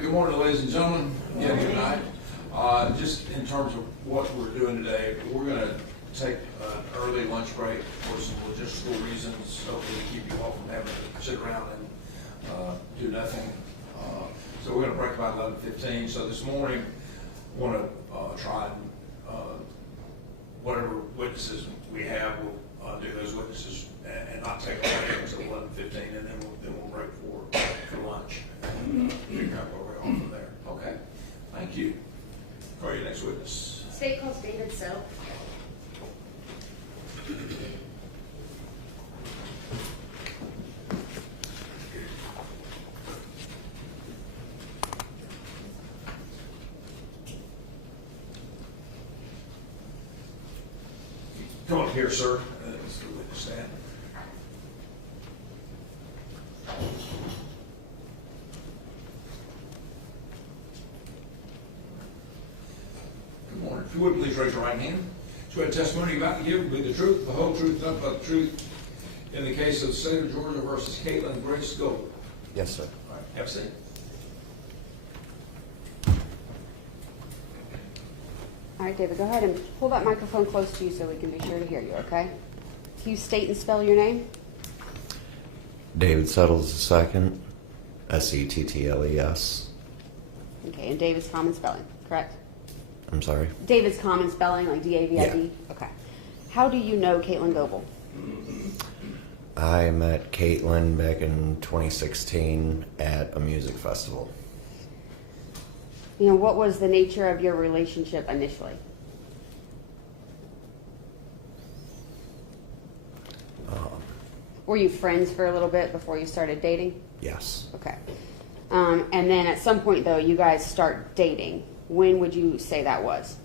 Good morning, ladies and gentlemen. Yeah, good night. Just in terms of what we're doing today, we're going to take an early lunch break for some logistical reasons, hopefully to keep you all from having to sit around and do nothing. So we're going to break about 11:15. So this morning, I want to try and whatever witnesses we have, we'll do those witnesses and not take a break until 11:15, and then we'll break for lunch and figure out where we're going from there. Okay. Thank you. Call your next witness. State calls David So. Come up here, sir. Let's do the witness stand. Good morning. If you would, please raise your right hand. Swear the testimony you're about to give will be the truth, the whole truth, nothing but the truth in the case of the state of Georgia versus Katelyn Goble. Yes, sir. All right. Have a seat. All right, David, go ahead and pull that microphone close to you so we can be sure to hear you, okay? Can you state and spell your name? David Settles II, Settles. Okay, and David's common spelling, correct? I'm sorry? David's common spelling, like D-A-V-I-D? Yeah. Okay. How do you know Katelyn Goble? I met Katelyn back in 2016 at a music festival. You know, what was the nature of your relationship initially? Were you friends for a little bit before you started dating? Yes. Okay. And then at some point, though, you guys start dating. When would you say that was?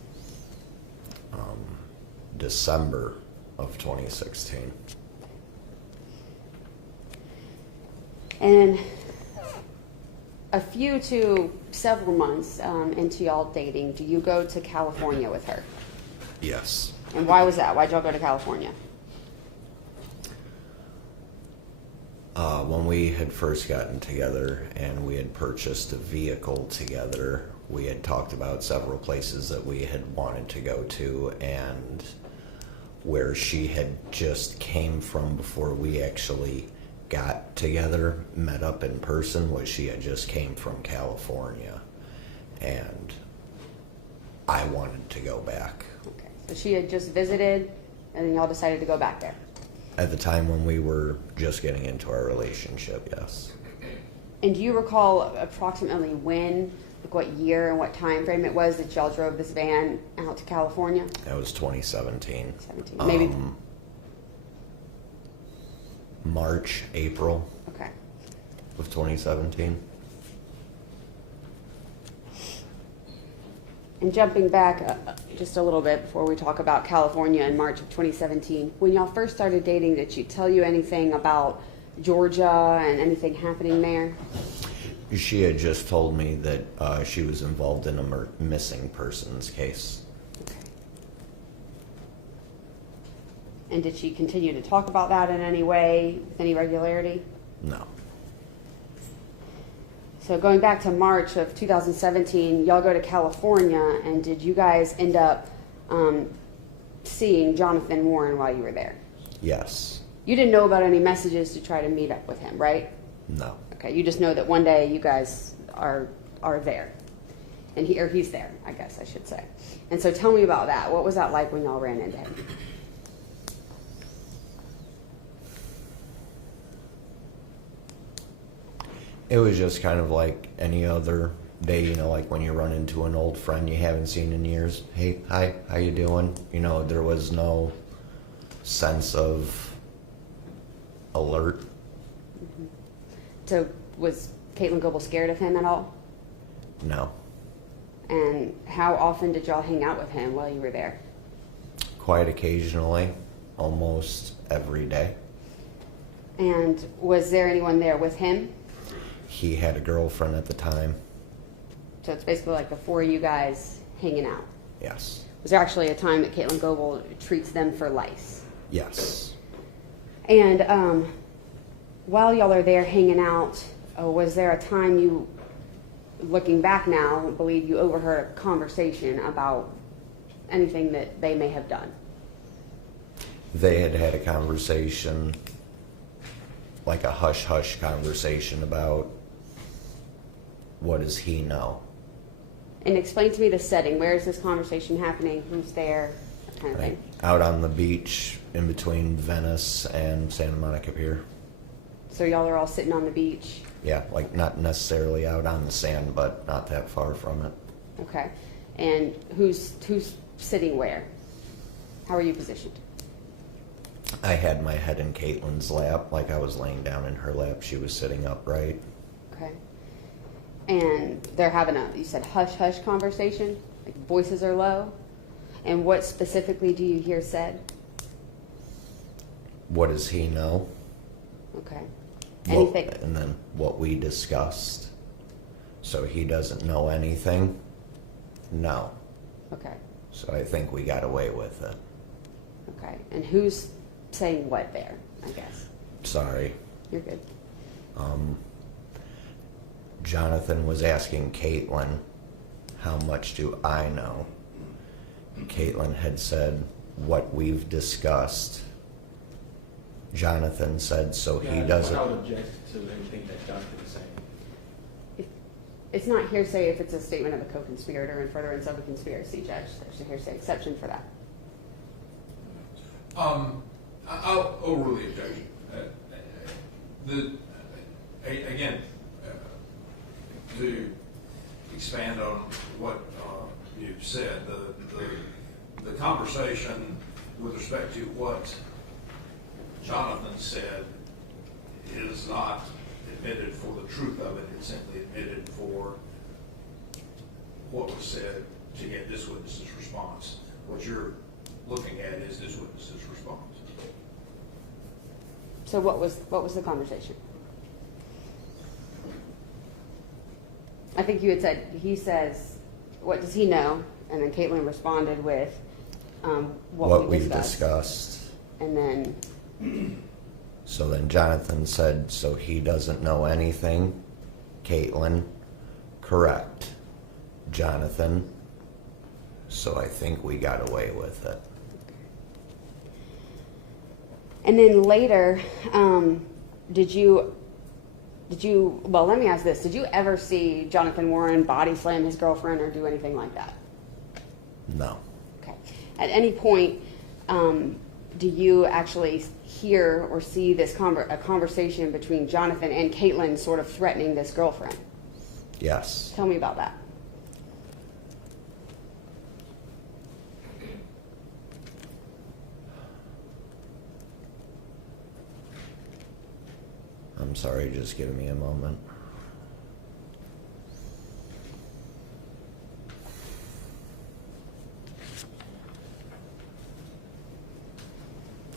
December of 2016. And a few to several months into y'all dating, do you go to California with her? Yes. And why was that? Why'd y'all go to California? When we had first gotten together and we had purchased a vehicle together, we had talked about several places that we had wanted to go to, and where she had just came from before we actually got together, met up in person, was she had just came from California, and I wanted to go back. Okay. So she had just visited, and then y'all decided to go back there. At the time when we were just getting into our relationship, yes. And do you recall approximately when, like what year and what time frame it was that y'all drove this van out to California? That was 2017. 17. Maybe. March, April Okay. of 2017. And jumping back just a little bit before we talk about California in March of 2017, when y'all first started dating, did she tell you anything about Georgia and anything happening there? She had just told me that she was involved in a missing persons case. And did she continue to talk about that in any way, with any regularity? No. So going back to March of 2017, y'all go to California, and did you guys end up seeing Jonathan Warren while you were there? Yes. You didn't know about any messages to try to meet up with him, right? No. Okay, you just know that one day you guys are there, and he's there, I guess I should say. And so tell me about that. What was that like when y'all ran into him? It was just kind of like any other day, you know, like when you run into an old friend you haven't seen in years. Hey, hi, how you doing? You know, there was no sense of alert. Mm-hmm. So was Katelyn Goble scared of him at all? No. And how often did y'all hang out with him while you were there? Quite occasionally, almost every day. And was there anyone there with him? He had a girlfriend at the time. So it's basically like the four of you guys hanging out. Yes. Was there actually a time that Katelyn Goble treats them for lice? Yes. And while y'all are there hanging out, was there a time looking back now, believe you overheard a conversation about anything that they may have done. They had had a conversation, like a hush-hush conversation about what does he know. And explain to me the setting. Where is this conversation happening? Who's there? That kind of Right. thing. Out on the beach in between Venice and Santa Monica Pier. So y'all are all sitting on the beach. Yeah, like not necessarily out on the sand, but not that far from it. Okay. And who's sitting where? How are you positioned? I had my head in Katelyn's lap, like I was laying down in her lap. She was sitting upright. Okay. And they're having a, you said hush-hush conversation? Like voices are low? And what specifically do you hear said? What does he know? Okay. What- Anything? and then what we discussed. So he doesn't know anything? No. Okay. So I think we got away with it. Okay. And who's saying what there, I guess? Sorry. You're good. Jonathan was asking Katelyn, how much do I know? Katelyn had said what we've discussed. Jonathan said, so he doesn't. I would object to anything that Jonathan is saying. It's not hearsay if it's a statement of a co-conspirator in furtherance of a conspiracy, Judge. There's a hearsay exception for that. I'll overrule the objection. Again, to expand on what you've said, the conversation with respect to what Jonathan said is not admitted for the truth of it. It's simply admitted for what was said to get this witness's response. What you're looking at is this witness's response. So what was the conversation? I think you had said, he says, what does he know? And then Katelyn responded with what we we've discussed. And then, So then Jonathan said, so he doesn't know anything? Katelyn, correct. Jonathan, so I think we got away with it. and then later, did you, well, let me ask this. Did you ever see Jonathan Warren body slam his girlfriend or do anything like that? No. Okay. At any point, do you actually hear or see this a conversation between Jonathan and Katelyn sort of threatening this girlfriend? Yes. Tell me about that. I'm sorry, just give me a moment.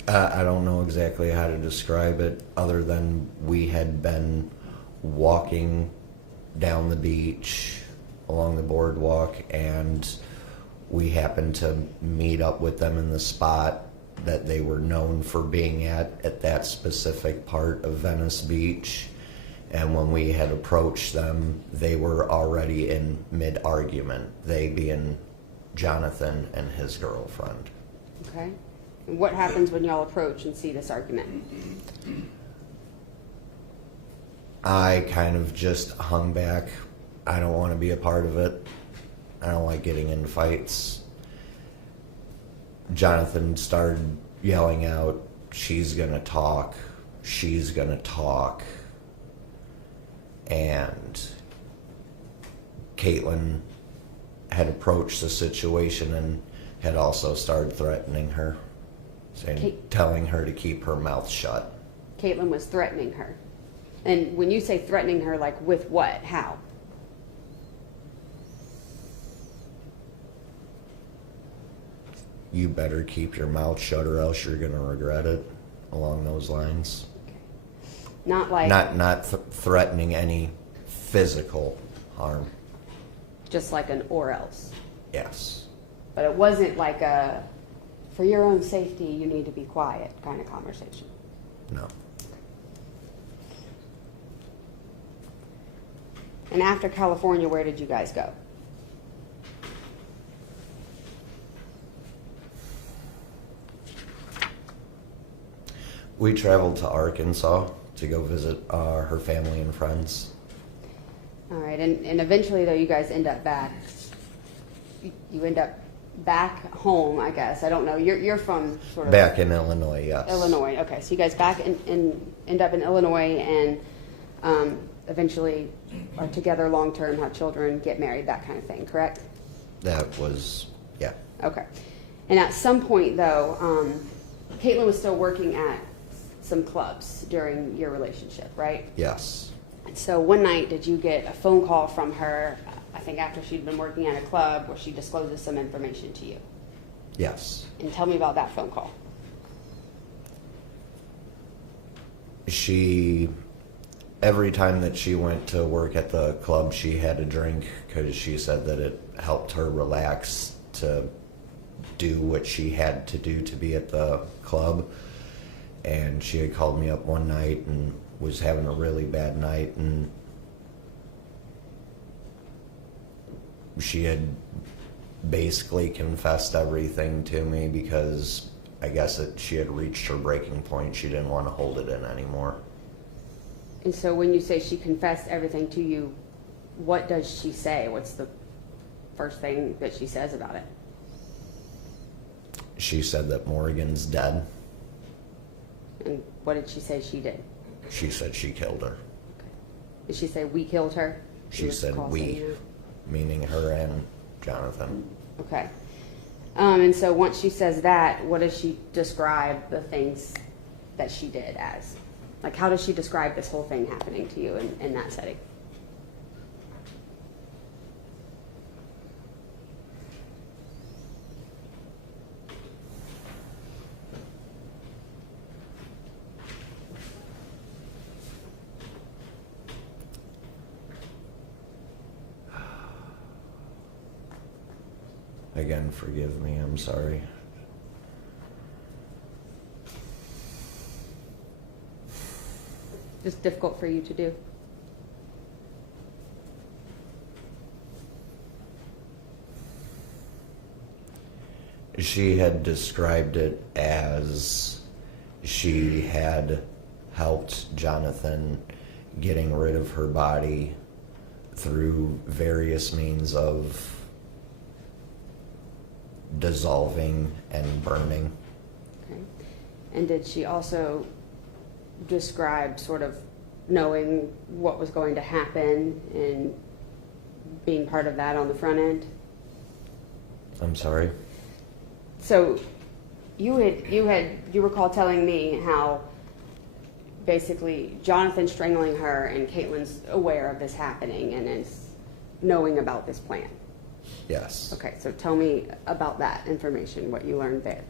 I don't know exactly how to describe it other than we had been walking down the beach along the boardwalk and we happened to meet up with them in the spot that they were known for being at that specific part of Venice Beach. And when we had approached them, they were already in mid-argument, they being Jonathan and his girlfriend. Okay. And what happens when y'all approach and see this argument? I kind of just hung back. I don't want to be a part of it. I don't like getting in fights. Jonathan started yelling out, she's gonna talk, she's gonna talk. And Katelyn had approached the situation and had also started threatening her, saying, telling her to keep her mouth shut. Katelyn was threatening her. And when you say threatening her, like with what? How? You better keep your mouth shut or else you're gonna regret it, along those lines. Okay. Not like Not threatening any physical harm. just like an or else. Yes. But it wasn't like a, for your own safety, you need to be quiet kind of conversation. No. And after California, where did you guys go? We traveled to Arkansas to go visit her family and friends. All right, and eventually, though, you guys end up back. You end up back home, I guess. I don't know. You're from sort of Back in Illinois, yes. Illinois. Okay, so you guys back in end up in Illinois, and eventually are together long term, have children, get married, that kind of thing. Correct? That was, yeah. Okay. And at some point, though, Katelyn was still working at some clubs during your relationship, right? Yes. And so one night, did you get a phone call from her, I think after she'd been working at a club, where she discloses some information to you? Yes. And tell me about that phone call. Every time that she went to work at the club, she had a drink because she said that it helped her relax to do what she had to do to be at the club. And she had called me up one night and was having a really bad night, and she had basically confessed everything to me because I guess she had reached her breaking point. She didn't want to hold it in anymore. And so when you say she confessed everything to you, what does she say? What's the first thing that she says about it? She said that Morgan's dead. And what did she say she did? She said she killed her. Okay. Did she say we killed her? She was said call we, saying meaning her and Jonathan. that? Okay. And so once she says that, what does she describe the things that she did as? Like, how does she describe this whole thing happening to you in that setting? Again, forgive me, I'm sorry. Just difficult for you to do? She had described it as she had helped Jonathan getting rid of her body through various means of dissolving and burning. Okay. And did she also describe sort of knowing what was going to happen and being part of that on the front end? I'm sorry? So you recall telling me how basically Jonathan's strangling her and Katelyn's aware of this happening and is knowing about this plan. Yes. Okay, so tell me about that information, what you learned there.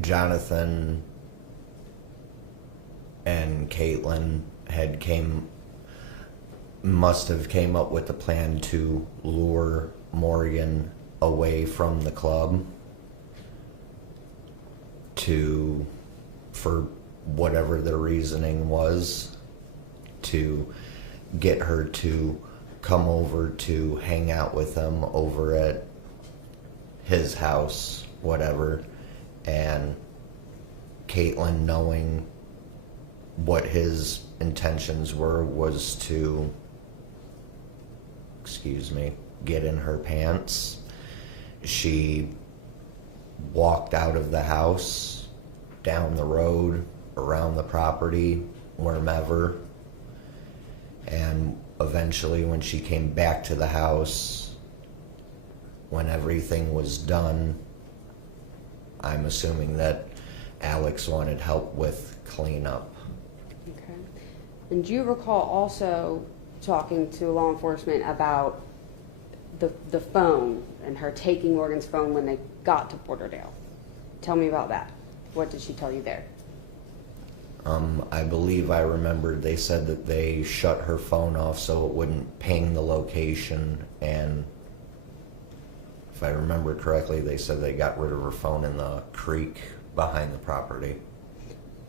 Jonathan and Katelyn must have came up with a plan to lure Morgan away from the club for whatever the reasoning was, to get her to come over to hang out with him over at his house, whatever. And Katelyn, knowing what his intentions were, was to, get in her pants. She walked out of the house, down the road, around the property, wherever. And eventually when she came back to the house, when everything was done, I'm assuming that Alex wanted help with cleanup. Okay. And do you recall also talking to law enforcement about the phone and her taking Morgan's phone when they got to Porterdale? Tell me about that. What did she tell you there? I believe I remembered they said that they shut her phone off so it wouldn't ping the location, and if I remember correctly, they said they got rid of her phone in the creek behind the property.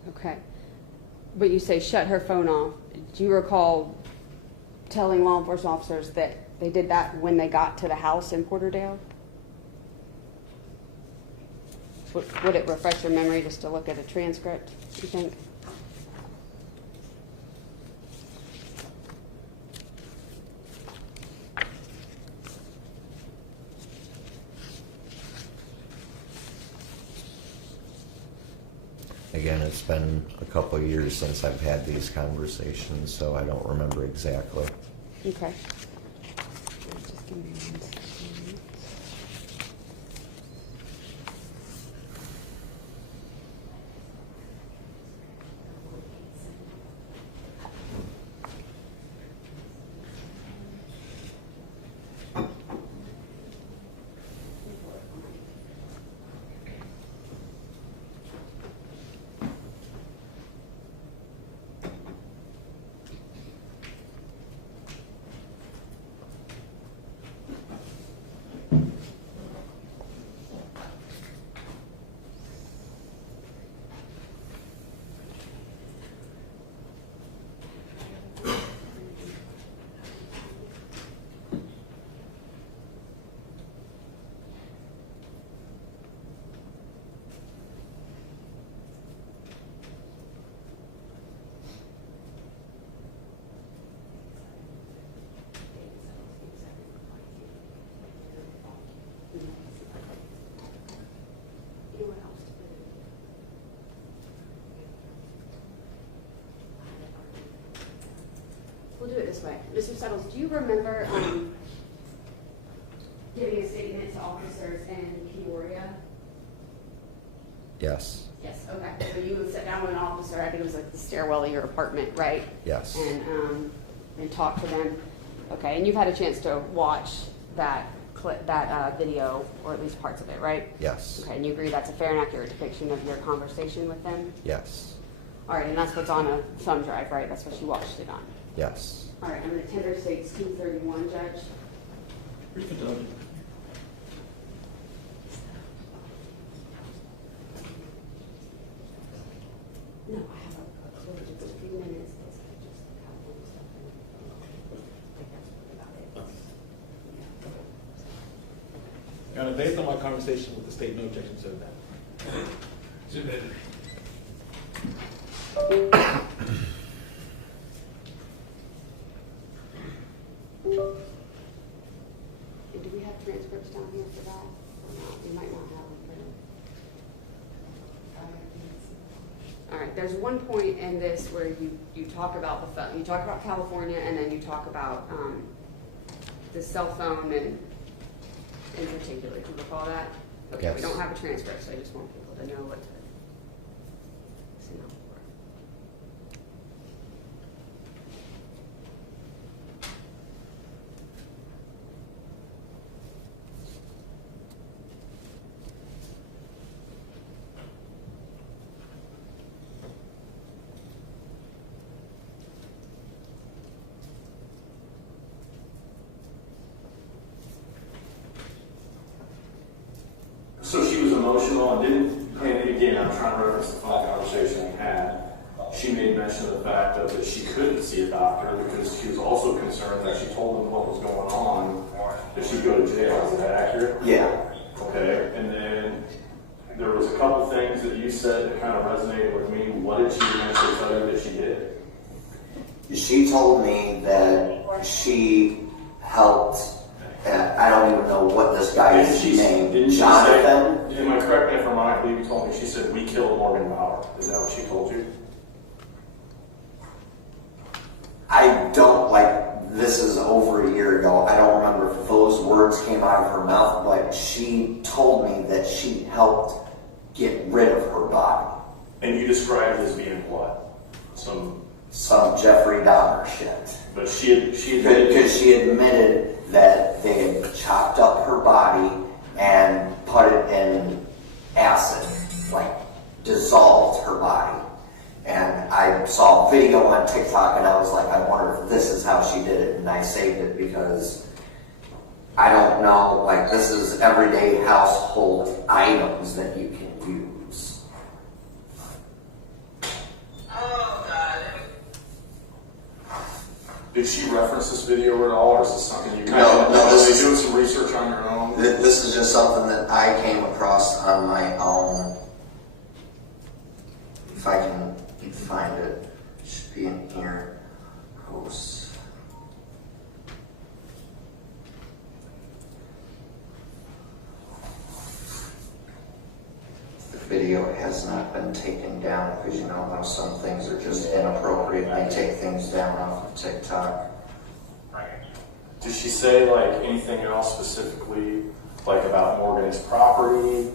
Okay. But you say shut her phone off. Do you recall telling law enforcement officers that they did that when they got to the house in Porterdale? Would it refresh your memory just to look at a transcript, you think? Again, it's been a couple of years since I've had these conversations, so I don't remember exactly. Okay. Just give me 1 second. We'll do it this way. Mr. Settles, do you remember giving a statement to officers in Peoria? Yes. Yes, okay. So you would sit down with an officer, I think it was like the stairwell of your apartment, right? Yes. And talk to them. Okay, and you've had a chance to watch that clip, that video, or at least parts of it, right? Yes. Okay, and you agree that's a fair and accurate depiction of your conversation with them? Yes. All right, and that's what's on a thumb drive, right? That's what you watched it on? Yes. All right, I'm going to tender states 231, Judge. No, I have a clue. It's a few minutes. It's just have one stuff in it. I think that's about it. Your Honor, based on my conversation with the state, no objection to that. Submitted. And do we have transcripts down here for that? Or not? We might not have them for them. All right, there's one point in this where you talk about the phone, you talk about California, and then you talk about the cell phone and in particular. Do you recall that? Okay, we Yes. don't have a transcript, so I just want people to know what to see now for. So she was emotional and didn't, and again, I'm trying to reference the phone conversation we had. She made mention of the fact that she couldn't see a doctor because she was also concerned that she told them what was going on, that she'd go to jail. Is that accurate? Yeah. Okay, and then there was a couple things that you said that kind of resonated with me. What did she eventually tell you that she did? She told me that she helped, I don't even know what this guy's name, Didn't she Jonathan? say, am I correct me if I'm wrong, I believe you told me, she said, we killed Morgan Bauer. Is that what she told you? I don't, this is over a year ago. I don't remember if those words came out of her mouth, but she told me that she helped get rid of her body. And you described it as being what? Some Jeffrey Dahmer shit. But she admitted. Because she admitted that they had chopped up her body and put it in acid, dissolved her body. And I saw a video on TikTok and I was like, I wonder if this is how she did it. And I saved it because I don't know, like, this is everyday household items that you can use. Did she reference this video at all, or is this something you kind No, this is doing some research on your own? This is just something that I came across on my own. If I can find it, it should be in here. Posts. The video has not been taken down because you know how some things are just inappropriate and they take things down off of TikTok. Did she say like anything else specifically, like about Morgan's property,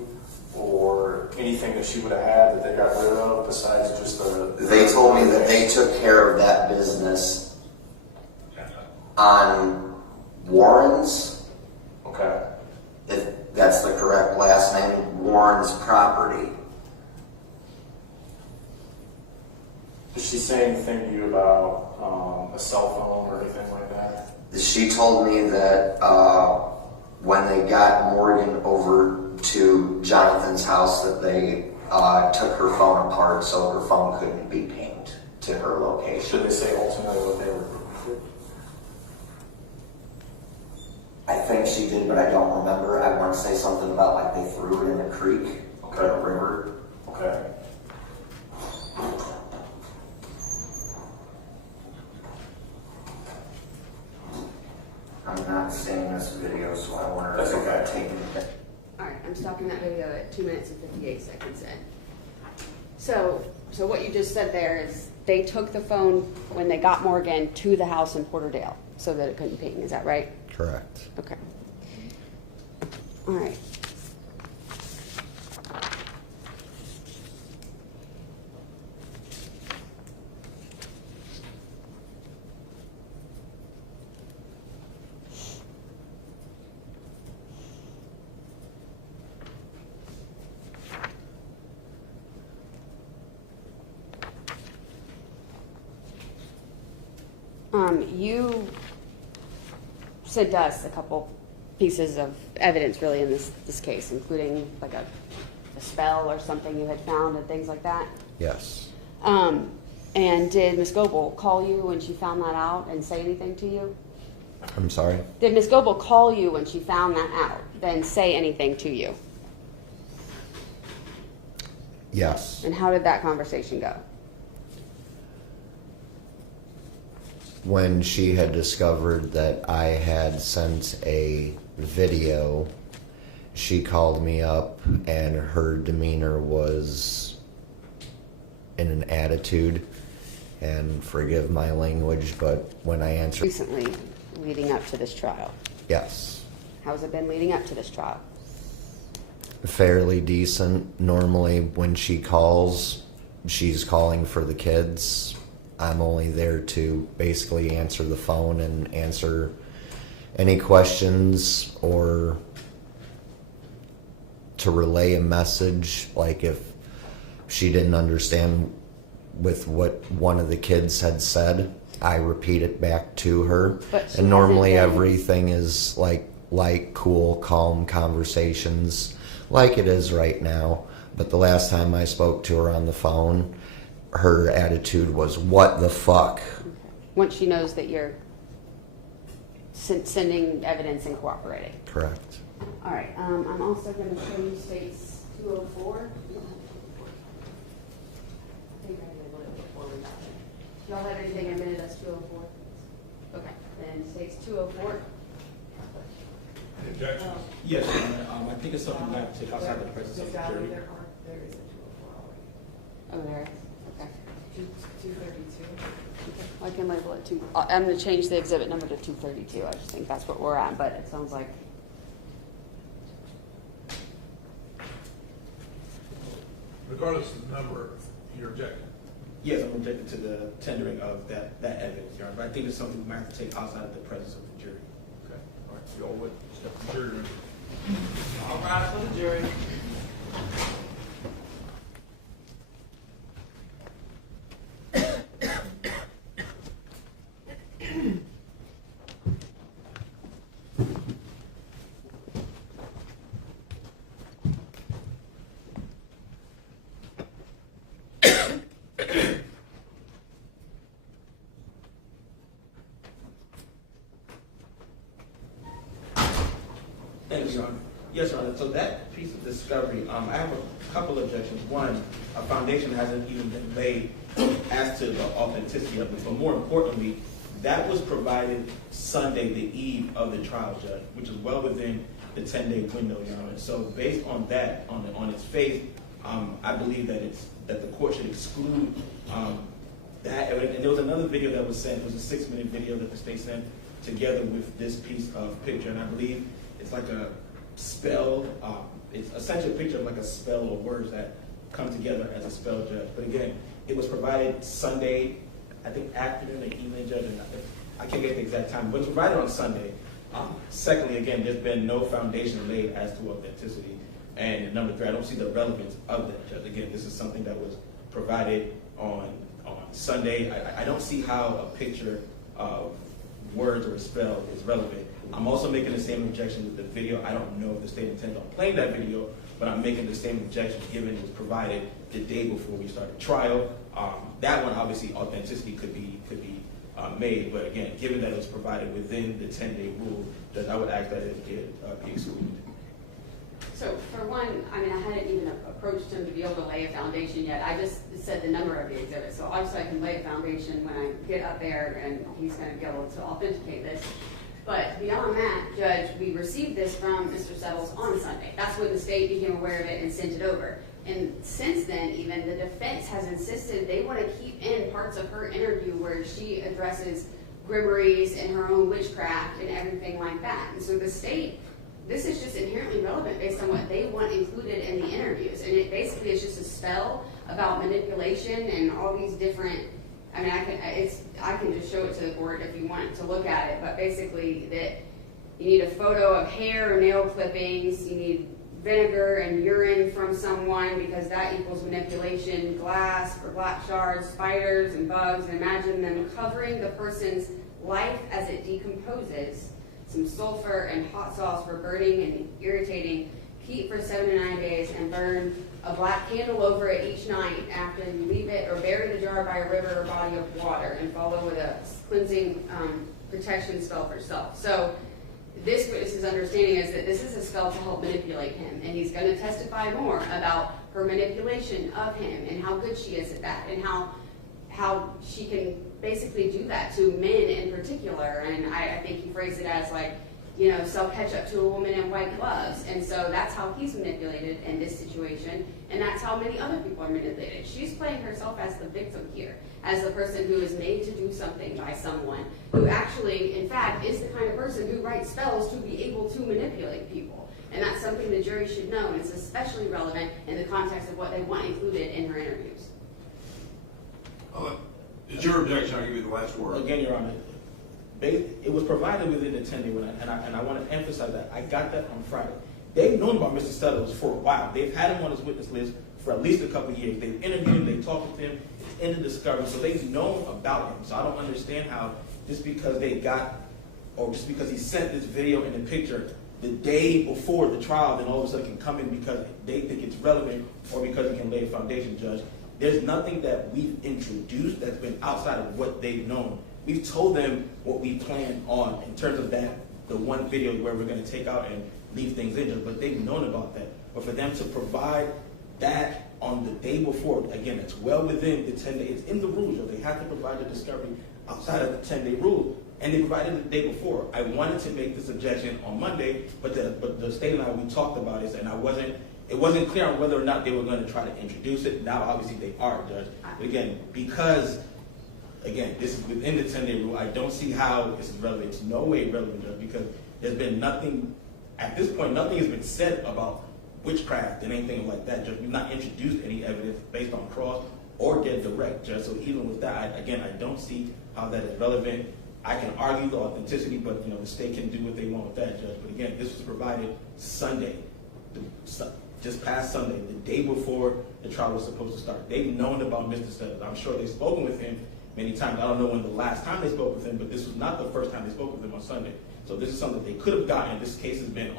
or anything that she would have had that they got rid of besides just the? They told me that they took care of that business on Warren's, Okay. if that's the correct last name, Warren's property. Did she say anything to you about a cell phone or anything like that? She told me that when they got Morgan over to Jonathan's house that they took her phone apart so her phone couldn't be pinged to her location. Should they say ultimately what they were? I think she did, but I don't remember. I want to say something about like they threw it in a creek or a river. Okay. I'm not seeing this video, so I wonder That's if it got okay. taken. All right, I'm stopping that video at 2 minutes and 58 seconds in. So what you just said there is they took the phone when they got Morgan to the house in Porterdale so that it couldn't ping. Is that right? Correct. Okay. All right. You sent us a couple pieces of evidence really in this case, including like a spell or something you had found and things like that. Yes. And did Miss Goble call you when she found that out and say anything to you? I'm sorry? Did Miss Goble call you when she found that out, then say anything to you? Yes. And how did that conversation go? When she had discovered that I had sent a video, she called me up and her demeanor was in an attitude, and forgive my language, but when I answered... Recently, leading up to this trial. Yes. How's it been leading up to this trial? Fairly decent. Normally when she calls, she's calling for the kids. I'm only there to basically answer the phone and answer any questions or to relay a message. Like if she didn't understand with what one of the kids had said, I repeat it back to her. But she And normally hasn't been- everything is like cool, calm conversations like it is right now. But the last time I spoke to her on the phone, her attitude was, what the fuck? Okay. Once she knows that you're sending evidence and cooperating. Correct. All right. I'm also going to show you states 204. I think I labeled it before we got there. Do y'all have anything admitted as 204? Okay. Then states 204. Objection. Yes, I think it's something we have to take outside the presence of the jury. There is a 204 already. Oh, there is. Okay. 232. Okay. I can label it 2. I'm going to change the exhibit number to 232. I just think that's what we're at, but it sounds like. Regardless of the number, you're objecting. Yes, I'm objecting to the tendering of that evidence, Your Honor, but I think it's something we might have to take outside of the presence of the jury. Okay. All right, you all would step to the jury room. All rise for the jury. Yes. Your Honor. Yes, Your Honor. So that piece of discovery, I have a couple of objections. One, a foundation hasn't even been laid as to the authenticity of it. But more importantly, that was provided Sunday, the eve of the trial, Judge, which is well within the 10-day window, Your Honor. So based on that, on its face, I believe that the court should exclude that evidence. And there was another video that was sent. It was a 6-minute video that the state sent together with this piece of picture, and I believe it's like a spell. It's essentially a picture of like a spell or words that come together as a spell, Judge. But again, it was provided Sunday, I think afternoon or evening, Judge, and I can't get the exact time, but it was provided on Sunday. Secondly, again, there's been no foundation laid as to authenticity. And number 3, I don't see the relevance of that, Judge. Again, this is something that was provided on Sunday. I don't see how a picture of words or a spell is relevant. I'm also making the same objection with the video. I don't know if the state intends on playing that video, but I'm making the same objection given it was provided the day before we started trial. That one, obviously, authenticity could be made, but again, given that it was provided within the 10-day rule, Judge, I would ask that it be excluded. So for one, I mean, I hadn't even approached him to be able to lay a foundation yet. I just said the number of the exhibits. So obviously I can lay a foundation when I get up there and he's going to be able to authenticate this. But beyond that, Judge, we received this from Mr. Settles on Sunday. That's when the state became aware of it and sent it over. And since then, even the defense has insisted they want to keep in parts of her interview where she addresses grimoires and her own witchcraft and everything like that. And so the state, this is just inherently relevant based on what they want included in the interviews. And it basically is just a spell about manipulation and all these different, I mean, I can just show it to the court if you want to look at it, but basically that you need a photo of hair or nail clippings, you need vinegar and urine from someone because that equals manipulation, glass for black shards, spiders and bugs, and imagine them covering the person's life as it decomposes, some sulfur and hot sauce for burning and irritating, heat for 7 to 9 days, and burn a black candle over it each night after you leave it, or bury the jar by a river or body of water, and follow with a cleansing protection spell for self. So this witness's understanding is that this is a spell to help manipulate him, and he's going to testify more about her manipulation of him and how good she is at that, and how she can basically do that to men in particular. And I think he phrased it as like, you know, sell ketchup to a woman in white gloves. And so that's how he's manipulated in this situation, and that's how many other people are manipulated. She's playing herself as the victim here, as the person who is made to do something by someone who actually, in fact, is the kind of person who writes spells to be able to manipulate people. And that's something the jury should know, and it's especially relevant in the context of what they want included in her interviews. It's your objection. I'll give you the last word. Again, Your Honor, it was provided within the 10-day window, and I want to emphasize that. I got that on Friday. They've known about Mr. Settles for a while. They've had him on his witness list for at least a couple of years. They've interviewed him, they've talked with him, it's in the discovery, so they've known about him. So I don't understand how just because just because he sent this video and the picture the day before the trial, then all of a sudden can come in because they think it's relevant or because he can lay a foundation, Judge. There's nothing that we've introduced that's been outside of what they've known. We've told them what we plan on in terms of that, the one video where we're going to take out and leave things in, but they've known about that. But for them to provide that on the day before, again, it's well within the 10 days. It's in the rules, they have to provide the discovery outside of the 10-day rule, and they provided it the day before. I wanted to make this objection on Monday, but the state and I, we talked about it, and it wasn't clear on whether or not they were going to try to introduce it. Now, obviously, they are, Judge. But again, because, again, this is within the 10-day rule, I don't see how this is relevant. It's no way relevant, Judge, because there's been nothing, at this point, nothing has been said about witchcraft and anything like that, Judge. We've not introduced any evidence based on cross or dead direct, Judge. So even with that, I don't see how that is relevant. I can argue the authenticity, but the state can do what they want with that, Judge. But again, this was provided Sunday, just past Sunday, the day before the trial was supposed to start. They've known about Mr. Settles. I'm sure they've spoken with him many times. I don't know when the last time they spoke with him, but this was not the first time they spoke with him on Sunday. So this is something they could have gotten. This case has been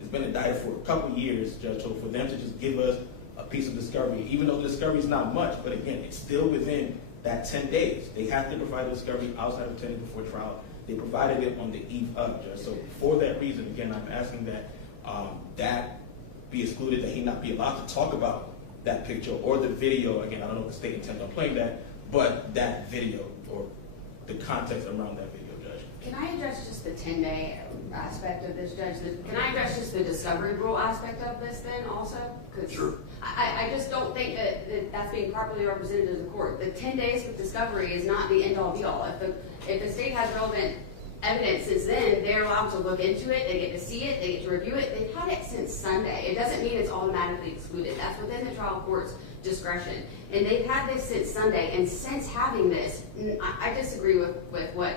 it's been indicted for a couple of years, Judge. So for them to just give us a piece of discovery, even though the discovery is not much, but again, it's still within that 10 days. They have to provide the discovery outside of 10 days before trial. They provided it on the eve of, Judge. So for that reason, again, I'm asking that that be excluded, that he not be allowed to talk about that picture or the video. Again, I don't know if the state intends on playing that, but that video or the context around that video, Judge. Can I address just the 10-day aspect of this, Judge? Can I address just the discovery rule aspect of this then also? 'Cause Sure. I just don't think that that's being properly represented to the court. The 10 days with discovery is not the end-all be-all. If the state has relevant evidence since then, they're allowed to look into it, they get to see it, they get to review it. They've had it since Sunday. It doesn't mean it's automatically excluded. That's within the trial court's discretion. And they've had this since Sunday, and since having this, I disagree with what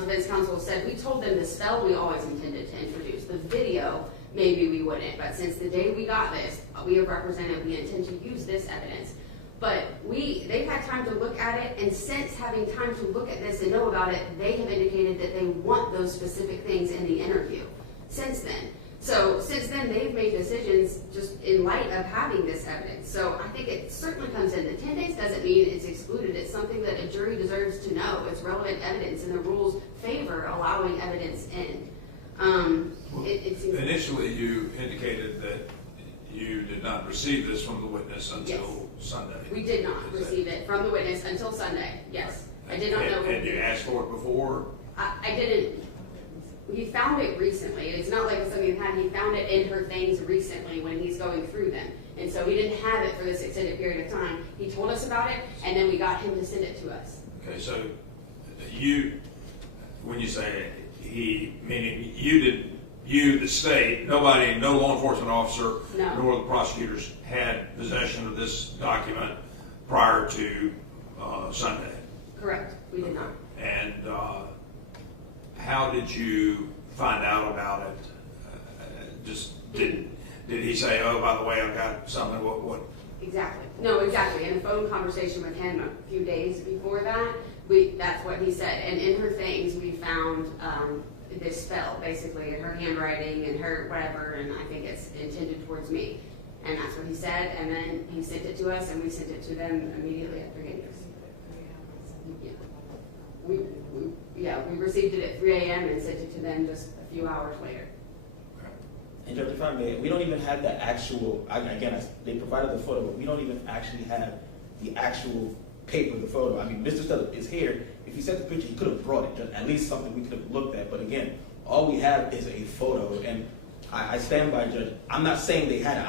defense counsel said. We told them the spell we always intended to introduce. The video, maybe we wouldn't, but since the day we got this, we have represented we intend to use this evidence. But they've had time to look at it, and since having time to look at this and know about it, they have indicated that they want those specific things in the interview since then. So since then, they've made decisions just in light of having this evidence. So I think it certainly comes in. The 10 days doesn't mean it's excluded. It's something that a jury deserves to know. It's relevant evidence, and the rules favor allowing evidence in. Initially, you indicated that you did not receive this from the witness until Sunday. We did not receive it from the witness until Sunday, yes. I did not know. Had you asked for it before? I didn't. He found it recently. It's not like it's something that he found it in her things recently when he's going through them. And so he didn't have it for this extended period of time. He told us about it, and then we got him to send it to us. Okay, so when you say he, meaning you, the state, nobody, no law enforcement officer, No. nor the prosecutors had possession of this document prior to Sunday. Correct. We did not. And how did you find out about it? Did he say, "Oh, by the way, I've got something"? What? Exactly. No, exactly. In a phone conversation with him a few days before that, that's what he said. And in her things, we found this spell, basically, in her handwriting and her whatever, and I think it's intended towards me. And that's what he said, and then he sent it to us, and we sent it to them immediately after getting it. We received it at 3 a.m. and sent it to them just a few hours later. And Judge, if I may, we don't even have the actual, they provided the photo, but we don't even actually have the actual paper, the photo. I mean, Mr. Studd is here. If he sent the picture, he could have brought it, just at least something we could have looked at. But again, all we have is a photo. And I stand by, Judge. I'm not saying they had it.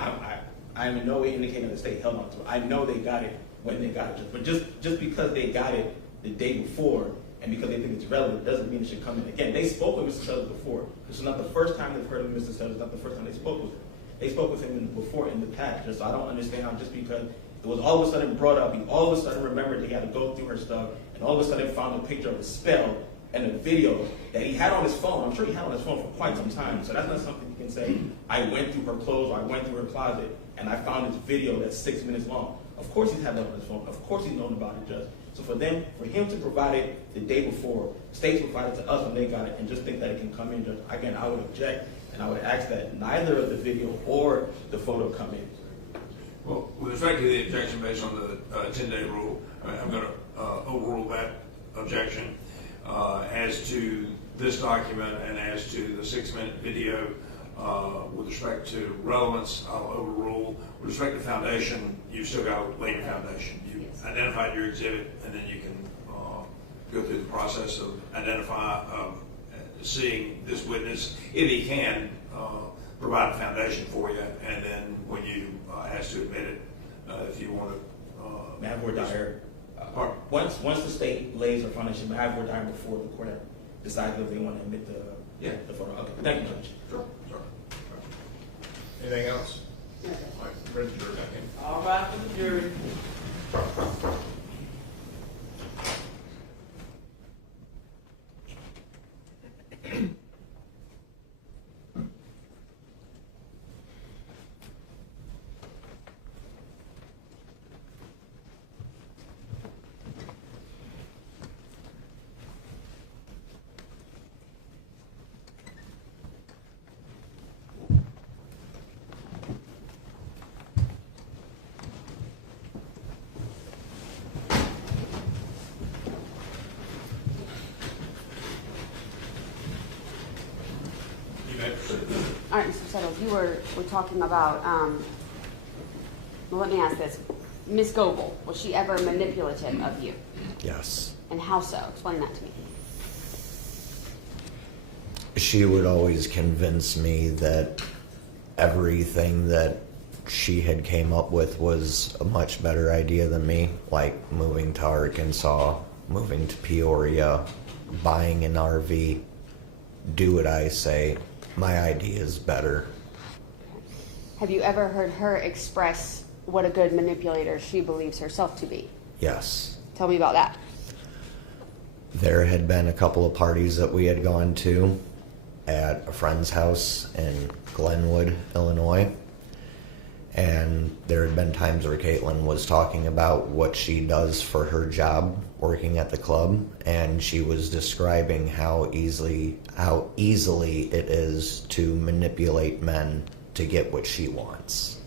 I am in no way indicating the state held on to it. I know they got it when they got it. But just because they got it the day before, and because they think it's relevant, doesn't mean it should come in. Again, they spoke with Mr. Studd before. This is not the first time they've heard of Mr. Studd. It's not the first time they spoke with him. They spoke with him before in the past. So I don't understand how just because it was all of a sudden brought up, he all of a sudden remembered he had to go through her stuff, and all of a sudden found a picture of a spell and a video that he had on his phone. I'm sure he had on his phone for quite some time. So that's not something you can say, I went through her clothes or I went through her closet and I found this video that's 6 minutes long. Of course he's had that on his phone. Of course he's known about it, Judge. So for him to provide it the day before, states provided to us when they got it, and just think that it can come in, Judge, again, I would object, and I would ask that neither of the video or the photo come in. Well, with respect to the objection based on the 10-day rule, I'm going to overrule that objection. As to this document and as to the 6-minute video, with respect to relevance, I'll overrule. With respect to foundation, you've still got to lay your foundation. You identified your exhibit, and then you can go through the process of seeing this witness, if he can, provide a foundation for you, and then when you ask to admit it, if you want to. May I have word dire? Once the state lays a foundation, may I have word dire before the court decides if they want to admit the photo? Okay, thank you, Judge. Sure. Anything else? No. All right, ready to jury back in. All right for the jury. Settles, you were talking about, well, let me ask this. Ms. Goble, was she ever manipulative of you? Yes. And how so? Explain that to me. She would always convince me that everything that she had came up with was a much better idea than me, like moving to Arkansas, moving to Peoria, buying an RV. Do what I say. My idea is better. Have you ever heard her express what a good manipulator she believes herself to be? Yes. Tell me about that. There had been a couple of parties that we had gone to at a friend's house in Glenwood, Illinois. And there had been times where Katelyn was talking about what she does for her job working at the club, and she was describing how easily it is to manipulate men to get what she wants.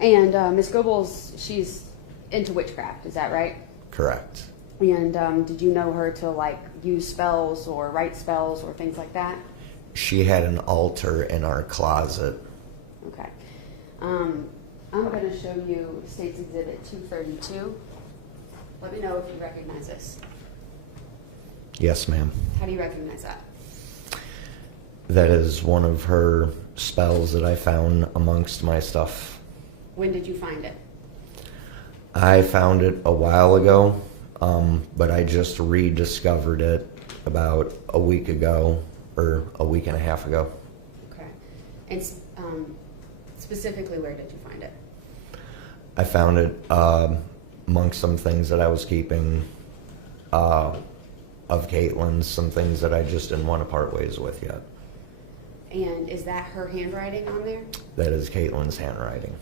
And Ms. Gobles, she's into witchcraft, is that right? Correct. And did you know her to like use spells or write spells or things like that? She had an altar in our closet. Okay. I'm going to show you State's Exhibit 232. Let me know if you recognize this. Yes, ma'am. How do you recognize that? That is one of her spells that I found amongst my stuff. When did you find it? I found it a while ago, but I just rediscovered it about a week ago, or a week and a half ago. Okay. And specifically, where did you find it? I found it amongst some things that I was keeping of Katelyn's, some things that I just didn't want to part ways with yet. And is that her handwriting on there? That is Katelyn's handwriting.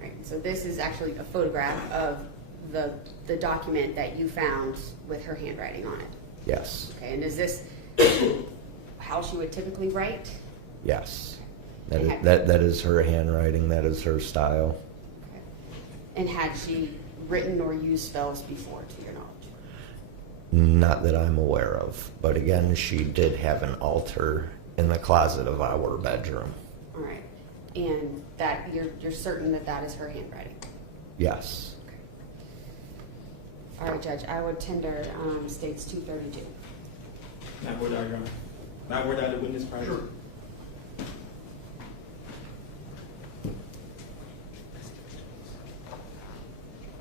Right. So this is actually a photograph of the document that you found with her handwriting on it. Yes. Okay. And is this how she would typically write? Yes. That is her handwriting. That is her style. Okay. And had she written or used spells before, to your knowledge? Not that I'm aware of. But again, she did have an altar in the closet of our bedroom. All right. And that you're certain that that is her handwriting? Yes. Okay. All right, Judge. I would tender States 232. Now, word out, Your Honor. Now, word out the witness prior. Sure.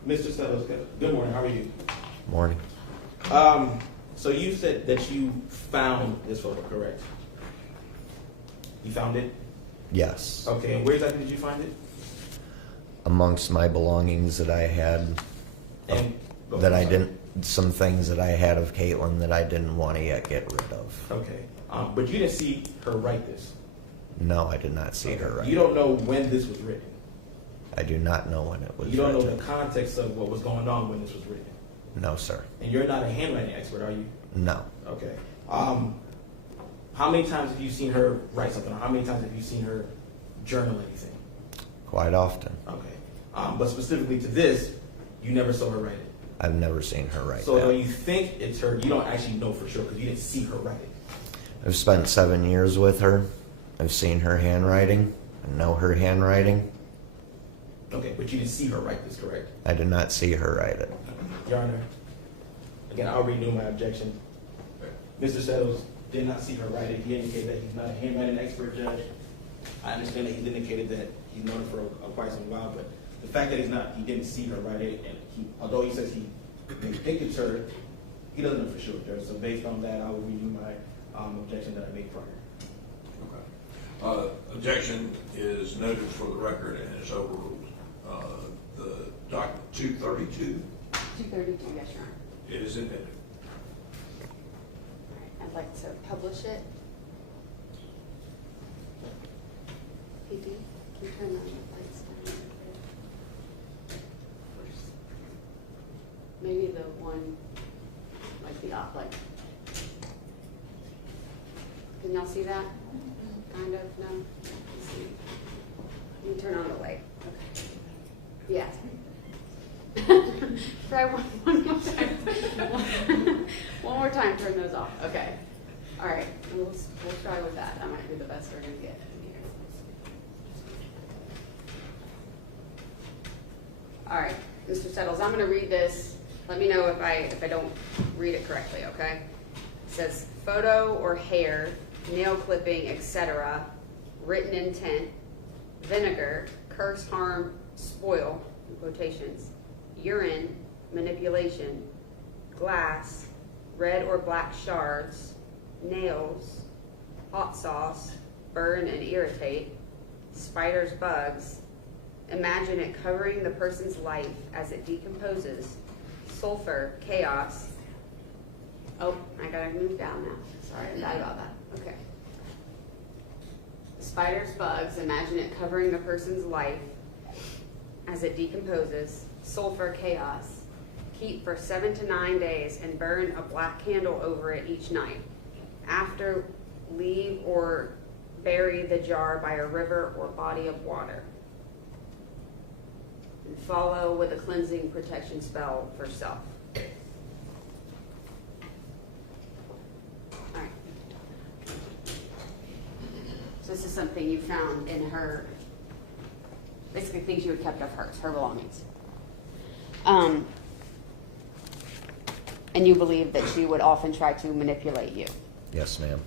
Mr. Settles, good morning. How are you? Morning. So you said that you found this photo, correct? You found it? Yes. Okay, and where exactly did you find it? Amongst my belongings that I had, And some things that I had of Katelyn that I didn't want to yet get rid of. Okay, but you didn't see her write this. No, I did not see her write. You don't know when this was written. I do not know when it was You don't know written. the context of what was going on when this was written. No, sir. And you're not a handwriting expert, are you? No. Okay. How many times have you seen her write something? Or how many times have you seen her journal anything? Quite often. Okay. But specifically to this, you never saw her write it. I've never seen her write So that. though you think it's her, you don't actually know for sure because you didn't see her write it. I've spent 7 years with her. I've seen her handwriting. I know her handwriting. Okay, but you didn't see her write this, correct? I did not see her write it. Your Honor, again, I'll renew my objection. Mr. Settles did not see her write it. He indicated that he's not a handwriting expert, Judge. I understand that he's indicated that he's known her for quite some while, but the fact that he didn't see her write it, and although he says he think it's her, he doesn't know for sure, Judge. So based on that, I will renew my objection that I made prior. Okay. Objection is noted for the record and is overruled. The document 232 232, yes, Your Honor. is admitted. All right. I'd like to publish it. PD, can you turn the lights down? First. Maybe the one, like the off light. Can y'all see that? Kind of, no? Let's see. Can you turn on the light? Okay. Yeah. Try one more time. One more time, turn those off. Okay. All right. We'll try with that. That might be the best we're going to get in here. All right, Mr. Settles, I'm gonna read this. Let me know if I don't read it correctly, okay? It says photo or hair, nail clipping, etc., written intent, vinegar, curse, harm, spoil, in quotations, urine, manipulation, glass, red or black shards, nails, hot sauce, burn and irritate, spiders, bugs, imagine it covering the person's life as it decomposes, sulfur, chaos. Oh, I gotta move down now. Sorry, I forgot about that. Okay. Spiders, bugs, imagine it covering the person's life as it decomposes, sulfur, chaos. Keep for 7 to 9 days and burn a black candle over it each night. After, leave or bury the jar by a river or body of water. And follow with a cleansing protection spell for self. All right. So this is something you found in her, basically things you had kept of hers, her belongings. And you believe that she would often try to manipulate you. Yes, ma'am.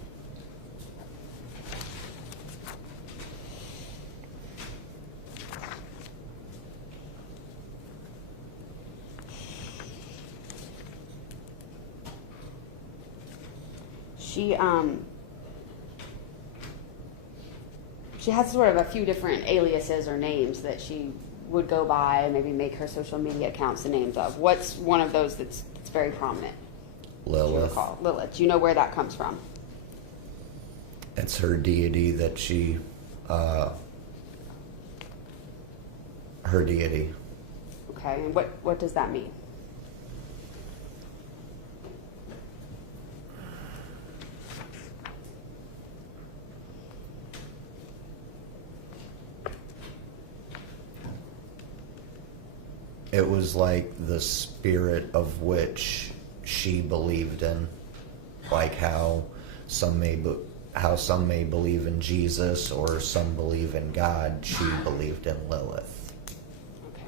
She has sort of a few different aliases or names that she would go by and maybe make her social media accounts the names of. What's one of those that's very prominent? Lilith. Lilith. Do you know where that comes from? It's her deity that she, her deity. Okay, and what does that mean? It was like the spirit of which she believed in, like how some may believe in Jesus or some believe in God. She believed in Lilith. Okay.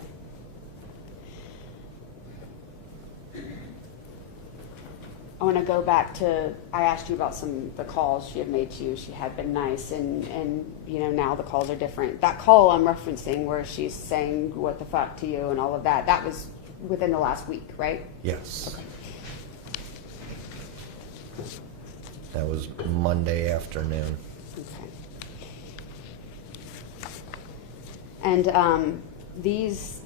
I want to go back to, I asked you about the calls she had made to you. She had been nice, and you know, now the calls are different. That call I'm referencing where she's saying what the fuck to you and all of that, that was within the last week, right? Yes. Okay. That was Monday afternoon. Okay. And these,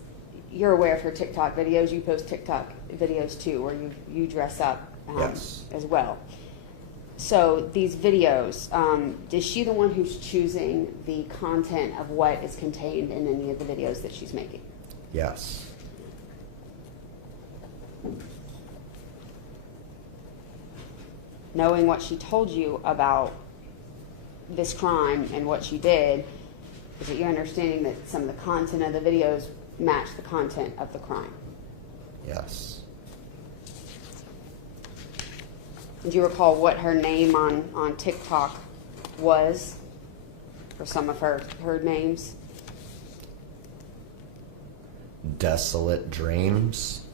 you're aware of her TikTok videos. You post TikTok videos too, where you dress up Yes. as well. So these videos, is she the one who's choosing the content of what is contained in any of the videos that she's making? Yes. Knowing what she told you about this crime and what she did, is it your understanding that some of the content of the videos match the content of the crime? Yes. Do you recall what her name on TikTok was for some of her names? Desolate Dreams.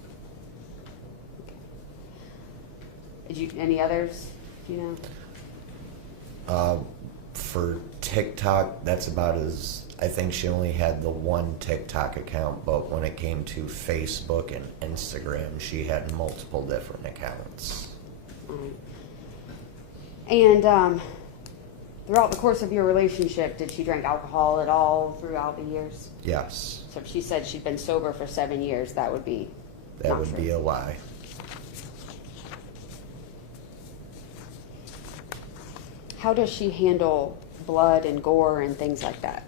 Any others, you know? For TikTok, that's about as, I think she only had the one TikTok account, but when it came to Facebook and Instagram, she had multiple different accounts. And throughout the course of your relationship, did she drink alcohol at all throughout the years? Yes. So if she said she'd been sober for 7 years, that would be That not would true. be a lie. How does she handle blood and gore and things like that?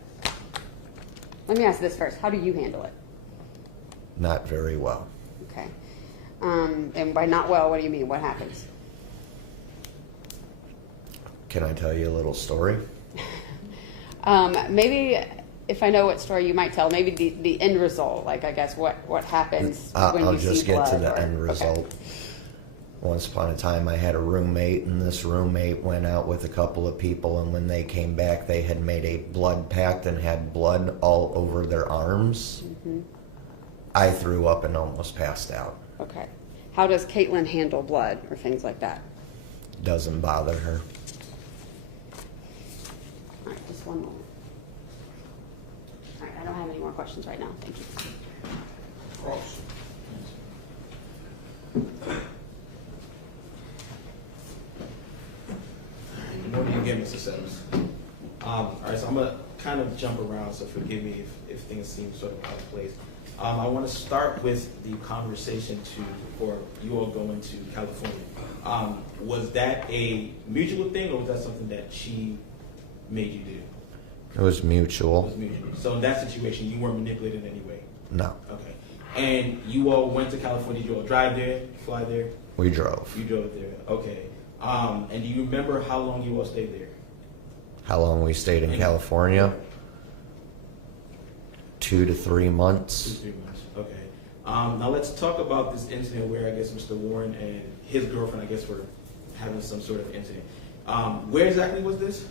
Let me ask this first. How do you handle it? Not very well. Okay. And by not well, what do you mean? What happens? Can I tell you a little story? Maybe if I know what story you might tell, maybe the end result, like I guess what happens when I'll you just see get blood to the or- end okay. result. Once upon a time, I had a roommate, and this roommate went out with a couple of people, and when they came back, they had made a blood pact and had blood all over their arms. Mm-hmm. I threw up and almost passed out. Okay. How does Katelyn handle blood or things like that? Doesn't bother her. All right, just one moment. All right, I don't have any more questions right now. Thank you. Cross. Good morning again, Mr. Settles. All right, so I'm gonna kind of jump around, so forgive me if things seem sort of out of place. I want to start with the conversation or you all going to California. Was that a mutual thing, or was that something that she made you do? It was It mutual. was mutual. So in that situation, you weren't manipulated in any way? No, Okay. And you all went to California, did you all drive there, fly there? we drove. You drove there, okay. And do you remember how long you all stayed there? How long we stayed in And- California? 2 to 3 months. 2-3 months, okay. Now let's talk about this incident where I guess Mr. Warren and his girlfriend, I guess, were having some sort of incident. Where exactly was this?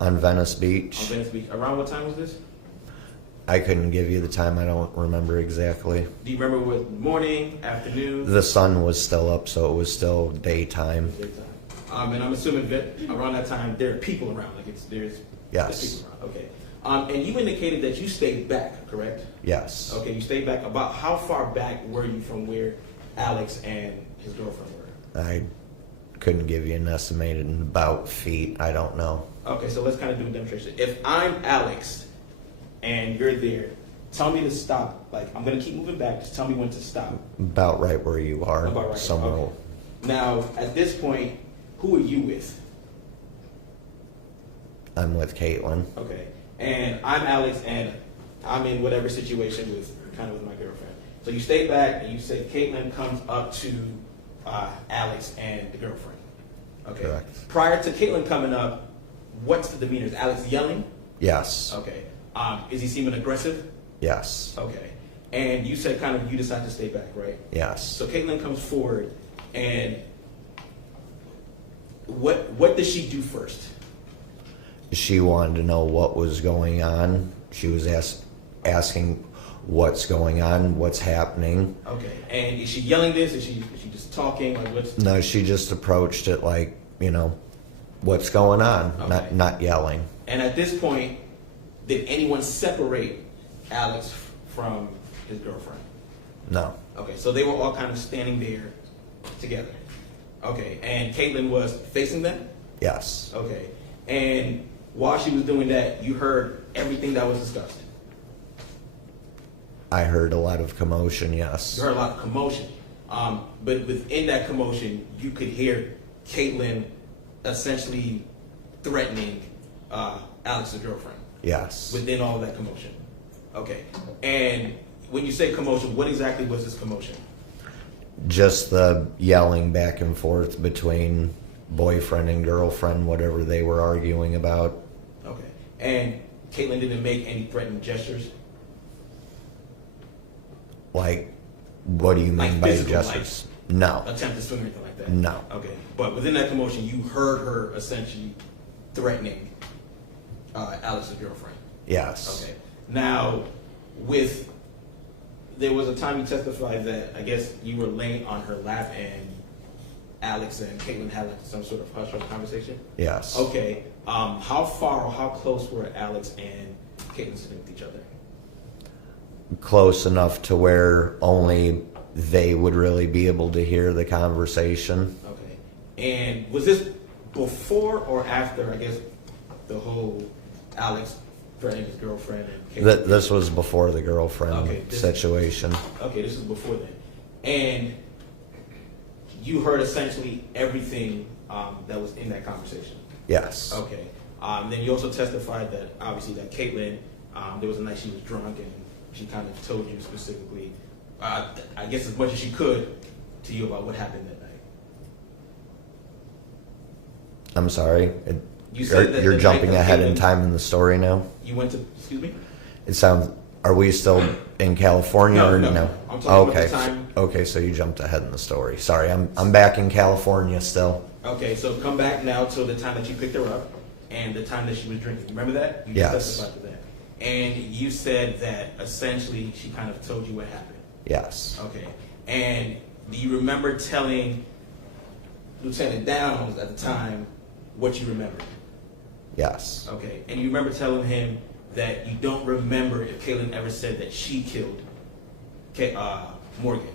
On Venice On Beach. Venice Beach. Around what time was this? I couldn't give you the time. I don't remember exactly. Do you remember what morning, afternoon? The sun was still up, so it was still daytime. Daytime. And I'm assuming that around that time there are people around, like there's Yes. people around. Okay. And you indicated that you stayed back, correct? Yes. Okay, you stayed back. About how far back were you from where Alex and his girlfriend were? I couldn't give you an estimated in about feet. I don't know. Okay, so let's kind of do a demonstration. If I'm Alex and you're there, tell me to stop. Like, I'm going to keep moving back. Just tell me when to stop. About right where you are. About right. Somewhere. Okay. Now, at this point, who are you with? I'm with Katelyn. Okay. And I'm Alex, and I'm in whatever situation with my girlfriend. So you stay back, and you say Katelyn comes up to Alex and the girlfriend. Okay. Correct. Prior to Katelyn coming up, what's the demeanor? Is Alex yelling? Yes. Okay. Is he seeming aggressive? Yes. Okay. And you said you decide to stay back, right? Yes. So Katelyn comes forward, and what does she do first? She wanted to know what was going on. She was asking what's going on, what's happening. Okay. And is she yelling this? Is she just talking? Like what's? No, she just approached it like, what's going on, Okay. not yelling. And at this point, did anyone separate Alex from his girlfriend? No. Okay. So they were all kind of standing there together. Okay. And Katelyn was facing them? Yes. Okay. And while she was doing that, you heard everything that was discussed. I heard a lot of commotion, yes. You heard a lot of commotion. But within that commotion, you could hear Katelyn essentially threatening Alex's girlfriend. Yes. Within all of that commotion. Okay. And when you say commotion, what exactly was this commotion? Just the yelling back and forth between boyfriend and girlfriend, whatever they were arguing about. Okay. And Katelyn didn't make any threatening gestures? Like, what do you mean Like by physical, gestures? No. Attempt to swing or anything like that? No. Okay. But within that commotion, you heard her essentially threatening Alex's girlfriend? Yes. Okay. Now, there was a time you testified that I guess you were laying on her lap and Alex and Katelyn had some sort of hush-hush conversation? Yes. Okay. How far or how close were Alex and Katelyn sitting with each other? Close enough to where only they would really be able to hear the conversation. Okay. And was this before or after, I guess, the whole Alex threatening his girlfriend and Katelyn? This was before the girlfriend Okay, situation. Okay, this is before then. And you heard essentially everything that was in that conversation? Yes. Okay. Then you also testified that, obviously, that Katelyn, there was a night she was drunk and she kind of told you specifically, I guess as much as she could, to you about what happened that night. I'm sorry. You said that You're the jumping night that ahead in Katelyn- time in the story now? You went to, excuse me? It sounds. Are we still in California No, or no. no? I'm talking okay. about the time. Okay, so you jumped ahead in the story. Sorry, I'm back in California still. Okay, so come back now to the time that you picked her up and the time that she was drinking. Remember that? You Yes. testified to that. And you said that essentially she kind of told you what happened. Yes. Okay. And do you remember telling Lieutenant Downs at the time what you remembered? Yes. Okay. And you remember telling him that you don't remember if Katelyn ever said that she killed Morgan?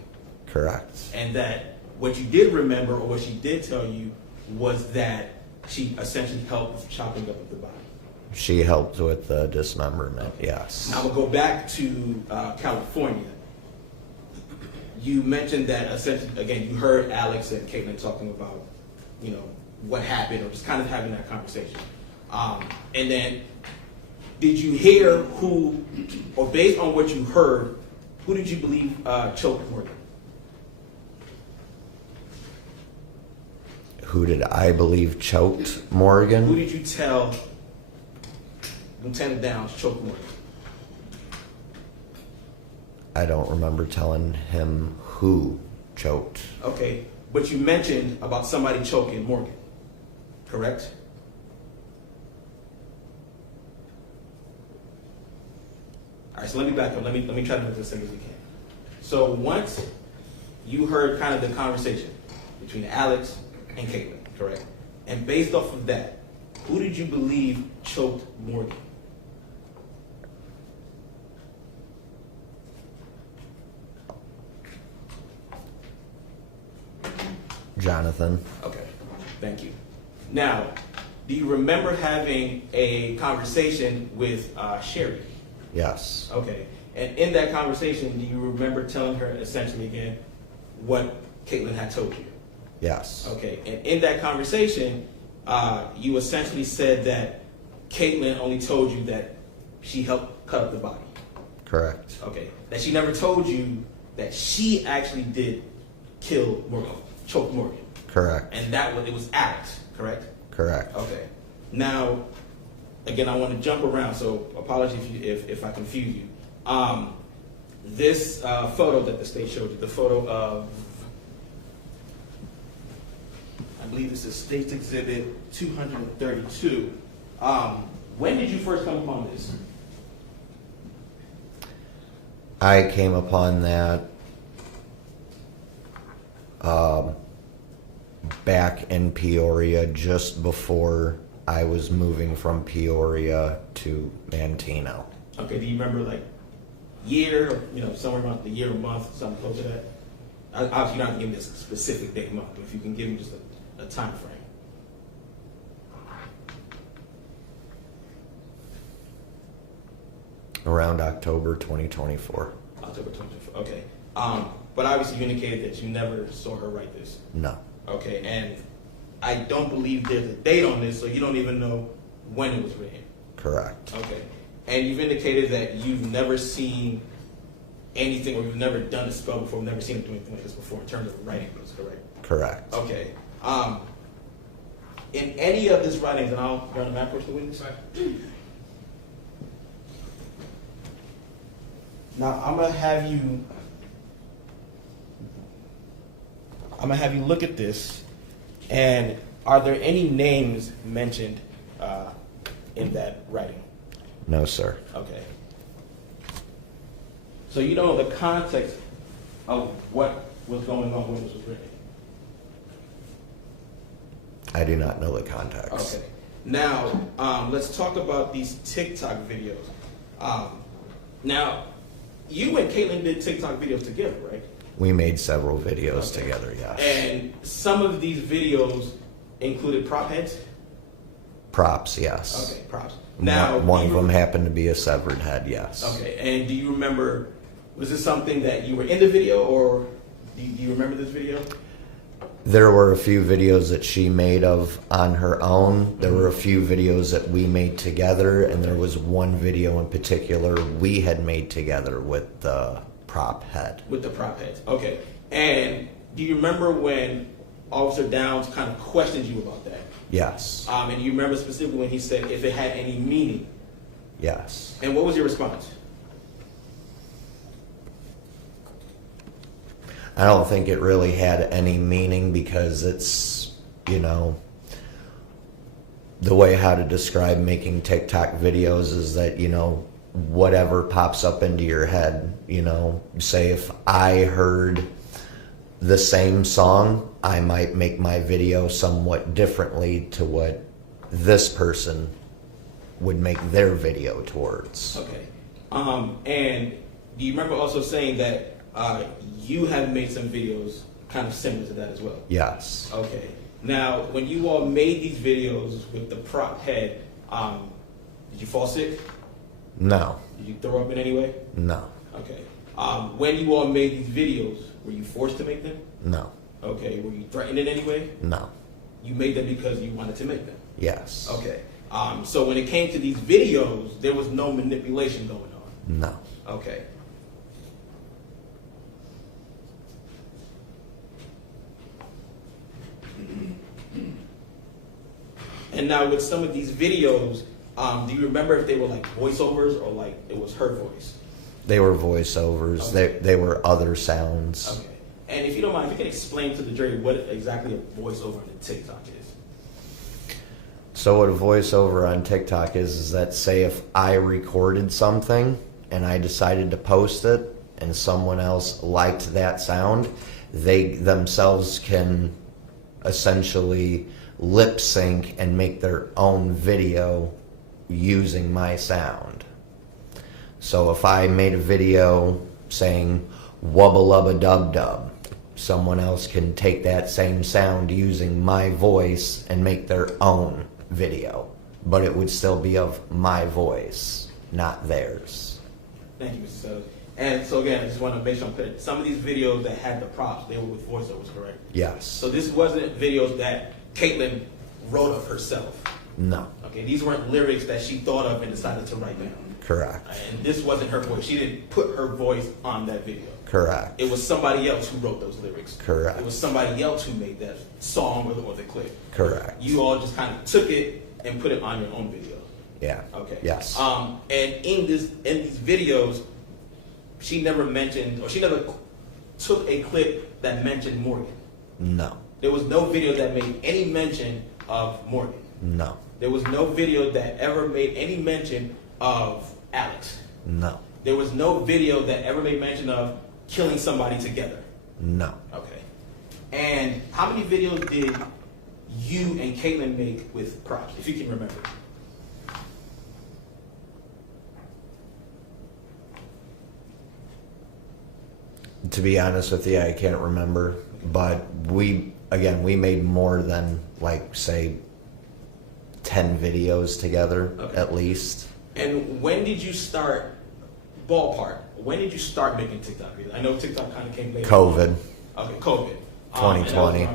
Correct. And that what you did remember, or what she did tell you, was that she essentially helped with chopping up of the body. She helped with the dismemberment, yes. Now we'll go back to California. You mentioned that essentially, again, you heard Alex and Katelyn talking about, you know, what happened, or just kind of having that conversation. And then, did you hear who, or based on what you heard, who did you believe choked Morgan? Who did I believe choked Morgan? Who did you tell Lieutenant Downs choked Morgan? I don't remember telling him who choked. Okay, but you mentioned about somebody choking Morgan, correct? All right, so let me back up. Let me try to make this as simple as we can. So once you heard kind of the conversation between Alex and Katelyn, correct? And based off of that, who did you believe choked Morgan? Jonathan. Okay, thank you. Now, do you remember having a conversation with Sherry? Yes. Okay, and in that conversation, do you remember telling her essentially again what Katelyn had told you? Yes. Okay, and in that conversation, you essentially said that Katelyn only told you that she helped cut up the body. Correct. Okay, that she never told you that she actually did kill Morgan, choke Morgan. Correct. And that was, it was Alex, correct? Correct. Okay. Now, again, I want to jump around, so apologies if I confuse you. This photo that the state showed you, the photo of, I believe this is State's Exhibit 232. When did you first come upon this? I came upon that back in Peoria just before I was moving from Peoria to Manteno. Okay, do you remember like year, or, you know, somewhere around the year or month, something close to that? Obviously, you don't have to give me a specific date month, but if you can give me just a time frame. Around October 2024. October 24th, okay. But obviously you indicated that you never saw her write this. No. Okay, and I don't believe there's a date on this, so you don't even know when it was written. Correct. Okay. And you've indicated that you've never seen anything, or you've never done a spell before, never seen it do anything like this before in terms of writing those, correct? Correct. Okay. In any of this writings, and I'll run a map towards the witness. Now I'm gonna have you look at this, and are there any names mentioned in that writing? No, sir. Okay. So you know the context of what was going on when this was written? I do not know the context. Okay. Now, let's talk about these TikTok videos. Now, you and Katelyn did TikTok videos together, right? We made several videos Okay. together, yes. And some of these videos included prop heads? Props, yes. Okay, props. Now, one of them happened to be a severed head, yes. Okay, and do you remember, was this something that you were in the video, or do you remember this video? There were a few videos that she made of on her own. There were a few videos that we made together, and there was one video in particular we had made together with the prop head. With the prop heads, okay. And do you remember when Officer Downs kind of questioned you about that? Yes. And you remember specifically when he said if it had any meaning? Yes. And what was your response? I don't think it really had any meaning because it's, you know, the way how to describe making TikTok videos is that, you know, whatever pops up into your head. You know, say if I heard the same song, I might make my video somewhat differently to what this person would make their video towards. Okay. And do you remember also saying that you have made some videos kind of similar to that as well? Yes. Okay. Now, when you all made these videos with the prop head, did you fall sick? No. Did you throw up in any way? No. Okay. When you all made these videos, were you forced to make them? No. Okay. Were you threatened in any way? No. You made them because you wanted to make them? Yes. Okay. So when it came to these videos, there was no manipulation going on? No. Okay. And now with some of these videos, do you remember if they were like voiceovers or like it was her voice? They were voiceovers. Okay. They were other sounds. Okay. And if you don't mind, if you can explain to the jury what exactly a voiceover on the TikTok is. So what a voiceover on TikTok is that, say if I recorded something and I decided to post it and someone else liked that sound, they themselves can essentially lip sync and make their own video using my sound. So if I made a video saying wubba lubba dub dub, someone else can take that same sound using my voice and make their own video, but it would still be of my voice, not theirs. Thank you, Mr. Sellers. And so again, I just want to make sure I'm clear. Some of these videos that had the props, they were with voiceovers, correct? Yes. So this wasn't videos that Katelyn wrote of herself. No. Okay, these weren't lyrics that she thought of and decided to write down. Correct. And this wasn't her voice. She didn't put her voice on that video. Correct. It was somebody else who wrote those lyrics. Correct. It was somebody else who made that song or the clip. Correct. You all just kind of took it and put it on your own video. Yeah. Okay. Yes. And in these videos, she never mentioned, or she never took a clip that mentioned Morgan. No. There was no video that made any mention of Morgan. No. There was no video that ever made any mention of Alex. No. There was no video that ever made mention of killing somebody together. No. Okay. And how many videos did you and Katelyn make with props, if you can remember? To be honest with you, I can't remember, but we made more than, like, say, 10 videos together, Okay. at least. And when did you start, ballpark, when did you start making TikTok videos? I know TikTok kind of came later. COVID. Okay, COVID. 2020.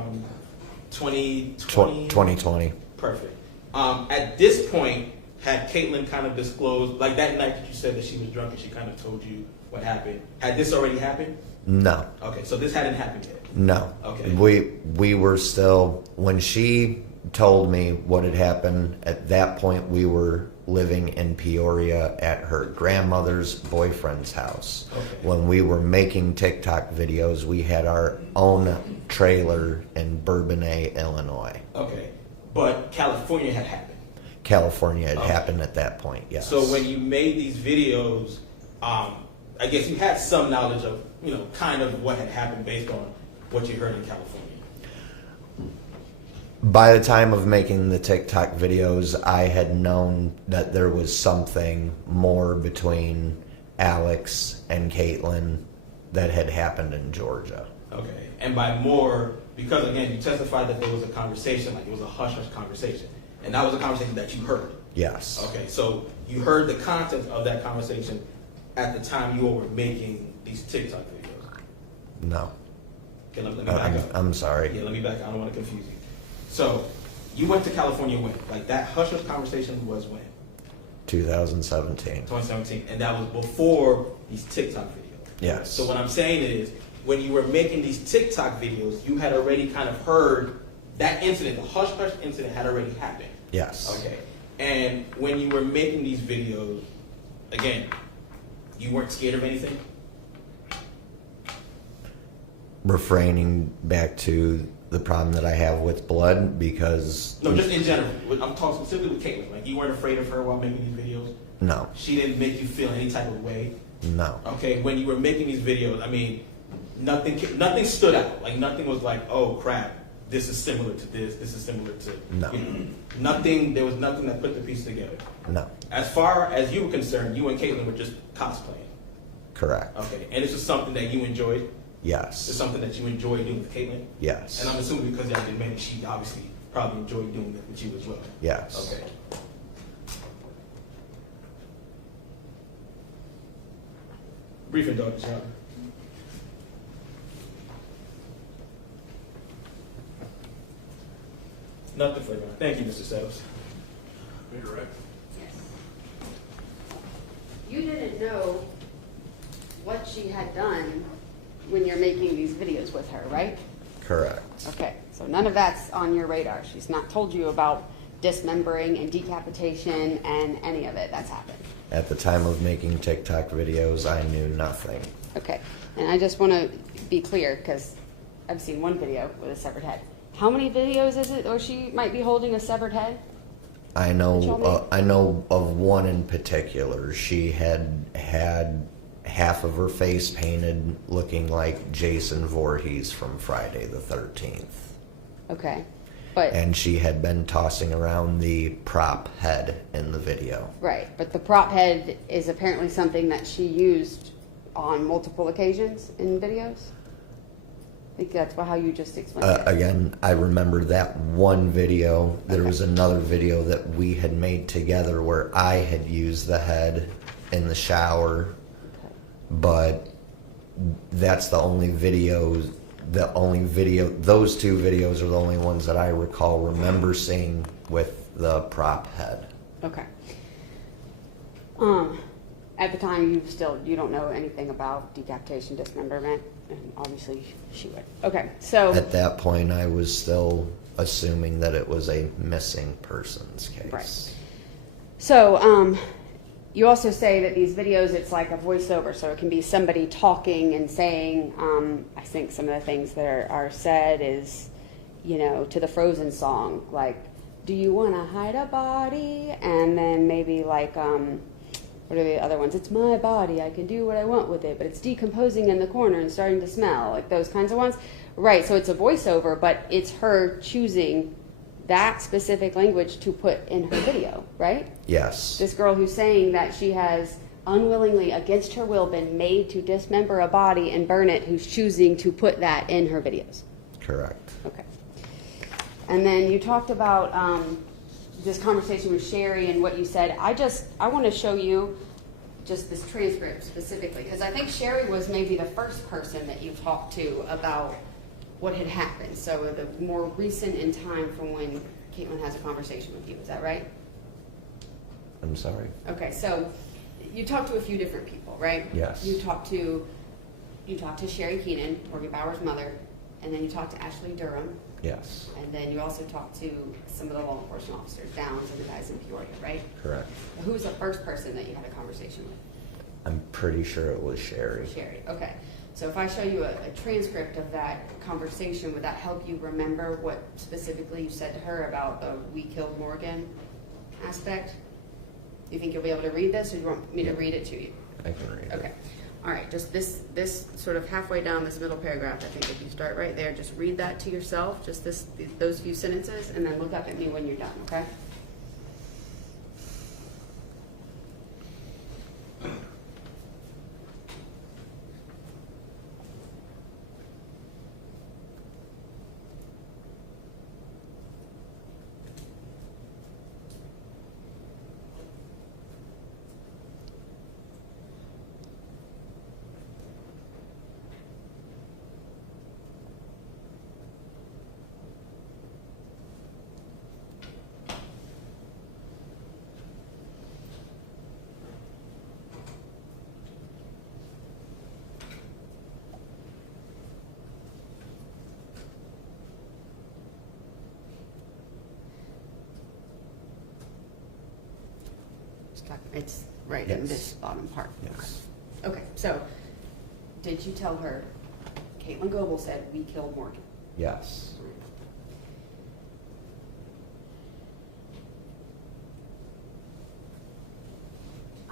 2020? 2020. Perfect. At this point, had Katelyn kind of disclosed, like that night that you said that she was drunk and she kind of told you what happened, had this already happened? No. Okay, so this hadn't happened yet. No. Okay. We were still, when she told me what had happened, at that point we were living in Peoria at her grandmother's boyfriend's house. Okay. When we were making TikTok videos, we had our own trailer in Bourbonnais, Illinois. Okay, but California had happened. California had Okay. happened at that point, yes. So when you made these videos, I guess you had some knowledge of, kind of what had happened based on what you heard in California. By the time of making the TikTok videos, I had known that there was something more between Alex and Katelyn that had happened in Georgia. Okay, and by more, because again, you testified that there was a conversation, like it was a hush-hush conversation. And that was a conversation that you heard. Yes. Okay, so you heard the content of that conversation at the time you all were making these TikTok videos. No. Okay, let me back up. I'm sorry. Yeah, let me back up. I don't want to confuse you. So, you went to California when? Like that hush-hush conversation was when? 2017. 2017. And that was before these TikTok videos. Yes. So what I'm saying is, when you were making these TikTok videos, you had already kind of heard that incident, the hush-hush incident had already happened. Yes. Okay. And when you were making these videos, again, you weren't scared of anything? Refraining back to the problem that I have with blood, because... No, just in general. I'm talking specifically with Katelyn. Like, you weren't afraid of her while making these videos? No, She didn't make you feel any type of way? no, Okay, when you were making these videos, I mean, nothing stood out. Like, nothing was like, oh crap, this is similar to this is similar to, No. you know, nothing, there was nothing that put the pieces together. no, As far as you were concerned, you and Katelyn were just cosplaying. correct. Okay, and it's just something that you enjoyed? It's Yes, something that you enjoyed doing with Katelyn? yes, And I'm assuming because y'all did many, she obviously probably enjoyed doing it with you as well. yes. Okay. Brief indulgence, Your Honor. Nothing further. Thank you, Mr. Settles. Redirect. Yes. You didn't know what she had done when you're making these videos with her, right? Correct. Okay, so none of that's on your radar. She's not told you about dismembering and decapitation and any of it that's happened. At the time of making TikTok videos, I knew nothing. Okay, and I just want to be clear because I've seen one video with a severed head. How many videos is it, or she might be holding a severed head? I Did y'all know. I know of one in particular. She had half of her face painted, looking like Jason Voorhees from Friday the 13th, Okay, but and she had been tossing around the prop head in the video. right, but the prop head is apparently something that she used on multiple occasions in videos. I think that's how you just explained it. Again, I remember that one video. There Okay. was another video that we had made together where I had used the head in the shower, Okay. but that's the only videos. Those two videos are the only ones that I remember seeing with the prop head. Okay. At the time, you don't know anything about decapitation, dismemberment, and obviously she would. Okay, so At that point, I was still assuming that it was a missing persons case. Right. So you also say that these videos, it's like a voiceover, so it can be somebody talking and saying. I think some of the things that are said is, to the Frozen song, like, "Do you want to hide a body?" And then maybe like. What are the other ones? It's my body. I can do what I want with it, but it's decomposing in the corner and starting to smell. Like those kinds of ones. Right, so it's a voiceover, but it's her choosing that specific language to put in her video, right? Yes. This girl who's saying that she has unwillingly, against her will, been made to dismember a body and burn it, who's choosing to put that in her videos. Correct. Okay. And then you talked about this conversation with Sherry and what you said. I want to show you just this transcript specifically, because I think Sherry was maybe the first person that you talked to about what had happened. So the more recent in time from when Katelyn has a conversation with you. Is that right? I'm sorry. Okay, so you talked to a few different people, right? Yes. You talked to Sherry Keenan, Morgan Bauer's mother, and then you talked to Ashley Durham, Yes. and then you also talked to some of the law enforcement officers, Downs and the guys in Peoria, right? Correct. Who was the first person that you had a conversation with? I'm pretty sure it was Sherry. Sherry, okay. So if I show you a transcript of that conversation, would that help you remember what specifically you said to her about the "we killed Morgan" aspect? Do you think you'll be able to read this, or do you want me to read it to you? I can read it. Okay. All right, just this sort of halfway down this middle paragraph, I think if you start right there, just read that to yourself, just those few sentences, and then look up at me when you're done, okay? It's right in Yes. this bottom part. Yes. Okay, so did you tell her, Katelyn Goble said, "we killed Morgan"? Yes.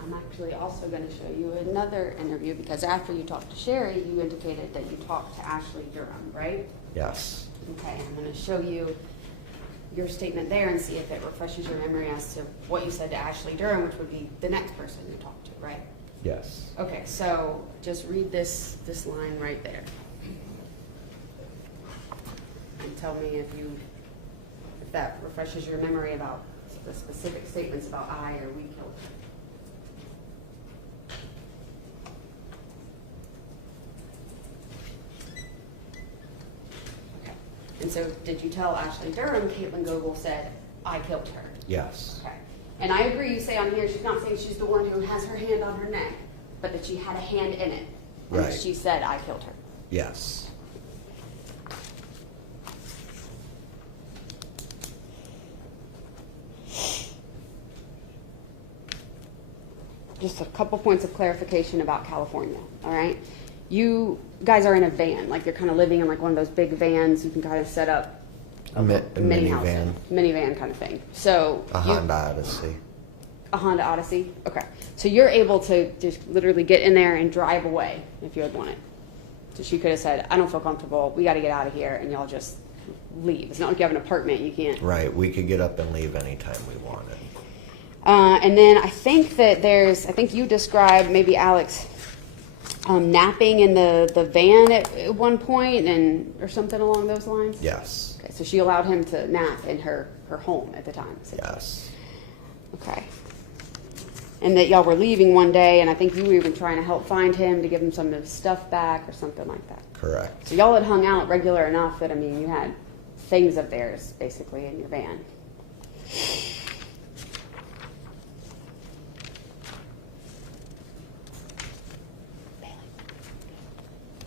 I'm actually also going to show you another interview because after you talked to Sherry, you indicated that you talked to Ashley Durham, right? Yes. Okay, I'm going to show you your statement there and see if it refreshes your memory as to what you said to Ashley Durham, which would be the next person you talked to, right? Yes. Okay, so just read this line right there. And tell me if that refreshes your memory about the specific statements about I or we killed her. Okay. And so did you tell Ashley Durham, Katelyn Goble said, I killed her? Yes. Okay. And I agree, you say on here, she's not saying she's the one who has her hand on her neck, but that she had a hand in it. And Right. she said, I killed her. Yes. Just a couple points of clarification about California, all right? You guys are in a van, like you're kind of living in like one of those big vans. You can kind of set up A mini house, minivan. minivan kind of thing. So A Honda Odyssey. A Honda Odyssey? Okay. So you're able to just literally get in there and drive away if you had wanted. So she could have said, I don't feel comfortable. We got to get out of here. And y'all just leave. It's not like you have an apartment. You can't. Right. We could get up and leave anytime we wanted. And then I think that I think you described, maybe Alex, napping in the van at one point or something along those lines? Yes. Okay. So she allowed him to nap in her home at the time. essentially. Yes. Okay. And that y'all were leaving one day, and I think you were even trying to help find him to give him some of his stuff back or something like that. Correct. So y'all had hung out regular enough that, I mean, you had things of theirs basically in your van.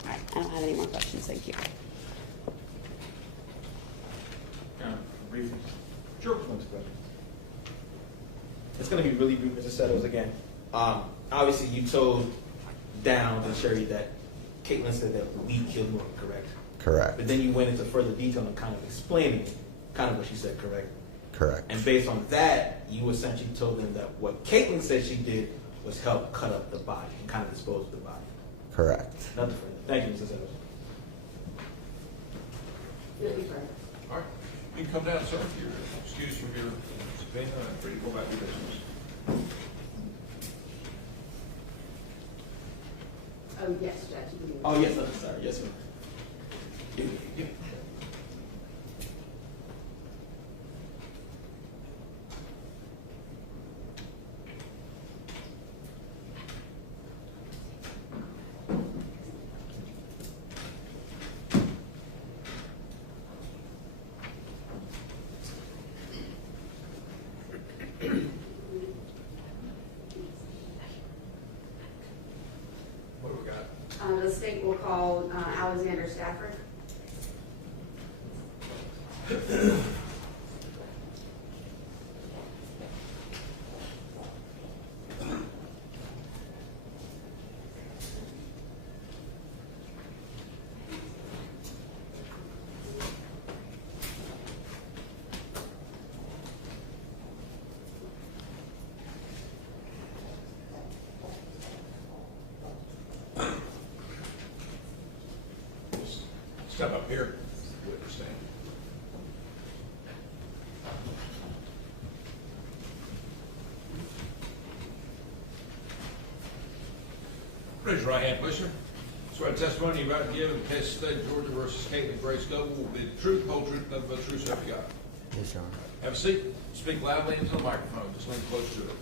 All right, I don't have any more questions. Thank you. Briefly. Sure. It's going to be really brief, Mr. Settles, again. Obviously, you told Downs and Sherry that Katelyn said that we killed Morgan, correct? Correct. But then you went into further detail and kind of explaining kind of what she said, correct? Correct. And based on that, you essentially told them that what Katelyn said she did was help cut up the body and kind of dispose of the body. Correct. Nothing further. Thank you, Mr. Settles. All right, you can come down, sir, if you're excused from your subpoena and free to go back to your business. Oh, yes, Judge. Oh, yes, I'm sorry. Yes, ma'am. Yeah. What do we got? The state will call Alexander Stafford. Step up here, witness stand. Raise your right hand, please, sir. Swear the testimony you're about to give in the case of the state of Georgia versus Katelyn Grace Goble will be the truth, whole truth, nothing but the truth, so help you God. Yes, Your Honor. Have a seat. Speak loudly into the microphone. Just lean close to it.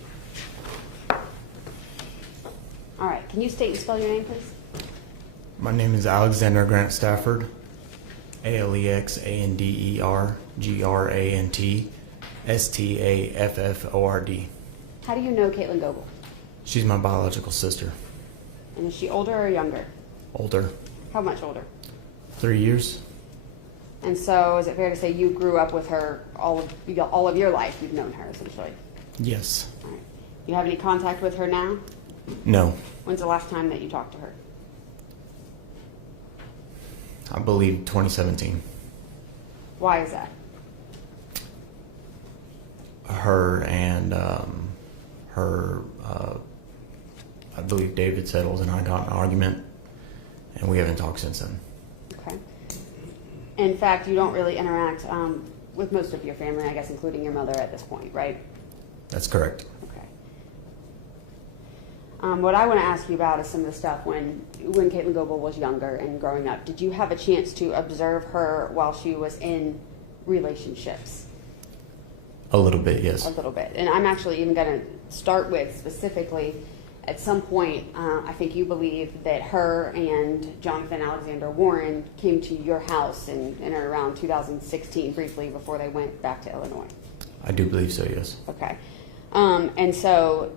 All right, can you state and spell your name, please? My name is Alexander Grant Stafford, AlexAnderGrant, Stafford. How do you know Katelyn Goble? She's my biological sister. And is she older or younger? Older, How much older? 3 years. And so is it fair to say you grew up with her all of your life? You've known her, essentially. Yes. All right. You have any contact with her now? No, When's the last time that you talked to her? I believe 2017. Why is that? Her and her I believe David Settles and I got in an argument, and we haven't talked since then. Okay. In fact, you don't really interact with most of your family, I guess, including your mother at this point, right? That's correct. Okay. What I want to ask you about is some of the stuff when Katelyn Goble was younger and growing up. Did you have a chance to observe her while she was in relationships? A little bit, yes. A little bit. And I'm actually even going to start with specifically, at some point, I think you believe that her and Jonathan Alexander Warren came to your house in or around 2016 briefly before they went back to Illinois. I do believe so, yes. Okay. And so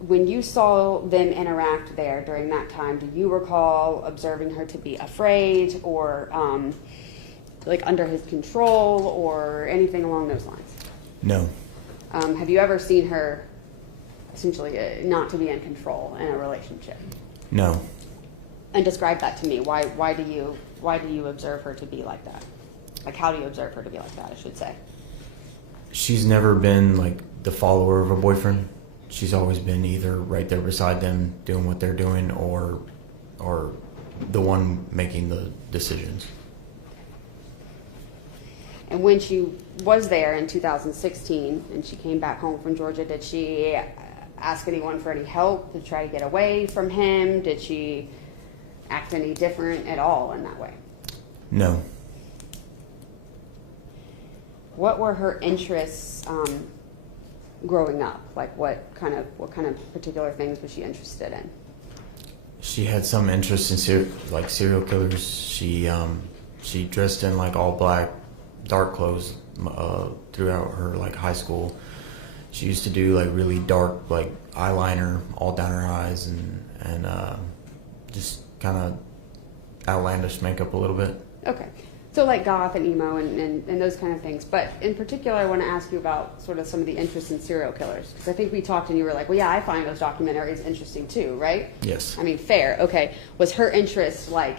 when you saw them interact there during that time, do you recall observing her to be afraid or like under his control or anything along those lines? No. Have you ever seen her essentially not to be in control in a relationship? No. And describe that to me. Why do you observe her to be like that? Like, how do you observe her to be like that, I should say? She's never been like the follower of a boyfriend. She's always been either right there beside them doing what they're doing or the one making the decisions. And when she was there in 2016 and she came back home from Georgia, did she ask anyone for any help to try to get away from him? Did she act any different at all in that way? No. What were her interests growing up? Like what kind of particular things was she interested in? She had some interest in serial killers. She dressed in like all black, dark clothes throughout her like high school. She used to do like really dark like eyeliner all down her eyes and just kind of outlandish makeup a little bit. Okay. So like goth and emo and those kind of things. But in particular, I want to ask you about sort of some of the interests in serial killers. Because I think we talked and you were like, well, yeah, I find those documentaries interesting too, right? Yes. I mean, fair. Okay. Was her interest like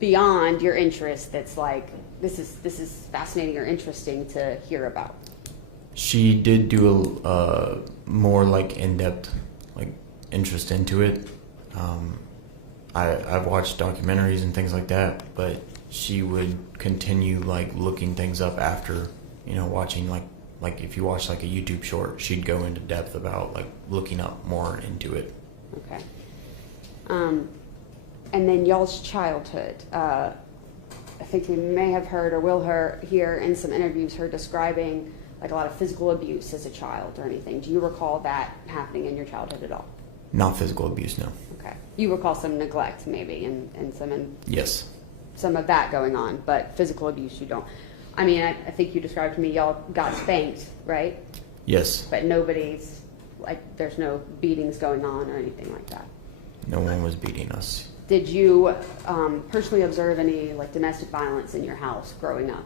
beyond your interest that's like, this is fascinating or interesting to hear about? She did do a more like in-depth like interest into it. I've watched documentaries and things like that, but she would continue like looking things up after, watching like if you watch like a YouTube short, she'd go into depth about like looking up more into it. Okay. And then y'all's childhood. I think we may have heard or will hear in some interviews her describing like a lot of physical abuse as a child or anything. Do you recall that happening in your childhood at all? Not physical abuse, no. Okay. You recall some neglect maybe and Yes. some of that going on, but physical abuse you don't. I mean, I think you described to me y'all got spanked, right? Yes. But nobody's, like, there's no beatings going on or anything like that. No one was beating us. Did you personally observe any, like, domestic violence in your house growing up?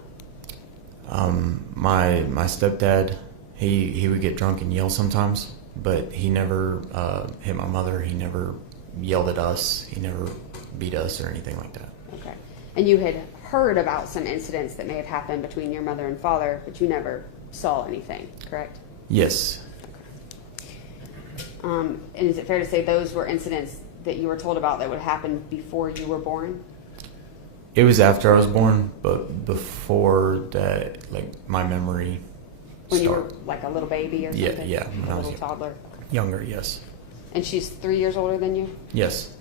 My stepdad, he would get drunk and yell sometimes, but he never hit my mother. He never yelled at us. He never beat us or anything like that. Okay. And you had heard about some incidents that may have happened between your mother and father, but you never saw anything, correct? Yes. And is it fair to say those were incidents that you were told about that would happen before you were born? It was after I was born, but before that, like, my memory When you were like a little baby or something? Yeah, when a I was little toddler. younger, yes. And she's 3 years older than you? Yes.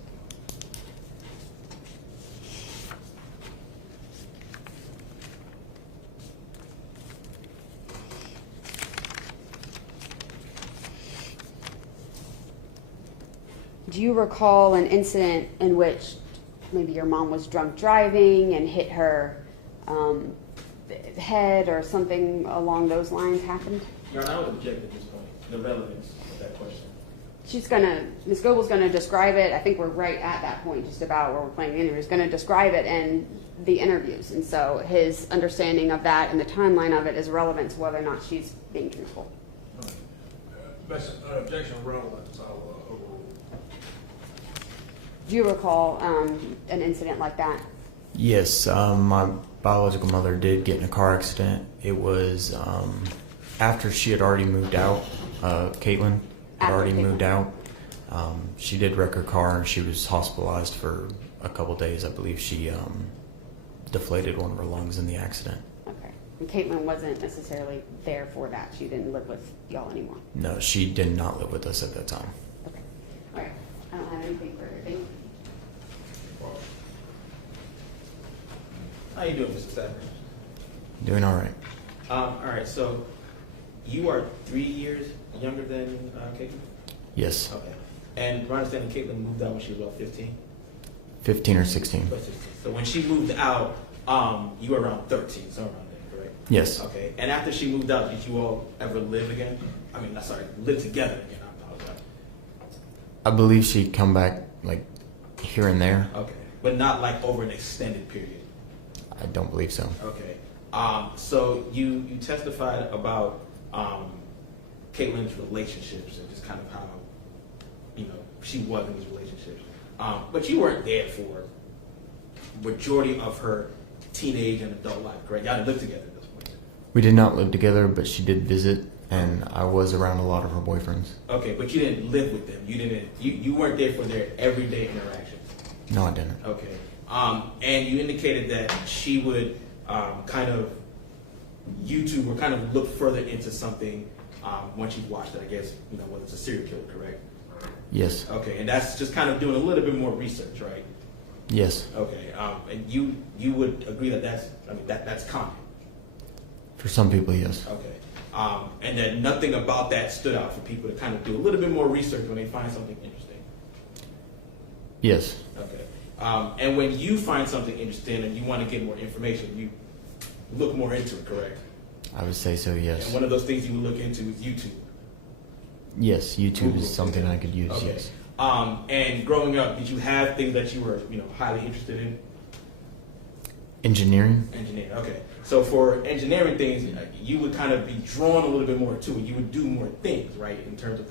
Do you recall an incident in which maybe your mom was drunk driving and hit her head or something along those lines happened? Your Honor, I would object at this point, the relevance of that question. Ms. Goble's gonna describe it. I think we're right at that point just about where we're playing the interview. He's gonna describe it in the interviews. And so his understanding of that and the timeline of it is relevant to whether or not she's being truthful. Objection of relevance, I'll overrule. Do you recall an incident like that? Yes, my biological mother did get in a car accident. It was after she had already moved out. Katelyn had already moved out. She did wreck her car and she was hospitalized for a couple days. I believe she deflated one of her lungs in the accident. Okay. And Katelyn wasn't necessarily there for that. She didn't live with y'all anymore. No, she did not live with us at that time. Okay. All right. I don't have anything further. Thank you. How you doing, Mr. Stafford? Doing all right. All right, so you are 3 years younger than Caitlin? Yes, Okay. And my understanding, Caitlin moved out when she was about 15? 15 or 16. So when she moved out, you were around 13, somewhere around there, correct? Yes. Okay. And after she moved out, did you all ever live again? I mean, sorry, live together again. I apologize. I believe she'd come back like here and there. Okay. But not like over an extended period. I don't believe so. Okay. So you testified about Caitlin's relationships and just kind of how, you know, she was in these relationships. But you weren't there for majority of her teenage and adult life, correct? Y'all didn't live together at this point. We did not live together, but she did visit, and I was around a lot of her boyfriends. Okay, but you didn't live with them. You weren't there for their everyday interactions. No, I didn't. Okay. And you indicated that she would you two were kind of look further into something once you've watched it, I guess, you know, whether it's a serial killer, correct? Yes. Okay, and that's just kind of doing a little bit more research, right? Yes. Okay, and you would agree that that's common? For some people, yes. Okay. And that nothing about that stood out for people to kind of do a little bit more research when they find something interesting? Yes. Okay. And when you find something interesting and you want to get more information, you look more into it, correct? I would say so, yes. And one of those things you would look into is YouTube. Yes, YouTube is something I could use, Okay. yes. And growing up, did you have things that you were, you know, highly interested in? Engineering? Engineering, okay. So for engineering things, you would kind of be drawn a little bit more to it. You would do more things, right, in terms of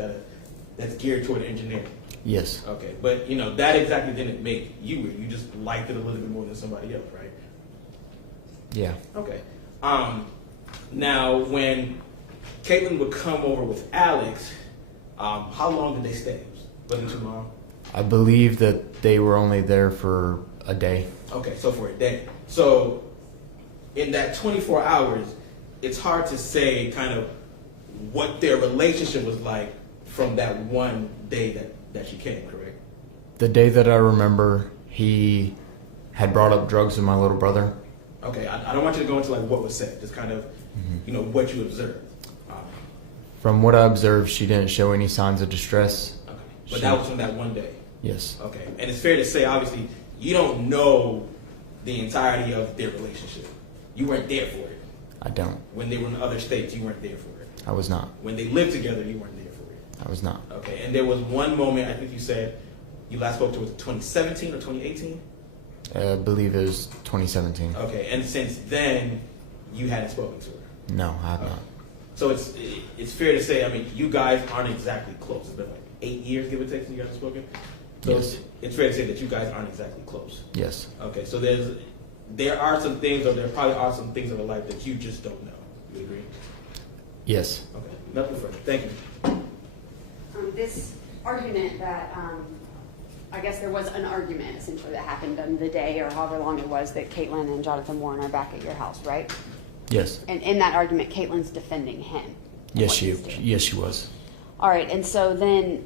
that's geared toward engineering. Yes. Okay, but you know that exactly didn't make you. You just liked it a little bit more than somebody else, right? Yeah. Okay. Now, when Caitlin would come over with Alex, how long did they stay? Wasn't too long. I believe that they were only there for a day. Okay, so for a day. So in that 24 hours, it's hard to say kind of what their relationship was like from that one day that she came, correct? The day that I remember, he had brought up drugs with my little brother. Okay, I don't want you to go into like what was said, just kind of, you know, what you observed. From what I observed, she didn't show any signs of distress. Okay, but that was from that one day. Yes. Okay, and it's fair to say, obviously, you don't know the entirety of their relationship. You weren't there for it. I don't. When they were in other states, you weren't there for it. I was not. When they lived together, you weren't there for it. I was not. Okay, and there was one moment, I think you said, you last spoke to, was it 2017 or 2018? I believe it was 2017. Okay, and since then, you hadn't spoken to her? No, I have not. So it's fair to say, I mean, you guys aren't exactly close. It's been like 8 years, give or take, since you guys have spoken? So Yes. it's fair to say that you guys aren't exactly close. Yes. Okay, so there are some things, or there probably are some things in her life that you just don't know. You agree? Yes. Okay, nothing further. Thank you. This argument that, I guess there was an argument essentially that happened on the day or however long it was that Caitlin and Jonathan Warren are back at your house, right? Yes. And in that argument, Caitlin's defending him. and Yes, what she. he's doing. Yes, she was. All right, and so then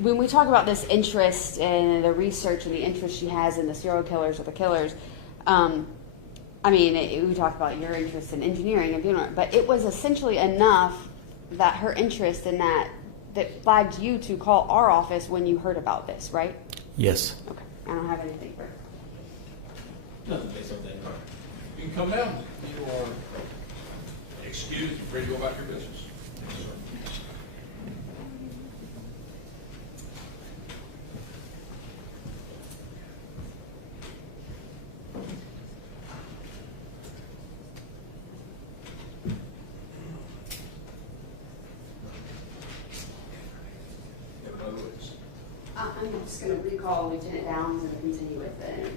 when we talk about this interest and the research and the interest she has in the serial killers or the killers, I mean, we talk about your interest in engineering and funeral, but it was essentially enough that her interest in that flagged you to call our office when you heard about this, right? Yes. Okay, I don't have anything further. Nothing based on that. You can come down. You are excused. You're free to go about your business. Yes, sir. You have another witness. I'm just going to recall Lieutenant Downs and continue with the.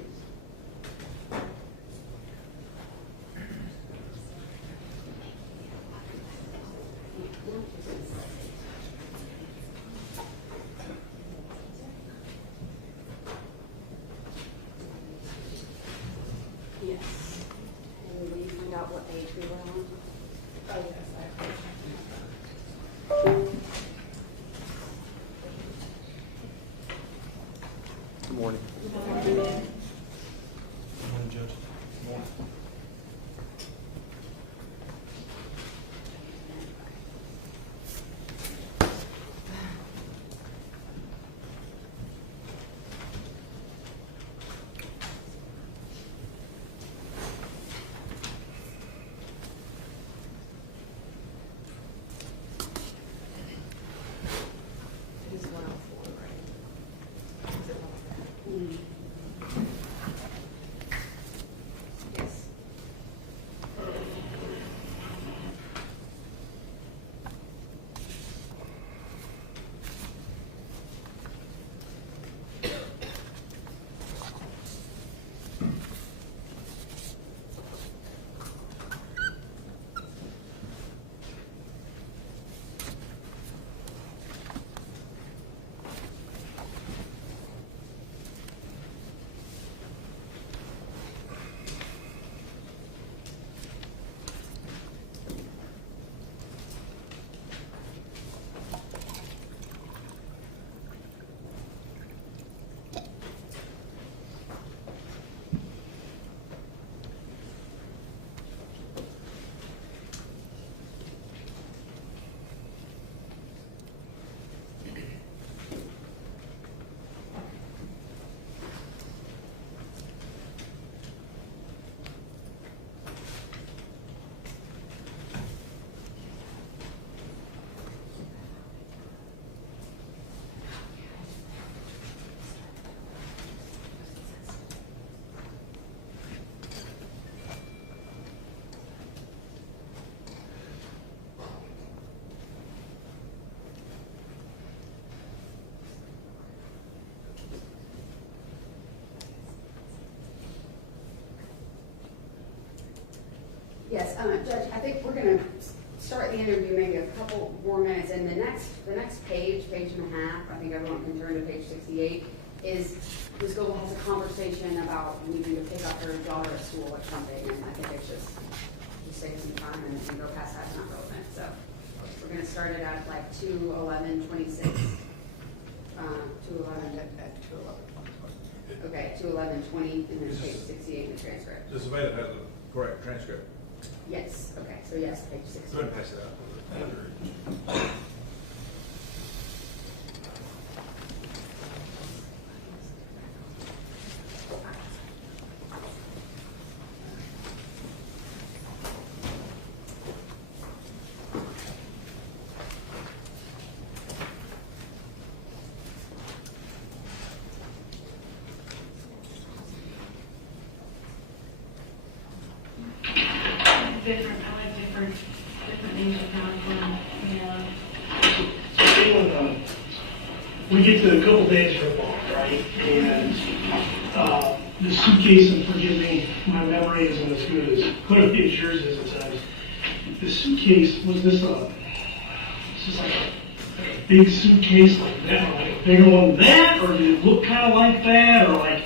about what page we were on? Oh, yes, Good morning. I. Morning, Judge. Morning. It is 104, right? Is it 104? Yes. Yes, Judge, I think we're gonna start the interview maybe a couple more minutes, and the next page, page and a half, I think everyone can turn to page 68, is Ms. Goble has a conversation about needing to pick up her daughter at school or something, and I think it's just save some time and go past that's not relevant, so we're gonna start it at like 2:11:26. 2:11, At 2:11. okay, 2:11:20, and then page 68 in the transcript. Does the man have the correct transcript? Yes, okay, so yes, page 68. Go ahead and pass it out. Different, I like different names of counseling, yeah. So Katelyn, we get to a couple days from off, right? And the suitcase, and forgive me, my memory isn't as good as yours is at times. The suitcase, was this like a big suitcase like that, or like a bigger one than that, or did it look kind of like that, or like,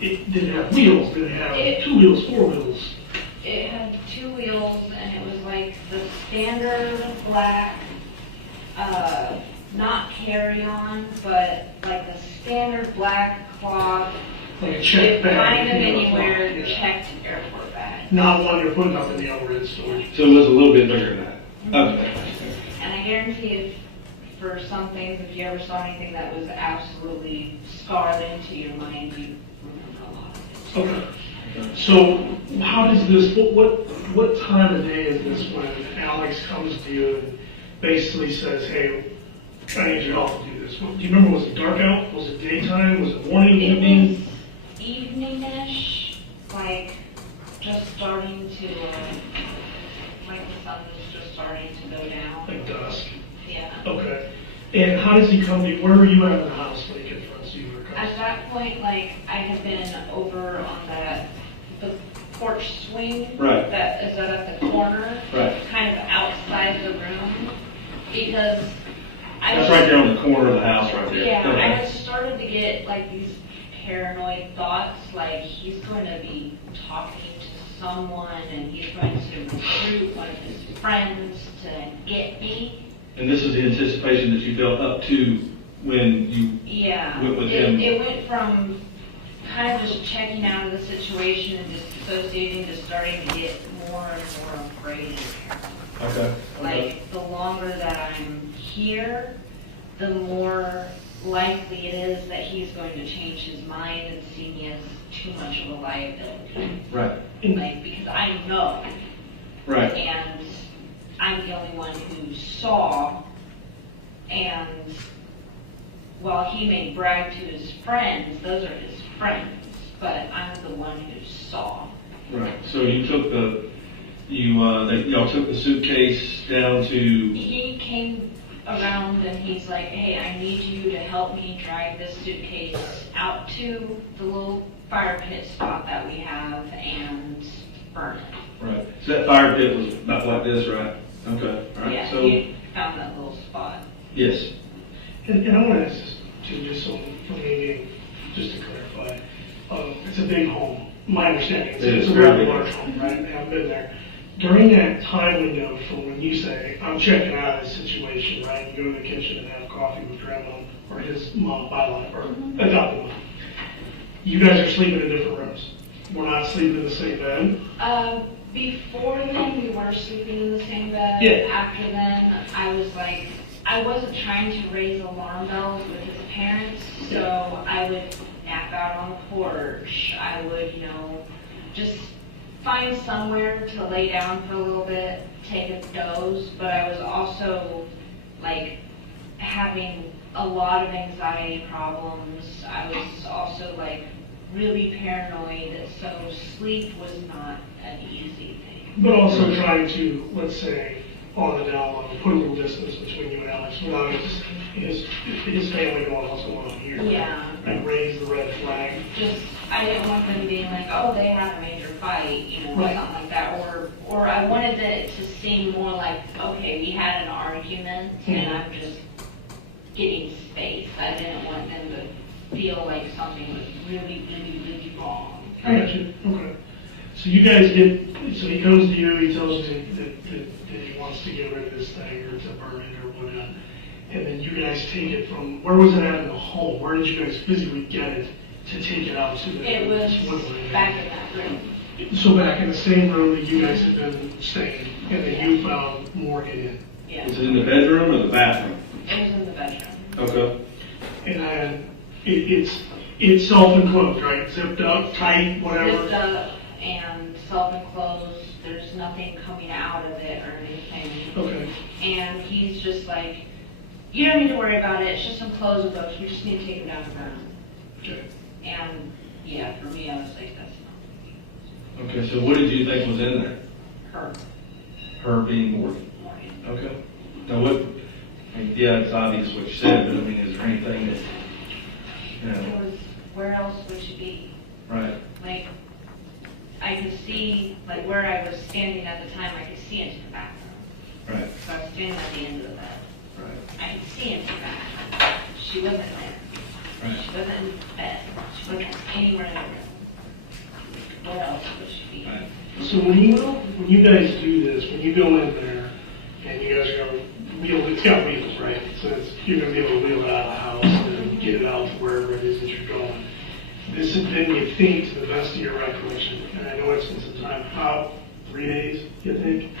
did it have wheels? Did it have 2 wheels, 4 wheels? It had 2 wheels and it was like the standard black, not carry-on, but like the standard black cloth. Like a check bag. Kind of you know, anywhere yeah. checked airport bag. Not one you're putting up in the overhead storage. So it was a little bit bigger than that? Okay. And I guarantee if, for some things, if you ever saw anything that was absolutely scarred into your mind, you remember a lot of it. Okay. So how does this, what time of day is this when Alex comes to you and basically says, hey, I need your help to do this? Do you remember, was it dark out? Was it daytime? Was it morning, evening? It was evening-ish, like just starting to, like the sun was just starting to go down. Like dusk? Yeah. Okay. And how does he come to you? Where are you at in the house when he confronts you? Or comes? At that point, like, I had been over on the porch swing. Right. That is at the corner. Right. Kind of outside the room, because That's right there on the corner of the house right there. Yeah, Okay. I had started to get like these paranoid thoughts, like he's going to be talking to someone and he's going to recruit one of his friends to get me. And this is the anticipation that you built up to when you Yeah, went with him? it went from kind of just checking out of the situation and disassociating to starting to get more and more afraid. Okay. Like, the longer that I'm here, the more likely it is that he's going to change his mind and see me as too much of a liability. Right. Like, because I know. Right. And I'm the only one who saw, and while he may brag to his friends, those are his friends, but I'm the one who saw. Right. So you took y'all took the suitcase down to. He came around and he's like, hey, I need you to help me drag this suitcase out to the little fire pit spot that we have and burn it. Right. So that fire pit was about like this, right? Okay. All right. Yeah, So he found that little spot. yes. And I want to ask this too, just so for me, just to clarify. It's a big home. My understanding is it's a very large home, right? I've been there. During that time window from when you say, I'm checking out of this situation, right? You go to the kitchen and have coffee with grandma or his mom, byline, or adopted mom. You guys are sleeping in different rooms. We're not sleeping in the same bed. Before then, we were sleeping in the same bed. Yeah. After then, I was like, I wasn't trying to raise alarm bells with his parents, so I would nap out on the porch. I would, just find somewhere to lay down for a little bit, take a doze, but I was also, like, having a lot of anxiety problems. I was also, like, really paranoid, so sleep was not an easy thing. But also trying to, let's say, on the down low, put a little distance between you and Alex without his family knowing what's going on here. Yeah. Like raise the red flag. Just, I didn't want them being like, oh, they had a major fight, Right. something like that. Or I wanted it to seem more like, okay, we had an argument and I'm just getting space. I didn't want them to feel like something was really, really, really wrong. I got you. Okay. So you guys so he comes to you, he tells you that he wants to get rid of this thing or to burn it or whatnot. And then you guys take it from, where was it at in the home? Where did you guys physically get it to take it out to the? It was back in that room. So back in the same room that you guys had been staying, and then you found Morgan in. Yeah. Was it in the bedroom or the bathroom? It was in the bedroom. Okay. And it's self-enclosed, right? Zipped up, tight, whatever. Zipped up and self-enclosed. There's nothing coming out of it or anything. Okay. And he's just like, you don't need to worry about it. It's just some clothes and books. We just need to take them down to burn. Okay. And yeah, for me, I was like, that's not Okay. So what did you think was in there? her. Her being Morgan. Okay. Now what? Yeah, it's obvious what you said, but I mean, is there anything that? It was, where else would she be? Right. Like, I could see, like where I was standing at the time, I could see into the bathroom. Right. So I was standing at the end of the bed. Right. I could see into the bathroom. She wasn't there. Right. She wasn't in bed. She wasn't anywhere in the room. Where else would she be? Right. So when you guys do this, when you go in there and you guys are going to wheel, it's got wheels, right? So you're going to be able to wheel it out of the house and get it out to wherever it is that you're going. This has been, you think, to the best of your recollection, and I know it's been some time, about 3 days, you think?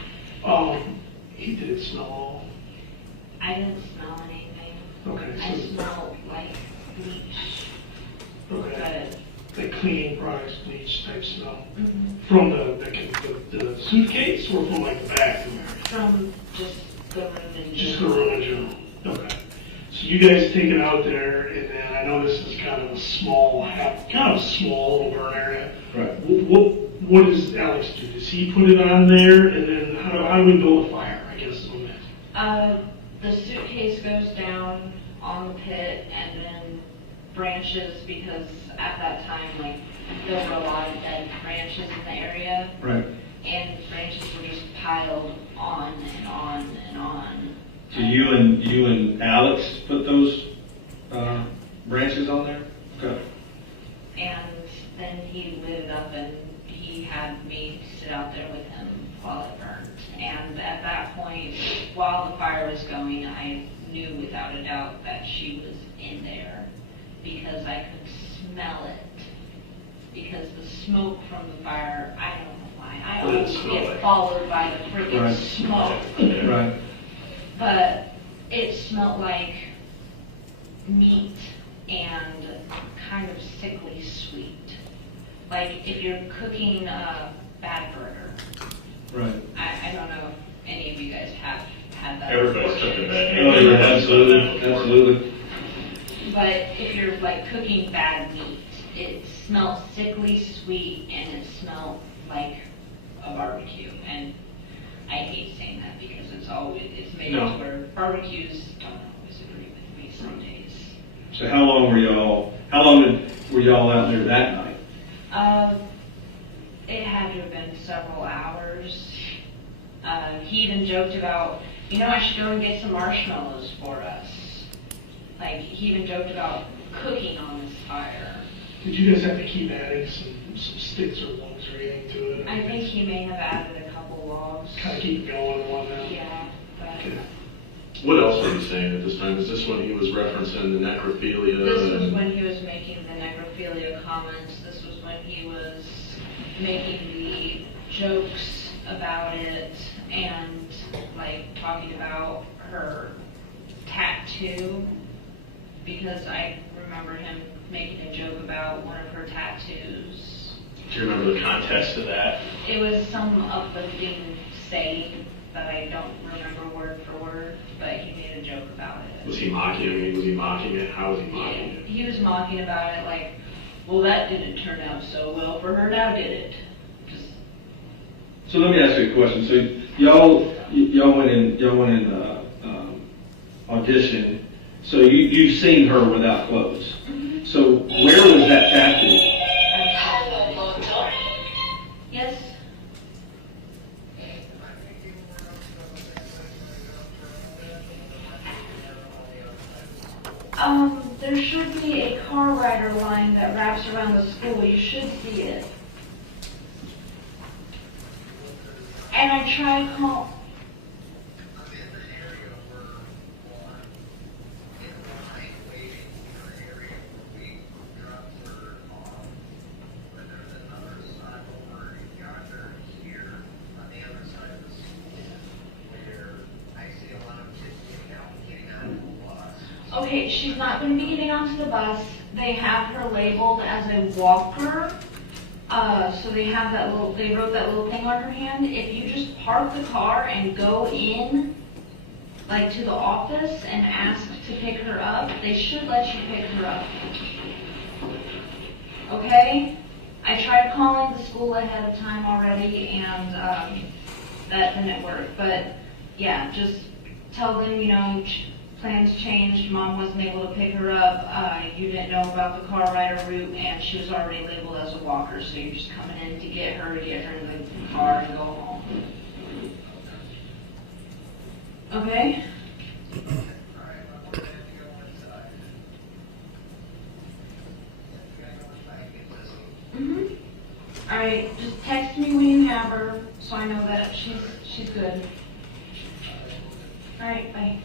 Did it smell all? I didn't smell anything. Okay, I so, smelled like bleach. okay, But like cleaning products, bleach type smell. mhm. From the suitcase or from like the bathroom area? From just the room in Just the general. room in general? Okay. So you guys take it out there, and then I know this is kind of a small little burn area. Right. What does Alex do? Does he put it on there, and then how do we build a fire, I guess is what I'm asking. The suitcase goes down on the pit and then branches, because at that time, like, there were a lot of dead branches in the area. Right. And branches were just piled on and on and on. So you and Alex put those branches on there? Okay. And then he lit it up and he had me sit out there with him while it burned. And at that point, while the fire was going, I knew without a doubt that she was in there because I could smell it. Because the smoke from the fire, I don't know why, I always get followed by the freaking smoke. Right. But it smelled like meat and kind of sickly sweet. Like if you're cooking a bad burger. Right. I don't know if any of you guys have had that. Everybody's before. cooking that. Oh, yeah, absolutely, absolutely. But if you're like cooking bad meat, it smells sickly sweet and it smells like a barbecue. And I hate saying that because it's made No. to where barbecues don't always agree with me some days. So how long were y'all out there that night? It had to have been several hours. He even joked about, I should go and get some marshmallows for us. Like, he even joked about cooking on this fire. Did you guys have to keep adding some sticks or logs or anything to it? I think he may have added a couple logs. Kind of keep it going and whatnot? Yeah, but Okay. What else were you saying at this time? Is this when he was referencing the necrophilia? this was when he was making the necrophilia comments. This was when he was making the jokes about it and, like, talking about her tattoo. Because I remember him making a joke about one of her tattoos. Do you remember the context of that? It was some uplifting saying that I don't remember word for word, but he made a joke about it. Was he mocking it? Was he mocking it? How was he mocking it? He was mocking about it like, well, that didn't turn out so well for her, now did it? Just, So let me ask you a question. So y'all went in audition. So you've seen her without clothes. mm-hmm. So where was that tattoo? Yes? There should be a car rider line that wraps around the school. You should see it. And I tried call. Okay, she's not going to be getting onto the bus. They have her labeled as a walker. So they have they wrote that little thing on her hand. If you just park the car and go in, like to the office and ask to pick her up, they should let you pick her up. Okay? I tried calling the school ahead of time already and that didn't work. But yeah, just tell them, plans changed, mom wasn't able to pick her up, you didn't know about the car rider route, and she was already labeled as a walker, so you're just coming in to get her in the car and go home. Okay? Mm-hmm. Alright, just text me when you have her, so I know that she's good. Alright, bye.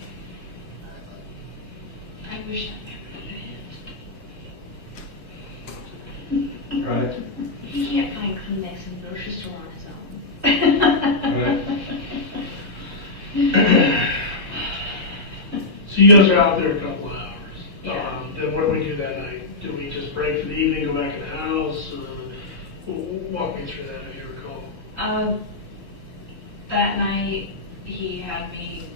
I wish I never Right. He can't find Kleenex in the grocery store on his own. So you guys are out there a couple of hours. Then what do we do that night? Do we just break for the evening, go back in the house? Walk me through that if you recall. That night, he had me,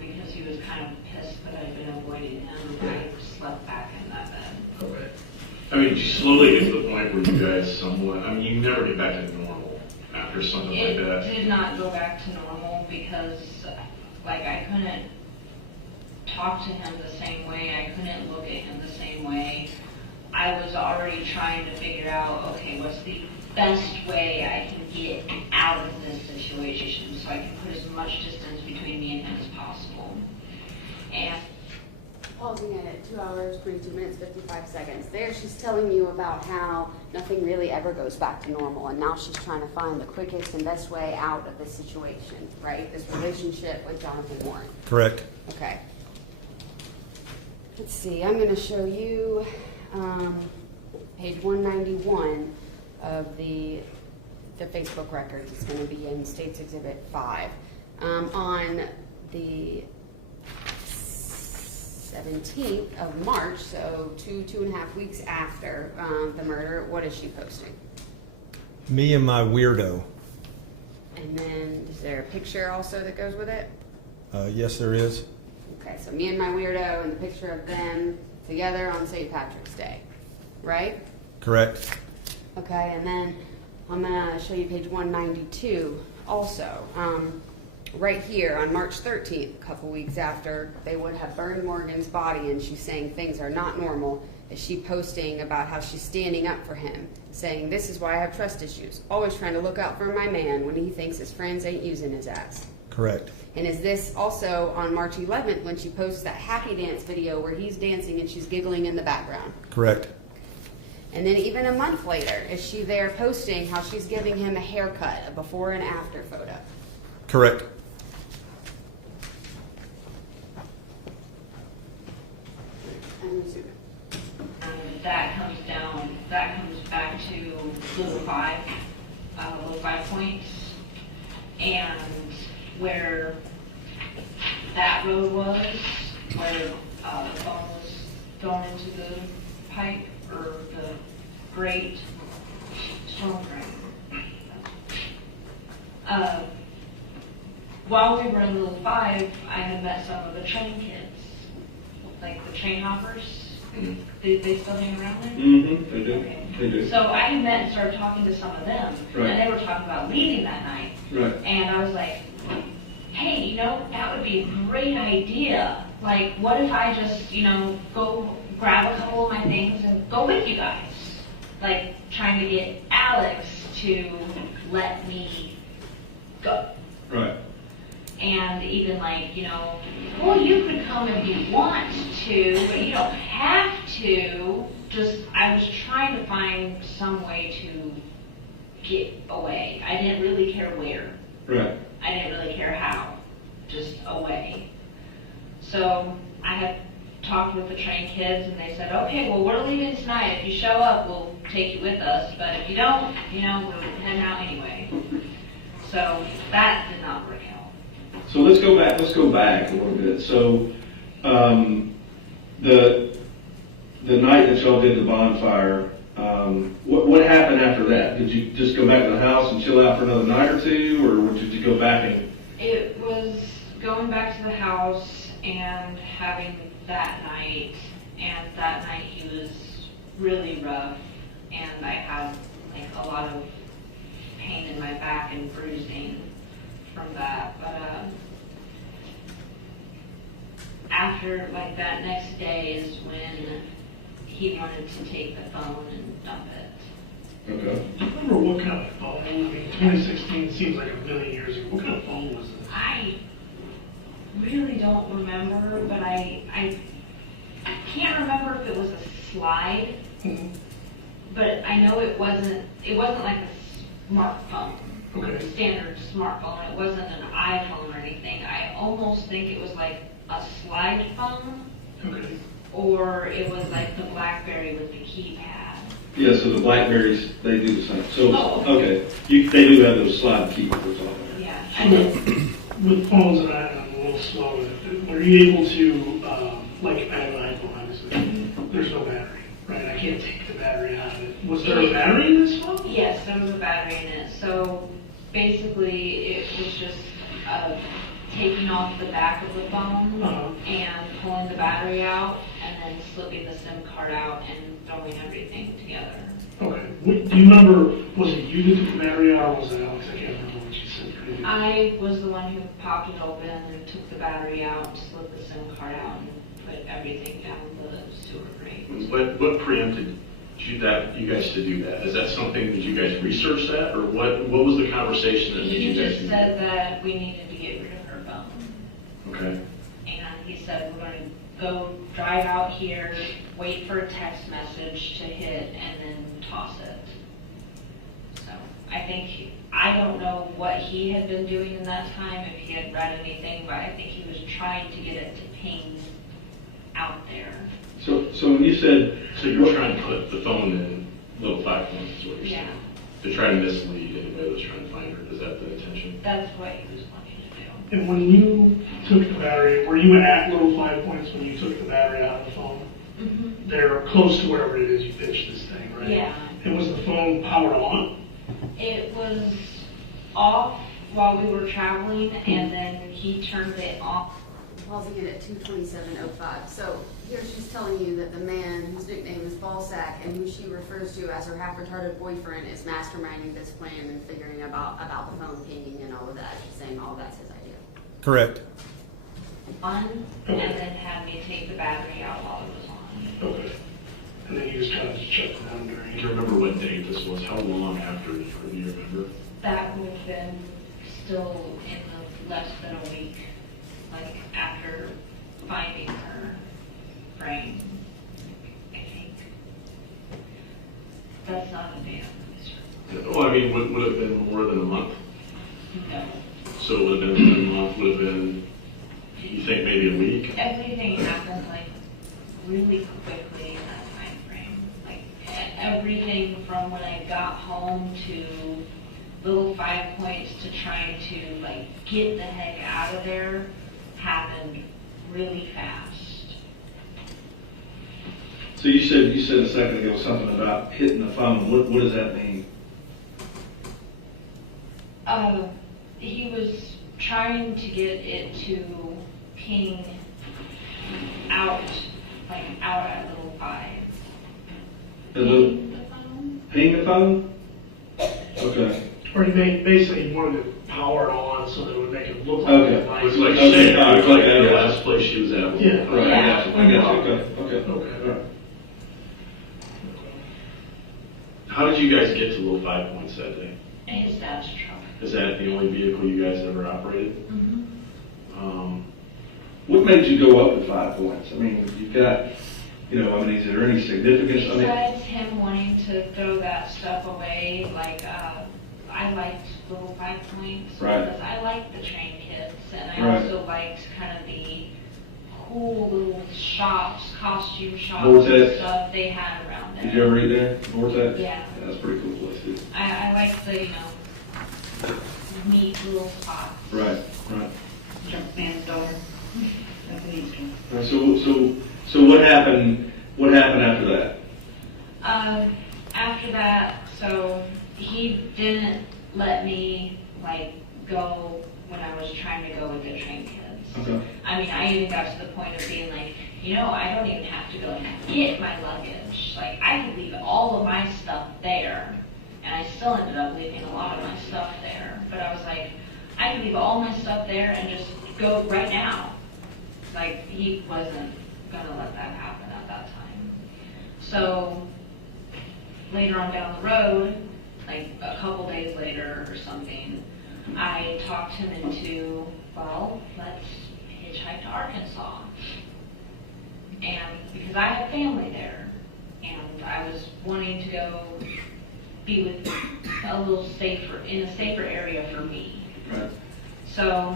because he was kind of pissed that I'd been avoiding him, I slept back in that bed. Okay. I mean, did you slowly get to the point where you guys you never get back to normal after something like that? It did not go back to normal because, I couldn't talk to him the same way. I couldn't look at him the same way. I was already trying to figure out, okay, what's the best way I can get out of this situation so I can put as much distance between me and him as possible. And pausing it at 2 hours, 22 minutes, 55 seconds. There she's telling you about how nothing really ever goes back to normal, and now she's trying to find the quickest and best way out of this situation, right? This relationship with Jonathan Warren. Correct. Okay. Let's see, I'm going to show you page 191 of the Facebook records. It's going to be in States Exhibit 5. On the 17th of March, so two and a half weeks after the murder, what is she posting? Me and my weirdo. And then is there a picture also that goes with it? Yes, there is. Okay, so me and my weirdo and the picture of them together on St. Patrick's Day, right? Correct. Okay, and then I'm going to show you page 192 also. Right here on March 13th, a couple weeks after they would have burned Morgan's body, and she's saying things are not normal, is she posting about how she's standing up for him, saying, "This is why I have trust issues, always trying to look out for my man when he thinks his friends ain't using his ass." Correct. And is this also on March 11th when she posts that happy dance video where he's dancing and she's giggling in the background? Correct. And then even a month later, is she there posting how she's giving him a haircut, a before and after photo? Correct. That comes back to little 5 points, and where that road was, where the phone was thrown into the pipe or the grate, storm drain. While we were in little 5, I had met some of the train kids, like the train hoppers. They still hang around there? Mm-hmm, they do. Okay. They do. So I had met and started talking to some of them, Right. and they were talking about leaving that night. Right. And I was like, hey, that would be a great idea. Like, what if I just, go grab a couple of my things and go with you guys? Like, trying to get Alex to let me go. Right. And even like, well, you could come if you want to, but you don't have to. I was trying to find some way to get away. I didn't really care where. Right. I didn't really care how. Just away. So I had talked with the train kids, and they said, okay, well, we're leaving tonight. If you show up, we'll take you with us. But if you don't, we're heading out anyway. So that did not work out. So let's go back a little bit. So the night that y'all did the bonfire, what happened after that? Did you just go back to the house and chill out for another night or two, or did you go back and? It was going back to the house and having that night, and that night he was really rough, and I had like a lot of pain in my back and bruising from that. But after like that next day is when he wanted to take the phone and dump it. Okay. Do you remember what kind of phone? I mean, 2016 seems like a million years ago. What kind of phone was this? I really don't remember, but I can't remember if it was a slide. Mm-hmm. But I know it wasn't like a smartphone. Okay. Standard smartphone. It wasn't an iPhone or anything. I almost think it was like a slide phone. Okay. Or it was like the BlackBerry with the keypad. Yeah, so the Blackberries, they do the same. So, Oh. okay. They do have those slide keyboards on there. Yeah. With phones that I'm a little slow with, were you able to, like I have an iPhone, obviously, there's no battery, right? I can't take the battery out of it. Was there a battery in this phone? Yes, there was a battery in it. So basically, it was just taking off the back of the phone and pulling the battery out, and then slipping the SIM card out and throwing everything together. Okay. Do you remember, was it you that took the battery out, or was it Alex? I can't remember what you said. I was the one who popped it open and took the battery out, slipped the SIM card out, and put everything down the sewer grate. What preempted you guys to do that? Is that something that you guys researched that, or what was the conversation that made He you guys just do said that? that we needed to get rid of her phone. Okay. And he said, we're going to go drive out here, wait for a text message to hit, and then toss it. So I don't know what he had been doing in that time, if he had read anything, but I think he was trying to get it to ping out there. So when you said, So you're trying to put the phone in little 5 points is what you're saying? Yeah. To try to mislead anybody that was trying to find her. Is that the intention? That's what he was wanting to do. And when you took the battery, were you at little 5 points when you took the battery out of the phone? Mm-hmm. They're close to wherever it is you pitched this thing, right? Yeah. And was the phone powered on? It was off while we were traveling, and then he turned it off. Pausing it at 2:27:05. So here she's telling you that the man whose nickname is Ballsack and who she refers to as her half-retarded boyfriend is masterminding this plan and figuring about the phone pinging and all of that. She's saying all of that's his idea. Correct. On, and then had me take the battery out while it was on. Okay. And then you just kind of shut it down during. Do you remember what date this was? How long after? Do you remember? That would have been still in the less than a week, like after finding her brain, I think. That's not a day of Well, I mean, would it have been more than a month? No. So it would have been a month, would have been, you think maybe a week? Everything happened like really quickly in that time frame. Like everything from when I got home to little 5 points to trying to like get the heck out of there happened really fast. so you said a second ago something about hitting the phone. What does that mean? He was trying to get it to ping out, like out at little 5. The little Ping the phone? ping the phone? Okay. Or you basically wanted it powered on so that it would make it look like Okay. a device. It's like Okay, saying, all right, it was like okay, the yeah. last place she was at. Yeah. Right, Yeah. I got you. Okay. Okay. All right. How did you guys get to Little 5 Points that day? His dad's truck. Is that the only vehicle you guys ever operated? Mm-hmm. What made you go up to 5 points? I mean, you've got, is there any significance? I mean, Besides him wanting to throw that stuff away, like, I liked Little 5 Points. Right. Because I liked the train kids, and I Right. also liked kind of the cool little shops, costume shops Vortex. and stuff they had around there. did you ever read there? Vortex? Yeah. That's a pretty cool place, too. I liked the, neat little spots. Right. Jumpman's daughter. That's an easy one. All right, so what happened? What happened after that? After that, so he didn't let me go when I was trying to go with the train kids. Okay. I mean, I even got to the point of being like, I don't even have to go and get my luggage. Like, I could leave all of my stuff there. And I still ended up leaving a lot of my stuff there. But I was like, I could leave all my stuff there and just go right now. Like, he wasn't going to let that happen at that time. So, later on down the road, like a couple days later or something, I talked him into, let's hitchhike to Arkansas. And because I have family there, and I was wanting to go be with in a safer area for me. Right. So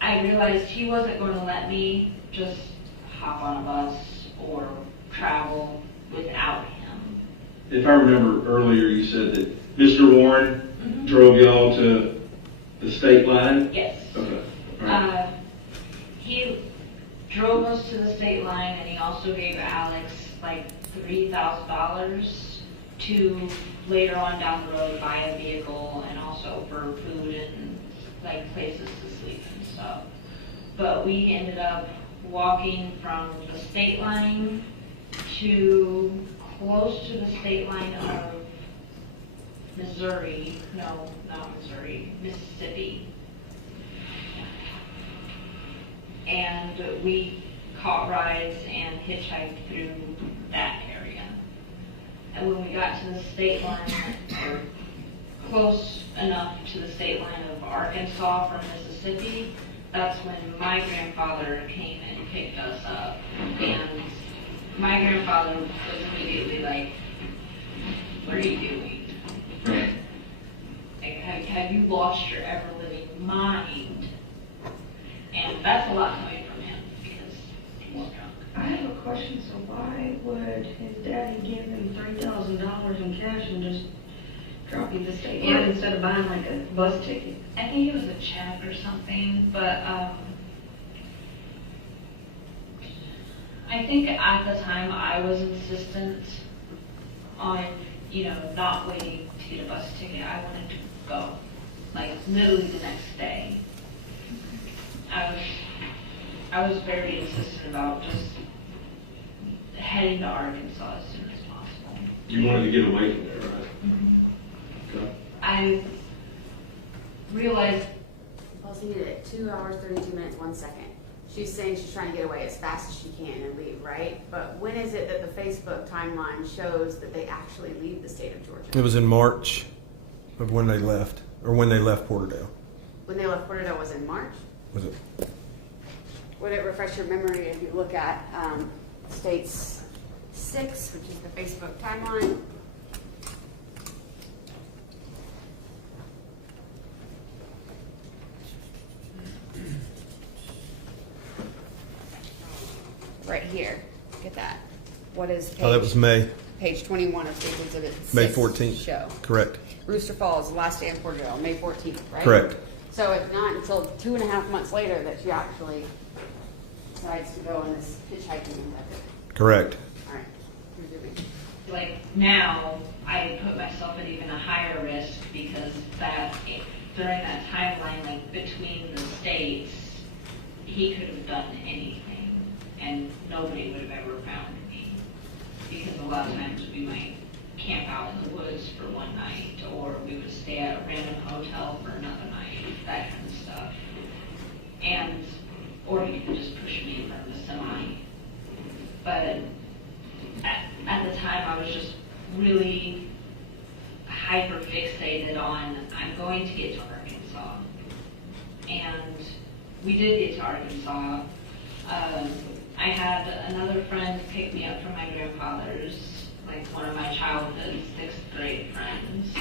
I realized he wasn't going to let me just hop on a bus or travel without him. If I remember earlier, you said that Mr. Warren drove y'all to the state line? Yes. Okay. All right. He drove us to the state line, and he also gave Alex $3,000 to later on down the road buy a vehicle and also for food and places to sleep and stuff. But we ended up walking from the state line to close to the state line of Mississippi. And we caught rides and hitchhiked through that area. And when we got to the state line, or close enough to the state line of Arkansas from Mississippi, that's when my grandfather came and picked us up. And my grandfather was immediately like, what are you doing? Like, have you lost your ever-living mind? And that's a lot coming from him because he's drunk. I have a question. So why would his daddy give him $3,000 in cash and just drop you the state line instead of buying like a bus ticket? I think it was a check or something, but I think at the time I was insistent on, not waiting to get a bus ticket. I wanted to go, like literally the next day. I was very insistent about just heading to Arkansas as soon as possible. You wanted to get away from there, right? Mm-hmm. Okay. I realized. Policy needed it 2 hours, 32 minutes, 1 second. She's saying she's trying to get away as fast as she can and leave, right? But when is it that the Facebook timeline shows that they actually leave the state of Georgia? It was in March of when they left, or when they left Porterdale. When they left Porterdale was in March? Was it? Would it refresh your memory if you look at States 6, which is the Facebook timeline? Right here. Get that. What is page? Oh, that was May. Page 21 of States Exhibit 6. May 14th. Show. Correct. Rooster Falls, last day in Porterdale, May 14th, right? Correct. So it's not until 2.5 months later that she actually decides to go on this hitchhiking endeavor. Correct. All right. Resuming. Like now, I put myself at even a higher risk because during that timeline, like between the states, he could have done anything, and nobody would have ever found me. Because a lot of times we might camp out in the woods for one night, or we would stay at a random hotel for another night, that kind of stuff. Or he could just push me in front of a semi. But at the time, I was just really hyper fixated on, I'm going to get to Arkansas. And we did get to Arkansas. I had another friend pick me up from my grandfather's, like one of my childhood 6th grade friends.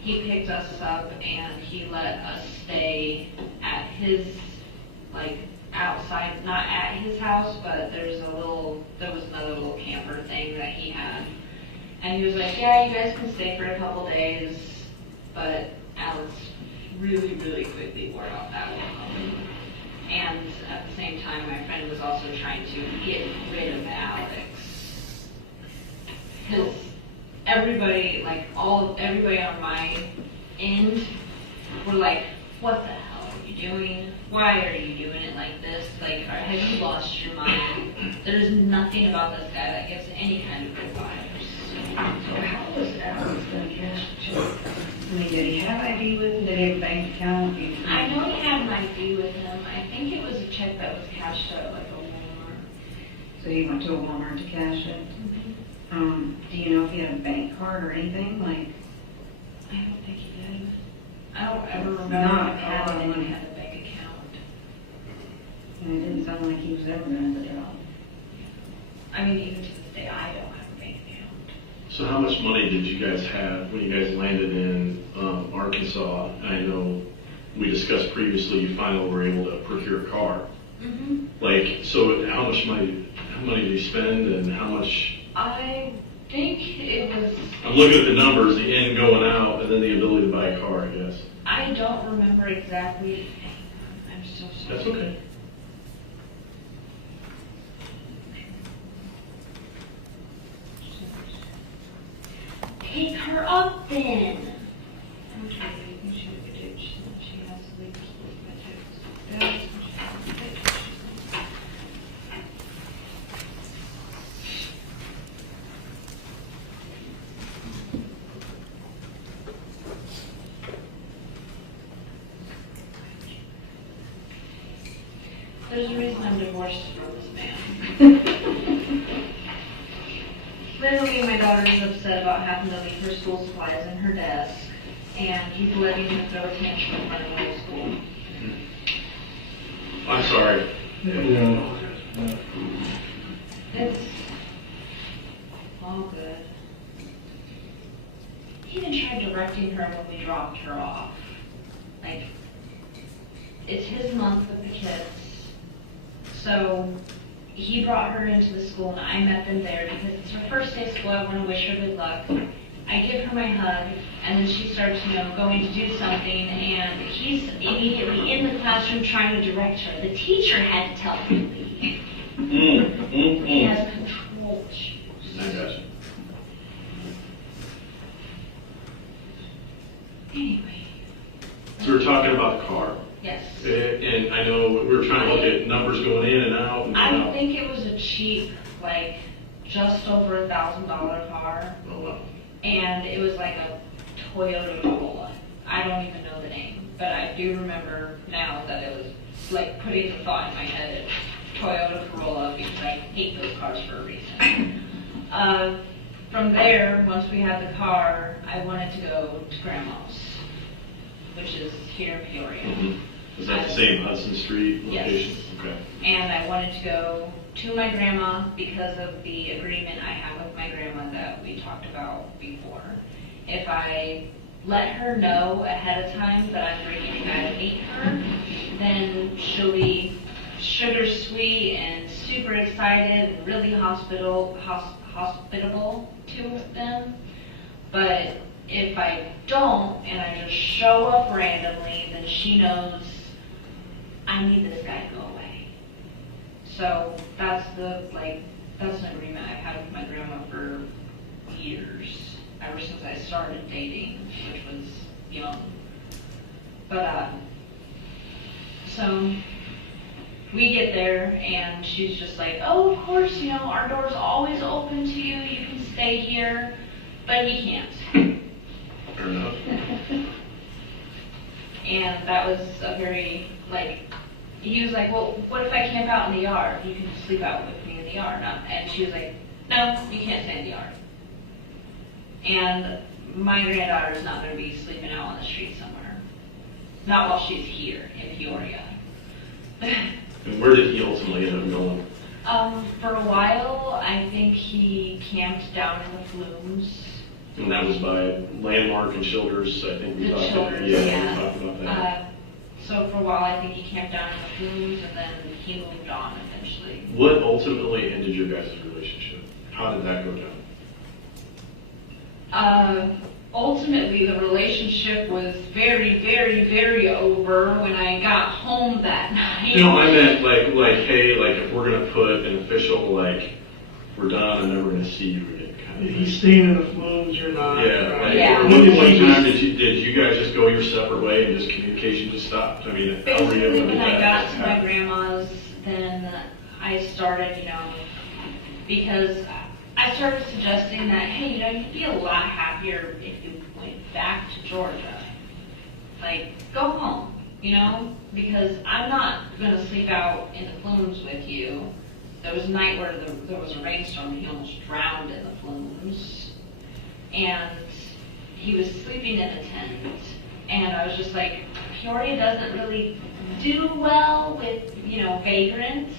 He picked us up and he let us stay at his, like outside, not at his house, but there was another little camper thing that he had. And he was like, yeah, you guys can stay for a couple days, but Alex really, really quickly wore out that one. And at the same time, my friend was also trying to get rid of Alex. Because everybody on my end were like, what the hell are you doing? Why are you doing it like this? Like, have you lost your mind? There's nothing about this guy that gives any kind of good vibes. So how was Alex going to cash the check? I mean, did he have ID with him? Did he have a bank account? I know he had an ID with him. I think it was a check that was cashed at like a Walmart. So he went to a Walmart to cash it? Mm-hmm. Do you know if he had a bank card or anything? Like, I don't think he did. I don't ever remember Not him a lot of having money. had a bank account. and it didn't sound like he was ever going to the job. I mean, even to this day, I don't have a bank account. So how much money did you guys have when you guys landed in Arkansas? I know we discussed previously you finally were able to procure a car. Mm-hmm. Like, so how much money did you spend and how much? I think it was... I'm looking at the numbers, the in, going out, and then the ability to buy a car, I guess. I don't remember exactly. I'm so sorry. That's okay. Pick her up then. Okay, you should get it. She has to leave. There's a reason I'm divorced from this man. Literally, my daughter is upset about having to leave her school supplies in her desk, and he's letting her throw a tantrum in front of the whole school. I'm sorry. Yeah. It's all good. He even tried directing her when we dropped her off. Like, it's his month with the kids. So he brought her into the school and I met them there because it's her first day of school. I want to wish her good luck. I give her my hug and then she starts, going to do something and he's immediately in the classroom trying to direct her. The teacher had to tell him to leave. He has control issues. I got you. Anyway. So we're talking about the car. Yes. And I know we were trying to look at numbers going in and out. And I out. think it was a cheap, just over $1,000 car. Oh, wow. And it was like a Toyota Corolla. I don't even know the name, but I do remember now that it was putting the thought in my head, Toyota Corolla, because I hate those cars for a reason. From there, once we had the car, I wanted to go to Grandma's, which is here in Peoria. Mm-hmm. Is that the same Hudson Street location? Yes. Okay. And I wanted to go to my grandma because of the agreement I have with my grandma that we talked about before. If I let her know ahead of time that I'm bringing a guy to meet her, then she'll be sugar sweet and super excited and really hospitable to them. But if I don't and I just show up randomly, then she knows I need this guy to go away. So that's an agreement I've had with my grandma for years, ever since I started dating, which was young. But so we get there and she's just like, oh, of course, our door's always open to you. You can stay here, but he can't. Fair enough. And that was a very, he was like, well, what if I camp out in the yard? You can sleep out with me in the yard. And she was like, no, you can't stay in the yard. And my granddaughter is not going to be sleeping out on the street somewhere. Not while she's here in Peoria. And where did he ultimately end up going? For a while, I think he camped down in the flumes. And that was by Landmark and Childers, I think we The talked Childers, about. yeah. We talked about that. So for a while, I think he camped down in the flumes, and then he moved on eventually. What ultimately ended your guys' relationship? How did that go down? Ultimately, the relationship was very, very, very over when I got home that night. No, I meant hey, if we're gonna put an official we're done, I'm never gonna see you again kind of thing. He's staying in the flumes, you're not. Yeah, right? Yeah. At one point in time, did you guys just go your separate way and just communication just stopped? I mean, how were you able Basically, to do when I that? got to my grandma's, then I started, because I started suggesting that, hey, you'd be a lot happier if you went back to Georgia. Go home, because I'm not going to sleep out in the flumes with you. There was a night where there was a rainstorm and he almost drowned in the flumes. And he was sleeping in a tent. And I was just like, Peoria doesn't really do well with, vagrants.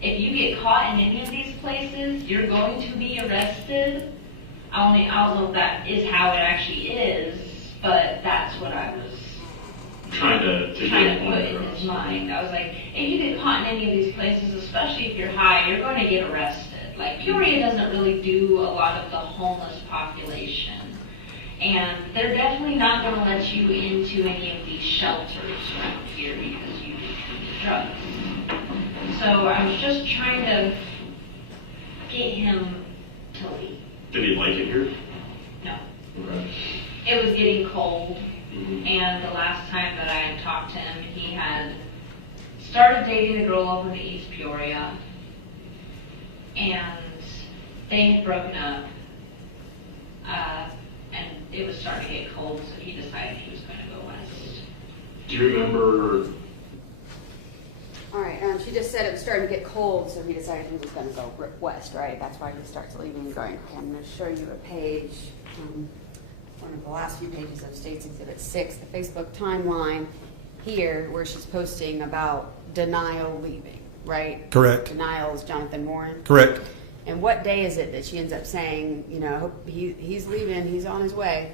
If you get caught in any of these places, you're going to be arrested. I don't know if that is how it actually is, but that's what I was trying to put in his mind. I was like, if you get caught in any of these places, especially if you're high, you're going to get arrested. Peoria doesn't really do a lot of the homeless population. And they're definitely not going to let you into any of these shelters around here because you do drugs. So I was just trying to get him to leave. Did he like it here? No. Okay. It was getting cold. Mm-hmm. And the last time that I had talked to him, he had started dating a girl over in East Peoria. And they had broken up. And it was starting to get cold, so he decided he was going to go west. Do you remember? All right, she just said it was starting to get cold, so he decided he was going to go west, right? That's why he starts leaving and going, okay, I'm going to show you a page, one of the last few pages of State's Exhibit 6, the Facebook timeline. here where she's posting about denial leaving, right? Correct. Denial is Jonathan Warren. Correct. And what day is it that she ends up saying, you know, he's leaving, he's on his way?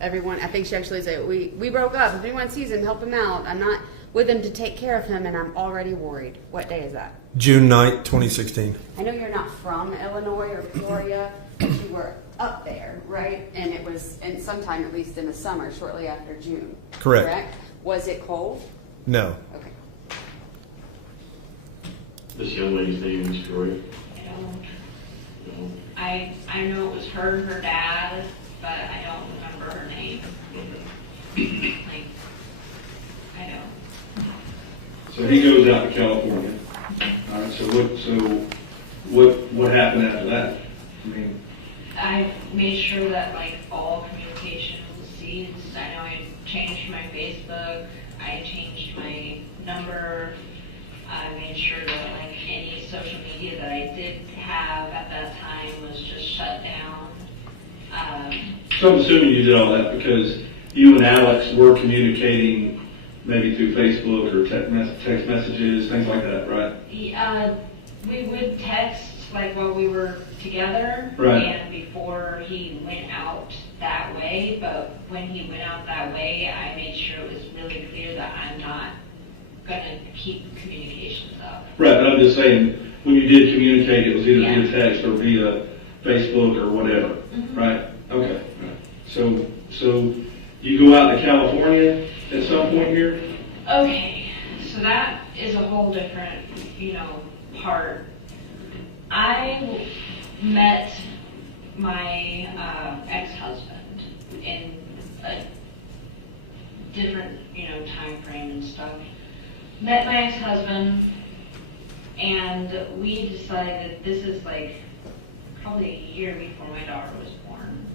Everyone, I think she actually said, we broke up. If anyone sees him, help him out. I'm not with him to take care of him, and I'm already worried. What day is that? June 9th, 2016. I know you're not from Illinois or Peoria, but you were up there, right? And it was in sometime, at least in the summer, shortly after June. Correct. Was it cold? No. Okay. This young lady's name is Joy. No. I know it was her and her dad, but I don't remember her name. Like, I don't. So he goes out to California. All right, so what happened after that? I mean, I made sure that like all communication was ceased. I know I changed my Facebook. I changed my number. I made sure that like any social media that I did have at that time was just shut down. so I'm assuming you did all that because you and Alex were communicating maybe through Facebook or text messages, things like that, right? We would text like while we were together, Right. and before he went out that way. But when he went out that way, I made sure it was really clear that I'm not going to keep communications up. Right, but I'm just saying, when you did communicate, it was either Yeah. via text or via Facebook or whatever, Mhm. right? Okay. Right. So you go out to California at some point here? Okay, so that is a whole different, part. I met my ex-husband in a different, time frame and stuff. Met my ex-husband, and we decided this is like probably a year before my daughter was born.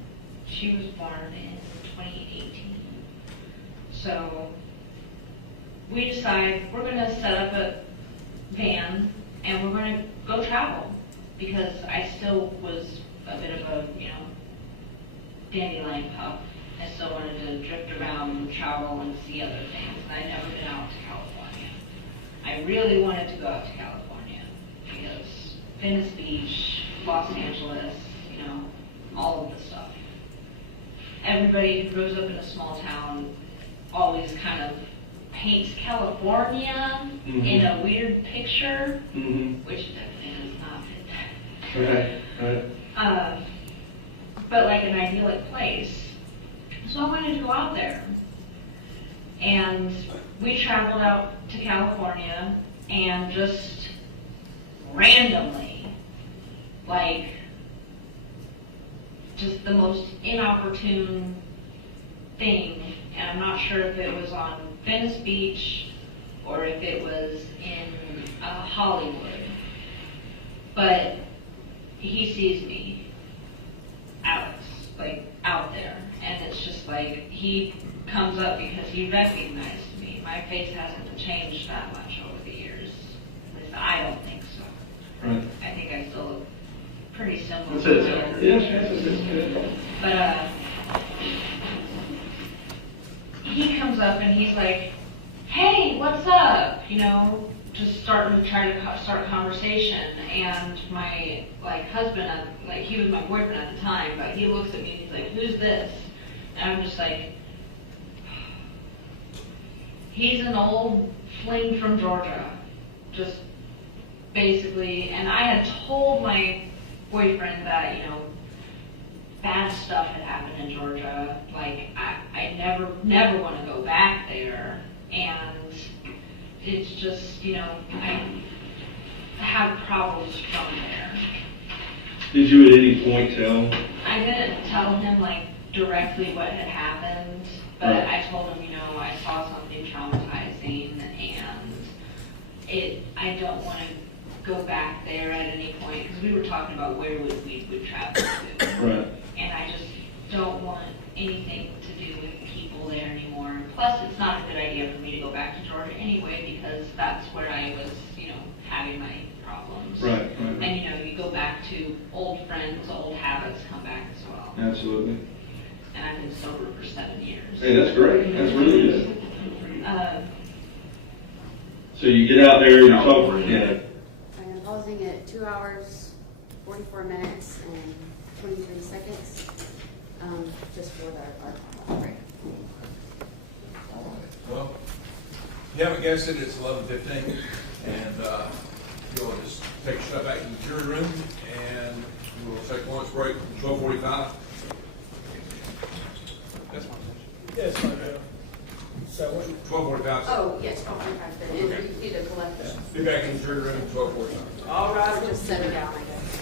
She was born in 2018. So we decided we're going to set up a van and we're going to go travel, because I still was a bit of a, dandelion pup. I still wanted to drift around and travel and see other things. I'd never been out to California. I really wanted to go out to California because Venice Beach, Los Angeles, all of the stuff. Everybody who grows up in a small town always kind of paints California in a weird picture, which definitely does not fit that. Right. But like an idyllic place. So I wanted to go out there. And we traveled out to California, and just randomly, like, just the most inopportune thing, and I'm not sure if it was on Venice Beach or if it was in Hollywood, but he sees me, Alex, like out there, and it's just like he comes up because he recognized me. My face hasn't changed that much over the years. At least I don't think so. Right. I think I still look pretty similar. That's it. Yes. But he comes up and he's like, "Hey, what's up?" Just starting to try to start a conversation. And my husband, he was my boyfriend at the time, but he looks at me and he's like, "Who's this?" And I'm just like, he's an old fling from Georgia, just basically. And I had told my boyfriend that, bad stuff had happened in Georgia. Like, I never want to go back there. And it's just, I have problems from there. Did you at any point tell? I didn't tell him, directly what had happened, but I told him, I saw something traumatizing, and I don't want to go back there at any point, because we were talking about where we would travel to. Right. And I just don't want anything to do with people there anymore. Plus, it's not a good idea for me to go back to Georgia anyway, because that's where I was, having my problems. Right. And, you go back to old friends, old habits come back as well. Absolutely. And I've been sober for 7 years. Hey, that's great. That's really good. So you get out there, you talk, California. yeah. I am pausing at 2 hours, 44 minutes, and 23 seconds, just for our break. Well, if you haven't guessed it, it's 11:15, and you'll just take a step back in the jury room, and we'll take lunch break at 12:45. That's my question. Yes, I know. So what? 12:45. Oh, yes, 12:45, then, and you need to collect this. Be back in the jury room at 12:45. All right. Just set it down, I guess.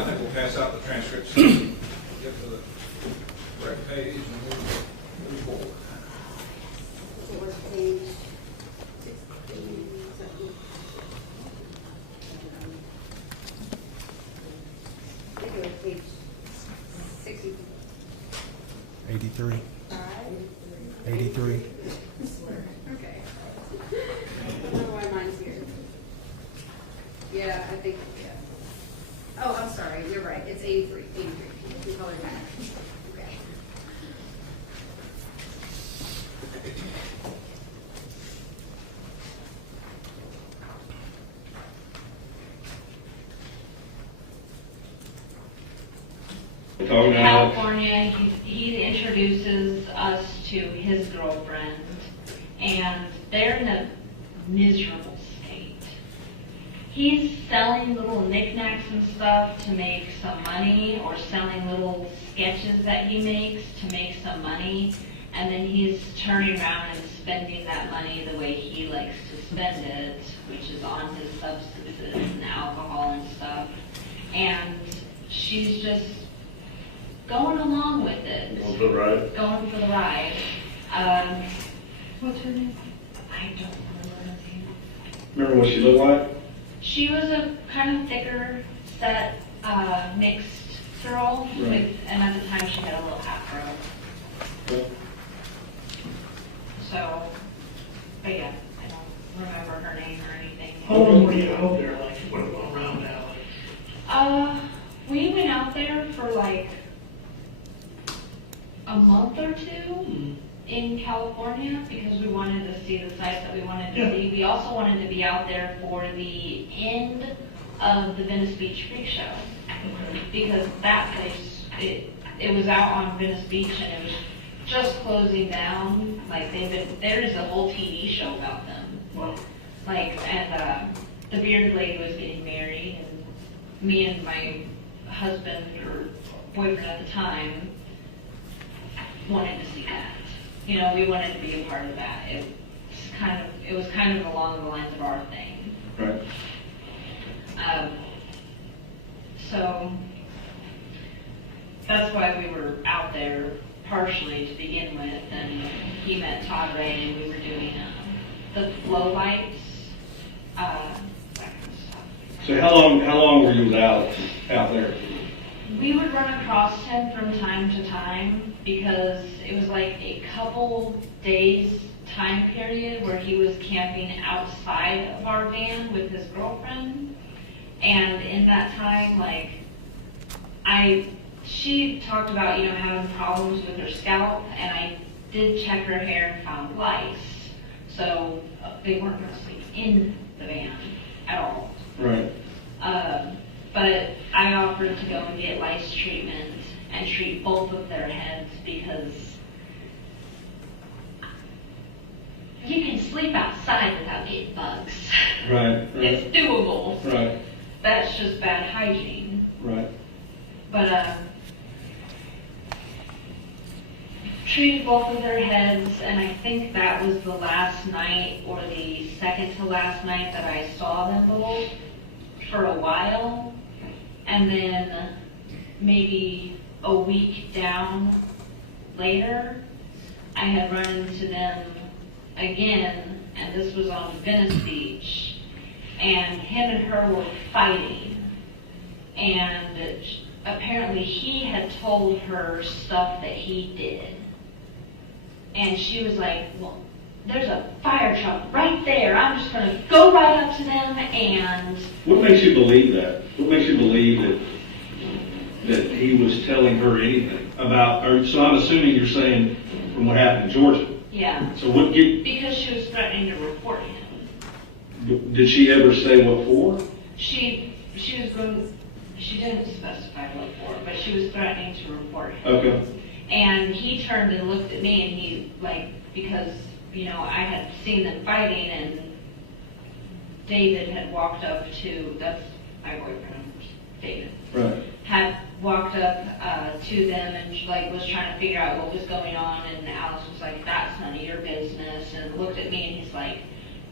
I think we'll pass out the transcripts, get to the correct page, and move forward. It was page 16. I think it was page 60. 83. 83. Okay. I don't know why mine's here. Yeah, I think, yeah. Oh, I'm sorry, you're right, it's 83, 83. The color matters. Okay. California, he introduces us to his girlfriend, and they're in a miserable state. He's selling little knickknacks and stuff to make some money, or selling little sketches that he makes to make some money, and then he's turning around and spending that money the way he likes to spend it, which is on his substances and alcohol and stuff. And she's just going along with it. Going for the ride? Going for the ride. What's her name? I don't remember her name. Remember what she looked like? She was a kind of thicker set, mixed girl, Right. and at the time she had a little afro. Yeah. So, but yeah, I don't remember her name or anything. How long were you out there, like, what, around Alley? We went out there for like a month or two in California because we wanted to see the sites that we wanted to see. We also wanted to be out there for the end of the Venice Beach Freak Show because that place, it was out on Venice Beach and it was just closing down. Like there is a whole TV show about them. Wow. Like, and the bearded lady was getting married, and me and my husband or boyfriend at the time wanted to see that. You know, we wanted to be a part of that. It was kind of along the lines of our thing. Right. So that's why we were out there partially to begin with, and he met Todd Ray, and we were doing the flow lights, that kind of stuff. So how long were you out there? We would run across him from time to time because it was like a couple days time period where he was camping outside of our van with his girlfriend. And in that time, like, she talked about, you know, having problems with her scalp, and I did check her hair and found lice. So they weren't going to sleep in the van at all. Right. But I offered to go and get lice treatment and treat both of their heads because you can sleep outside without getting bugs. Right. It's doable. Right. That's just bad hygiene. Right. But treated both of their heads, and I think that was the last night or the second to last night that I saw them both for a while. And then maybe a week down later, I had run into them again, and this was on Venice Beach, and him and her were fighting. And apparently he had told her stuff that he did. And she was like, well, there's a fire truck right there. I'm just going to go right up to them and... What makes you believe that? What makes you believe that he was telling her anything about, so I'm assuming you're saying from what happened in Georgia. Yeah. So what because she was threatening to report him. did she ever say what for? She didn't specify what for, but she was threatening to report him. Okay. And he turned and looked at me, and he, like, because, you know, I had seen them fighting, and David had walked up to, that's my boyfriend, David. Right. Had walked up to them and, like, was trying to figure out what was going on, and Alice was like, that's none of your business, and looked at me, and he's like,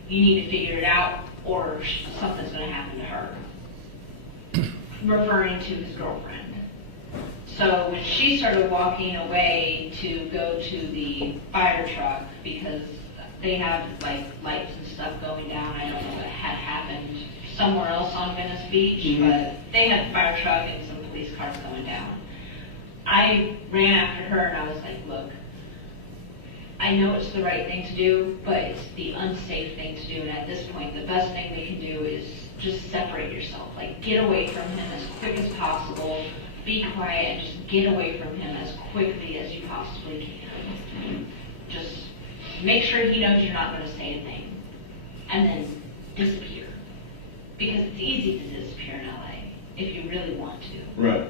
you need to figure it out, or something's going to happen to her. referring to his girlfriend. So when she started walking away to go to the fire truck, because they have like lights and stuff going down, I don't know what had happened somewhere else on Venice Beach, but they had a fire truck and some police cars going down. I ran after her and I was like, look, I know it's the right thing to do, but it's the unsafe thing to do. And at this point, the best thing they can do is just separate yourself. Like, get away from him as quick as possible. Be quiet and just get away from him as quickly as you possibly can. Just make sure he knows you're not going to say a thing. And then disappear. Because it's easy to disappear in LA if you really want to. Right.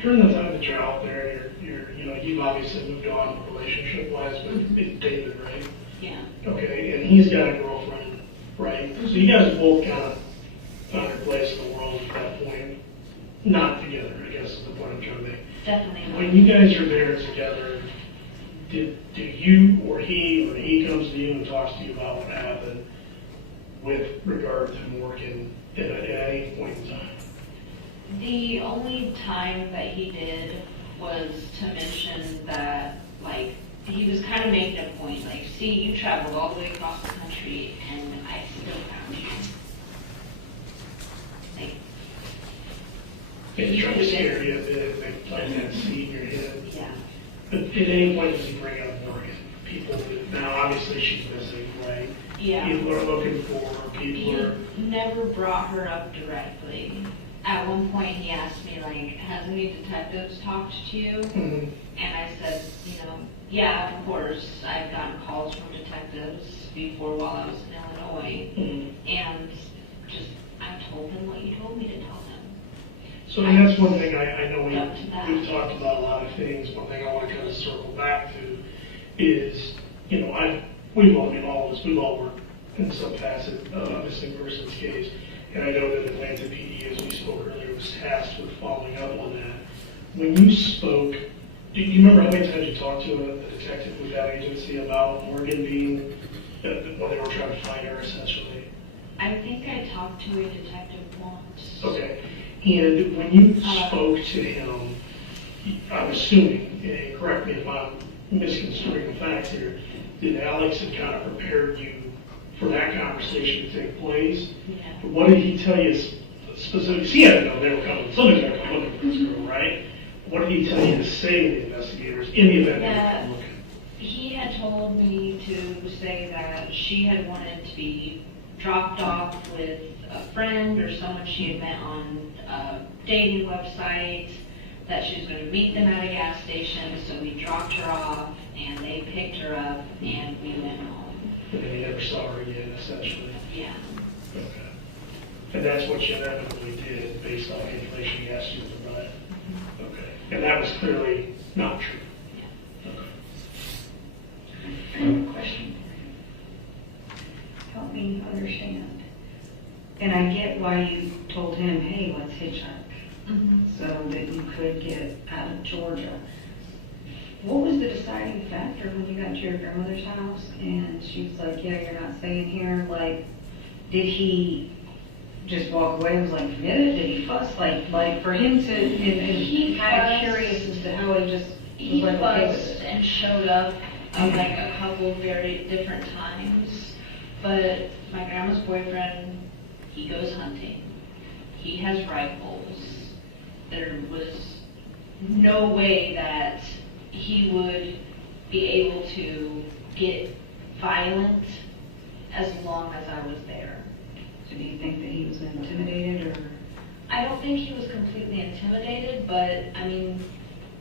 During the time that you're out there, you've obviously moved on relationship-wise, but it's David, right? Yeah. Okay, and he's got a girlfriend, right? So you guys both kind of found your place in the world at that point. Not together, I guess is the point I'm trying to make. Definitely. When you guys are there together, do you or he comes to you and talks to you about what happened with regard to Morgan at any point in time? The only time that he did was to mention that, like, he was kind of making a point, like, see, you traveled all the way across the country and I still found you. Like, And trying to scare you a bit, like that seed in your head. yeah. But at any point does he bring up Morgan? People that, now obviously she's missing, right? Yeah. People are looking for her, people are. He never brought her up directly. At one point he asked me, like, has any detectives talked to you? Mhm. And I said, yeah, of course. I've gotten calls from detectives before while I was in Illinois. Mhm. And just, I told them what you told me to tell them. So and that's one thing I know Up to that. we've talked about a lot of things. One thing I want to kind of circle back to is, we've all worked in some facet of a missing person's case. And I know that Atlanta PD, as we spoke earlier, was tasked with following up on that. When you spoke, do you remember how many times you talked to a detective with that agency about Morgan being, when they were trying to find her, essentially? I think I talked to a detective once. Okay. And when you spoke to him, I'm assuming, and correct me if I'm misconstruing the facts here, that Alex had kind of prepared you for that conversation to take place? Yeah. But what did he tell you specifically? He had to know they were coming, somebody's going to come looking for this girl, right? What did he tell you to say to the investigators in the event they were Yeah. come looking? He had told me to say that she had wanted to be dropped off with a friend or someone she had met on a dating website, that she was going to meet them at a gas station, so we dropped her off and they picked her up and we went home. And then you never saw her again, essentially. Yeah. Okay. And that's what you inevitably did based on the information he asked you to provide? Okay. And that was clearly not true? Yeah. Okay. I have a question. Help me understand. And I get why you told him, hey, let's hitchhike, so that you could get out of Georgia. What was the deciding factor when you got to your grandmother's house and she was like, yeah, you're not staying here? Like, did he just walk away and was like, forget it? Did he fuss? Like for him to, and He kind of fussed. curious as to how he just He was like, okay with fussed it. and showed up like a couple very different times. But my grandma's boyfriend, he goes hunting. He has rifles. There was no way that he would be able to get violent as long as I was there. So do you think that he was intimidated or? I don't think he was completely intimidated, but I mean,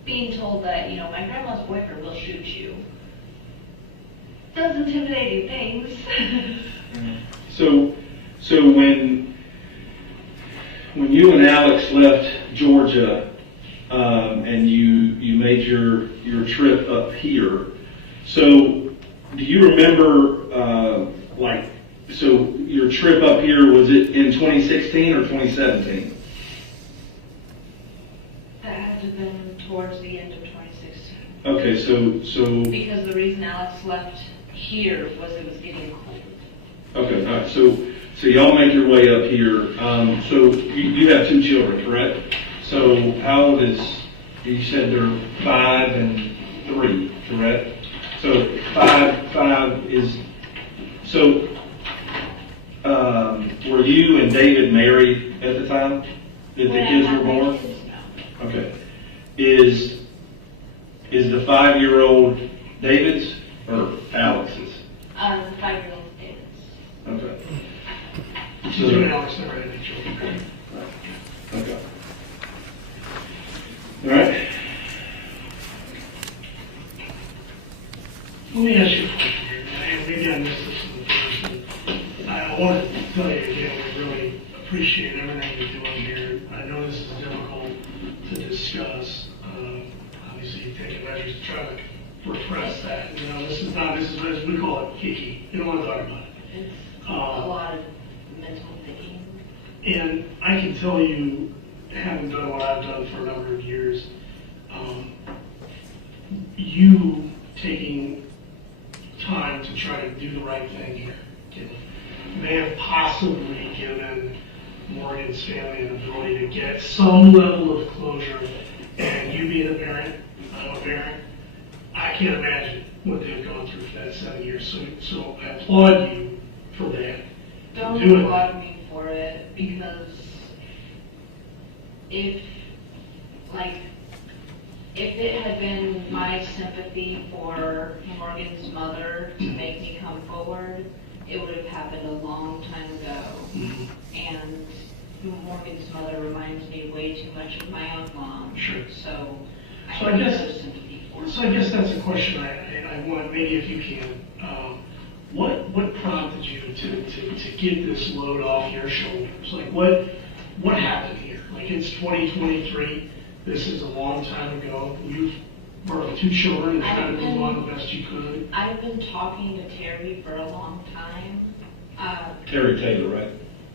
being told that, my grandma's boyfriend will shoot you does intimidating things. So when you and Alex left Georgia, and you made your trip up here, so do you remember, so your trip up here, was it in 2016 or 2017? That had to have been towards the end of 2016. Okay, so Because the reason Alex left here was it was getting cold. okay, all right. So y'all make your way up here. So you have 2 children, correct? So how old is, you said they're 5 and 3, correct? So 5 is, so were you and David married at the time that the kids were born? No. Okay. Is the 5-year-old David's or Alex's? The 5-year-old David's. Okay. So you and Alex never had any children. Okay. All right. Let me ask you a question here, and maybe I missed this in the first. I want to tell you again, we really appreciate everything you're doing here. I know this is difficult to discuss. Obviously, you've taken measures to try to repress that. You know, this is as we call it, kiki. You don't want to talk about it. It's a lot of mental thinking. And I can tell you, having done what I've done for a number of years, you taking time to try to do the right thing here may have possibly given Morgan's family an ability to get some level of closure. And you being a parent, I'm a parent, I can't imagine what they've gone through for that 7 years. So I applaud you for that. Don't Doing applaud me for it, because if it had been my sympathy for Morgan's mother to make me come forward, it would have happened a long time ago. Mm-hmm. And Morgan's mother reminds me way too much of my own mom. Sure. So I So I have guess- no sympathy for her. So I guess that's a question I want, maybe if you can. What prompted you to get this load off your shoulders? Like what happened here? Like it's 2023. This is a long time ago. You've birthed 2 children and tried to move on the best you could. I've been talking to Terry for a long time. Terry Taylor, right?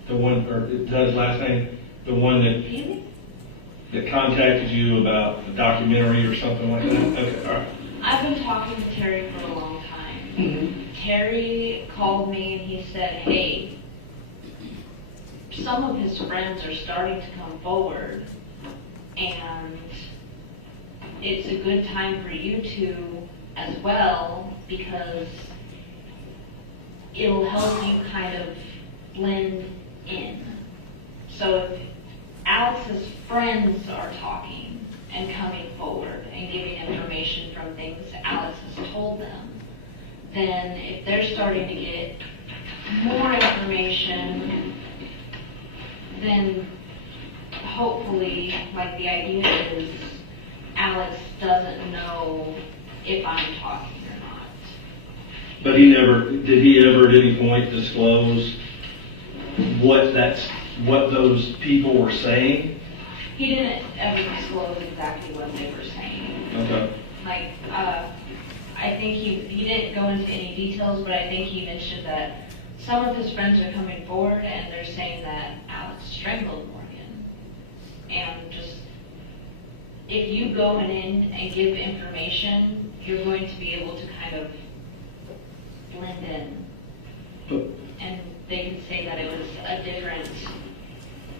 The one, or is that his last name? The one Really? that contacted you about the documentary or something like that? Okay, all right. I've been talking to Terry for a long time. Mm-hmm. Terry called me and he said, hey, some of his friends are starting to come forward, and it's a good time for you to as well, because it'll help you kind of blend in. So if Alex's friends are talking and coming forward and giving information from things Alex has told them, then if they're starting to get more information, then hopefully, like, the idea is Alex doesn't know if I'm talking or not. But did he ever at any point disclose what those people were saying? He didn't ever disclose exactly what they were saying. Okay. Like, I think he didn't go into any details, but I think he mentioned that some of his friends are coming forward and they're saying that Alex strangled Morgan. And just, if you go in and give information, you're going to be able to kind of blend in. And they can say that it was a different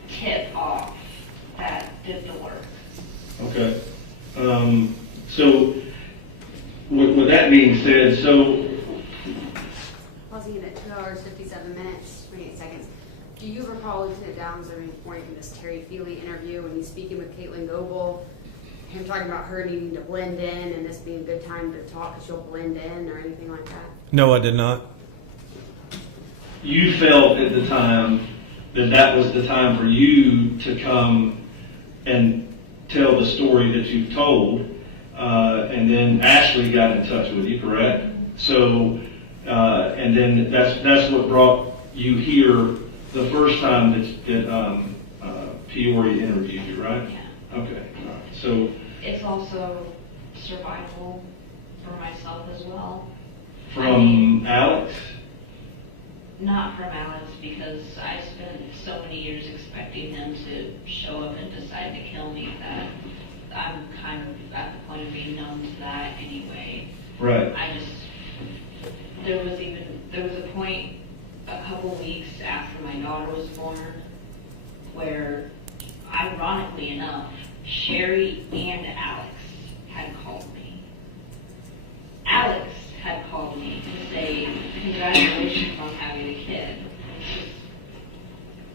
tip off that did the work. Okay. So, with that being said, so Pausing it at 2 hours, 57 minutes, 28 seconds. Do you recall Lieutenant Downs at any point in this Terry Feely interview when he's speaking with Katelyn Goble, him talking about her needing to blend in and this being a good time to talk because she'll blend in or anything like that? No, I did not. you felt at the time that was the time for you to come and tell the story that you've told, and then Ashley got in touch with you, correct? So, and then that's what brought you here the first time that Peoria interviewed you, right? Yeah. Okay, all right. So It's also survival for myself as well. from Alex? Not from Alex, because I spent so many years expecting him to show up and decide to kill me that I'm kind of at the point of being numb to that anyway. Right. There was a point a couple weeks after my corner where, ironically enough, Sherry and Alex had called me. Alex had called me to say, congratulations on having a kid. Just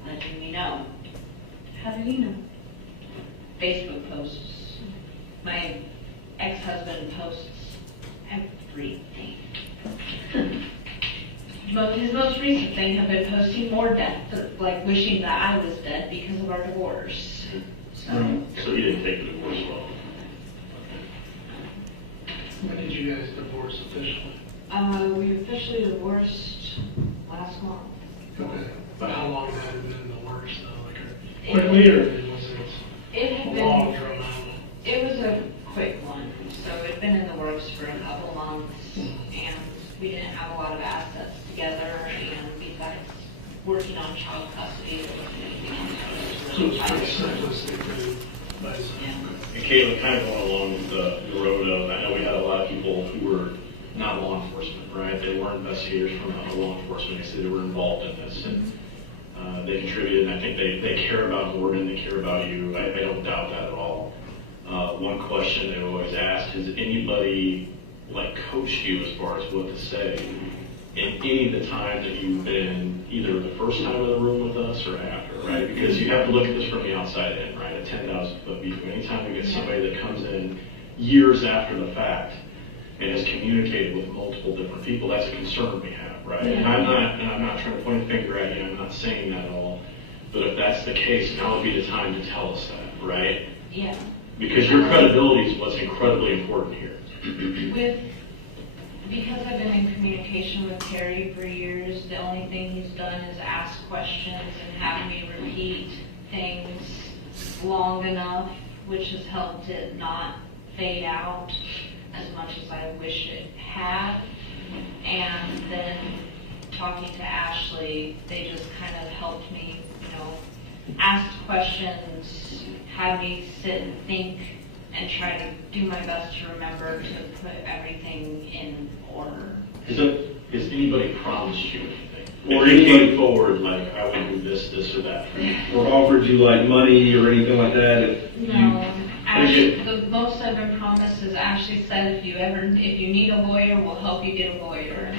letting me know. How did he know? Facebook posts. My ex-husband posts everything. His most recent thing have been posting more death, like wishing that I was dead because of our divorce. So, So he didn't take the divorce well. When did you guys divorce officially? we officially divorced last month. Okay. But how long had it been in the works though? Like It- quickly or was It it had long been, drawn out? it was a quick one, so it had been in the works for a couple months, and we didn't have a lot of assets together, and besides working on child custody, there wasn't anything else. So it's pretty simplistic for by And Katelyn, kind of going along the road of, I know we had a lot of people who were not law enforcement, right? They weren't investigators from law enforcement. They said they were involved in this, and they contributed. And I think they care about Morgan, they care about you. I don't doubt that at all. One question they always ask: has anybody like coached you as far as what to say in any of the time that you've been either the first time in the room with us or after, right? Because you have to look at this from the outside in, right? A 10,000-foot view. Anytime we get somebody that comes in years after the fact and has communicated with multiple different people, that's a concern we have, right? Yeah. And I'm not trying to point a finger at you. I'm not saying that at all. But if that's the case, now would be the time to tell us that, right? Yeah. Because your credibility is what's incredibly important here. Because I've been in communication with Terry for years, the only thing he's done is ask questions and have me repeat things long enough, which has helped it not fade out as much as I wish it had. And then talking to Ashley, they just kind of helped me, ask questions, had me sit and think and try to do my best to remember to put everything in order. Has anybody promised you anything? Or you came forward like, I will do this, this, or that? Or offered you like money or anything like that? No, Ashley, the most I've been promised is Ashley said if you need a lawyer, we'll help you get a lawyer.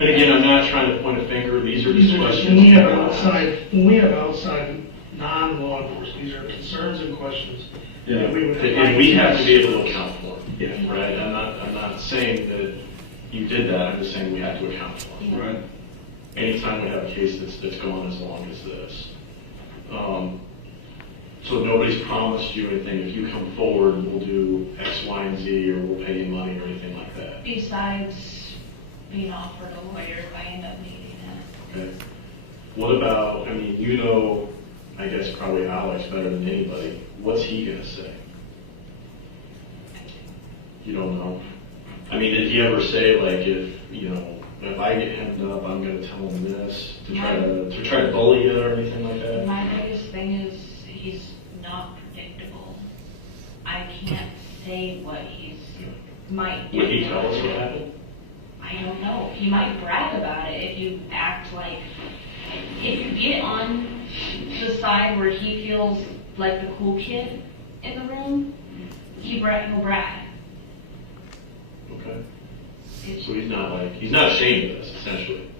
And again, I'm not trying to point a finger. These are just questions. When we have outside non-law enforcement, these are concerns and questions. Yeah, that we would and we have to be able to account for them. Yeah, right. I'm not saying that you did that. I'm just saying we have to account for them. Yeah. Right. Anytime we have a case that's gone as long as this. So nobody's promised you anything. If you come forward, we'll do X, Y, and Z, or we'll pay you money or anything like that. Besides being offered a lawyer if I end up needing it. Okay. What about, I guess probably Alex better than anybody. What's he going to say? You don't know? Did he ever say, like, if I get hemmed up, I'm going to tell him this to try to bully you or anything like that? My biggest thing is he's not predictable. I can't say what might do. Would he tell us what happened? I don't know. He might brag about it if you act like, if you get on the side where he feels like the cool kid in the room, he'll brag. Okay. So he's not ashamed of this, essentially.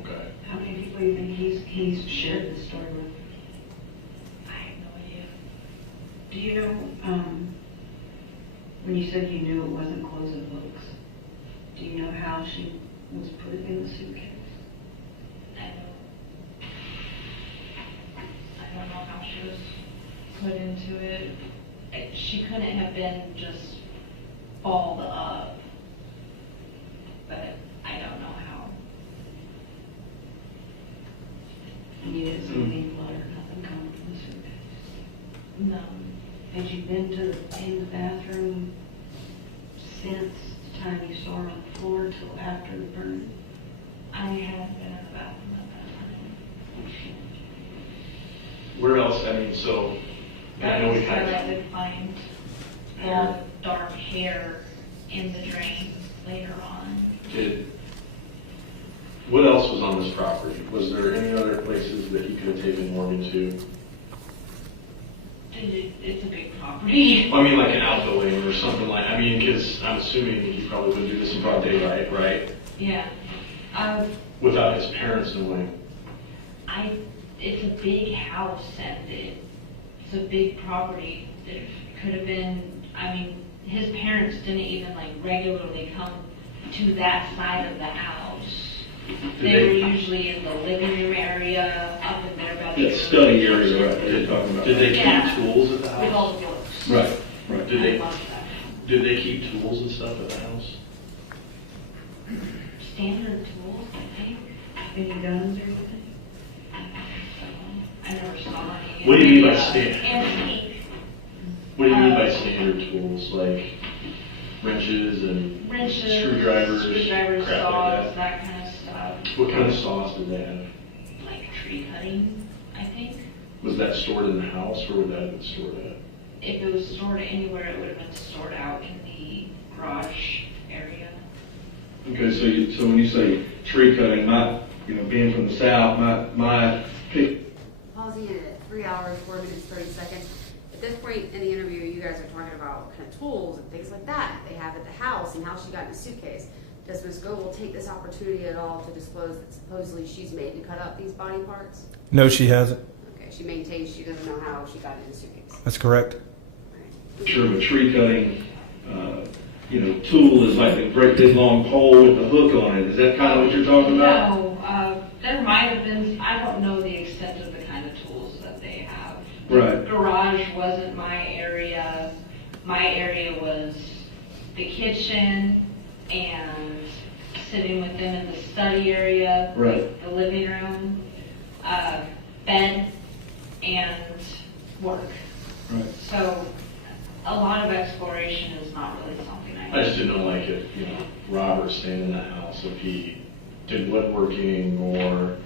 Okay. How many people do you think he's shared this story with? I have no idea. Do you know, when you said you knew it wasn't closing books, do you know how she was put in the suitcase? I don't know how she was put into it. She couldn't have been just balled up, but I don't know how. And you didn't see any blood or nothing coming from the suitcase? No. Had you been in the bathroom since the time you saw her on the floor till after the burn? I haven't been in the bathroom at that time. Where else? So I That know was we where had. I did find long dark hair in the drain later on. What else was on this property? Was there any other places that he could have taken Morgan to? It's a big property. I mean, like an outdoor lane or something like, I mean, because I'm assuming you probably wouldn't do this in broad daylight, right? Yeah. Without his parents knowing. It's a big house and it's a big property. It could have been, I mean, his parents didn't even like regularly come to that side of the house. They were usually in the living room area, up in their bedroom. That study area, right, that you're talking about. Did they keep tools at the house? With all the books. Right, right. I love that. Did they keep tools and stuff at the house? Standard tools, I think. Any guns or anything? I never saw any. What do you mean by standard? Antique. What do you mean by standard tools, like wrenches and screwdrivers, crap saws, like that kind of stuff. What kind of saws did they have? Like tree cutting, I think. Was that stored in the house, or would that have been stored at? If it was stored anywhere, it would have been stored out in the garage area. Okay, so when you say tree cutting, being from the south, my Pausing it at 3 hours, 4 minutes, 30 seconds. At this point in the interview, you guys are talking about kind of tools and things like that they have at the house and how she got in a suitcase. Does Ms. Goble take this opportunity at all to disclose that supposedly she's made to cut up these body parts? No, she hasn't. Okay, she maintains she doesn't know how she got in a suitcase. That's correct. sure of a tree cutting, tool is like a great big long pole with a hook on it. Is that kind of what you're talking about? No, there might have been, I don't know the extent of the kind of tools that they have. Right. The garage wasn't my area. My area was the kitchen and sitting with them in the study area, Right. the living room, bed, and work. Right. So a lot of exploration is not really something I just didn't know, like, if, Robert staying in the house, if he did woodworking or,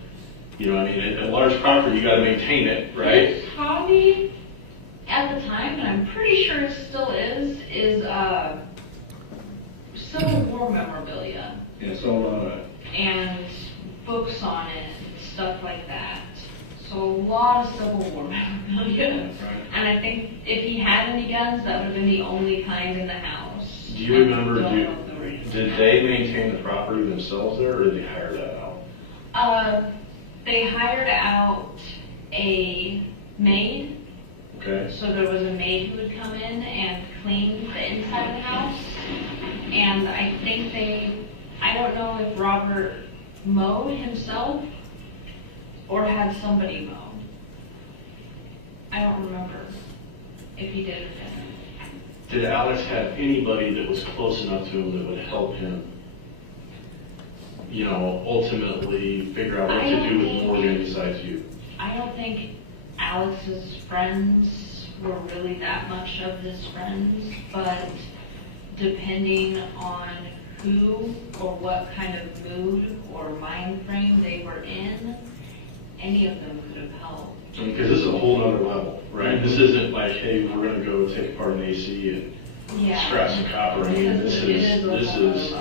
a large property, you gotta maintain it, right? His hobby at the time, and I'm pretty sure it still is Civil War memorabilia Yeah, it's all on and books on it, stuff like that. So a lot of Civil War memorabilia. And I think if he had any guns, that would have been the only kind in the house. Do you remember, I don't know if there were any. did they maintain the property themselves there, or did they hire that out? They hired out a maid. Okay. So there was a maid who would come in and clean the inside of the house. And I think I don't know if Robert mowed himself or had somebody mow. I don't remember if he did or didn't. Did Alex have anybody that was close enough to him that would help him, ultimately figure out what to do with Morgan besides you? I don't think Alex's friends were really that much of his friends, but depending on who or what kind of mood or mind frame they were in, any of them could have helped. Because this is a whole other level, right? This isn't like, hey, we're gonna go take apart an AC and scrap some copper. I mean, this is.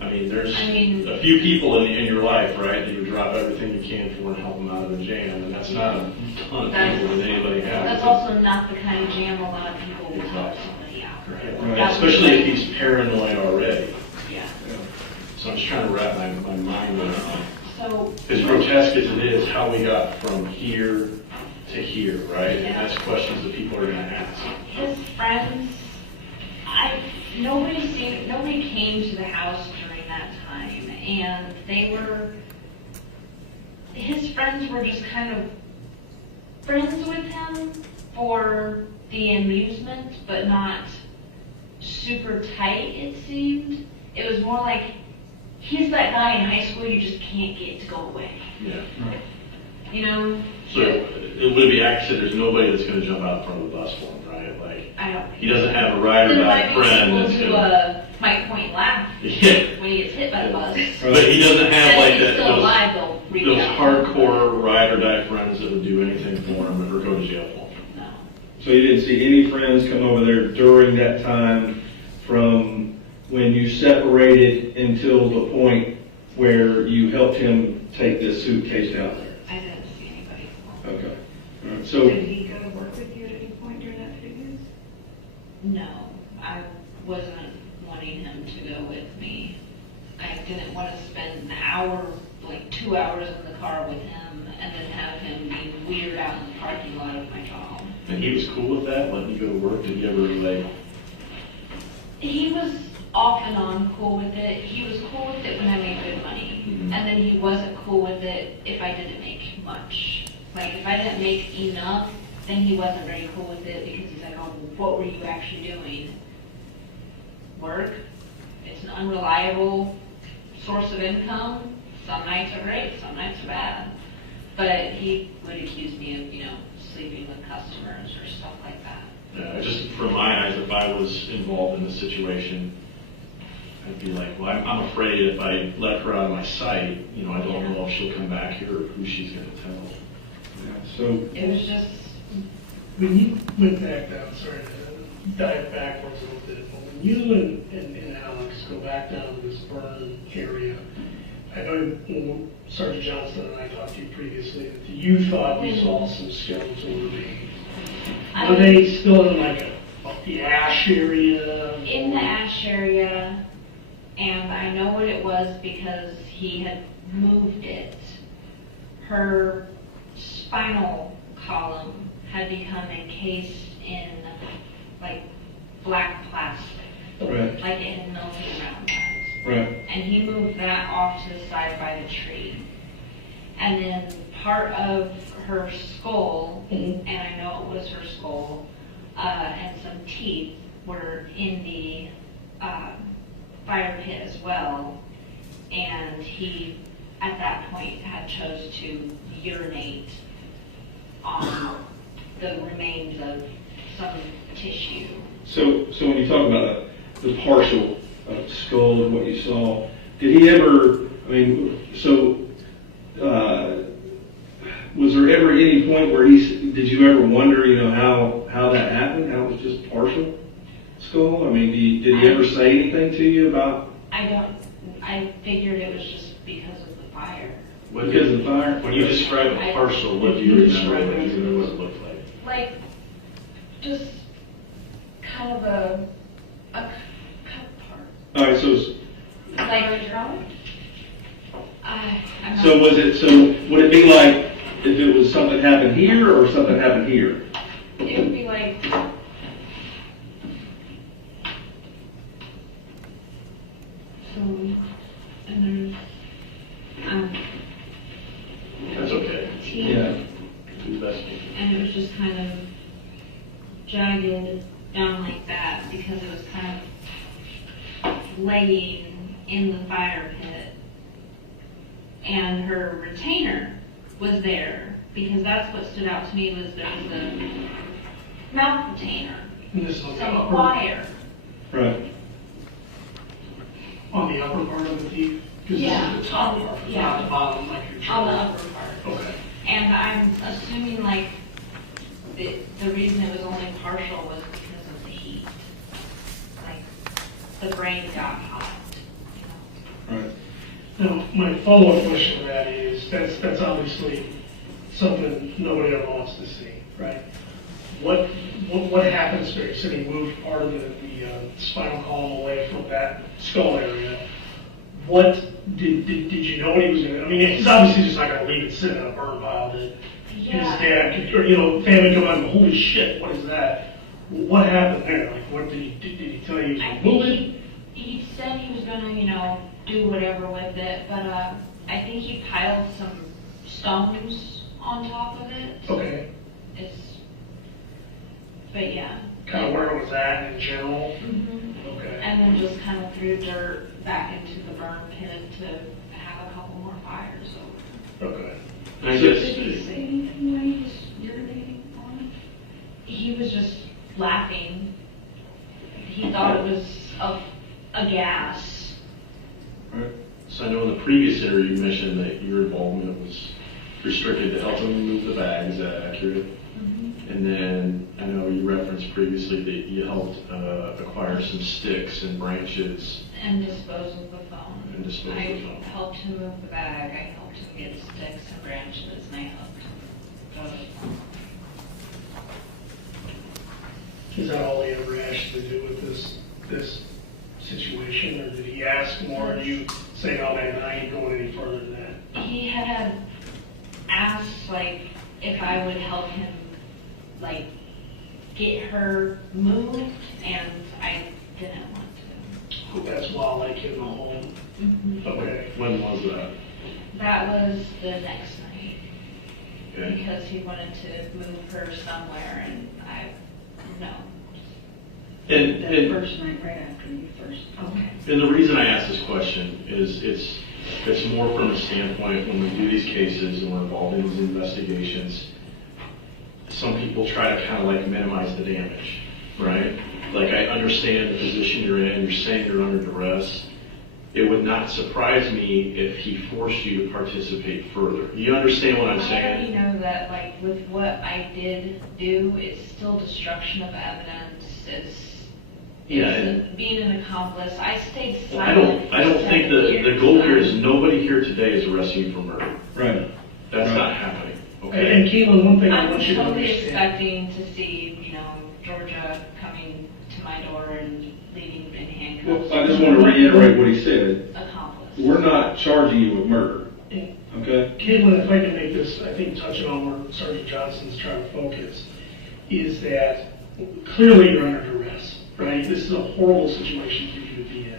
There's a few people in your life, right, that you drop everything you can for and help them out of the jam, and that's not a ton of people that anybody has. That's also not the kind of jam a lot of people will help somebody out. Right. Especially if he's paranoid already. Yeah. So I'm just trying to wrap my mind around. So. As grotesque as it is, how we got from here to here, right? Yeah. And that's questions that people are going to ask. His friends, nobody came to the house during that time, and his friends were just kind of friends with him for the amusement, but not super tight, it seemed. It was more like, he's that guy in high school you just can't get to go away. Yeah. So it would be accurate. There's nobody that's going to jump out in front of the bus for him, right? Like, I don't. He doesn't have a ride or die friend that's going to. Might point laugh when he gets hit by the bus. But he doesn't have like that. Still alive, they'll reach those out. hardcore ride or die friends that would do anything for him or go to jail for him. No. So you didn't see any friends come over there during that time from when you separated until the point where you helped him take this suitcase down there? I didn't see anybody. Okay. All right. So, Did he go to work with you at any point during that 3 years? No, I wasn't wanting him to go with me. I didn't want to spend an hour, like 2 hours in the car with him and then have him be weird out in the parking lot of my job. And he was cool with that, letting you go to work? Did he ever like? He was off and on cool with it. He was cool with it when I made good money. Mhm. And then he wasn't cool with it if I didn't make much. Like, if I didn't make enough, then he wasn't very cool with it because he's like, oh, what were you actually doing? Work. It's an unreliable source of income. Some nights are great, some nights are bad. But he would accuse me of, sleeping with customers or stuff like that. Just from my eyes, if I was involved in the situation, I'd be like, well, I'm afraid if I let her out of my sight, I don't know if she'll come back here or who she's going to tell. yeah, so It was just, When you went back down, sorry to dive backwards a little bit, but when you and Alex go back down to this burn area, I know when Sergeant Johnston and I talked to you previously, that you thought you saw some skeletal remains. Were they still in like the ash area? in the ash area, and I know what it was because he had moved it. Her spinal column had become encased in like black plastic, right, like it had melted around that. right, And he moved that off to the side by the tree. And then part of her skull, and I know it was her skull, and some teeth were in the fire pit as well. And he, at that point, had chose to urinate on the remains of some tissue. So when you talk about the partial skull and what you saw, did he ever, was there ever any point where did you ever wonder, how that happened, how it was just partial skull? Did he ever say anything to you about? I figured it was just because of the fire. Because of the fire? When you describe a partial, what do you remember what it looked like? Like, just kind of a cut part. All right, so Like, would it be like if it was something happened here or something happened here? it would be like, so, and there's, That's okay. teeth, Do the best you can. and it was just kind of jagged down like that because it was kind of laying in the fire pit. And her retainer was there because that's what stood out to me was there was a mouth retainer, And this is on the some upper, wire. Right. on the upper part of the teeth? Because Yeah. this is the top part, it's Yeah. not the bottom like your On the jaw. upper part. Okay. And I'm assuming like the reason it was only partial was because of the heat. Like the brain got hot. Right. Now, my follow-up question to that is, that's obviously something nobody ever wants to see, right? What happens there? You said he moved part of the spinal column away from that skull area. What did you know what he was going to? He's obviously just not going to leave it sitting in a burn pile that his dad could, or family come out and go, holy shit, what is that? What happened there? Like, what did he tell you he was I going to move think it? he said he was gonna, do whatever with it, but I think he piled some stones on top of it. Okay. But yeah. Kind of where it was at in general? Mhm. Okay. And then just kind of threw dirt back into the burn pit to have a couple more fires over. Okay. I Did guess, he say anything when he was urinating on it? He was just laughing. He thought it was a gas. Right. so I know in the previous interview you mentioned that your involvement was restricted to helping move the bag. Is that accurate? Mm-hmm. And then I know you referenced previously that you helped acquire some sticks and branches. And dispose of the phone. And dispose of the phone. I helped him move the bag, I helped him get sticks and branches, and I helped him go to the phone. Is that all he ever asked you to do with this situation, or did he ask more, or do you say, oh man, I ain't going any further than that? He had asked, like, if I would help him, like, get her moved, and I didn't want to. That's while like in the home? Mm-hmm. Okay. When was that? That was the next night, Okay. because he wanted to move her somewhere, and no. And That first night, right after you first. Okay. And the reason I ask this question is it's more from a standpoint when we do these cases and we're involved in these investigations, some people try to kind of like minimize the damage, right? Like, I understand the position you're in, you're saying you're under duress. It would not surprise me if he forced you to participate further. Do you understand what I'm I saying? already know that, like, with what I did do, it's still destruction of evidence, it's being an accomplice. I stayed silent. I don't think the goal here is nobody here today is arresting you for murder. Right. That's not happening, And okay? Katelyn, one thing I I'm want you to totally understand. expecting to see, Georgia coming to my door and leaving in handcuffs. Well, I just want to reiterate what he said. Accomplice. We're not charging you with murder, okay? Katelyn, if I can make this, I think touching on where Sergeant Johnson's trying to focus, is that clearly you're under duress, right? This is a horrible situation for you to be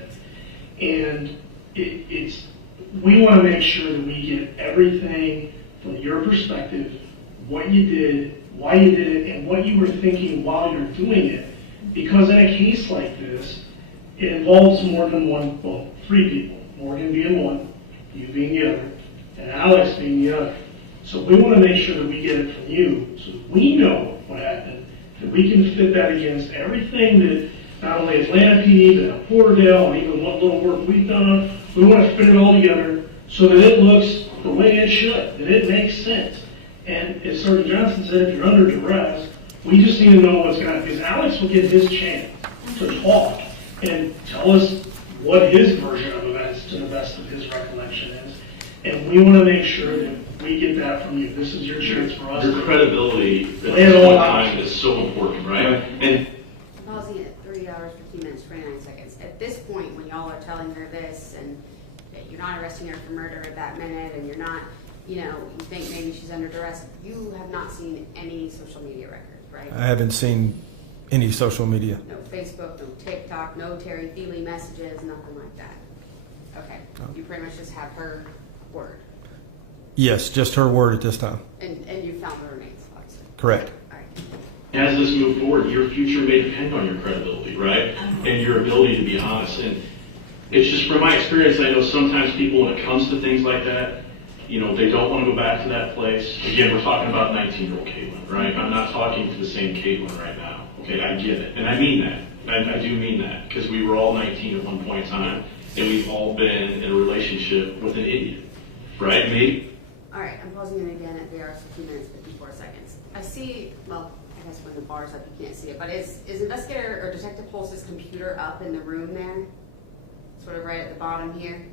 in. And we want to make sure that we get everything from your perspective, what you did, why you did it, and what you were thinking while you're doing it. Because in a case like this, it involves more than three people. Morgan being one, you being the other, and Alex being the other. So we want to make sure that we get it from you, so we know what happened, that we can fit that against everything that not only Atlanta PD, but at Porterdale, and even what little work we've done. We want to fit it all together so that it looks the way it should, that it makes sense. And as Sergeant Johnson said, if you're under duress, we just need to know what's going to happen, because Alex will get his chance to talk and tell us what his version of events to the best of his recollection is. And we want to make sure that we get that from you. This is your chance for us. Your credibility at lay it this all point in out. time is so important, right? And Pausing at 3 hours, 15 minutes, 29 seconds. At this point, when y'all are telling her this, and that you're not arresting her for murder at that minute, and you're not, you think maybe she's under duress, you have not seen any social media records, right? I haven't seen any social media. No Facebook, no TikTok, no Terry Feely messages, nothing like that. Okay. You pretty much just have her word. Yes, just her word at this time. And you found the remains, obviously. Correct. All right. as this move forward, your future may depend on your credibility, right? And your ability to be honest. And it's just from my experience, I know sometimes people, when it comes to things like that, they don't want to go back to that place. Again, we're talking about 19-year-old Katelyn, right? I'm not talking to the same Katelyn right now. Okay, I get it. And I mean that. I do mean that, because we were all 19 at one point in time, and we've all been in a relationship with an idiot. Right, me? All right, I'm pausing it again at 3 hours, 15 minutes, 54 seconds. I see, well, I guess when the bar's up, you can't see it, but is Investigator or Detective Pulse's computer up in the room there? Sort of right at the bottom here?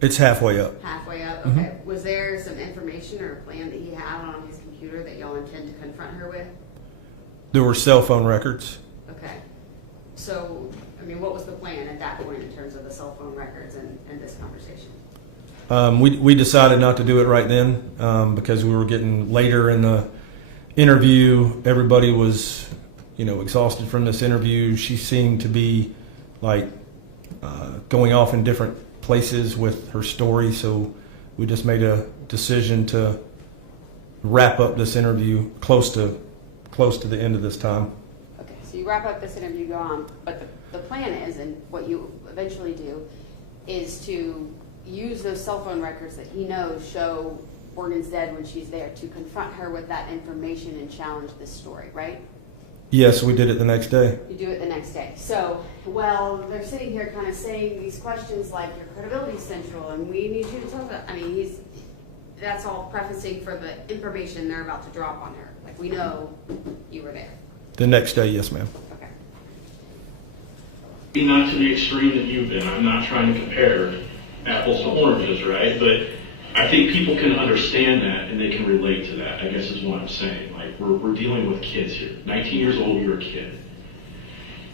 It's halfway up. Halfway up, okay. Was there some information or a plan that he had on his computer that y'all intend to confront her with? There were cell phone records. Okay. So, what was the plan at that point in terms of the cell phone records and this conversation? We decided not to do it right then because we were getting later in the interview. Everybody was, exhausted from this interview. She seemed to be like going off in different places with her story. So we just made a decision to wrap up this interview close to the end of this time. Okay, so you wrap up this interview, go on, but the plan is, and what you eventually do, is to use those cell phone records that he knows show Morgan's dead when she's there, to confront her with that information and challenge this story, right? Yes, we did it the next day. You do it the next day. So, well, they're sitting here kind of saying these questions like, your credibility is central, and we need you to tell that. That's all prefacing for the information they're about to drop on her. Like, Like, we know you were there. The next day, yes, ma'am. Okay. Not to the extreme that you've been. I'm not trying to compare apples to oranges, right? But I think people can understand that and they can relate to that, I guess is what I'm saying. Like, we're dealing with kids here. 19 years old, you're a kid.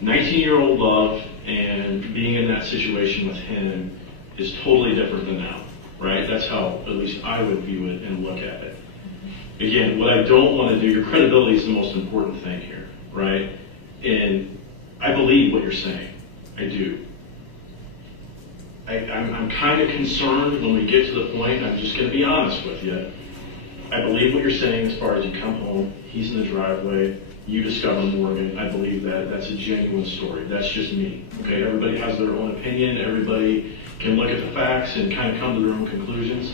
19-year-old love and being in that situation with him is totally different than now, right? That's how at least I would view it and look at it. Again, what I don't want to do, your credibility is the most important thing here, right? And I believe what you're saying. I do. I'm kind of concerned when we get to the point, I'm just going to be honest with you. I believe what you're saying as far as you come home, he's in the driveway, you discover Morgan. I believe that. That's a genuine story. That's just me. Okay, everybody has their own opinion. Everybody can look at the facts and kind of come to their own conclusions.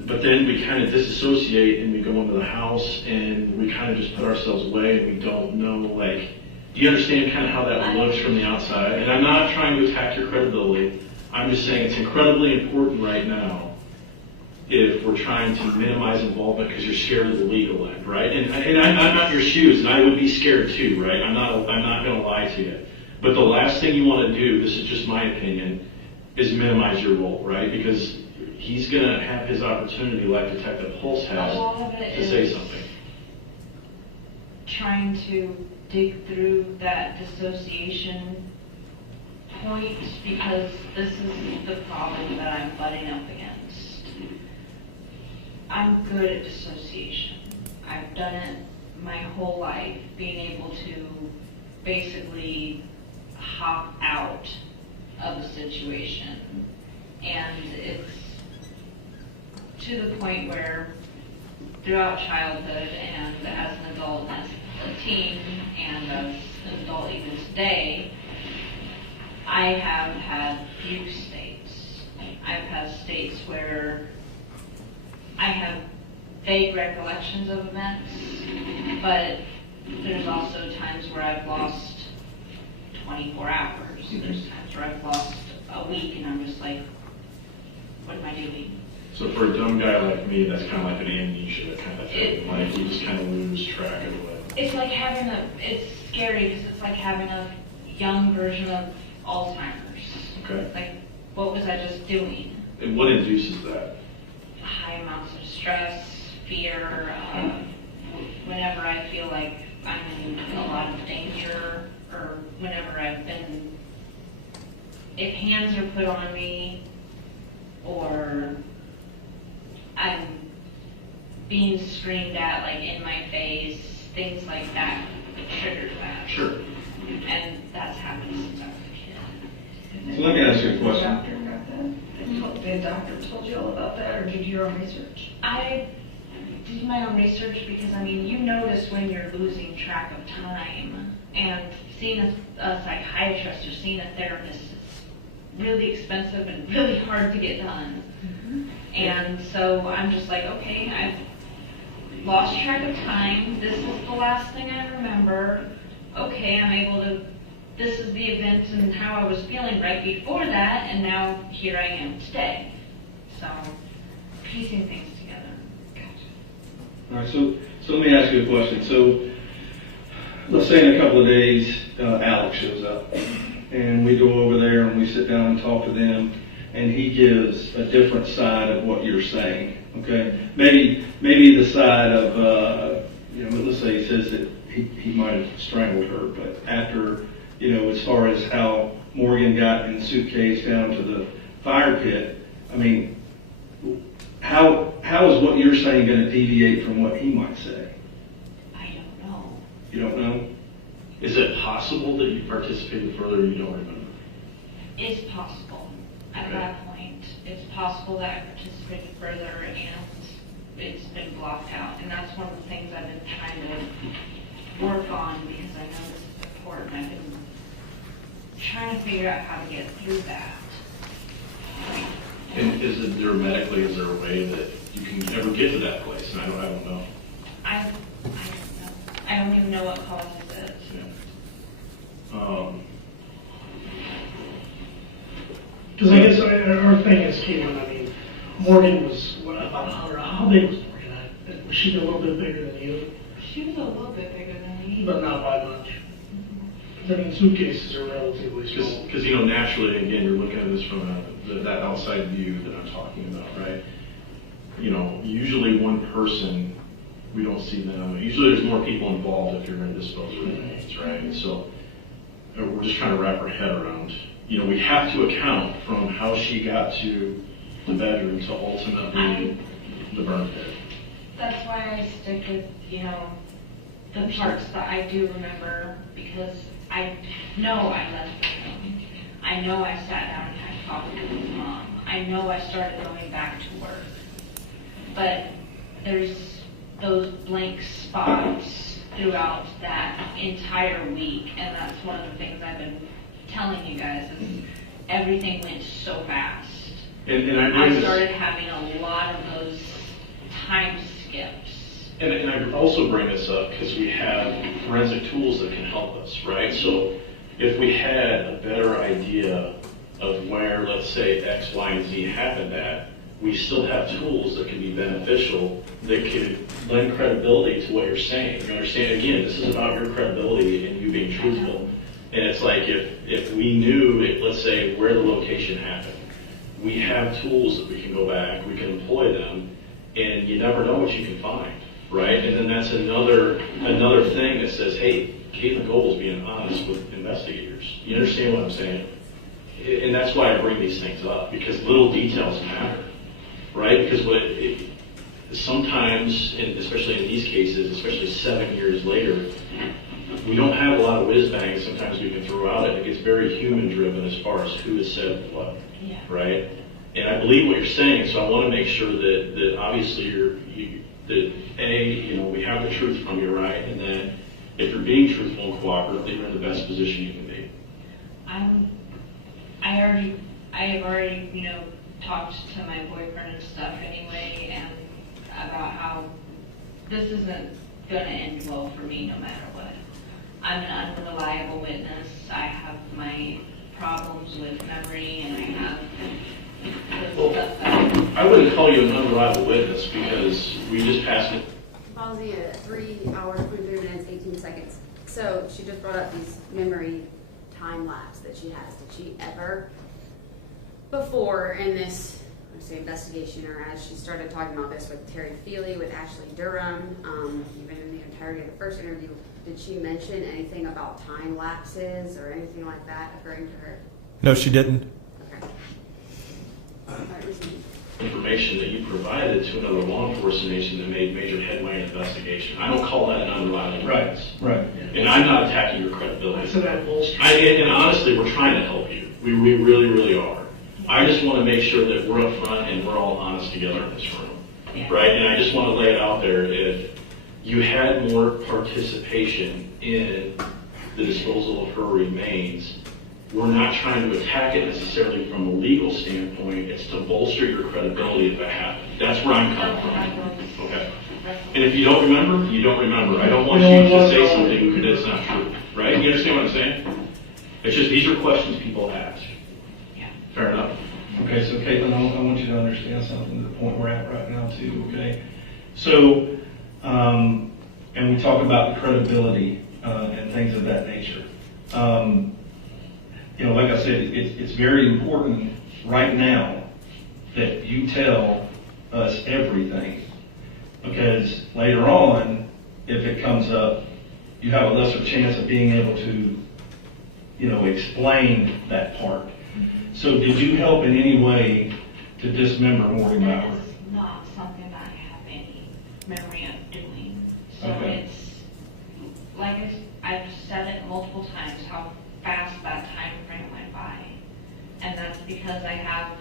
But then we kind of disassociate and we go into the house and we kind of just put ourselves away and we don't know, like, do you understand kind of how that looks from the outside? And I'm not trying to attack your credibility. I'm just saying it's incredibly important right now if we're trying to minimize involvement because you're scared of the legal end, right? And I'm not in your shoes, and I would be scared too, right? I'm not going to lie to you. But the last thing you want to do, this is just my opinion, is minimize your role, right? Because he's going to have his opportunity, like Detective Pulse has, to say something. Trying to dig through that dissociation point, because this is the problem that I'm butting up against. I'm good at dissociation. I've done it my whole life, being able to basically hop out of the situation. And it's to the point where throughout childhood and as an adult, as a teen, and as an adult even today, I have had fugue states. I've had states where I have vague recollections of events, but there's also times where I've lost 24 hours. There's times where I've lost a week and I'm just like, what am I doing? So for a dumb guy like me, that's kind of like an amnesia kind of thing. Like you just kind of lose track of it. It's like having it's scary because it's like having a young version of Alzheimer's. Okay. Like, what was I just doing? And what induces that? High amounts of stress, fear, whenever I feel like I'm in a lot of danger, or whenever if hands are put on me, or I'm being screamed at, like in my face, things like that trigger that. Sure. And that's happened since I was a kid. So let me ask you a question. The doctor got that? The doctor told you all about that, or did your own research? I did my own research because, I mean, you notice when you're losing track of time, and seeing a psychiatrist or seeing a therapist is really expensive and really hard to get done. Mm-hmm. And so I'm just like, okay, I've lost track of time. This is the last thing I remember. Okay, I'm able to, this is the event and how I was feeling right before that, and now here I am today. So, piecing things together. All right, so let me ask you a question. So, let's say in a couple of days, Alex shows up, and we go over there and we sit down and talk to them, and he gives a different side of what you're saying. Okay, maybe the side of let's say he says that he might have strangled her, but after as far as how Morgan got in the suitcase down to the fire pit, I mean, how is what you're saying going to deviate from what he might say? I don't know. You don't know? Is it possible that you participated further and you don't remember? It's possible. At that point, it's possible that I participated further, and it's been blocked out. And that's one of the things I've been trying to work on, because I know this is important. I've been trying to figure out how to get through that. And is there a way that you can ever get to that place? And I don't know. I don't know. I don't even know what causes it. Yeah. Because I guess our thing is, Katelyn, I mean, Morgan was, how big was Morgan? Was she a little bit bigger than you? She was a little bit bigger than me. But not by much. I mean, suitcases are relatively small. Because, you know, naturally, again, you're looking at this from that outside view that I'm talking about, right? You know, usually one person, we don't see them. Usually there's more people involved if you're going to dispose of remains, right? And so we're just trying to wrap our head around, you know, we have to account from how she got to the bedroom to ultimately the burn pit. That's why I stick with, you know, the parts that I do remember, because I know I left the room. I know I sat down and had coffee with his mom. I know I started going back to work. But there's those blank spots throughout that entire week, and that's one of the things I've been telling you guys is everything went so fast. And I started having a lot of those time skips. And I also bring this up because we have forensic tools that can help us, right? So if we had a better idea of where, let's say, X, Y, and Z happened at, we still have tools that can be beneficial that could lend credibility to what you're saying. You understand? Again, this is about your credibility and you being truthful. And it's like if we knew, let's say, where the location happened, we have tools that we can go back, we can employ them, and you never know what you can find, right? And then that's another thing that says, hey, Katelyn Goble's being honest with investigators. You understand what I'm saying? And that's why I bring these things up, because little details matter, right? Because sometimes, and especially in these cases, especially 7 years later, we don't have a lot of whiz bangs sometimes we can throw out. It gets very human driven as far as who has said what, right? And I believe what you're saying, so I want to make sure that obviously we have the truth from you, right? And then if you're being truthful and cooperative, then you're in the best position you can be. I have already, you know, talked to my boyfriend and stuff anyway, and about how this isn't gonna end well for me no matter what. I'm an unreliable witness. I have my problems with memory, and I have the stuff that I wouldn't call you an unreliable witness because we just passed it. Policy at 3 hours, 23 minutes, 18 seconds. So she just brought up these memory time lapse that she has. Did she ever, before in this, let's say, investigation, or as she started talking about this with Terry Feely, with Ashley Durham, even in the entirety of the first interview, did she mention anything about time lapses or anything like that occurring to her? No, she didn't. Okay. All right, resume. Information that you provided to another law enforcement agent that made major headway in the investigation. I don't call that an unreliable witness. Right. And I'm not attacking your credibility. So that bolsters. And honestly, we're trying to help you. We really, really are. I just want to make sure that we're up front and we're all honest together in this room, right? And I just want to lay it out there. If you had more participation in the disposal of her remains, we're not trying to attack it necessarily from a legal standpoint. It's to bolster your credibility if it happened. That's where I'm coming from. Okay. And if you don't remember, you don't remember. I don't want you to say something that's not true, right? You understand what I'm saying? It's just these are questions people ask. Fair enough. Okay, so Katelyn, I want you to understand something, the point we're at right now too, okay? So, and we talk about the credibility and things of that nature. You know, like I said, it's very important right now that you tell us everything, because later on, if it comes up, you have a lesser chance of being able to, you know, explain that part. So did you help in any way to dismember Morgan Bauer? That is not something that I have any memory of doing. So Okay. it's, like I've said it multiple times, how fast that time frame went by. And that's because I have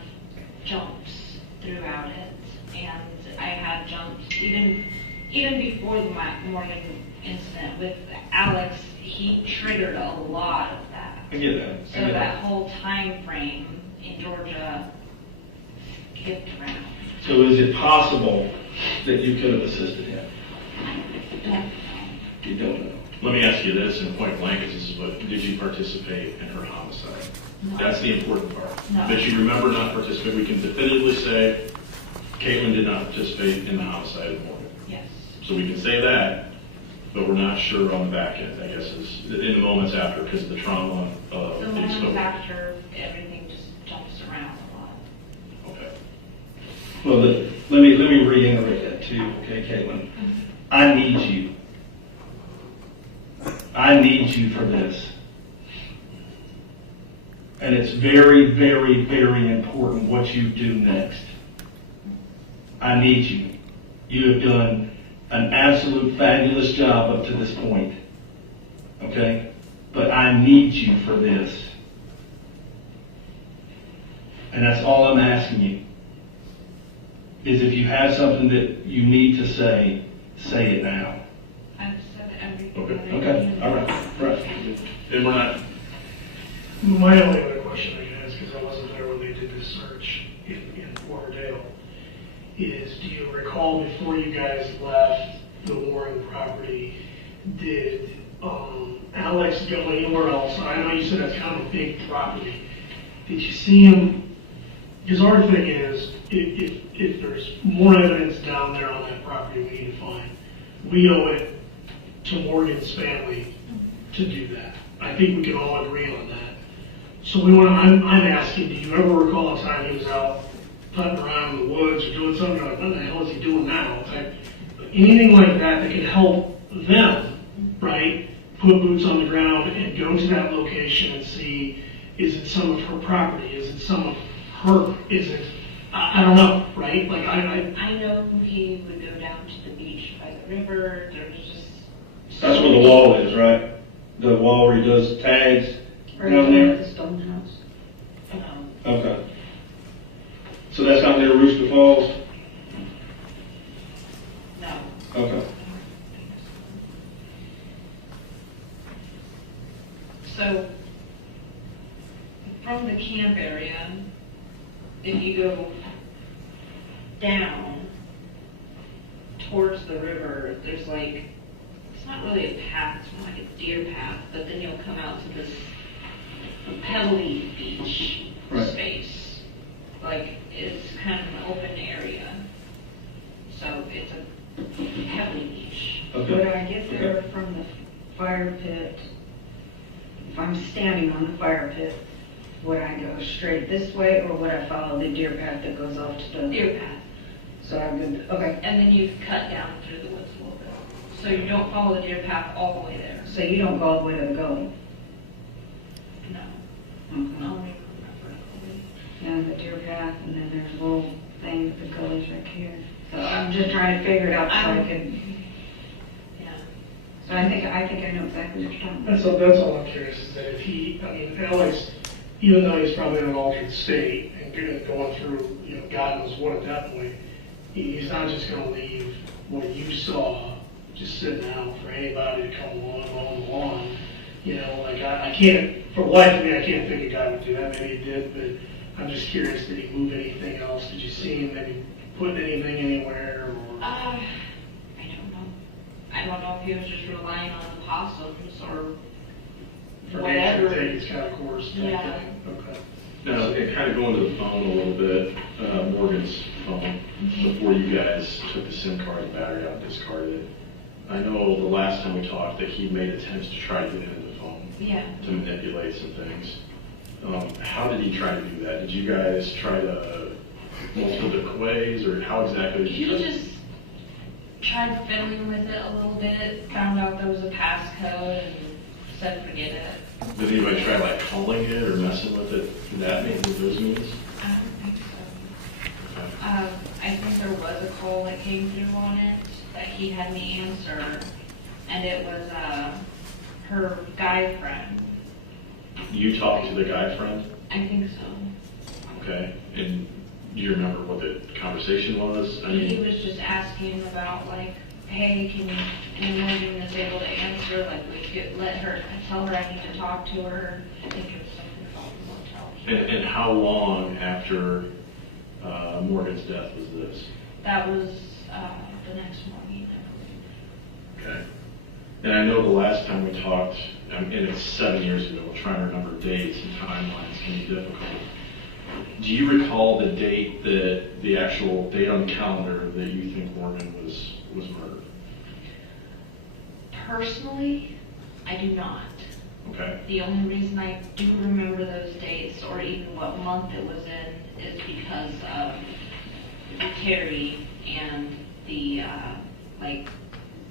jumps throughout it. And I have jumps even before the Morgan incident with Alex, he triggered a lot of that. I get that. So that whole time frame in Georgia skipped around. So is it possible that you could have assisted him? Don't know. You don't know. Let me ask you this in point blank, because this is what, did you participate in her homicide? No. That's the important part. No. That you remember not participating. We can definitively say Katelyn did not participate in the homicide of Morgan. Yes. So we can say that, but we're not sure on the back end, I guess, is in the moments after because of the trauma of The the moments exposure. after, everything just jumps around a lot. Okay. Well, let me reiterate that too, okay, Caitlin? I need you. I need you for this. And it's very, very, very important what you do next. I need you. You have done an absolute fabulous job up to this point. Okay? But I need you for this. And that's all I'm asking you. Is if you have something that you need to say it now. I've said everything. Okay. that I Okay. can. All right. Right. And we're not. My only other question I can ask, because I wasn't there when they did this search in Porterdale, is do you recall before you guys left the Warren property, did Alex go anywhere else? I know you said that's kind of a big property. Did you see him? Because our thing is, if there's more evidence down there on that property we need to find, we owe it to Morgan's family to do that. I think we can all agree on that. So I'm asking, do you ever recall a time he was out putting around in the woods or doing something like, what the hell is he doing now? Anything like that that can help them, right, put boots on the ground and go to that location and see, is it some of her property? Is it some of her? Is it, I don't know, right? Like I know he would go down to the beach by the river. There's just. That's where the wall is, right? The wall where he does tags Right down there there? at the stone house. Okay. So that's not near Rooster Falls? No. Okay. So, from the camp area, if you go down towards the river, there's like, it's not really a path, it's more like a deer path, but then you'll come out to this pebbly beach space. Like, it's kind of an open area. So it's a pebbly beach. Okay. Would I get there from the fire pit? If I'm standing on the fire pit, would I go straight this way or would I follow the deer path that goes off to the Deer path. So I would, okay. And then you cut down through the woods a little bit. So you don't follow the deer path all the way there. So you don't go all the way to the gully? No. Okay. Only Yeah, the deer path, and then there's a little thing with the gullies right here. So I'm just trying to figure it out so I can. Yeah. So I think I know exactly what you're talking about. that's all I'm curious is that if he, I mean, Alex, even though he's probably in an altered state and going through, God knows what at that point, he's not just going to leave what you saw just sitting out for anybody to come along on the lawn. I can't, for the life of me, I can't think a guy would do that. Maybe he did, but I'm just curious, did he move anything else? Did you see him maybe put anything anywhere? Or? I don't know. I don't know if he was just relying on the possums or For whatever. nature to take its kind of course type Yeah. thing? Okay. Now, and kind of going to the phone a little bit, Morgan's phone, before you guys took the SIM card and battery out and discarded it. I know the last time we talked that he made attempts to try to get into the phone. Yeah. To manipulate some things. How did he try to do that? Did you guys try to multiple different ways, or how exactly did you He try? just tried fiddling with it a little bit, found out there was a passcode, and said forget it. Did anybody try like calling it or messing with it through that means, those means? I don't think so. I think there was a call that came through on it that he had me answer, and it was her guy friend. You talked to the guy friend? I think so. Okay. And do you remember what the conversation was? He was just asking about like, hey, can you, and Morgan was able to answer, like we could tell her I need to talk to her. I think it was something about the motel. And how long after Morgan's death was this? That was the next morning, I believe. Okay. And I know the last time we talked, and it's 7 years ago, we're trying to remember dates and timelines can be difficult. Do you recall the date, the actual date on the calendar that you think Morgan was murdered? Personally, I do not. Okay. The only reason I do remember those dates, or even what month it was in, is because of Terry and the,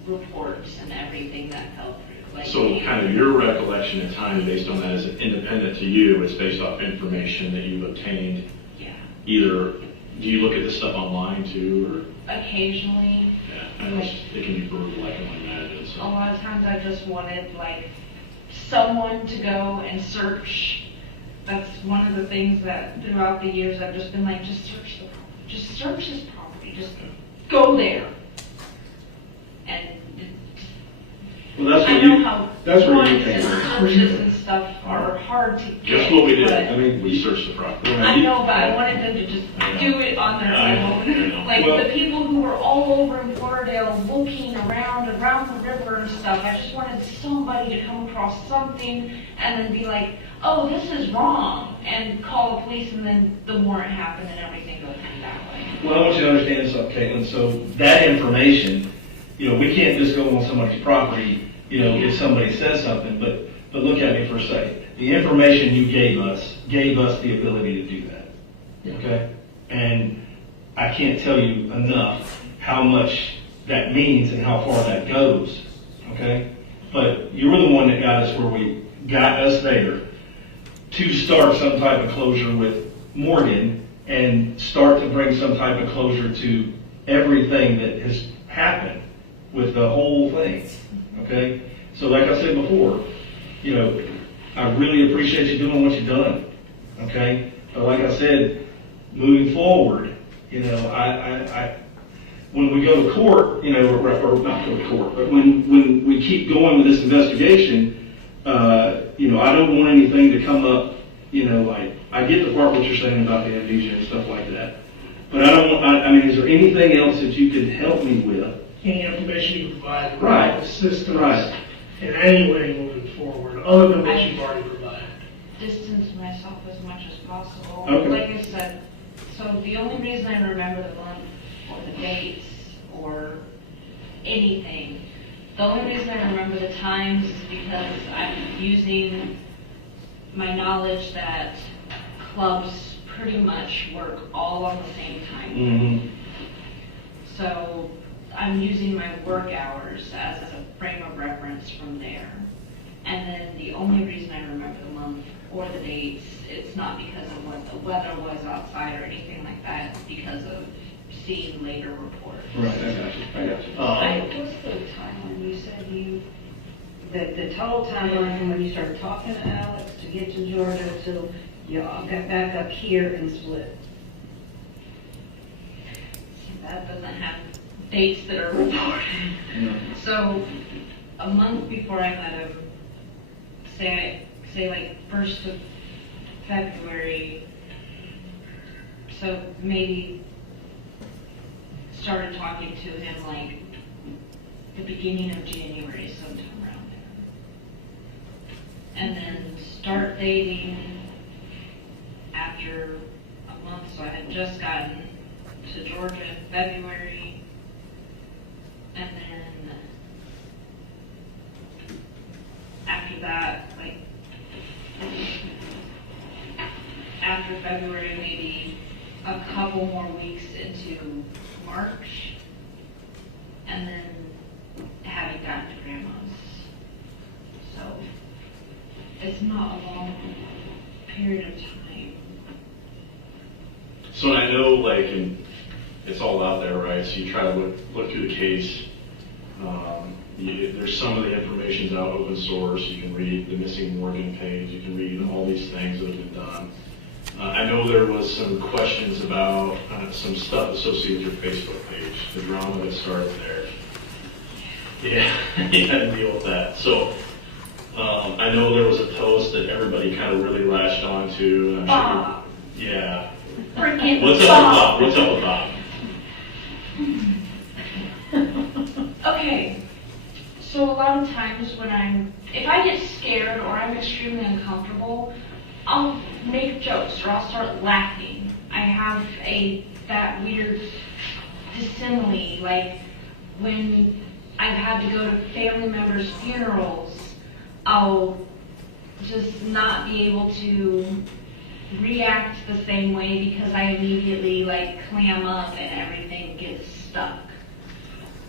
reports and everything that fell through. Like, So kind of your recollection in time based on that is independent to you, it's based off information that you've obtained. Yeah. Either, do you look at this stuff online too, or? Occasionally. Yeah, I know it can be brutal, I can imagine, A so. lot of times I just wanted, someone to go and search. That's one of the things that throughout the years I've just been like, just search the property. Just search this property. Just go there. And Well, that's I where know you, how that's where you warrants came and in. searches and stuff are hard to get. That's what we did, but- we searched the property. I know, but I wanted them to just do it on their I know. own. Like Well- the people who were all over in Lauderdale looking around the river and stuff, I just wanted somebody to come across something and then be like, oh, this is wrong, and call the police, and then the warrant happened and everything goes that way. Well, I want you to understand something, Caitlin. So that information, we can't just go on somebody's property, if somebody says something, but look at me for a second. The information you gave us the ability to do that. Okay? And I can't tell you enough how much that means and how far that goes. Okay? But you were the one that got us where we got us there to start some type of closure with Morgan and start to bring some type of closure to everything that has happened with the whole thing. Okay? So like I said before, I really appreciate you doing what you've done. Okay? But like I said, moving forward, I when we go to court, or not go to court, but when we keep going with this investigation, I don't want anything to come up, I get the part what you're saying about the amnesia and stuff like that. But I don't want, is there anything else that you can help me with? Any information you provide, Right. the systems, Right. in any way moving forward, other than what you've already provided. Distance myself as much as possible. Okay. Like I said, so the only reason I remember the month or the dates or anything, the only reason I remember the times is because I'm using my knowledge that clubs pretty much work all on the same time. Mm-hmm. So I'm using my work hours as a frame of reference from there. And then the only reason I remember the month or the dates, it's not because of what the weather was outside or anything like that, it's because of seeing later reports. Right, I got you. What's the timeline? You said the total timeline from when you started talking to Alex to get to Georgia till you all got back up here and split. That doesn't have dates that are reported. So a month before I met him, say like 1st of February, so maybe started talking to him like the beginning of January, sometime around there. And then start dating after a month, so I had just gotten to Georgia in February, and then after that, after February, maybe a couple more weeks into March, and then having gotten to Grandma's. So it's not a long period of time. So I know, and it's all out there, right? So you try to look through the case. There's some of the information's out open source. You can read the missing Morgan page. You can read all these things that have been done. I know there was some questions about some stuff associated with your Facebook page, the drama that started there. Yeah, you had to deal with that. So I know there was a post that everybody kind of really latched onto. And I'm sure, yeah. Freaking What's up with Bob? Okay, so a lot of times if I get scared or I'm extremely uncomfortable, I'll make jokes or I'll start laughing. I have that weird dissimile, like when I've had to go to family members' funerals. I'll just not be able to react the same way because I immediately like clam up and everything gets stuck.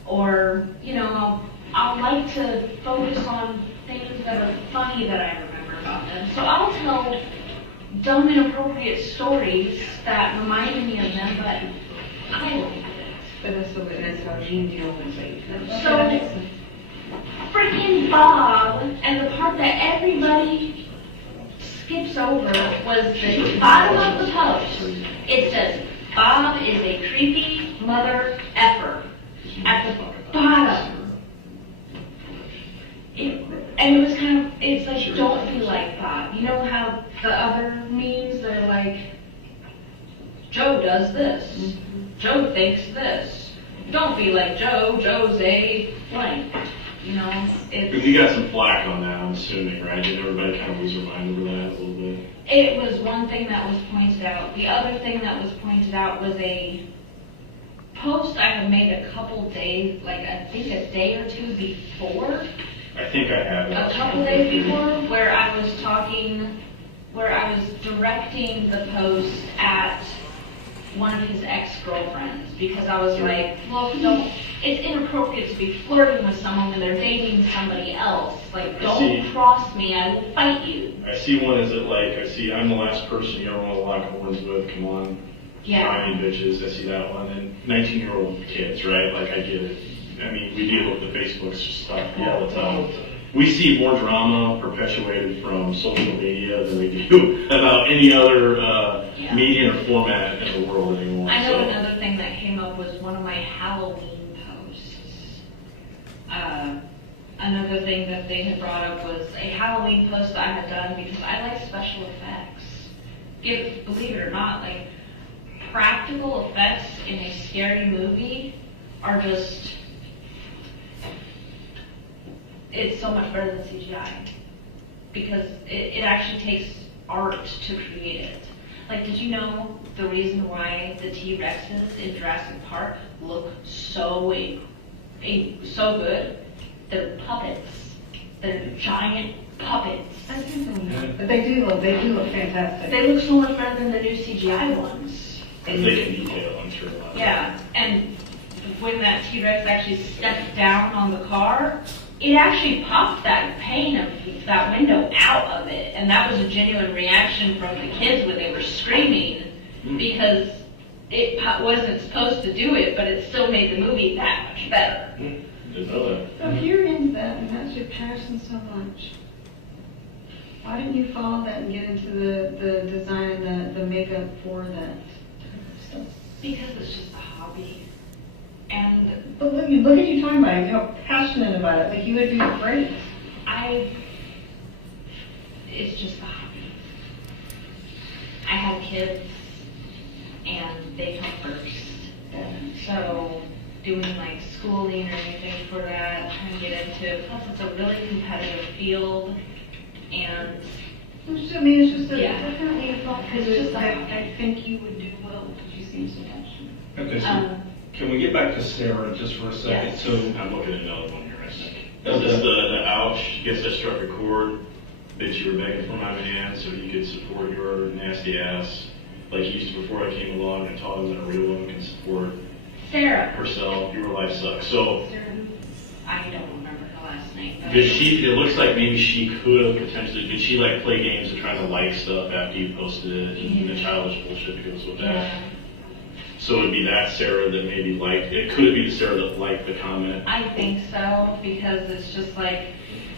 Or, you know, I'll like to focus on things that are funny that I remember about them. So I'll tell dumb, inappropriate stories that reminded me of them, but I liked it. But that's how Gene deals with it. So, freaking Bob, and the part that everybody skips over was the bottom of the post. It says, Bob is a creepy mother effer. At the bottom. And it was kind of, it's like, don't be like Bob. You know how the other memes, they're like, Joe does this. Joe thinks this. Don't be like Joe. Joe's a blank. You know, it's... You got some flack on that, I'm assuming, right? Did everybody kind of lose their mind over that a little bit? It was one thing that was pointed out. The other thing that was pointed out was a post I had made a couple days, like I think a day or two before. I think I have. A couple days before, where I was directing the post at one of his ex-girlfriends because I was like, well, it's inappropriate to be flirting with someone when they're dating somebody else. Like, don't cross me, I will fight you. I see one as it like, I'm the last person you ever want to lock horns with, come on. Yeah. Trying bitches, I see that one. And 19-year-old kids, right? Like, I get it. I mean, we deal with the Facebook stuff all the time. We see more drama perpetuated from social media than we do about any other medium or format in the world anymore. I know another thing that came up was one of my Halloween posts. Another thing that they had brought up was a Halloween post that I had done because I like special effects. Believe it or not, like, practical effects in a scary movie are just, it's so much better than CGI because it actually takes art to create it. Like, did you know the reason why the T-Rexes in Jurassic Park look so good? They're puppets. They're giant puppets. But they do look fantastic. They look so much better than the new CGI ones. They can detail, I'm sure. Yeah, and when that T-Rex actually stepped down on the car, it actually popped that pane of that window out of it, and that was a genuine reaction from the kids when they were screaming because it wasn't supposed to do it, but it still made the movie that much better. So if you're into that and that's your passion so much, why didn't you follow that and get into the design and the makeup for that stuff? Because it's just a hobby. But look at you talking about it, you're how passionate about it, like you would do great. It's just a hobby. I have kids and they come first. So doing like schooling or anything for that, trying to get into it. Plus it's a really competitive field and it's just a yeah. definitely a thought because It's just I think you would do well because you seem so passionate. Okay, so can we get back to Sarah just for a second? Yes. So I'm looking at another one here, I think. Is this the ouch, guess I struck a chord that you were begging for my man so he could support your nasty ass like he used to before I came along and taught him that a real woman can support Sarah herself, your life sucks. So I don't remember her last name. it looks like maybe she could have potentially, did she like play games of trying to like stuff after you posted it and the childish bullshit that goes with that? Yeah. So it'd be that Sarah that maybe liked, it could be the Sarah that liked the comment. I think so, because it's just like,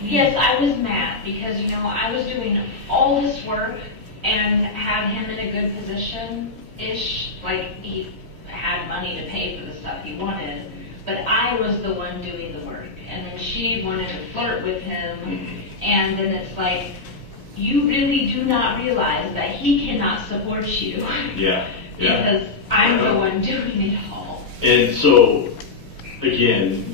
yes, I was mad because, you know, I was doing all this work and had him in a good position-ish, like he had money to pay for the stuff he wanted, but I was the one doing the work. And then she wanted to flirt with him, and then it's like, you really do not realize that he cannot support you. Yeah. Because I'm the one doing it all. And so, again,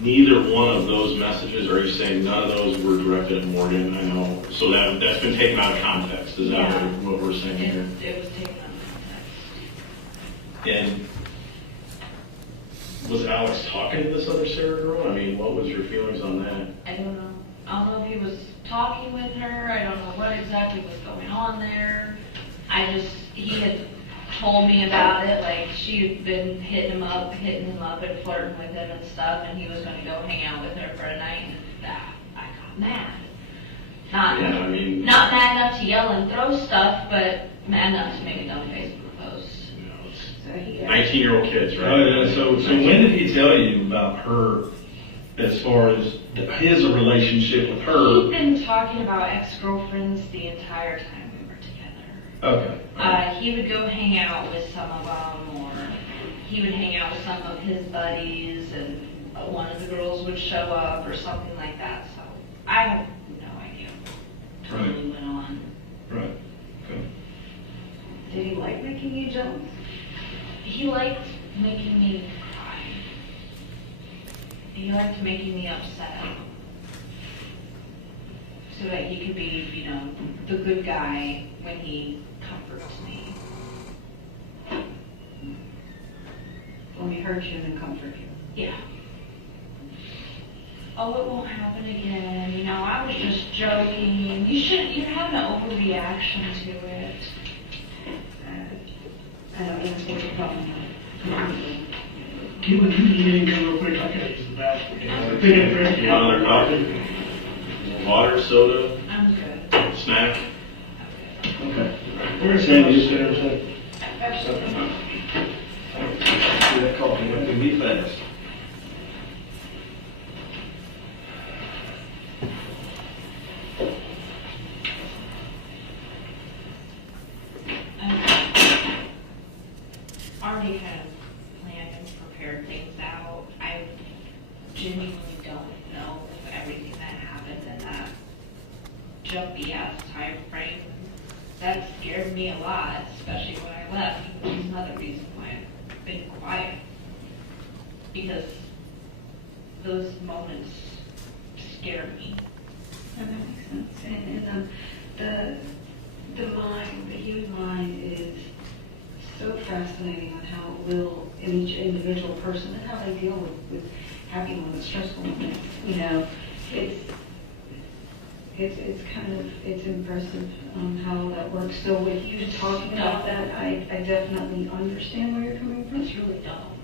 neither one of those messages, are you saying none of those were directed at Morgan? I know. So that's been taken out of context. Is that what we're saying here? It was taken out of context. And Was Alex talking to this other Sarah girl? I mean, what was your feelings on that? I don't know. I don't know if he was talking with her. I don't know what exactly was going on there. He had told me about it, like she had been hitting him up and flirting with him and stuff, and he was going to go hang out with her for a night, and that I got mad. Not mad enough to yell and throw stuff, but mad enough to make a dumb Facebook post. 19-year-old kids, right? Oh, yeah. So when did he tell you about her as far as his relationship with her? He'd been talking about ex-girlfriends the entire time we were together. Okay. He would go hang out with some of them, or he would hang out with some of his buddies, and one of the girls would show up or something like that. So I have no idea what totally went on. Right. Okay. Did he like making you jealous? He liked making me cry. He liked making me upset. So that he could be, the good guy when he comforts me. When he hurt you and then comfort you. Yeah. Oh, it won't happen again. I was just joking. You're having an overreaction to it. I don't even think the problem Katelyn, can you get anything real quick? I gotta use the bathroom. You want another coffee? Water, soda? I'm good. Snack? Okay. Where's Sandy? Just there a second. Absolutely. See that coffee, you have to be fast. Already kind of planned and prepared things out. I genuinely don't know if everything that happened in that jumpy ass time frame. That scared me a lot, especially when I left, which is another reason why I've been quiet. Because those moments scare me. That makes sense. And the human mind is so fascinating on how it will, in each individual person, and how they deal with happy moments, stressful moments. It's impressive how that works. So with you talking about that, I definitely understand where you're coming from. It's really dumb.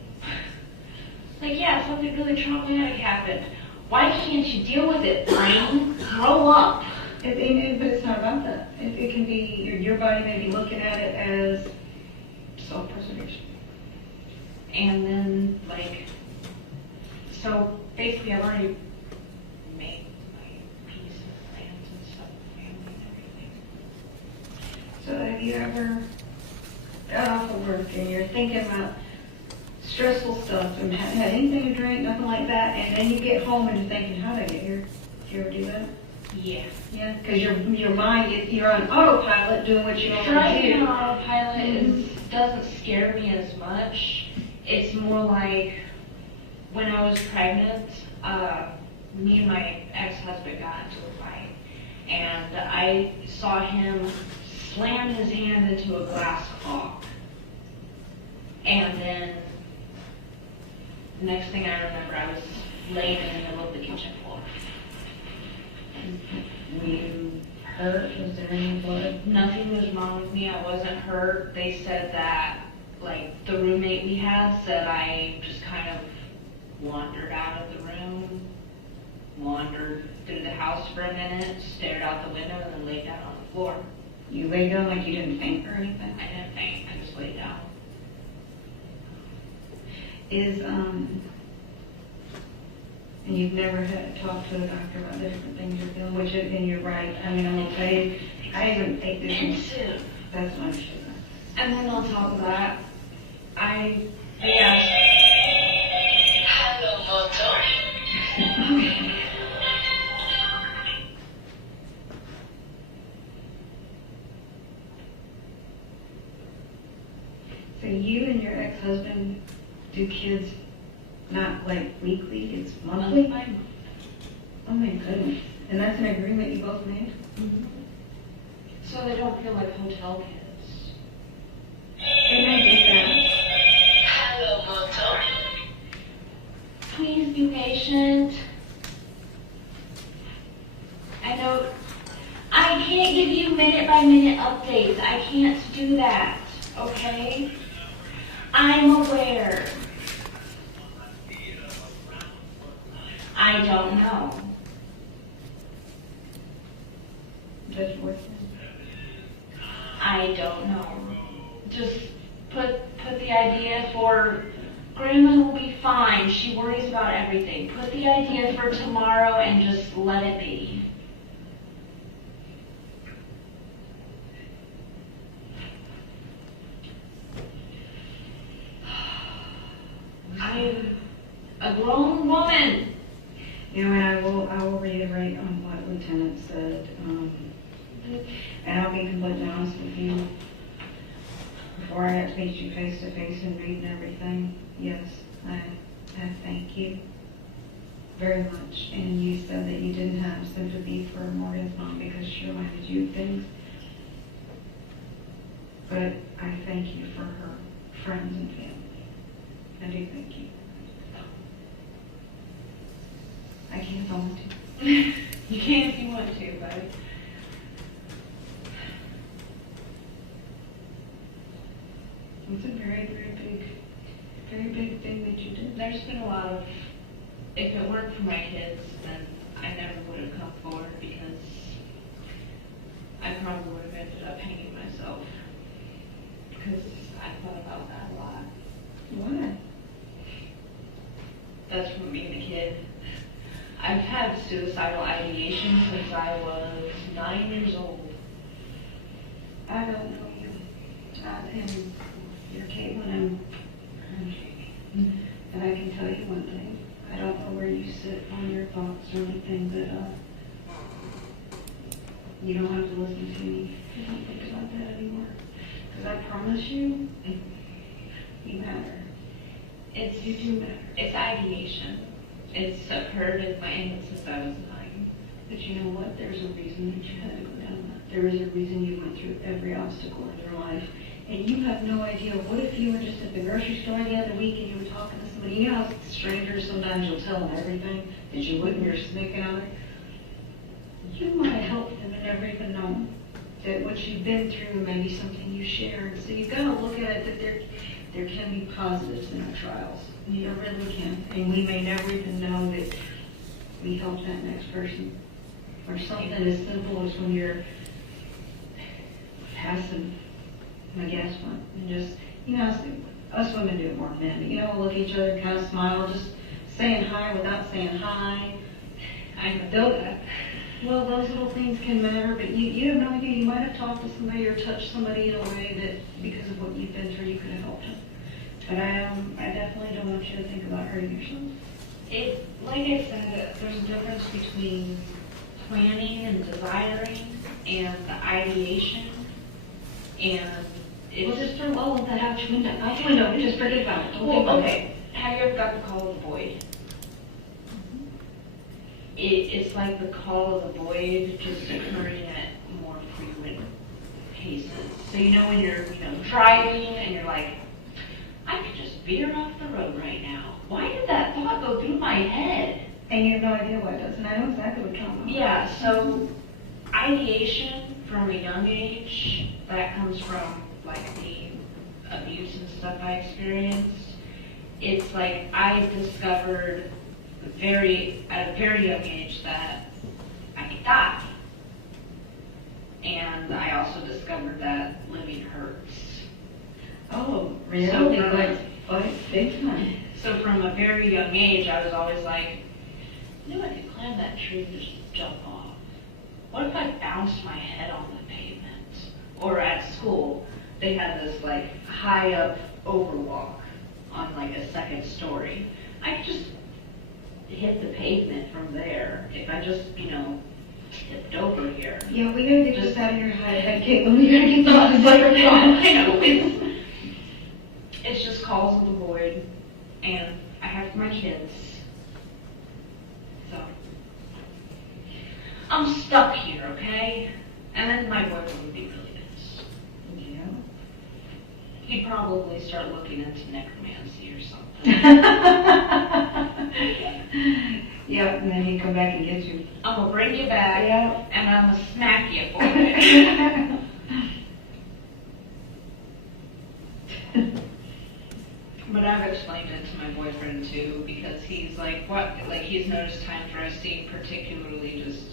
Something really traumatic happened. Why can't you deal with it, brain? Grow up. But it's not about that. It can be, your body may be looking at it as self-preservation. And then, so basically I've already made my peace and plans and stuff with family and everything. So have you ever got off of work and you're thinking about stressful stuff and haven't had anything to drink, nothing like that, and then you get home and you're thinking, how did I get here? Do you ever do that? Yeah. Yeah, because your mind, you're on autopilot doing what you normally Driving do. on autopilot doesn't scare me as much. It's more like when I was pregnant, me and my ex-husband got into a fight, and I saw him slam his hand into a glass clock. And then the next thing I remember, I was laying in the middle of the kitchen floor. Were you hurt? Was there any blood? Nothing was wrong with me. I wasn't hurt. They said that, the roommate we had said I just kind of wandered out of the room, wandered through the house for a minute, stared out the window, and then laid down on the floor. You laid down like you didn't faint or anything? I didn't faint. I just laid down. And you've never had to talk to a doctor about the different things you're feeling, which is, and you're right. I mean, I'm going to tell you, I even take this. Intensive. That's what I'm sure. And then on top of that, they asked. Hello, Moto. So you and your ex-husband do kids not weekly, it's monthly? Oh my goodness. And that's an agreement you both made? Mm-hmm. So they don't feel like hotel kids. And I get that. Hello, Moto. be patient. I know I can't give you minute by minute updates. I can't do that, okay? I'm aware. I don't know. Judge Woodson? I don't know. Just put the idea for Grandma will be fine. She worries about everything. Put the idea for tomorrow and just let it be. I'm a grown woman. You know, and I will reiterate on what Lieutenant said, and I'll be completely honest with you. Before I had to meet you face to face and read and everything, yes, I thank you very much. And you said that you didn't have sympathy for Morgan's mom because she reminded you of things. But I thank you for her friends and family. I do thank you. I can't volunteer. You can if you want to, but it's a very, very big thing that you did. there's been a lot of, if it weren't for my kids, then I never would have come forward because I probably would have ended up hanging myself. Because I thought about that a lot. Why? That's from being a kid. I've had suicidal ideation since I was 9 years old. I don't know you. And you're Katelyn, and I can tell you one thing. I don't know where you sit on your thoughts or anything, but you don't have to listen to me. I don't think about that anymore. Because I promise you, you matter. You do matter. It's ideation. It's occurred in my innocence since I was 9. But you know what? There's a reason that you had to go down that. There is a reason you went through every obstacle in your life. And you have no idea. What if you were just at the grocery store the other week and you were talking to somebody? You know how strangers sometimes you'll tell them everything that you wouldn't, you're sneaking on it? You might have helped them and never even known that what you've been through may be something you share. And so you've got to look at it that there can be positives in our trials. You really can. And we may never even know that we helped that next person. Or something as simple as when you're passing my gas pump and just, you know, us women do it more than men. You know, we'll look at each other, kind of smile, just saying hi without saying hi. I know that. Well, those little things can matter, but you have no idea. You might have talked to somebody or touched somebody in a way that, because of what you've been through, you could have helped them. But I definitely don't want you to think about hurting yourself. Like I said, there's a difference between planning and desiring and the ideation. And Well, just throw all of that out your window. Out your window. Just forget about it. Don't think about it. Okay. Have you ever got the call of the void? It's like the call of the void just occurring at more frequent cases. So you know when you're driving and you're like, I could just veer off the road right now. Why did that thought go through my head? And you have no idea why it does. And I know exactly what you're talking about. Yeah, so ideation from a young age, that comes from like the abuse and stuff I experienced. It's like I discovered at a very young age that I could die. And I also discovered that living hurts. Oh, really? But big time. So from a very young age, I was always like, I knew I could climb that tree and just jump off. What if I bounced my head on the pavement? Or at school, they had this like high up overwalk on like a second story. I could just hit the pavement from there if I just, tipped over here. Yeah, we gotta get this out of your head, Caitlin. We gotta get this out of your I know, it's just calls of the void, and I have my kids. So, I'm stuck here, okay? And then my boyfriend would be really pissed. Yeah. He'd probably start looking into necromancy or something. Yep, and then he come back and get you. I'm gonna bring you back, Yeah. and I'm gonna smack you for it. But I've explained it to my boyfriend too, because he's like, what, like he's noticed times where I seem particularly just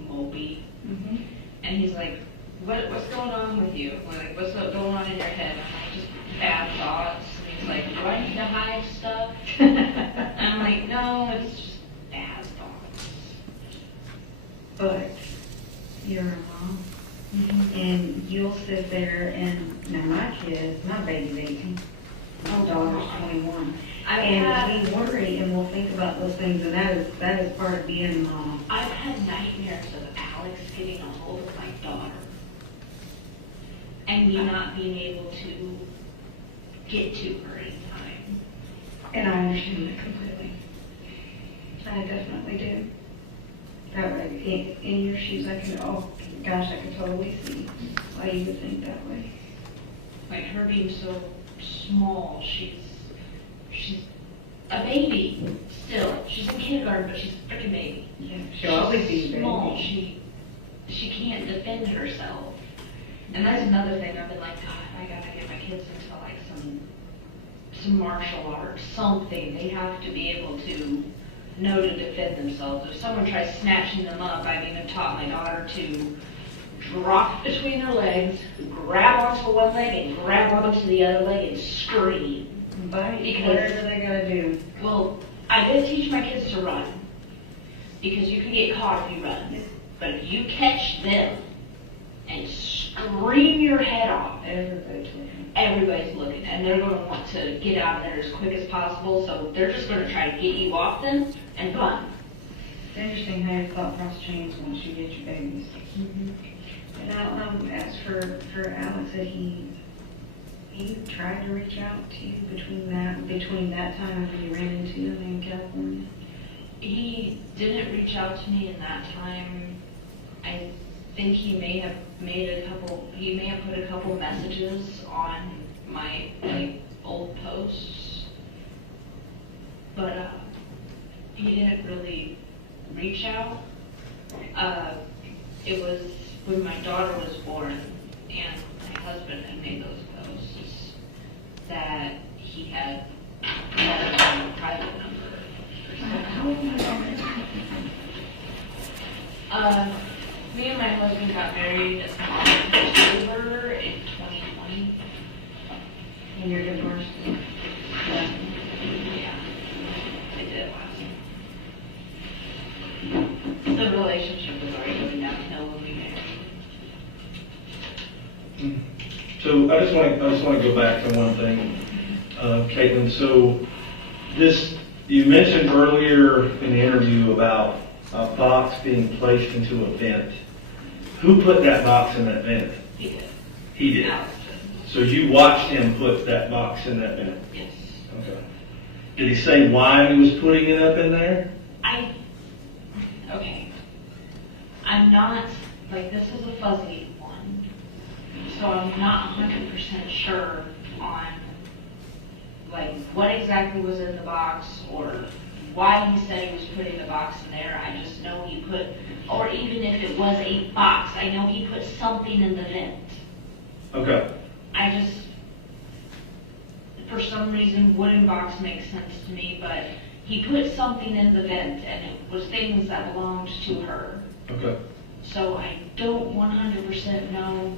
mopey. Mm-hmm. And he's like, what's going on with you? Or like, what's going on in your head? I'm like, just bad thoughts. And he's like, do I need to hide stuff? And I'm like, no, it's just bad thoughts. But you're a mom, and you'll sit there and, now my kids, my baby's 18, my daughter's 21. And we worry and we'll think about those things, and that is part of being a mom. I've had nightmares of Alex getting a hold of my daughter and me not being able to get to her in time. And I understand that completely. I definitely do. That way, in your shoes, I can, oh gosh, I can totally see why you would think that way. Like her being so small, she's a baby still. She's in kindergarten, but she's a freaking baby. Yeah, she'll always be a baby. Small. She can't defend herself. And that's another thing. I've been like, God, I gotta get my kids into like some martial arts, something. They have to be able to know to defend themselves. If someone tries snatching them up, I've even taught my daughter to drop between their legs, grab onto one leg and grab onto the other leg and scream. But Because- whatever they gotta do. Well, I did teach my kids to run because you can get caught if you run. But if you catch them and scream your head off, everybody's looking, and they're going to want to get out of there as quick as possible. So they're just going to try to get you off them and run. It's interesting how your thought process changes once you get your babies. Mm-hmm. And now, as for Alex, that he tried to reach out to you between that time when you ran into him in California. He didn't reach out to me in that time. I think he may have put a couple messages on my old posts, but he didn't really reach out. It was when my daughter was born and my husband had made those posts that he had a private number. How old was your Me and my husband got married in October in 2020. And you're divorced? Yeah, I did last. The relationship was already going downhill when we married. So I just want to go back to one thing, Katelyn. So you mentioned earlier in the interview about a box being placed into a vent. Who put that box in that vent? He did. He did. Alex did. So you watched him put that box in that vent? Yes. Okay. Did he say why he was putting it up in there? Okay. I'm not, this is a fuzzy one, so I'm not 100% sure on, what exactly was in the box, or why he said he was putting the box in there. I just know he put, or even if it was a box, I know he put something in the vent. Okay. I just, for some reason, wooden box makes sense to me, but he put something in the vent, and it was things that belonged to her. Okay. So I don't 100% know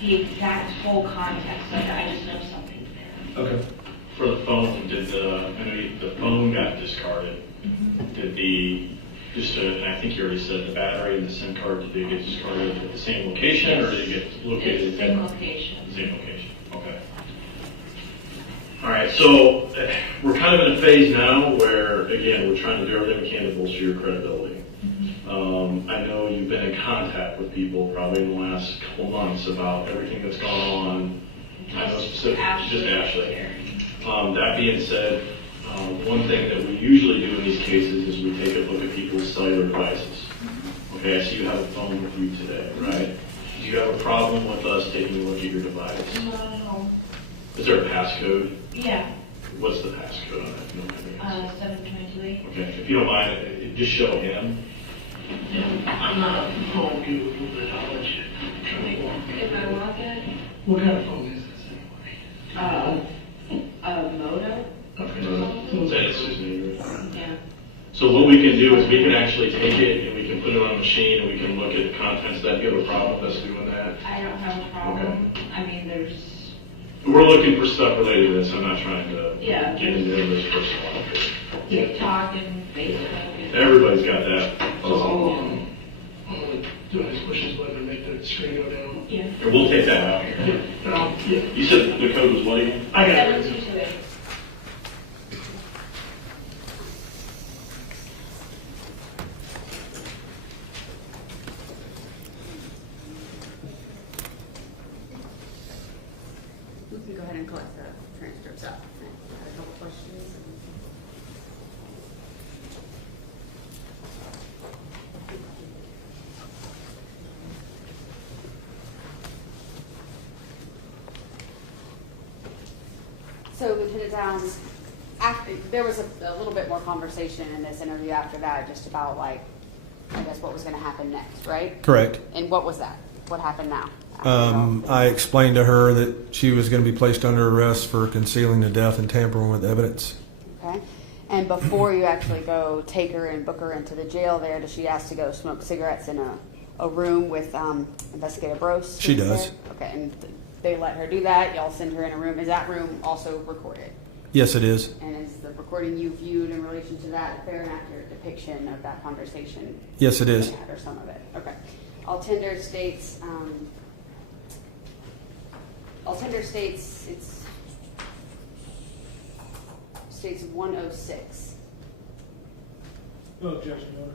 the exact full context of it. I just know something's there. Okay. For the phone, I know the phone got discarded. Mm-hmm. And I think you already said the battery and the SIM card, did they get discarded at the same location, or did they get located? It's the same location. Same location, okay. All right, so we're kind of in a phase now where, again, we're trying to do everything we can to bolster your credibility. Mm-hmm. I know you've been in contact with people probably in the last couple months about everything that's gone on. I know specifically, just Ashley. That being said, one thing that we usually do in these cases is we take a look at people's cellular devices. Okay, I see you have a phone with you today, right? Do you have a problem with us taking a look at your device? No. Is there a passcode? Yeah. What's the passcode on it? If you don't mind me asking? 7228. Okay, if you don't mind, just show him. I'm not a phone guru, but I'll let you try to walk me. If I walk it, What kind of phone is this anyway? a Moto. Yeah. So what we can do is we can actually take it and we can put it on a machine and we can look at the contents. That you have a problem with us doing that? I don't have a problem. I mean, there's. We're looking for stuff related to this. I'm not trying to Yeah, get into this personal. TikTok and Facebook. And Everybody's got that. So I'm gonna do this pushes button and make the screen go down. Yeah. Or we'll take that out. Yeah. You said the code was what again? I got it. 7228. We can go ahead and collect the transcripts up. I had a couple questions. So Lieutenant Downs, after, there was a little bit more conversation in this interview after that, just about like, I guess what was going to happen next, right? Correct. And what was that? What happened now? I explained to her that she was going to be placed under arrest for concealing the death and tampering with evidence. Okay. And before you actually go take her and book her into the jail there, does she ask to go smoke cigarettes in a room with Investigator Brose? She does. There? Okay, and they let her do that. Y'all send her in a room. Is that room also recorded? Yes, it is. And is the recording you viewed in relation to that a fair and accurate depiction of that conversation? Yes, it is. Or some of it. Okay. Altender states it's states 106. No objection, Your Honor.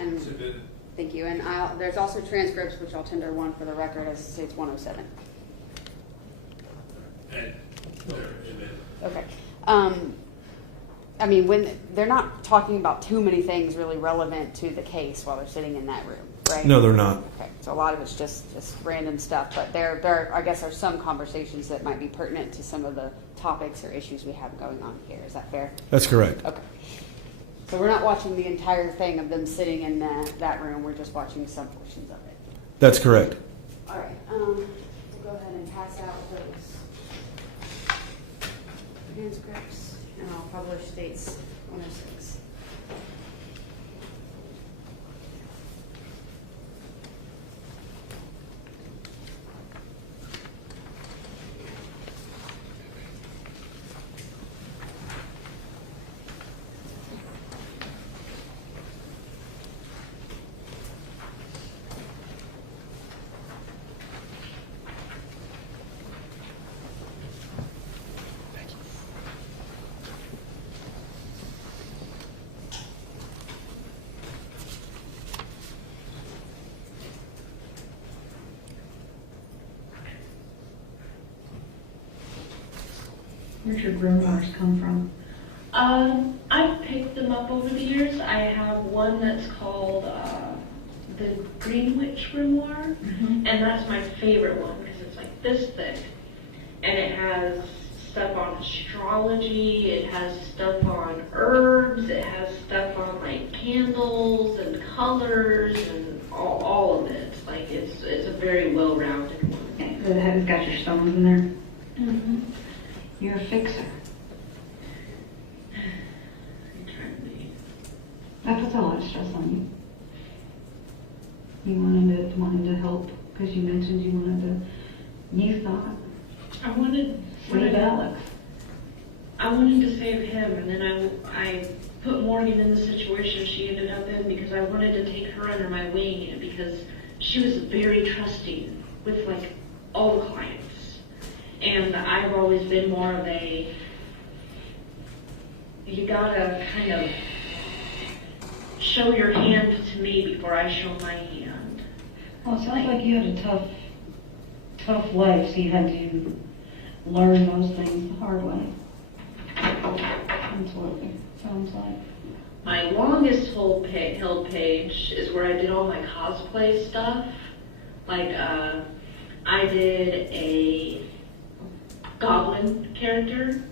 And Submitted. thank you. And there's also transcripts which I'll tender one for the record as it states 107. And they're admitted. Okay. I mean, when they're not talking about too many things really relevant to the case while they're sitting in that room, right? No, they're not. Okay, so a lot of it's just random stuff, but there I guess are some conversations that might be pertinent to some of the topics or issues we have going on here. Is that fair? That's correct. Okay. So we're not watching the entire thing of them sitting in that room. We're just watching some portions of it. That's correct. All right. We'll go ahead and pass out those transcripts, and I'll publish dates 106. Where'd your grimoires come from? I've picked them up over the years. I have one that's called the Greenwich Grimoire, and that's my favorite one because it's like this thick, and it has stuff on astrology, it has stuff on herbs, it has stuff on like candles and colors and all of it. Like it's a very well-rounded one. Okay, so it's got your stones in there? Mm-hmm. You're a fixer. That puts a lot of stress on you. You wanted to help because you mentioned you thought I wanted save Alex. I wanted to save him, and then I put Morgan in the situation she ended up in because I wanted to take her under my wing because she was very trusting with like all the clients. And I've always been more of a, you gotta kind of show your hand to me before I show my hand. Well, it sounds like you had a tough life, so you had to learn those things the hard way. That's what it sounds like. My longest held page is where I did all my cosplay stuff. Like, I did a goblin character,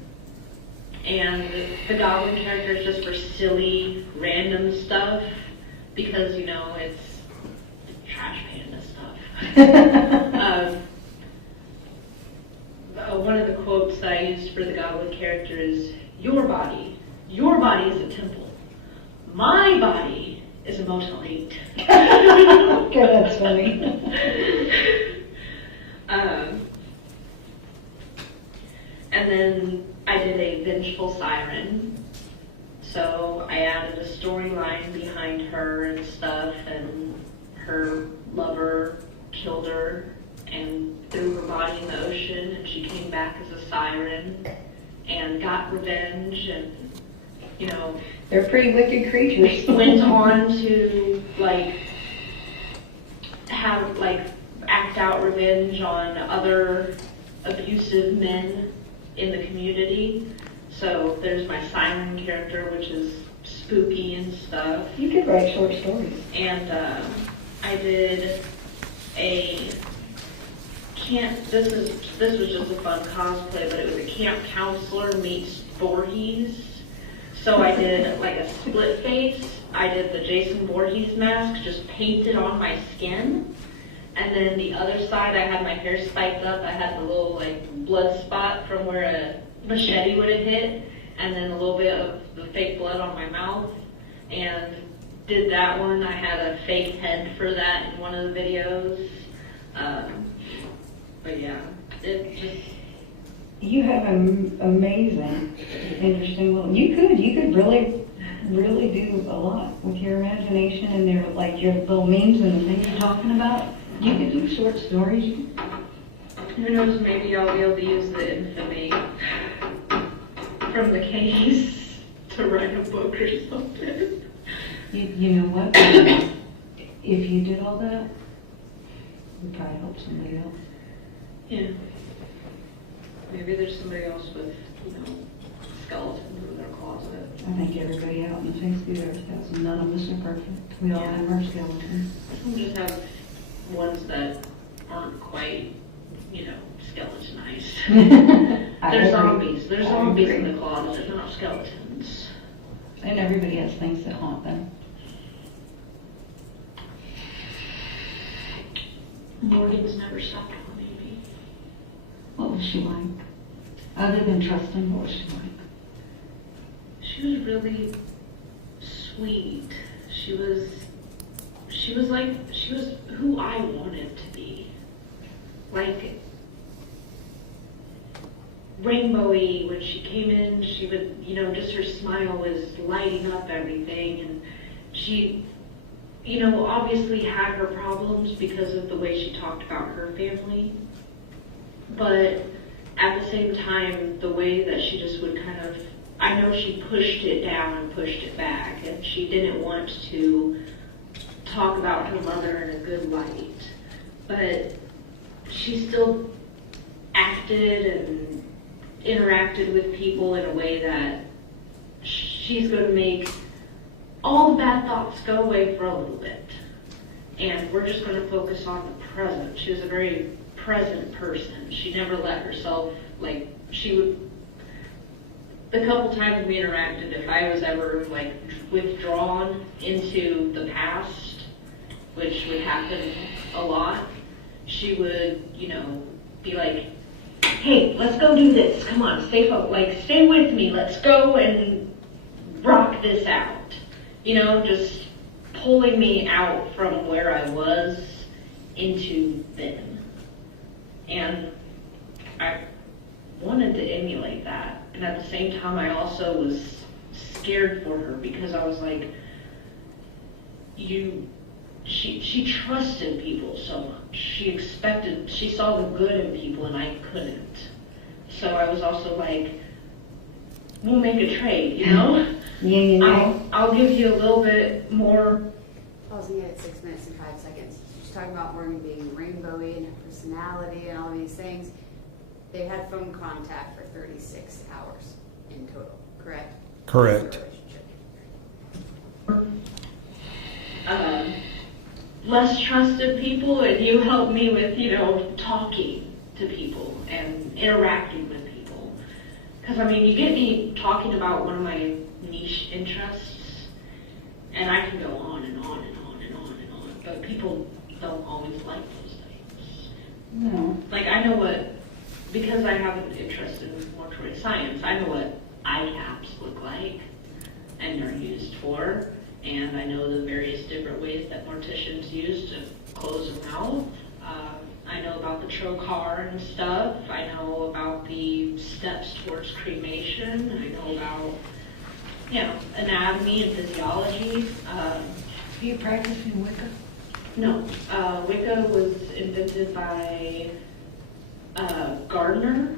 And the Goblin character is just for silly, random stuff, because, you know, it's trash panda stuff. One of the quotes that I used for the Goblin character is, your body is a temple. My body is a Motel 8. Okay, that's funny. And then I did a vengeful siren. So I added a storyline behind her and stuff, and her lover killed her and threw her body in the ocean, and she came back as a siren and got revenge, and, you know, They're pretty wicked creatures. went on to, like, have, like, act out revenge on other abusive men in the community. So there's my siren character, which is spooky and stuff. You could write short stories. And I did a this was just a fun cosplay, but it was a camp counselor meets Voorhees. So I did like a split face. I did the Jason Voorhees mask, just painted on my skin. And then the other side, I had my hair spiked up. I had the little like blood spot from where a machete would have hit, and then a little bit of the fake blood on my mouth. And did that one. I had a fake head for that in one of the videos. But yeah, it just... You have an amazing, interesting little... You could really do a lot with your imagination and their, like, your little memes and the things you're talking about. You could do short stories. Who knows, maybe I'll be able to use the infamy from the case to write a book or something. You know what? If you did all that, you'd probably help somebody else. Yeah. Maybe there's somebody else with, you know, skeletons in their closet. I think everybody out in the face of the earth has them. None of us are perfect. We all have our skeletons. Some just have ones that aren't quite, you know, skeletonized. There's zombies. There's zombies in the closet, not skeletons. And everybody has things that haunt them. Morgan's never stopped haunting me. What was she like? Other than trusting, what was she like? She was really sweet. She was who I wanted to be. Like, rainbowy. When she came in, she would, you know, just her smile was lighting up everything. And she, you know, obviously had her problems because of the way she talked about her family. But at the same time, the way that she just would kind of, I know she pushed it down and pushed it back, and she didn't want to talk about her mother in a good light. But she still acted and interacted with people in a way that she's going to make all the bad thoughts go away for a little bit. And we're just going to focus on the present. She was a very present person. She never let herself, like, she would, the couple times we interacted, if I was ever, like, withdrawn into the past, which would happen a lot, she would, you know, be like, hey, let's go do this. Come on, stay with me. Let's go and rock this out. You know, just pulling me out from where I was into then. And I wanted to emulate that. And at the same time, I also was scared for her because I was like, she trusted people so much. She saw the good in people and I couldn't. So I was also like, we'll make a trade, you know? Yeah. I'll give you a little bit more. Pausing it at 6 minutes and 5 seconds. She's talking about Morgan being rainbowy and her personality and all these things. They had phone contact for 36 hours in total, correct? Correct. Less trusted people, and you helped me with, you know, talking to people and interacting with people. Because, I mean, you get me talking about one of my niche interests, and I can go on and on and on and on and on, but people don't always like those things. No. Like, I know what, because I have an interest in mortuary science, I know what ICAPs look like and they're used for, and I know the various different ways that morticians use to close a mouth. I know about the trocar and stuff. I know about the steps towards cremation. I know about, you know, anatomy and physiology. Are you practicing Wicca? No, Wicca was invented by Gardner.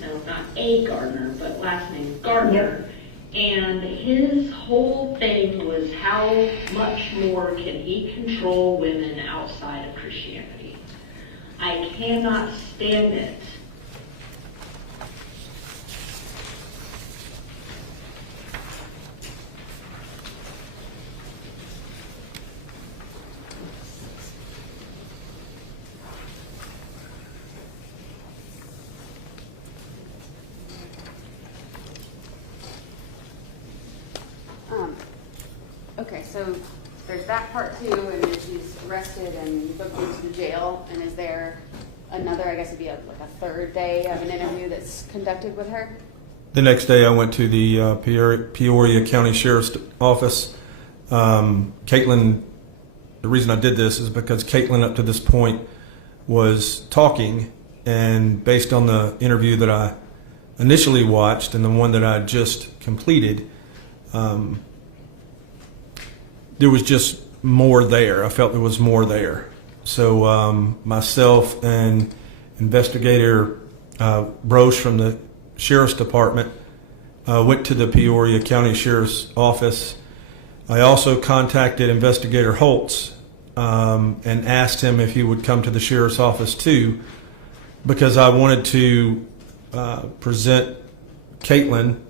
No, not a Gardner, but last name Gardner. And his whole thing was how much more can he control women outside of Christianity. I cannot stand it. Okay, so there's that part too, and then she's arrested and booked into the jail. And is there another, I guess it'd be like a third day of an interview that's conducted with her? The next day, I went to the Peoria County Sheriff's Office. Katelyn, the reason I did this is because Katelyn, up to this point, was talking, and based on the interview that I initially watched and the one that I just completed, there was just more there. I felt there was more there. So myself and investigator Broche from the Sheriff's Department went to the Peoria County Sheriff's Office. I also contacted Investigator Holtz and asked him if he would come to the Sheriff's Office too, because I wanted to present Katelyn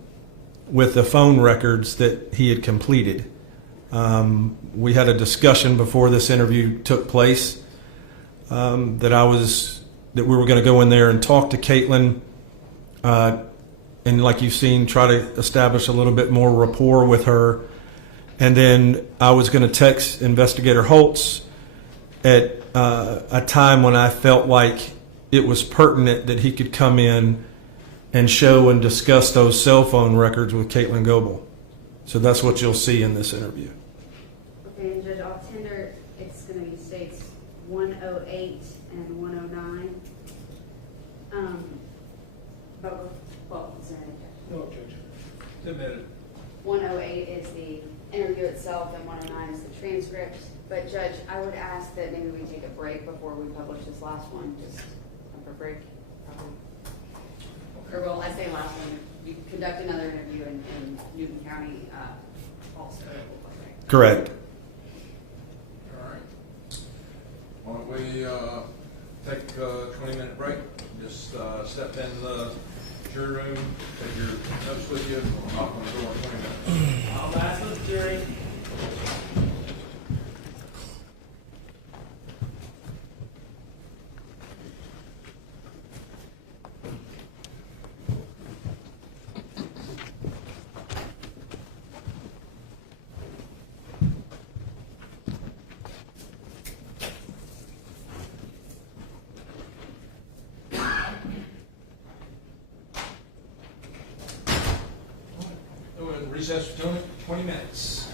with the phone records that he had completed. We had a discussion before this interview took place that we were going to go in there and talk to Katelyn, and like you've seen, try to establish a little bit more rapport with her. And then I was going to text Investigator Holtz at a time when I felt like it was pertinent that he could come in and show and discuss those cell phone records with Katelyn Goble. So that's what you'll see in this interview. Okay, and Judge, I'll tender, it's going to be states 108 and 109. But, well, is there any objection? No objection. Submitted. 108 is the interview itself, and 109 is the transcript. But Judge, I would ask that maybe we take a break before we publish this last one, just time for break, probably. Or well, I say last one, you conduct another interview in Newton County also. Correct. All right. Why don't we take a 20-minute break? Just step in the jury room, take your notes with you, and we'll knock on the door in 20 minutes. I'll ask the jury. Recess for 20 minutes.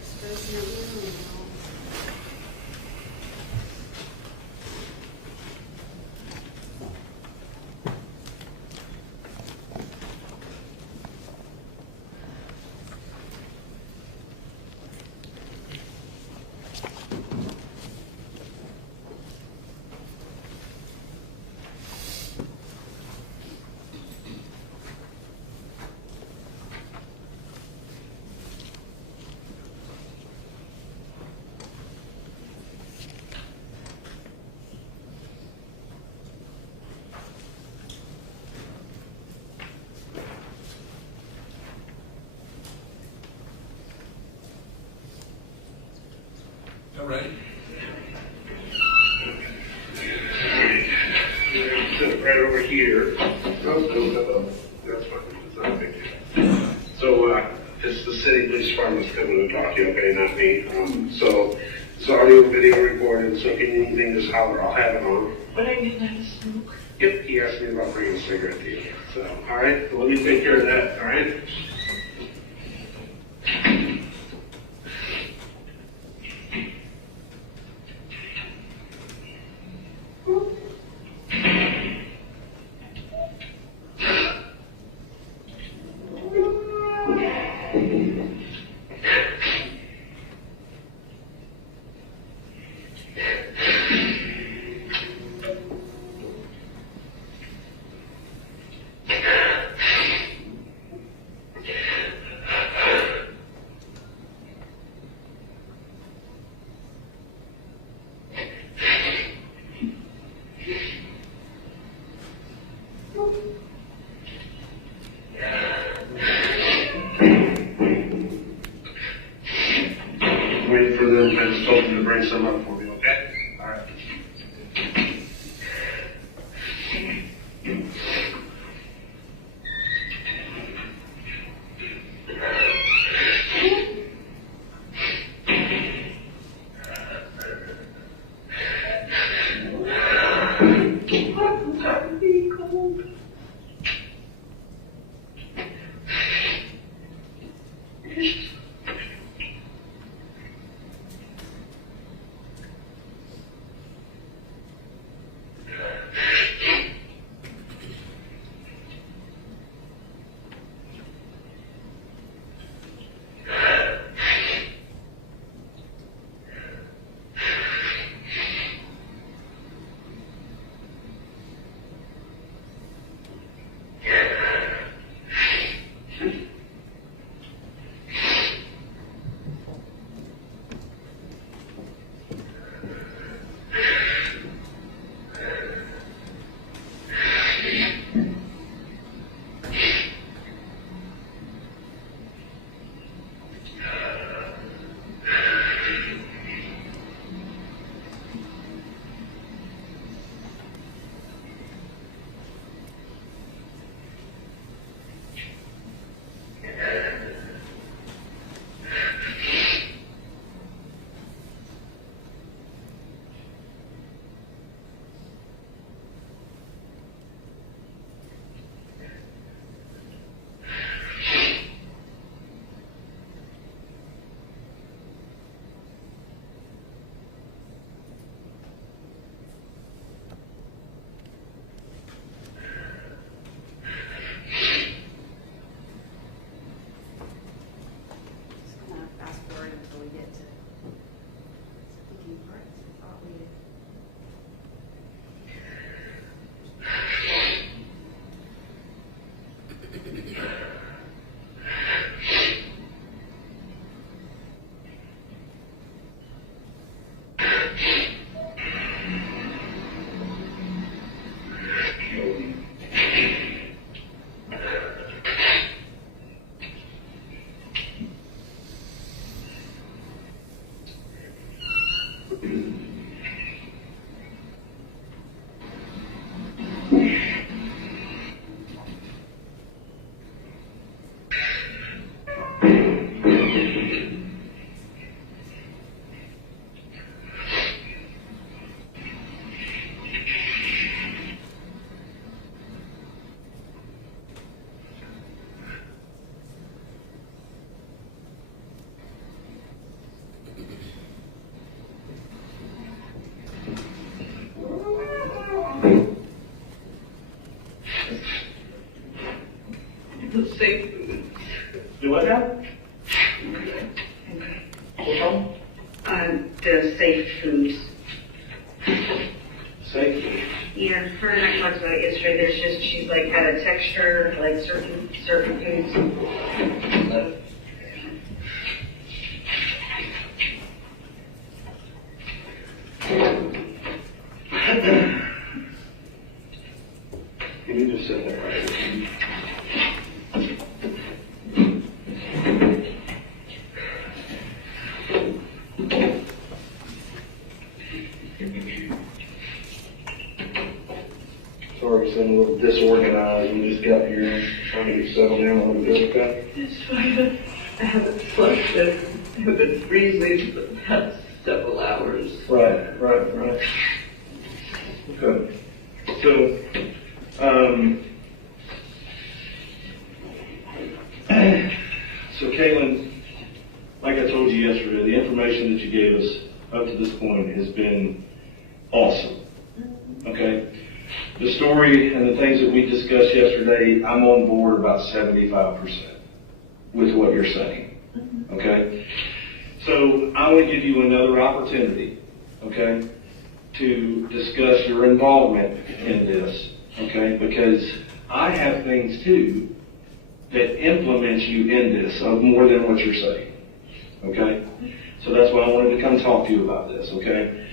express your email. Y'all ready? Sit right over here. No. That's fine. It's not a big deal. So, it's the city police department's coming to talk to you, okay, not me. So, it's audio and video recorded, so if you need anything, just holler. I'll have it on. But I didn't have a smoke. Yep, he asked me about bringing a cigarette to you. So, all right, well, let me take care of that, all right? Wait for them, I just told them to bring some up for me, okay? All right. The safe foods. Do what now? What's wrong? The safe foods. Safe. Yeah, her and I talked about it yesterday. There's just, she's like had a texture, like certain foods. You need to sit there, right? Sorry, so I'm a little disorganized. We just got here and trying to get settled in a little bit, okay? It's fine. I haven't slept yet. I have been freezing for the past several hours. Right. Okay. So, Katelyn, like I told you yesterday, the information that you gave us up to this point has been awesome. Okay? The story and the things that we discussed yesterday, I'm on board about 75% with what you're saying. Okay? So I want to give you another opportunity, okay, to discuss your involvement in this, okay, because I have things too that implement you in this of more than what you're saying, okay? So that's why I wanted to come talk to you about this, okay?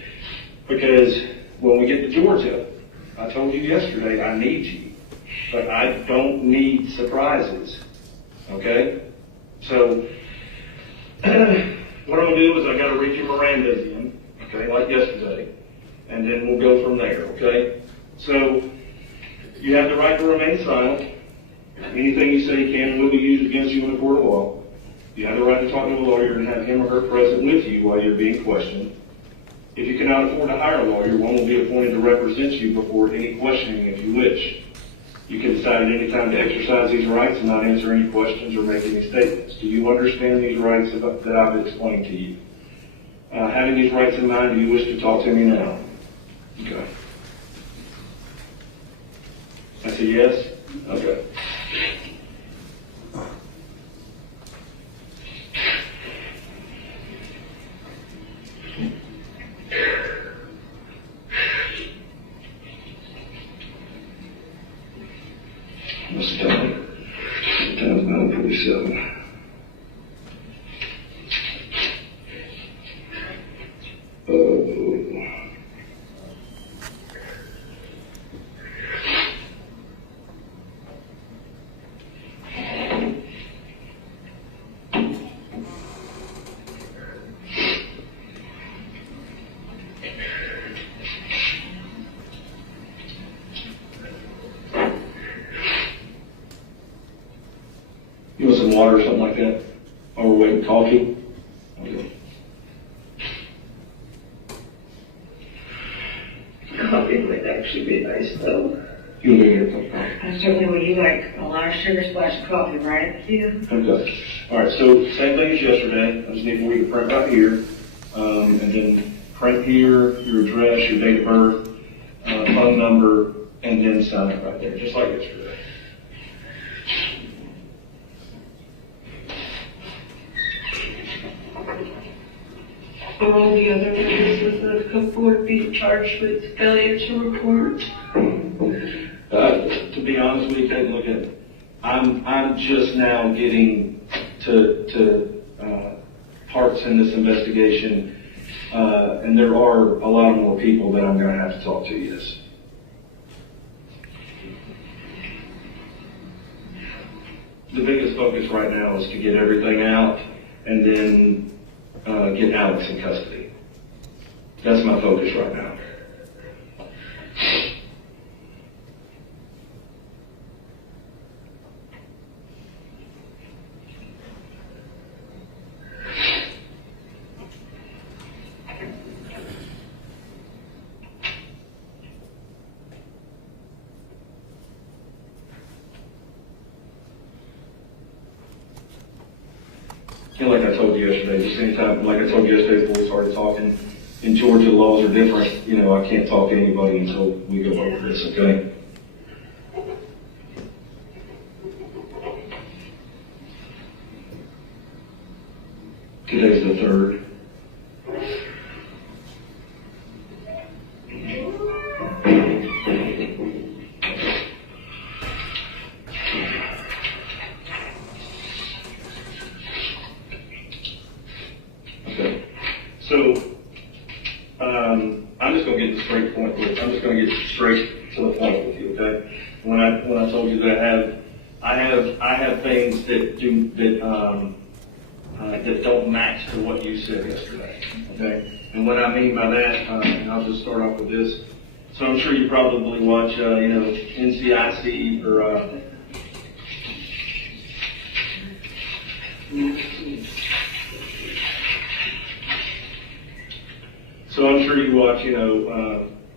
Because when we get to Georgia, I told you yesterday, I need you, but I don't need surprises, okay? So, what I'm going to do is I got to read you Miranda's in, okay, like yesterday, and then we'll go from there, okay? So, you have the right to remain silent. Anything you say can and will be used against you in a court of law. You have the right to talk to a lawyer and have him or her present with you while you're being questioned. If you cannot afford to hire a lawyer, one will be appointed to represent you before any questioning if you wish. You can decide at any time to exercise these rights and not answer any questions or make any statements. Do you understand these rights that I've explained to you? Having these rights in mind, do you wish to talk to me now? Okay. I say yes? Okay. What's the time? The time's 9:47. You want some water or something like that? While we're waiting, coffee? Okay. Coffee would actually be nice, though. You want to get a cup of coffee? I certainly would. You like a lot of sugar splash of coffee, right? Yeah. Okay. All right, so same thing as yesterday. I just need for you to print right here, and then print here, your address, your date of birth, phone number, and then sign it right there, just like yesterday. Are all the other members of the board being charged with failure to report? To be honest with you, take a look at it. I'm just now getting to parts in this investigation, and there are a lot more people that I'm going to have to talk to, yes. The biggest focus right now is to get everything out and then get Alex in custody. That's my focus right now. Like I told you yesterday, the same time, like I told you yesterday before we started talking, in Georgia, the laws are different. You know, I can't talk to anybody until we go over this, okay? 3rd. Okay. So, I'm just going to get straight to the point with you, okay? When I told you that I have things that don't match to what you said yesterday, okay? And what I mean by that, and I'll just start off with this. So I'm sure you probably watch, NCIC or so I'm sure you watch,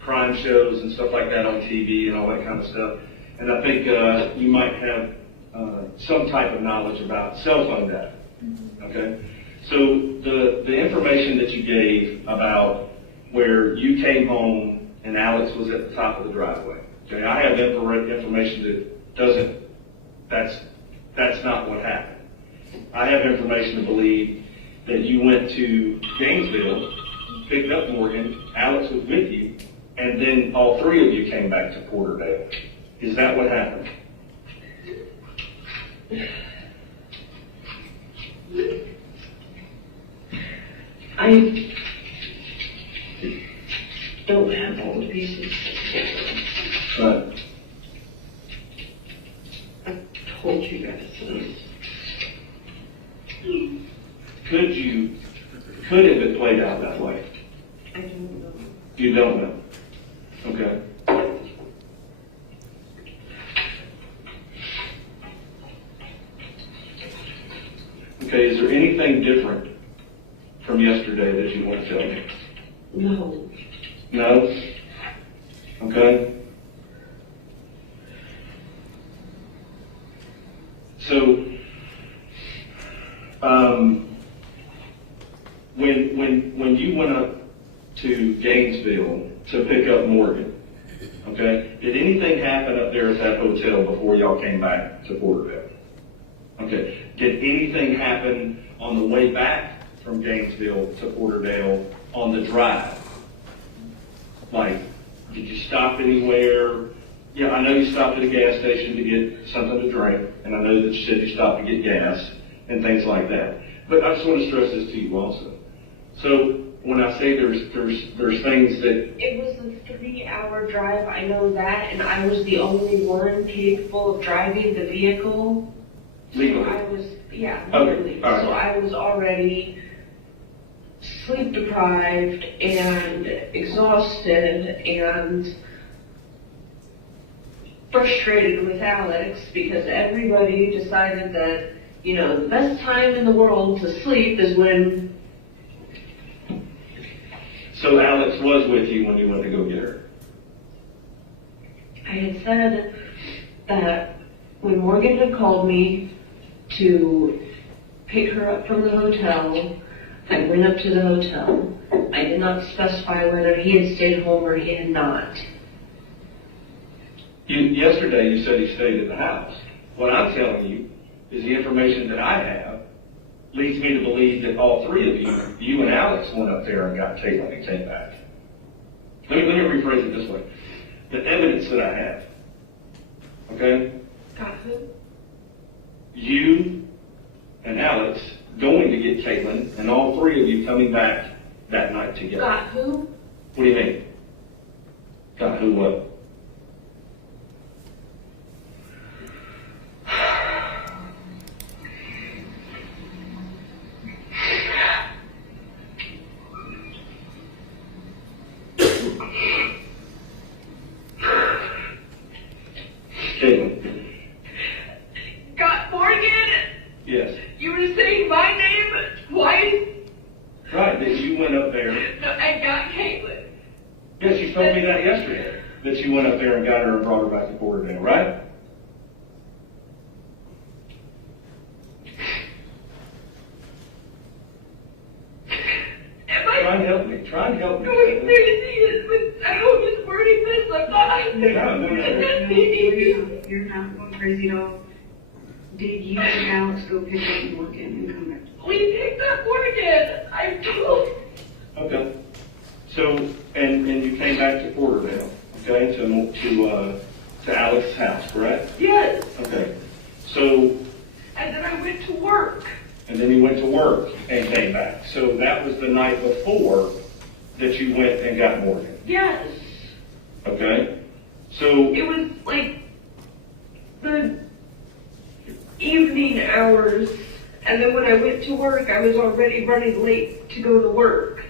crime shows and stuff like that on TV and all that kind of stuff. And I think you might have some type of knowledge about cell phone data. Okay? So the information that you gave about where you came home and Alex was at the top of the driveway. Okay? I have information that's not what happened. I have information to believe that you went to Gainesville, picked up Morgan, Alex was with you, and then all three of you came back to Porterdale. Is that what happened? I don't have all the pieces. Right. I told you guys this. Could it have played out that way? I don't know. You don't know. Okay. Okay, is there anything different from yesterday that you want to tell me? No. No? Okay. So, when you went up to Gainesville to pick up Morgan, okay, did anything happen up there at that hotel before y'all came back to Porterdale? Okay, did anything happen on the way back from Gainesville to Porterdale on the drive? Like, did you stop anywhere? Yeah, I know you stopped at a gas station to get something to drink, and I know that you said you stopped to get gas and things like that. But I just want to stress this to you also. So when I say there's things that... It was a 3-hour drive, I know that, and I was the only one capable of driving the vehicle. Legally? So I was, yeah, Okay. legally. All right. So I was already sleep deprived and exhausted and frustrated with Alex because everybody decided that, the best time in the world to sleep is when... So Alex was with you when you went to go get her? I had said that when Morgan had called me to pick her up from the hotel, I went up to the hotel. I did not specify whether he had stayed home or he had not. Yesterday you said he stayed at the house. What I'm telling you is the information that I have leads me to believe that all three of you and Alex went up there and got Katelyn and came back. Let me rephrase it this way. The evidence that I have, okay? Got who? You and Alex going to get Katelyn and all three of you coming back that night together. Got who? What do you mean? Got who what? Katelyn. Got Morgan? Yes. You were saying my name twice? Right, that you went up there. No, I got Katelyn. Yes, you told me that yesterday, that you went up there and got her and brought her back to Porterdale, right? Try and help me. Try and help me. Going crazy, but how I'm just wording this, I'm not. No. You're not going crazy at all. Did you and Alex go pick up Morgan and come back? We picked up Morgan. I told. Okay. So, and you came back to Porterdale, okay, to Alex's house, correct? Yes. Okay. So, And then I went to work. and then you went to work and came back. So that was the night before that you went and got Morgan, Yes. okay? So, It was like the evening hours, and then when I went to work, I was already running late to go to work.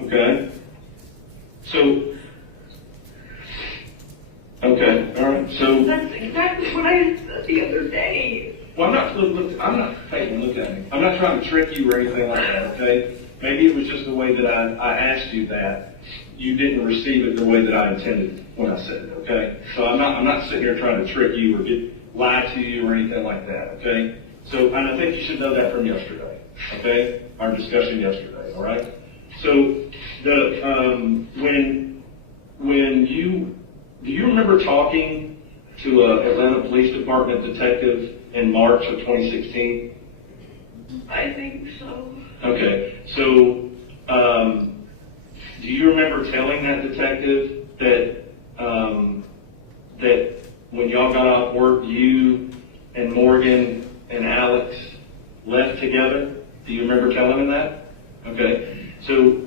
okay. So, okay, all right. So, That's exactly what I said the other day. well, I'm not, Peyton, look at me. I'm not trying to trick you or anything like that, okay? Maybe it was just the way that I asked you that. You didn't receive it the way that I intended when I said it, okay? So I'm not sitting here trying to trick you or lie to you or anything like that, okay? So, and I think you should know that from yesterday, okay? Our discussion yesterday, all right? So, do you remember talking to a Atlanta Police Department detective in March of 2016? I think so. Okay, so, do you remember telling that detective that when y'all got off work, you and Morgan and Alex left together? Do you remember telling him that? Okay, so,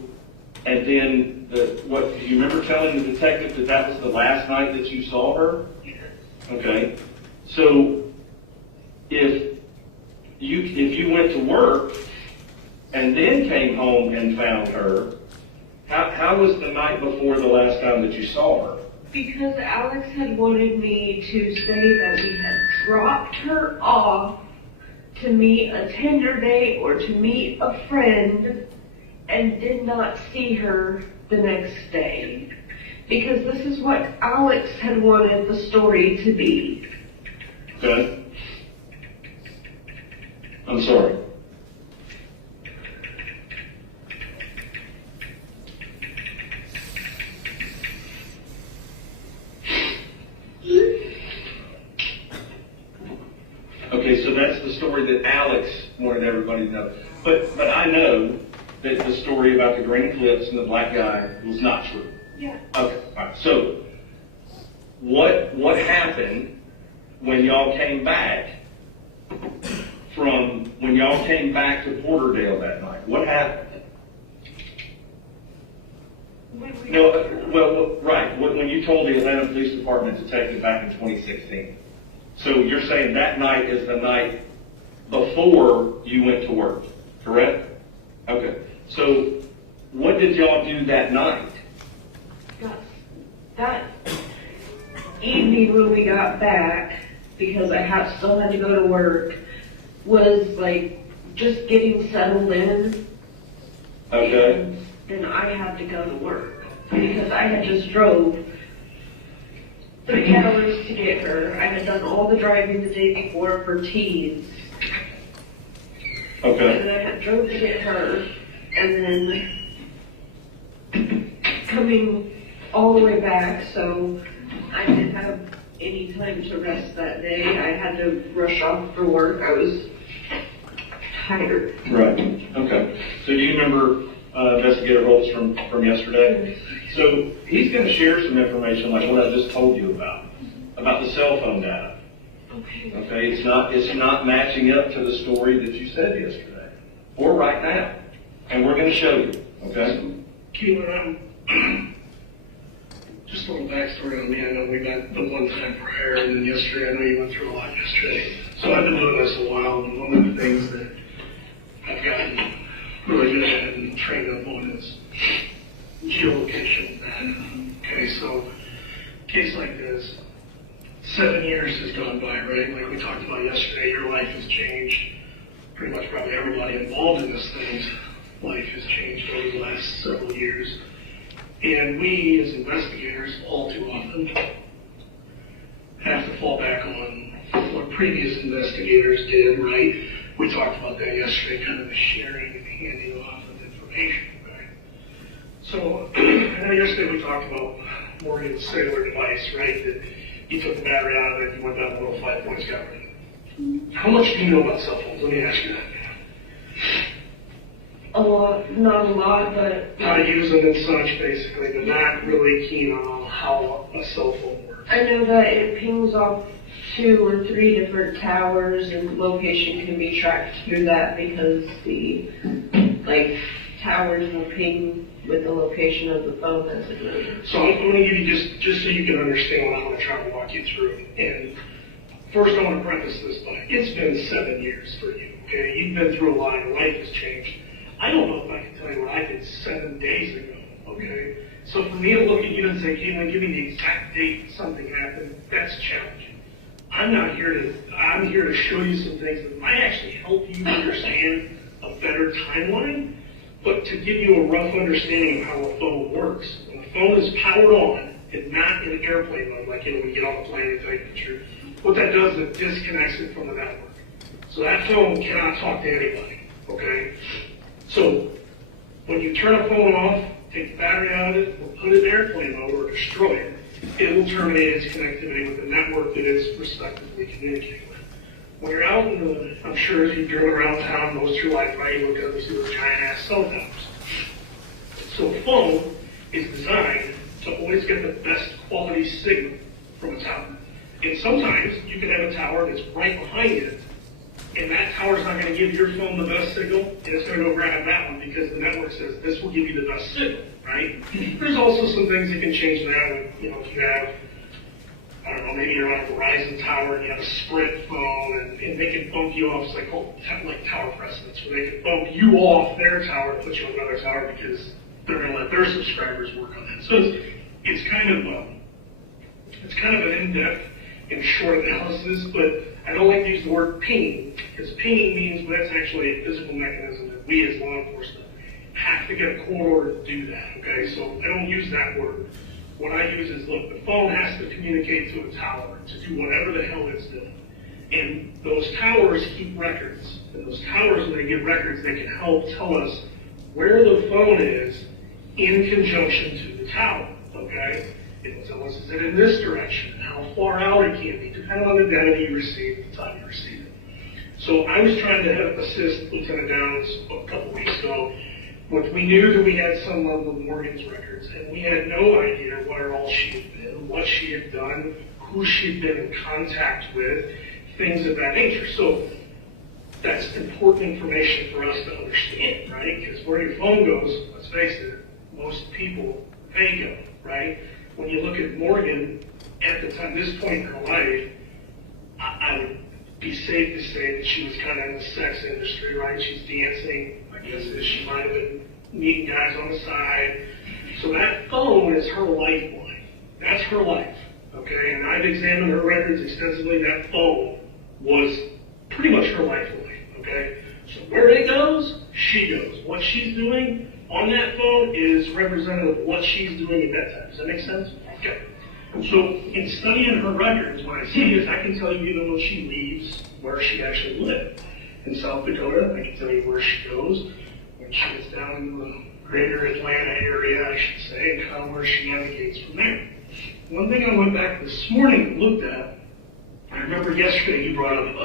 and then, do you remember telling the detective that was the last night that you saw her? Yes. Okay, so, if you went to work and then came home and found her, how was the night before the last time that you saw her? Because Alex had wanted me to say that we had dropped her off to meet a Tinder date or to meet a friend and did not see her the next day. Because this is what Alex had wanted the story to be. Okay. I'm sorry. Okay, so that's the story that Alex wanted everybody to know. But I know that the story about the green clips and the black guy was not true. Yeah. Okay, all right. So what happened when y'all came back to Porterdale that night? What happened? When you told the Atlanta Police Department detective back in 2016. So you're saying that night is the night before you went to work, correct? Okay. So what did y'all do that night? That evening when we got back, because I still had to go to work, was like just getting settled in. Okay. And then I had to go to work because I had just drove 3 hours to get her. I had done all the driving the day before for teens. Okay. And then I had drove to get her, and then coming all the way back, so I didn't have any time to rest that day. I had to rush off for work. I was tired. Right. Okay. So do you remember Investigator Holtz from yesterday? So he's going to share some information like what I just told you about the cell phone data. Okay. Okay. It's not matching up to the story that you said yesterday or right now, and we're going to show you. Okay. Katelyn, just a little backstory on me. I know we met the one time prior, and then yesterday, I know you went through a lot yesterday. So I've been doing this a while, and one of the things that I've gotten really good at and trained up on is geolocation data. Okay, so a case like this, 7 years has gone by, right? Like we talked about yesterday, your life has changed. Pretty much probably everybody involved in this thing's life has changed over the last several years. And we, as investigators, all too often have to fall back on what previous investigators did, right? We talked about that yesterday, kind of the sharing and handing off of information, right? So, I know yesterday we talked about Morgan's cellular device, right? That you took the battery out of it, you went down the little 5 points, got rid of it. How much do you know about cell phones? Let me ask you that. A lot, not a lot, but How to use them and such, basically, but not really keen on how a cell phone works. I know that it pings off 2 or 3 different towers, and location can be tracked through that because the towers will ping with the location of the phone as it moves. So I'm going to give you just so you can understand what I'm going to try to walk you through. And first, I want to preface this by it's been 7 years for you. Okay, you've been through a lot. Your life has changed. I don't know if I can tell you what I did 7 days ago. Okay, so for me to look at you and say, "Katelyn, give me the exact date something happened," that's challenging. I'm here to show you some things that might actually help you understand a better timeline. But to give you a rough understanding of how a phone works, when a phone is powered on and not in airplane mode, like when you get on the plane and tell you the truth, what that does is it disconnects it from the network. So that phone cannot talk to anybody, okay? So when you turn a phone off, take the battery out of it, or put it in airplane mode or destroy it, it will terminate its connectivity with the network that it's respectively communicating with. When you're out in the, I'm sure if you've driven around town most of your life, right, you look up and see those giant ass cell towers. So a phone is designed to always get the best quality signal from a tower. And sometimes you can have a tower that's right behind it, and that tower's not going to give your phone the best signal, and it's going to go grab that one because the network says this will give you the best signal, right? There's also some things that can change that. If you have, I don't know, maybe you're on a Verizon tower and you have a Sprint phone, and they can bump you off. It's like tower precedence, where they can bump you off their tower and put you on another tower because they're going to let their subscribers work on that. So it's kind of an in-depth and short analysis, but I don't like to use the word pinging, because pinging means that's actually a physical mechanism that we as law enforcement have to get a court order to do that, okay? So I don't use that word. What I use is, look, the phone has to communicate to a tower to do whatever the hell it's doing. And those towers keep records. And those towers, when they give records, they can help tell us where the phone is in conjunction to the tower, okay? It will tell us, is it in this direction, and how far out it can be, depending on the data you receive at the time you receive it. So I was trying to assist Lieutenant Downs a couple weeks ago. We knew that we had some level of Morgan's records, and we had no idea where all she had been, what she had done, who she had been in contact with, things of that nature. So that's important information for us to understand, right? Because where your phone goes, let's face it, most people, they go, right? When you look at Morgan, at the time, this point in her life, I would be safe to say that she was kind of in the sex industry, right? She's dancing, I guess she might have been meeting guys on the side. So that phone is her lifeline. That's her life, okay? And I've examined her records extensively. That phone was pretty much her lifeline, okay? So where it goes, she goes. What she's doing on that phone is representative of what she's doing at that time. Does that make sense? Okay. So in studying her records, what I see is I can tell you even when she leaves where she actually lived. In South Dakota, I can tell you where she goes. When she gets down in the greater Atlanta area, I should say, and kind of where she navigates from there. One thing I went back this morning and looked at, I remember yesterday you brought up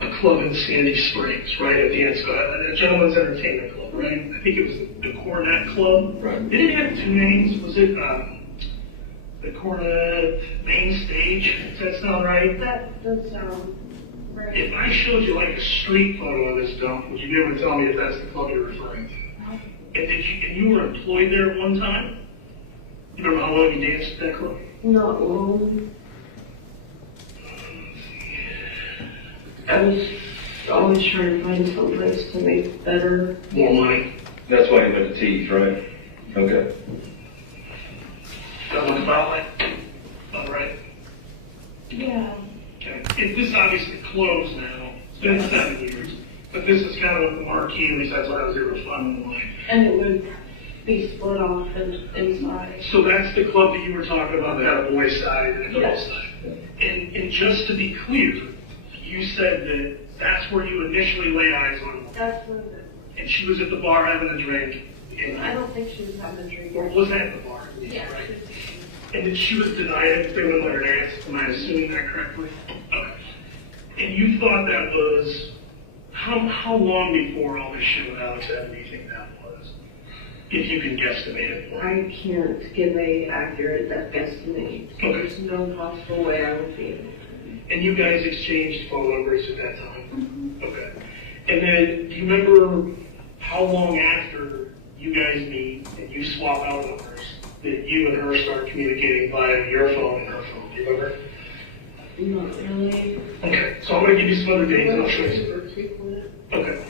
a club in Sandy Springs, right, at the end, so a gentleman's entertainment club, right? I think it was the Cornet Club. Right. Did it have 2 names? Was it the Cornet Main Stage? Does that sound right? That does sound right. If I showed you like a street photo of this dump, would you be able to tell me if that's the club you're referring to? And you were employed there at one time? You remember how long you danced at that club? Not long. I was always trying to find some place to make better. More money. That's why you went to teeth, right? Okay. That look about like, all right. Yeah. Okay. This obviously closed now. It's been 7 years. But this is kind of the marquee, at least that's what I was able to find online. And it would be split off inside. So that's the club that you were talking about that had a boys' side and a girls' side. And just to be clear, you said that that's where you initially laid eyes on her. That's where and she was at the bar having a drink. I don't think she was having a drink. Or was at the bar, yeah, right? And then she was denied it, they wouldn't let her dance. Am I assuming that correctly? Okay. And you thought that was, how long before all this shit with Alex Ed do you think that was? If you can guesstimate it. I can't give a accurate guesstimate. Okay. There's no possible way I would be able to. And you guys exchanged phone numbers at that time? Mm-hmm. Okay. And then, do you remember how long after you guys meet and you swap out numbers that you and her start communicating via your phone and her phone? Do you remember? Not really. Okay, so I'm going to give you some other dates and I'll show you. Okay.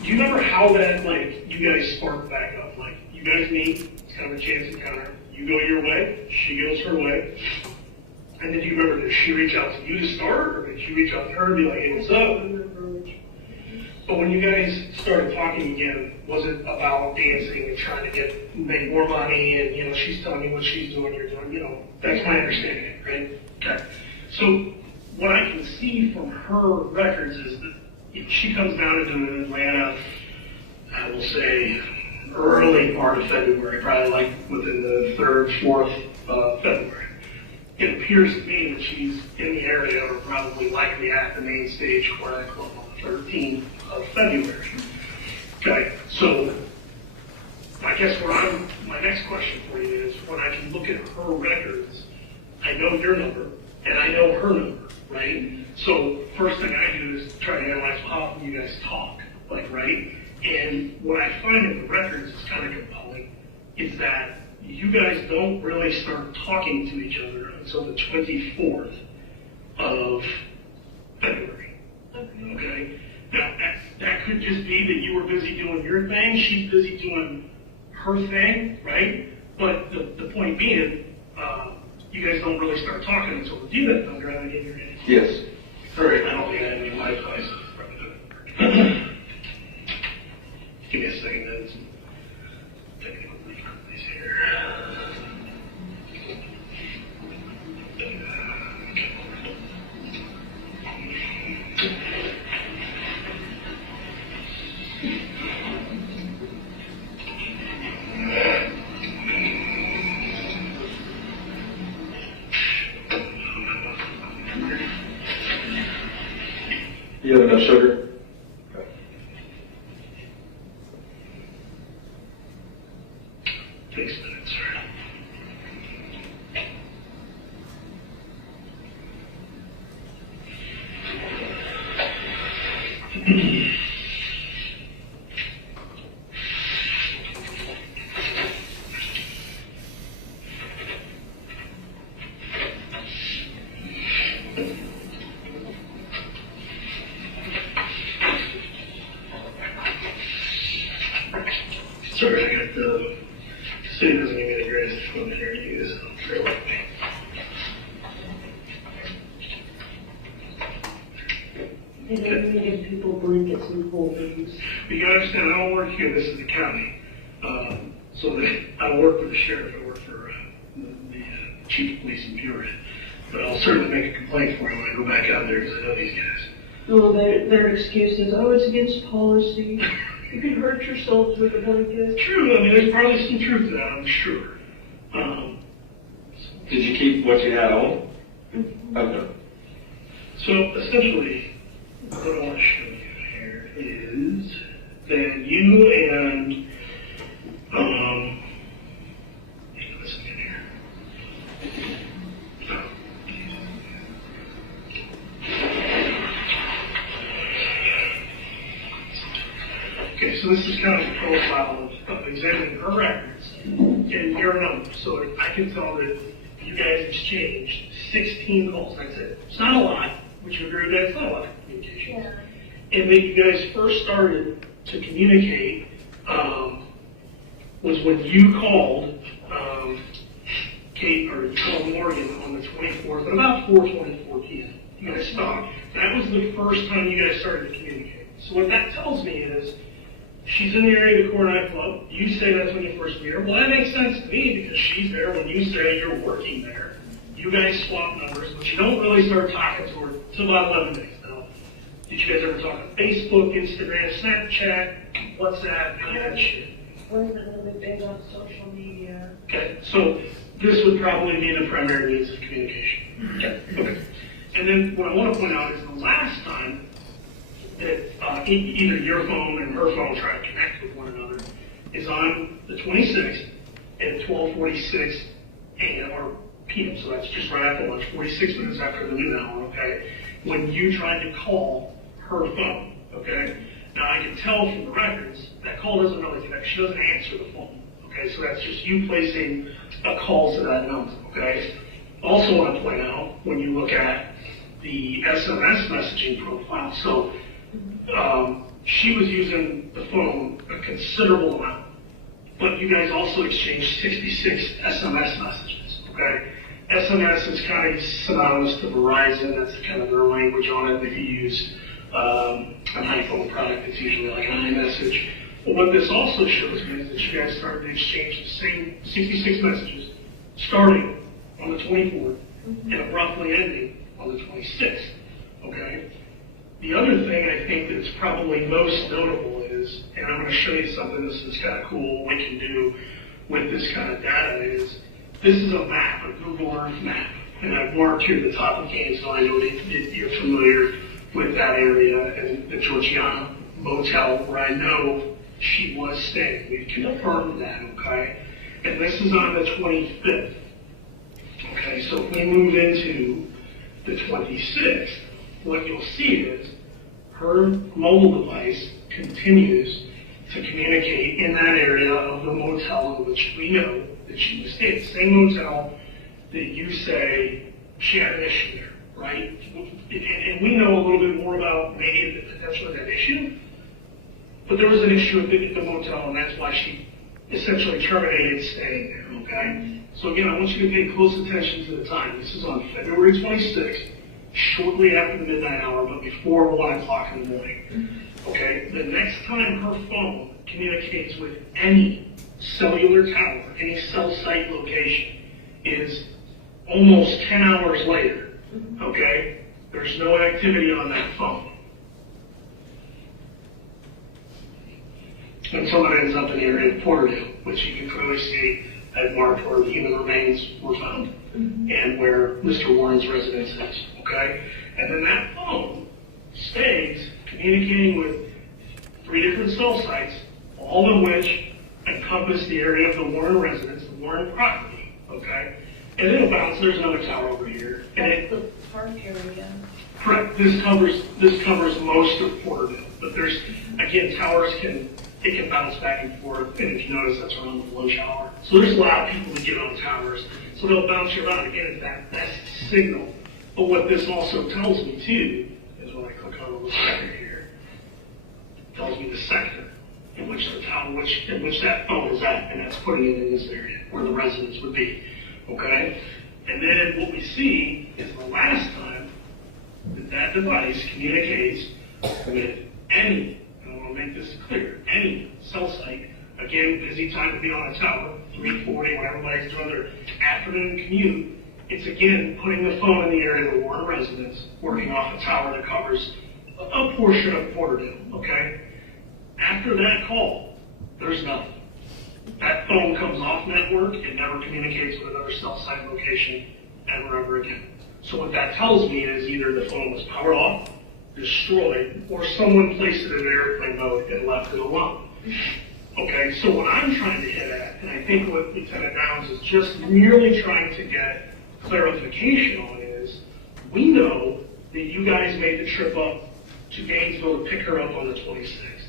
Do you remember how that, like, you guys spark back up? Like, you guys meet, it's kind of a chance encounter. You go your way, she goes her way. And then do you remember, did she reach out to you to start, or did she reach out to her and be like, hey, what's up? But when you guys started talking again, was it about dancing and trying to make more money and, you know, she's telling me what she's doing, you're doing, you know, that's my understanding, right? Okay. So what I can see from her records is that if she comes down into Atlanta, I will say early part of February, probably like within the 3rd, 4th February. It appears to me that she's in the area or probably likely at the main stage Quartet Club on the 13th of February. Okay, so I guess my next question for you is when I can look at her records, I know your number and I know her number, right? So first thing I do is try to analyze how often you guys talk, like, right? And what I find in the records is kind of compelling is that you guys don't really start talking to each other until the 24th of February. Okay? Now, that could just be that you were busy doing your thing, she's busy doing her thing, right? But the point being, you guys don't really start talking until the due date. I'm driving in your head. Yes. All right, I don't think I have any life advice. Give me a second, then. Technical difficulties here. You have enough sugar? Takes a minute, sir. Sorry, I got the city doesn't give me the greatest equipment here to use, so bear with me. They don't even give people blankets and holdings. But you gotta understand, I don't work here, this is the county. So I don't work for the sheriff, I work for the chief of police in Peoria. But I'll certainly make a complaint for you when I go back out there, because I know these guys. Well, their excuse is, oh, it's against policy. You can hurt yourself with a blanket. True, I mean, there's probably some truth to that, I'm sure. Did you keep what you had on? Okay. So essentially, what I want to show you here is that you and, listen in here. Okay, so this is kind of a profile of examining her records and your numbers. So I can tell that you guys exchanged 16 calls. That's it. It's not a lot. Would you agree with that? It's not a lot of communication. Yeah. And that you guys first started to communicate was when you called Kate, or you called Morgan on the 24th at about 4:24 p.m. You guys stopped. That was the first time you guys started to communicate. So what that tells me is she's in the area of the Core nightclub. You say that's when you first meet her. Well, that makes sense to me because she's there when you say you're working there. You guys swap numbers, but you don't really start talking to her until about 11 days. Now, did you guys ever talk on Facebook, Instagram, Snapchat, WhatsApp, any of that shit? Wasn't really big on social media. Okay, so this would probably be the primary means of communication. Okay. And then what I want to point out is the last time either your phone and her phone try to connect with one another, is on the 26th at 12:46 a.m. or p.m. So that's just right after lunch, 46 minutes after the noon hour, okay? When you tried to call her phone, okay? Now I can tell from the records that call doesn't really connect. She doesn't answer the phone, okay? So that's just you placing a call to that number, okay? Also want to point out, when you look at the SMS messaging profile, so she was using the phone a considerable amount, but you guys also exchanged 66 SMS messages, okay? SMS is kind of synonymous to Verizon. That's kind of their language on it. If you use an iPhone product, it's usually like an iMessage. But what this also shows me is that you guys started to exchange the same 66 messages starting on the 24th and abruptly ending on the 26th, okay? The other thing I think that's probably most notable is, and I'm going to show you something this is kind of cool we can do with this kind of data, is this is a map, a Google Earth map, and I've marked here the top of Gainesville. I know that you're familiar with that area and the Georgiana Motel where I know she was staying. We've confirmed that, okay? And this is on the 25th. Okay, so if we move into the 26th, what you'll see is her mobile device continues to communicate in that area of the motel in which we know that she was staying. Same motel that you say she had an issue there, right? And we know a little bit more about maybe the potential of that issue, but there was an issue at the motel, and that's why she essentially terminated staying there, okay? So again, I want you to pay close attention to the time. This is on February 26th, shortly after the midnight hour, but before 1 o'clock in the morning, okay? The next time her phone communicates with any cellular tower, any cell site location, is almost 10 hours later, okay? There's no activity on that phone. Until it ends up in the area of Porterville, which you can clearly see at marked where the human remains were found and where Mr. Warren's residence is, okay? And then that phone stays communicating with 3 different cell sites, all of which encompass the area of the Warren residence, the Warren property, okay? And it'll bounce, there's another tower over here. That's the park area. Correct, this covers most of Porterville, but there's, again, towers can bounce back and forth, and if you notice, that's around the blow shower. So there's a lot of people that get on towers, so they'll bounce you around. Again, it's that best signal. But what this also tells me, too, is when I click on the little sector here, it tells me the sector in which the tower, in which that phone is at, and that's putting it in this area where the residence would be, okay? And then what we see is the last time that device communicates with any, and I want to make this clear, any cell site, again, busy time to be on a tower, 3:40 when everybody's doing their afternoon commute, it's again putting the phone in the area of the Warren residence, working off a tower that covers a portion of Porterville, okay? After that call, there's nothing. That phone comes off network, it never communicates with another cell site location ever again. So what that tells me is either the phone was powered off, destroyed, or someone placed it in airplane mode and left it alone. Okay, so what I'm trying to hit at, and I think what Lieutenant Downs is just merely trying to get clarification on is, we know that you guys made the trip up to Gainesville to pick her up on the 26th.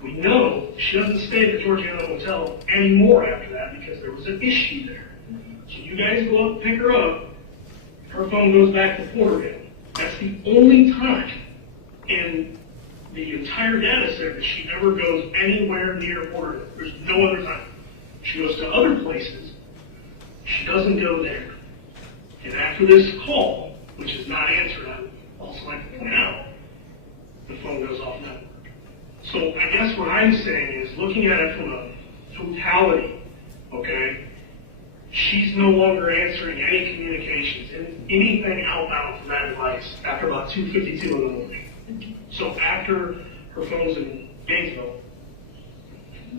We know she doesn't stay at the Georgiana Hotel anymore after that because there was an issue there. So you guys go up, pick her up, her phone goes back to Porterville. That's the only time in the entire data set that she ever goes anywhere near Porterville. There's no other time. She goes to other places. She doesn't go there. And after this call, which is not answered, I would also like to point out, the phone goes off network. So I guess what I'm saying is, looking at it from a totality, okay, she's no longer answering any communications, anything outbound from that device after about 2:52 in the morning. So after her phone's in Gainesville,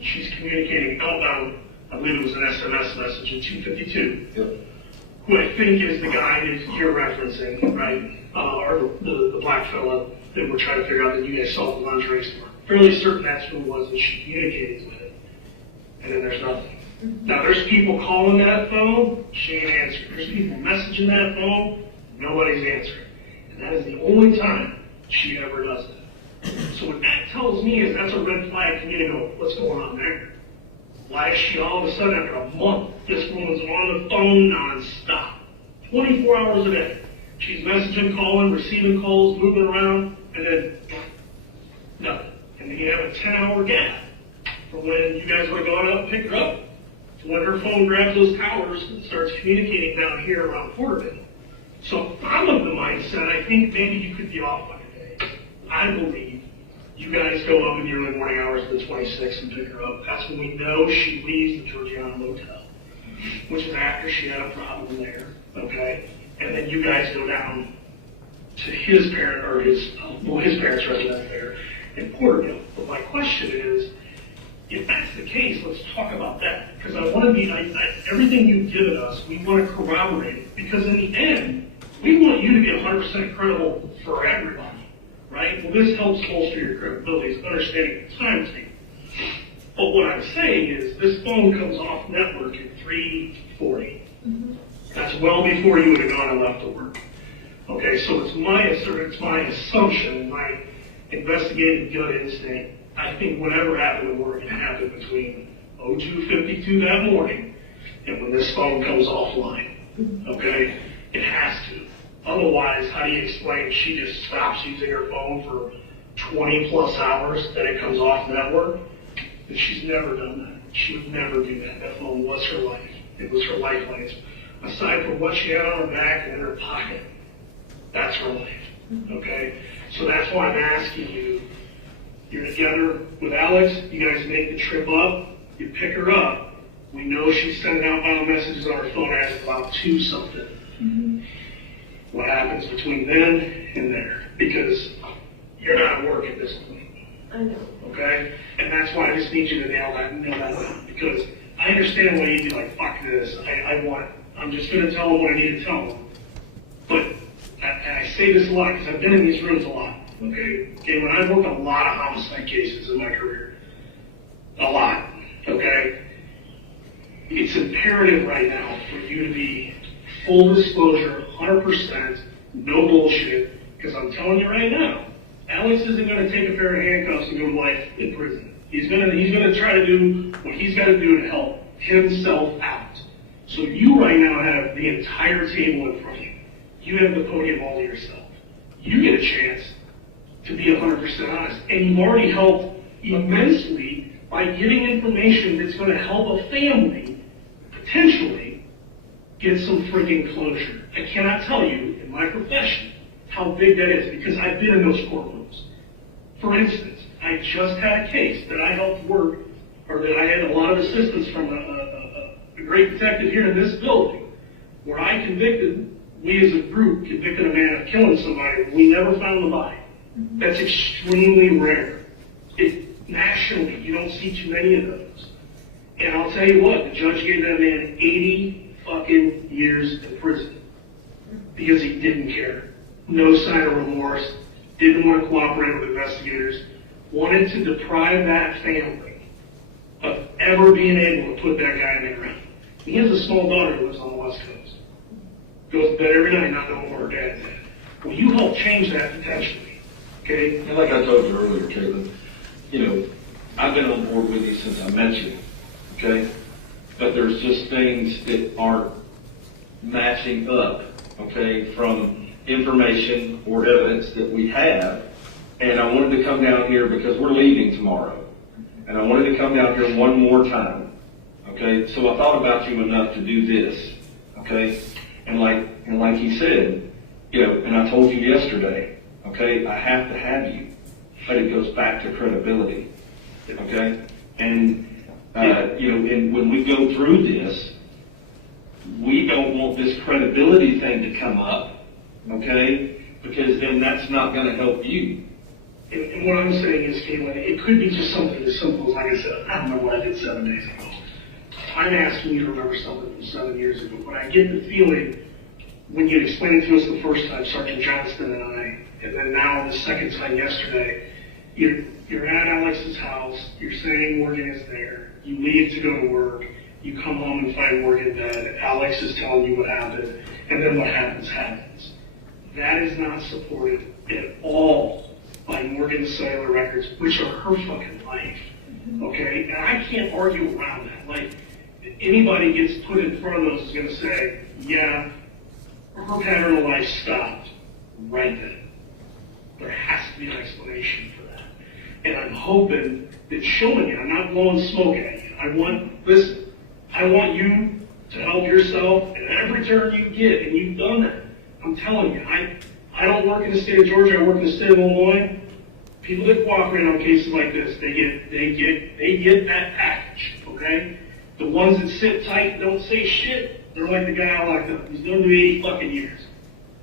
she's communicating outbound, I believe it was an SMS message at 2:52. who I think is the guy that you're referencing, right? Or the black fella that we're trying to figure out that you guys saw the lingerie store. Fairly certain that's who it was that she communicated with. And then there's nothing. Now, there's people calling that phone, she ain't answering. There's people messaging that phone, nobody's answering. And that is the only time she ever does that. So what that tells me is that's a red flag for me to go, what's going on there? Why is she all of a sudden, after a month, this woman's on the phone nonstop, 24 hours a day. She's messaging, calling, receiving calls, moving around, and then nothing. And then you have a 10-hour gap from when you guys would have gone up and picked her up to when her phone grabs those towers and starts communicating down here around Porterville. So I'm of the mindset, I think maybe you could be off by a day. I believe you guys go up in the early morning hours of the 26th and pick her up. That's when we know she leaves the Georgiana Motel, which is after she had a problem there, okay? And then you guys go down to his parent, or his parents' residence there in Porterville. But my question is, if that's the case, let's talk about that. Because I want to be, everything you've given us, we want to corroborate it. Because in the end, we want you to be 100% credible for everybody, right? Well, this helps bolster your credibility, is understanding the time taken. But what I'm saying is, this phone comes off network at 3:40. That's well before you would have gone and left to work. Okay, so it's my assumption, my investigative gut instinct. I think whatever happened at work, it happened between 02:52 that morning and when this phone comes offline. Okay, it has to. Otherwise, how do you explain she just stops using her phone for 20 plus hours, then it comes off network? And she's never done that. She would never do that. That phone was her life. It was her lifeline. Aside from what she had on her back and in her pocket, that's her life. Okay? So that's why I'm asking you, you're together with Alex, you guys make the trip up, you pick her up. We know she's sending out vital messages on her phone at about 2 something. What happens between then and there? Because you're not at work at this point. I know. Okay? And that's why I just need you to nail that down. Because I understand why you'd be like, fuck this, I'm just going to tell them what I need to tell them. But, and I say this a lot because I've been in these rooms a lot, okay? When I've worked a lot of homicide cases in my career, a lot, okay? It's imperative right now for you to be full disclosure, 100%, no bullshit, because I'm telling you right now, Alex isn't going to take a pair of handcuffs and go to life in prison. He's going to try to do what he's got to do to help himself out. So you right now have the entire table in front of you. You have the podium all to yourself. You get a chance to be 100% honest. And you've already helped immensely by giving information that's going to help a family potentially get some freaking closure. I cannot tell you, in my profession, how big that is, because I've been in those courtrooms. For instance, I just had a case that I helped work, or that I had a lot of assistance from a great detective here in this building, where we as a group convicted a man of killing somebody, and we never found the body. That's extremely rare. Nationally, you don't see too many of those. And I'll tell you what, the judge gave that man 80 fucking years in prison because he didn't care. No sign of remorse, didn't want to cooperate with investigators, wanted to deprive that family of ever being able to put that guy in the ground. He has a small daughter who lives on the West Coast. Goes to bed every night not knowing where her dad's at. Well, you help change that potentially, okay? And like I told you earlier, Katelyn, I've been on board with you since I met you, okay? But there's just things that aren't matching up, okay, from information or evidence that we have. And I wanted to come down here because we're leaving tomorrow. And I wanted to come down here one more time, okay? So I thought about you enough to do this, okay? And like he said, and I told you yesterday, okay, I have to have you. But it goes back to credibility, okay? And, and when we go through this, we don't want this credibility thing to come up, okay? Because then that's not going to help you. And what I'm saying is, Katelyn, it could be just something as simple as, like I said, I don't know what I did 7 days ago. I'm asking you to remember something from 7 years ago, but I get the feeling when you explained it to us the first time, Sergeant Johnston and I, and then now the second time yesterday, you're at Alex's house, you're saying Morgan is there, you leave to go to work, you come home and find Morgan dead, Alex is telling you what happened, and then what happens. That is not supported at all by Morgan's cellular records, which are her fucking life, okay? And I can't argue around that. Like, anybody gets put in front of those is going to say, yeah, her pattern of life stopped right then. There has to be an explanation for that. And I'm hoping that showing you, I'm not blowing smoke at you. I want you to help yourself at every turn you get, and you've done that. I'm telling you, I don't work in the state of Georgia, I work in the state of Illinois. People that cooperate on cases like this, they get that package, okay? The ones that sit tight and don't say shit, they're like the guy I locked up. He's going to do 80 fucking years.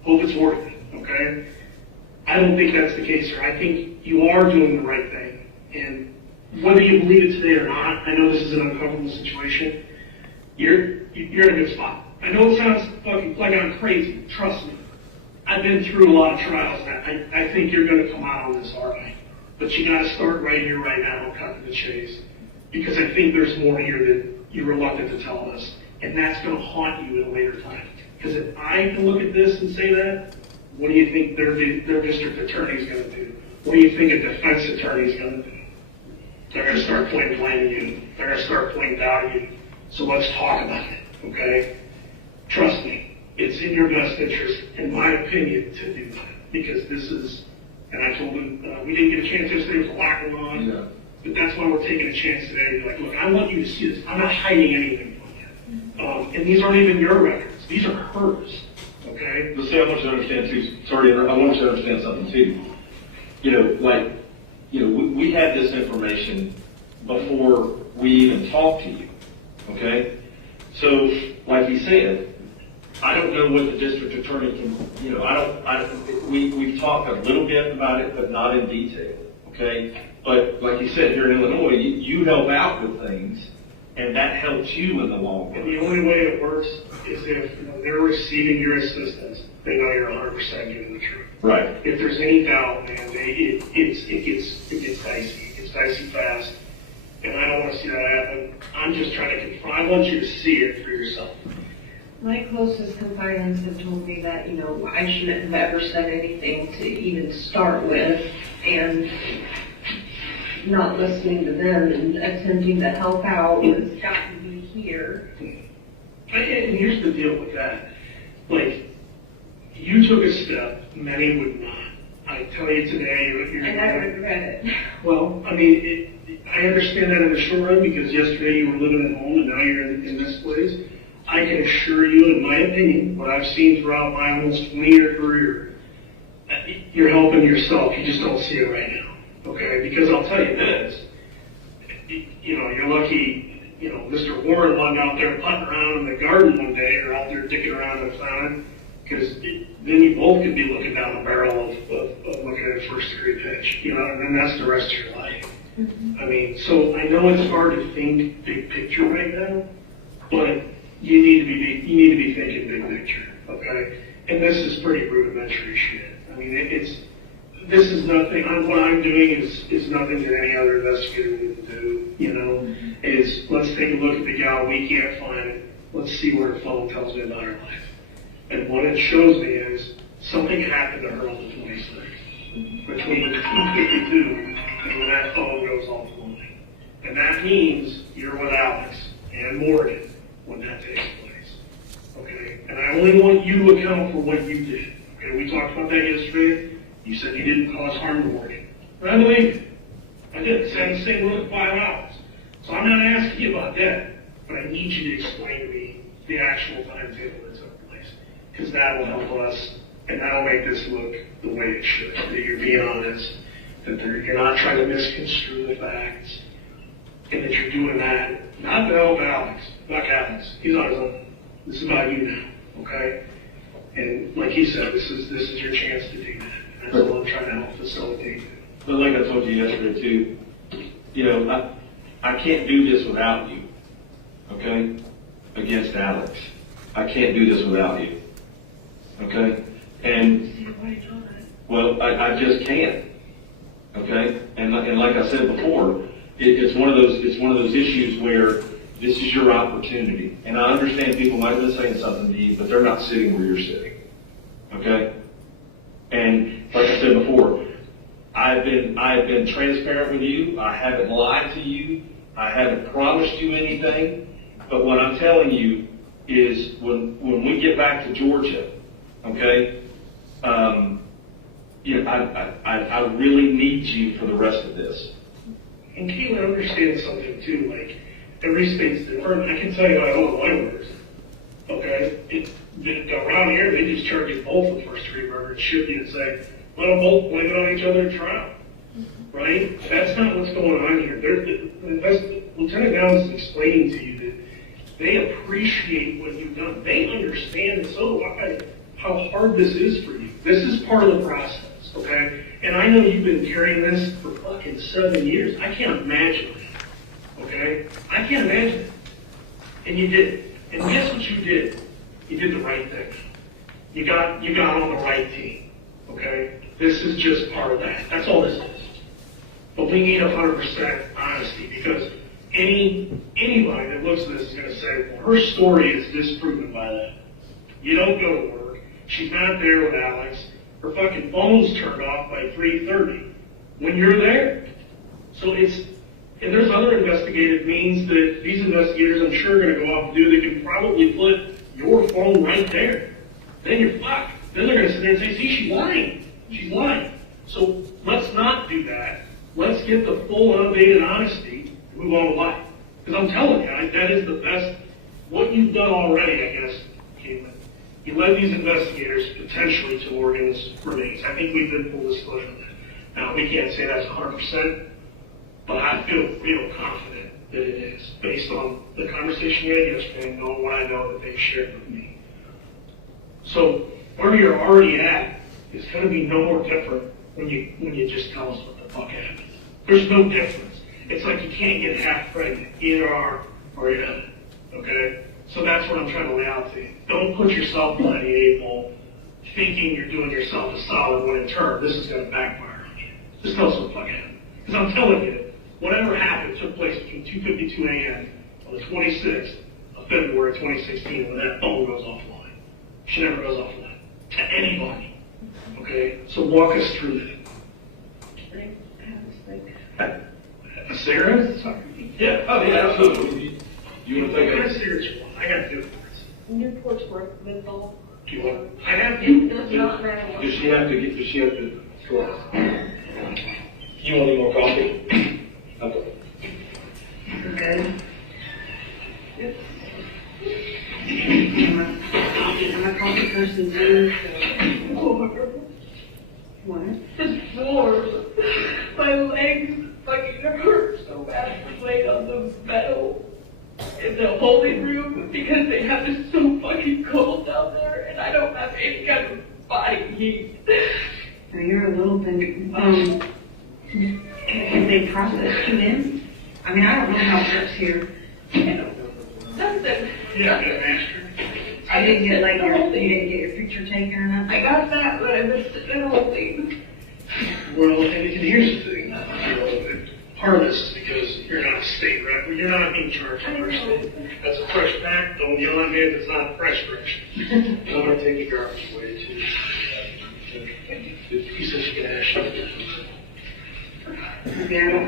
Hope it's worth it, okay? I don't think that's the case, sir. I think you are doing the right thing. And whether you believe it today or not, I know this is an uncomfortable situation. You're in a good spot. I know it sounds fucking like I'm crazy. Trust me. I've been through a lot of trials, and I think you're going to come out on this all right. But you got to start right here, right now, and cut to the chase. Because I think there's more here that you're reluctant to tell us. And that's going to haunt you at a later time. Because if I can look at this and say that, what do you think their district attorney is going to do? What do you think a defense attorney is going to do? They're going to start pointing blame at you. They're going to start pointing doubt at you. So let's talk about it, okay? Trust me, it's in your best interest, in my opinion, to do that. Because this is, and I told them, we didn't get a chance yesterday with the locker room on, Yeah. but that's why we're taking a chance today to be like, look, I want you to see this. I'm not hiding anything from you. And these aren't even your records. These are hers, okay? But see, I want you to understand too, sorry, I want you to understand something too. We had this information before we even talked to you, okay? So, like he said, I don't know what the district attorney can, we've talked a little bit about it, but not in detail, okay? But like you said, here in Illinois, you help out with things, and that helps you in the long run. And the only way it works is if they're receiving your assistance, they know you're 100% giving the truth. Right. If there's any doubt, man, it gets dicey. It gets dicey fast, and I don't want to see that happen. I'm just trying to confront. I want you to see it for yourself. My closest confidants have told me that, I shouldn't have ever said anything to even start with, and not listening to them and attempting to help out has gotten me here. And here's the deal with that. Like, you took a step, many would not. I tell you today, you're And I regret it. Well, I mean, I understand that in the short run, because yesterday you were living at home and now you're in this place. I can assure you, in my opinion, what I've seen throughout my almost 20-year career, you're helping yourself. You just don't see it right now, okay? Because I'll tell you this, you're lucky, Mr. Warren wasn't out there putting around in the garden one day or out there dicking around in the fountain, because then you both could be looking down the barrel of looking at a first-degree pitch, and then that's the rest of your life. I mean, so I know it's hard to think big picture right now, but you need to be thinking big picture, okay? And this is pretty rudimentary shit. I mean, this is nothing. What I'm doing is nothing that any other investigator would do. Is let's take a look at the gal. We can't find it. Let's see what her phone tells me about her life. And what it shows me is something happened to her on the 26th, between 2:52 and when that phone goes offline. And that means you're with Alex and Morgan when that takes place. Okay? And I only want you to account for what you did. Okay? We talked about that yesterday. You said you didn't cause harm to Morgan. And I believe it. I did. Sat in the same room for 5 hours. So I'm not asking you about that, but I need you to explain to me the actual timetable that took place. Because that will help us, and that will make this look the way it should. That you're being honest, that you're not trying to misconstrue the facts, and that you're doing that, not to help Alex. Fuck Alex. He's on his own. This is about you now, okay? And like he said, this is your chance to do that. And that's what I'm trying to help facilitate. But like I told you yesterday too, I can't do this without you. okay, against Alex. I can't do this without you, okay? And, well, I just can't, okay? And like I said before, it's one of those issues where this is your opportunity. And I understand people might have been saying something to you, but they're not sitting where you're sitting, okay? And like I said before, I've been transparent with you. I haven't lied to you. I haven't promised you anything. But what I'm telling you is when we get back to Georgia, okay, you know, I really need you for the rest of this. And Katelyn, understand something too, like, every state's different. I can tell you how I know mine works, okay? Around here, they just charge you both with first-degree murder and shoot you and say, let them both blame it on each other at trial, right? That's not what's going on here. Lieutenant Downs is explaining to you that they appreciate what you've done. They understand, and so do I, how hard this is for you. This is part of the process, okay? And I know you've been carrying this for fucking 7 years. I can't imagine that, okay? I can't imagine it. And you did. And guess what you did? You did the right thing. You got on the right team, okay? This is just part of that. That's all this is. But we need 100% honesty, because anybody that looks at this is going to say, well, her story is disproven by that. You don't go to work. She's not there with Alex. Her fucking phone's turned off by 3:30 when you're there. So and there's other investigative means that these investigators, I'm sure, are going to go off and do. They can probably put your phone right there. Then you're fucked. Then they're going to sit there and say, see, she's lying. She's lying. So let's not do that. Let's get the full, unabated honesty and move on with life. Because I'm telling you, that is the best. What you've done already, I guess, Katelyn, you led these investigators potentially to Morgan's remains. I think we did full disclosure of that. Now, we can't say that's 100%, but I feel real confident that it is, based on the conversation we had yesterday and knowing what I know that they've shared with me. So where you're already at is going to be no more different when you just tell us what the fuck happened. There's no difference. It's like you can't get half pregnant. Either are or you're not. Okay? So that's what I'm trying to lay out to you. Don't put yourself behind the eight ball thinking you're doing yourself a solid when in turn this is going to backfire on you. Just tell us what the fuck happened. Because I'm telling you, whatever happened took place between 2:52 a.m. on the 26th of February 2016 when that phone goes offline. She never goes offline. To anybody. Okay? So walk us through that. A cigarette? Yeah. Oh, yeah, absolutely. You want to take a cigarette? I got to do it. Newport's worth menthol. Do you want? I have It does not matter. Does she have to? You want any more coffee? Okay. Okay. I'm a coffee person too, so. What? It's more. My legs fucking hurt so bad from laying on the metal in the holding room because they have it so fucking cold down there and I don't have any kind of body heat. Now you're a little bit, have they processed you in? I mean, I don't know how it works here. Nothing. Yeah, master. I didn't get like you didn't get your picture taken or nothing? I got that, but I missed it in holding. Well, and here's the thing, you know, part of this is because you're not a state rep, you're not being charged for a state. That's a fresh pack, don't yell at me if it's not fresh. I'm going to take your garbage away too. He said she could ask you. Yeah, I don't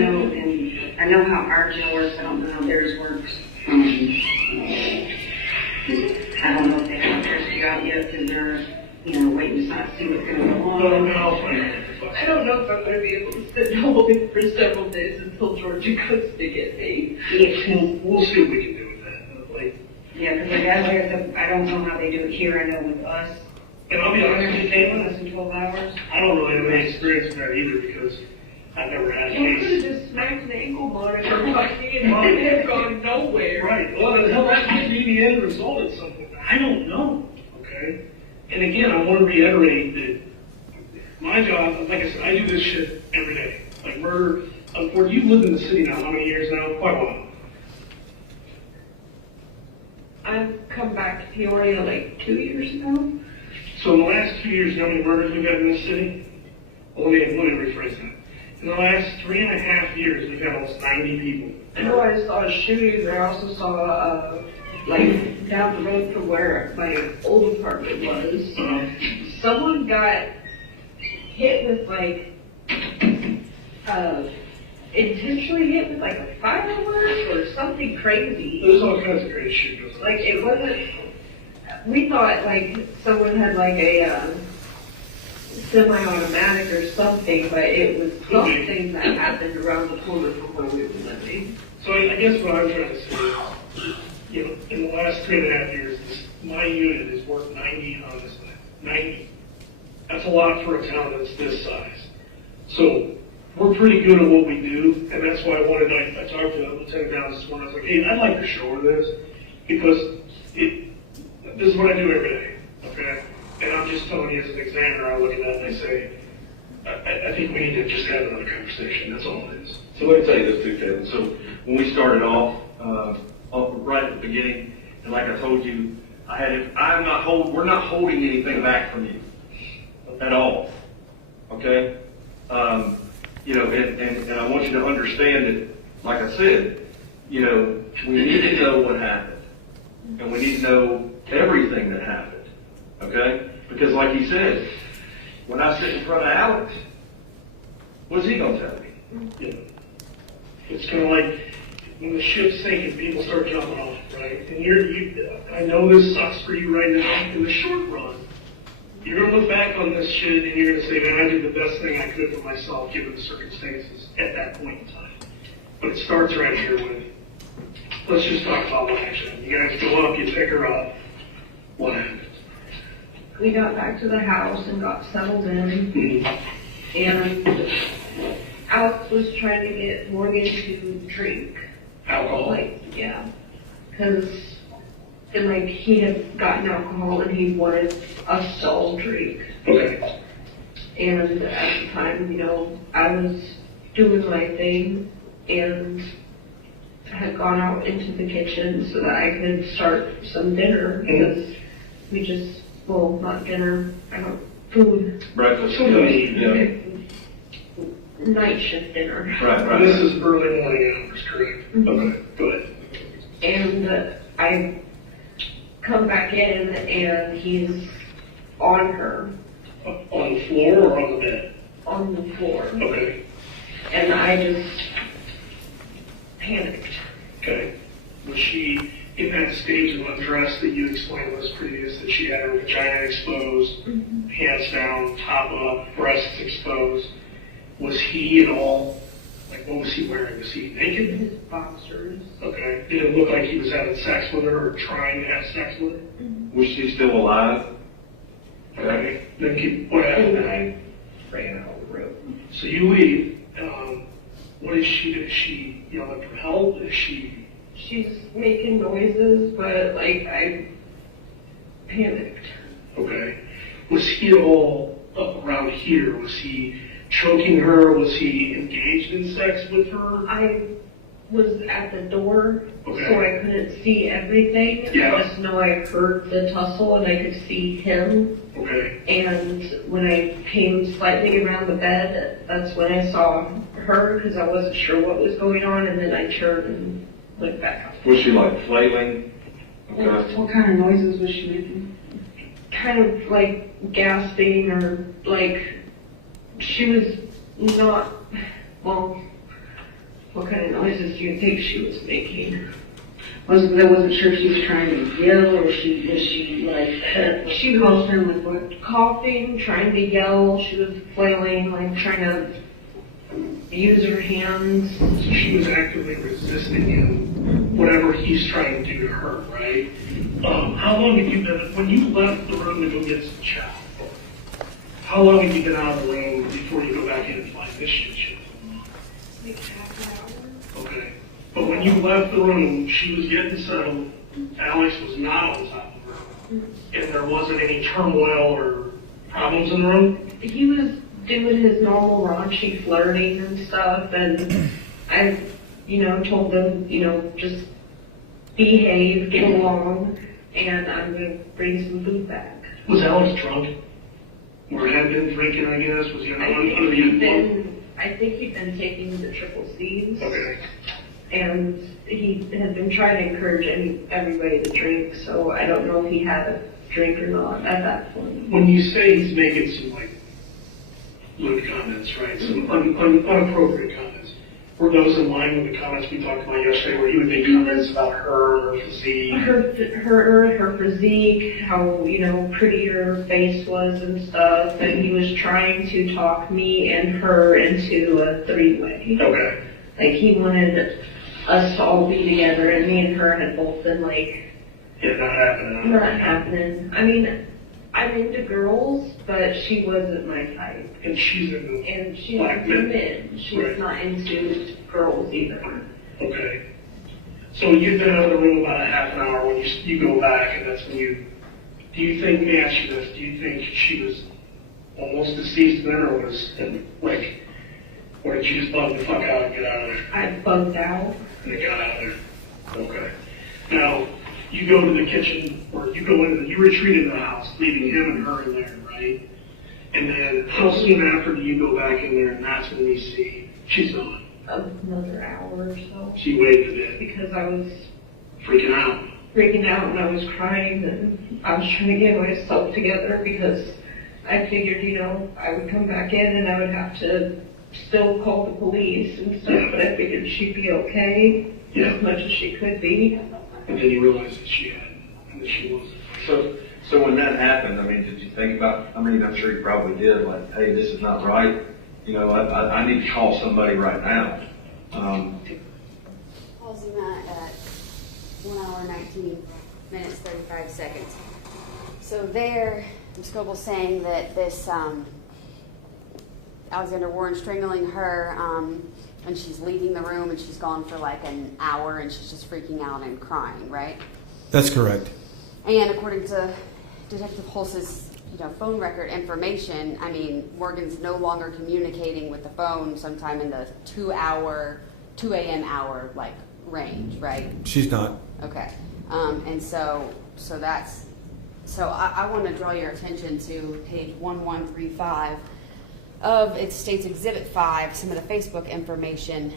know, and I know how our jail works, I don't know how theirs works. I don't know if they haven't tested you out yet, because they're, waiting to see what's going to go on. I don't know if I'm going to be able to sit holding for several days until Georgia comes to get me. We'll see what we can do with that. Yeah, because like I said, I don't know how they do it here, I know with us. And I'll be honest with you, Katelyn, less than 12 hours. I don't really have any experience with that either, because I've never had a You case. could have just smacked an ankle monitor fucking and mom had gone nowhere. Right. Well, then hell, that might be the end result at some point. I don't know. Okay? And again, I want to reiterate that my job, like I said, I do this shit every day. Like murder. Unfortunately, you've lived in the city now how many years now? Quite a while. I've come back to Peoria like 2 years ago. So in the last 2 years, you know how many murders we've had in this city? Well, let me rephrase that. In the last 3.5 years, we've had almost 90 people. I know I saw shootings. I also saw, like, down the road from where my old apartment was, someone got hit with, like, intentionally hit with, like, a firework or something crazy. There's all kinds of crazy shit goes on. Like, it wasn't, we thought, like, someone had, like, a semi-automatic or something, but it was something that happened around the corner from where we were living. So I guess what I'm trying to say is, you know, in the last 3.5 years, my unit is worth 90 on this thing. 90. That's a lot for a town that's this size. So we're pretty good at what we do, and that's why I talked to Lieutenant Downs this morning. I was like, hey, I'd like to show her this, because this is what I do every day, okay? And I'm just telling you as an examiner, I look at that and I say, I think we need to just have another conversation. That's all it is. So let me tell you this too, Kevin. So when we started off right at the beginning, and like I told you, we're not holding anything back from you at all. Okay? You know, and I want you to understand that, like I said, you know, we need to know what happened, and we need to know everything that happened. Okay? Because like he said, when I sit in front of Alex, what's he gonna tell me? Yeah. It's kind of like when the ship's sinking, people start jumping off, right? And I know this sucks for you right now. In the short run, you're gonna look back on this shit and you're gonna say, man, I did the best thing I could for myself given the circumstances at that point in time. But it starts right here with, let's just talk about what happened. You guys go up, you pick her up. What happened? We got back to the house and got settled in, and Alex was trying to get Morgan to drink. Alcohol? Like, yeah. Because, like, he had gotten alcohol and he wanted us to all drink. Okay. And at the time, you know, I was doing my thing and had gone out into the kitchen so that I could start some dinner, because we just, well, not dinner, food. Breakfast. Yeah. Night shift dinner. Right. This is early morning hours, correct? Okay, go ahead. And I come back in and he's on her. On the floor or on the bed? On the floor. Okay. And I just panicked. Okay. Was she in that stage of undress that you explained was previous, that she had her vagina exposed, hands down, top up, breasts exposed? Was he at all, like, what was he wearing? Was he naked? His boxers. Okay. Did it look like he was having sex with her or trying to have sex with her? Was she still alive? Okay. Then what happened? And I ran out of the room. So you leave. What did she do? Is she yelling for help? Is she... She's making noises, but, like, I panicked. Okay. Was he at all up around here? Was he choking her? Was he engaged in sex with her? I was at the door, Okay. so I couldn't see everything. Yeah. I just know I heard the tussle and I could see him. Okay. And when I came slightly around the bed, that's when I saw her, because I wasn't sure what was going on, and then I turned and went back up. Was she like flailing? Okay. What kind of noises was she making? Kind of like gasping, or like she was not, well, what kind of noises do you think she was making? I wasn't sure if she was trying to yell, or was she like She was with what? coughing, trying to yell. She was flailing, like trying to use her hands. So she was actively resisting him, whatever he's trying to do to her, right? How long have you been, when you left the room to go get some chow, how long have you been out of the room before you go back in and find this shit? Like half an hour. Okay. But when you left the room, she was getting settled, Alex was not on top of her, and there wasn't any turmoil or problems in the room? He was doing his normal raunchy flirting and stuff, and I, told them, just behave, get along, and I'm gonna bring some food back. Was Alex drunk? Or had been drinking, I guess? Was he on I think he'd been taking the triple C's. Okay. And he had been trying to encourage everybody to drink, so I don't know if he had a drink or not at that point. When you say he's making some, like, lewd comments, right? Some unappropriate comments. Were those in line with the comments we talked about yesterday, where he would make comments about her physique? Her physique, how, you know, pretty her face was and stuff, and he was trying to talk me and her into a three-way. Okay. Like, he wanted us to all be together, and me and her had both been like, yeah, not happening. I mean, I'm into girls, but she wasn't my type. And she's into And she's black into men. men. She's not into girls either. Okay. So you've been out of the room about a half an hour when you go back, and that's when you, do you think, let me ask you this, do you think she was almost deceased then, or was it like, or did you just bug the fuck out and get out of there? I bugged out. And they got out of there. Okay. Now, you go to the kitchen, or you go into, you retreat into the house, leaving him and her in there, right? And then how soon after do you go back in there, and that's when we see she's gone? Another hour or so. She waited a bit. Because I was Freaking out. and I was crying, and I was trying to get myself together because I figured, you know, I would come back in and I would have to still call the police and stuff, but I figured she'd be okay, as much as she could be. And then you realize that she had, and that she wasn't. So when that happened, I mean, did you think about, I mean, I'm sure you probably did, like, hey, this is not right. You know, I need to call somebody right now. Pausing that at 1 hour, 19 minutes, 35 seconds. So there, Ms. Goble's saying that this Alexander Warren strangling her, and she's leaving the room and she's gone for like an hour and she's just freaking out and crying, right? That's correct. And according to Detective Hulse's, you know, phone record information, I mean, Morgan's no longer communicating with the phone sometime in the 2 a.m. hour like range, right? She's not. Okay. And so that's, so I want to draw your attention to page 1135 of it states Exhibit 5, some of the Facebook information.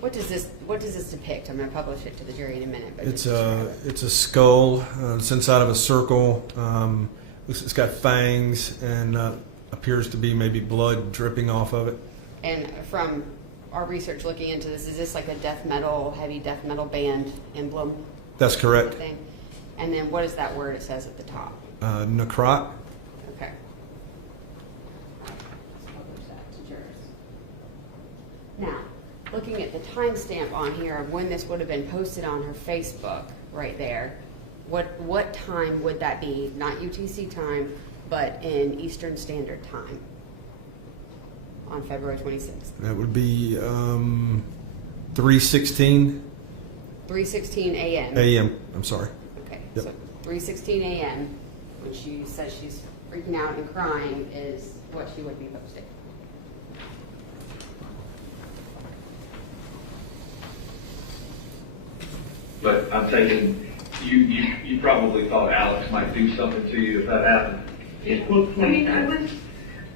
What does this depict? I'm going to publish it to the jury in a minute. But It's a skull. It's inside of a circle. It's got fangs and appears to be maybe blood dripping off of it. And from our research looking into this, is this like a heavy death metal band emblem? That's correct. Thing? And then what is that word it says at the top? Necrot. Okay. Let's publish that to jurors. Now, looking at the timestamp on here of when this would have been posted on her Facebook, right there, what time would that be? Not UTC time, but in Eastern Standard Time on February 26th. That would be 3:16 3:16 a.m. a.m. I'm sorry. Okay, Yep. so 3:16 a.m. when she says she's freaking out and crying is what she would be posting. But I'm taking, you probably thought Alex might do something to you if that happened. I mean,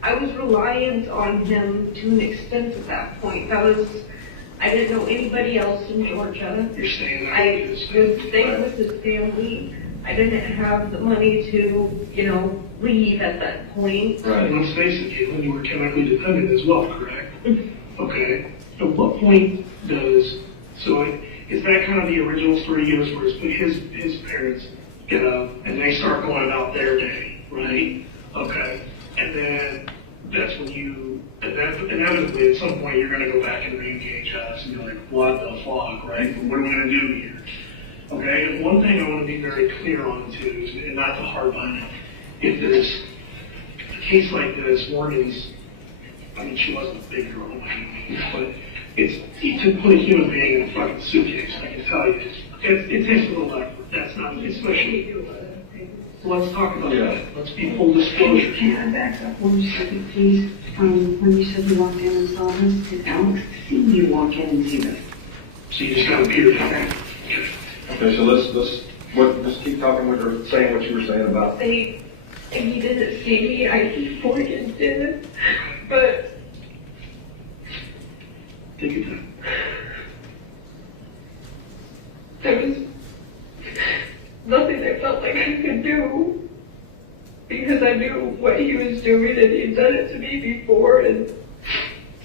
I was reliant on him to an extent at that point. I didn't know anybody else in Georgia. You're saying that? I was staying with his family. I didn't have the money to, you know, leave at that point. Right. And let's face it, Katelyn, you were chemically dependent as well, correct? Okay. At what point is that kind of the original story you gave us where his parents get up and they start going about their day, right? Okay. And then that's when inevitably at some point you're going to go back and re-engage us and you're like, what the fuck, right? What are we going to do here? Okay, and one thing I want to be very clear on too, and not to harp on it, if there's a case like this, Morgan's, I mean, she wasn't a big girl, but to put a human being in a fucking suitcase, I can tell you, it takes a little effort. That's not, especially. Let's talk about that. Let's be full disclosure. Can I back up 1 second, please? When you said you walked in and saw this, did Alex see you walk in and see this? So you just got to appear there. Okay, so let's keep talking with her, saying what you were saying about. He didn't see me, Morgan did, but. Take your time. There was nothing I felt like I could do because I knew what he was doing and he'd done it to me before. And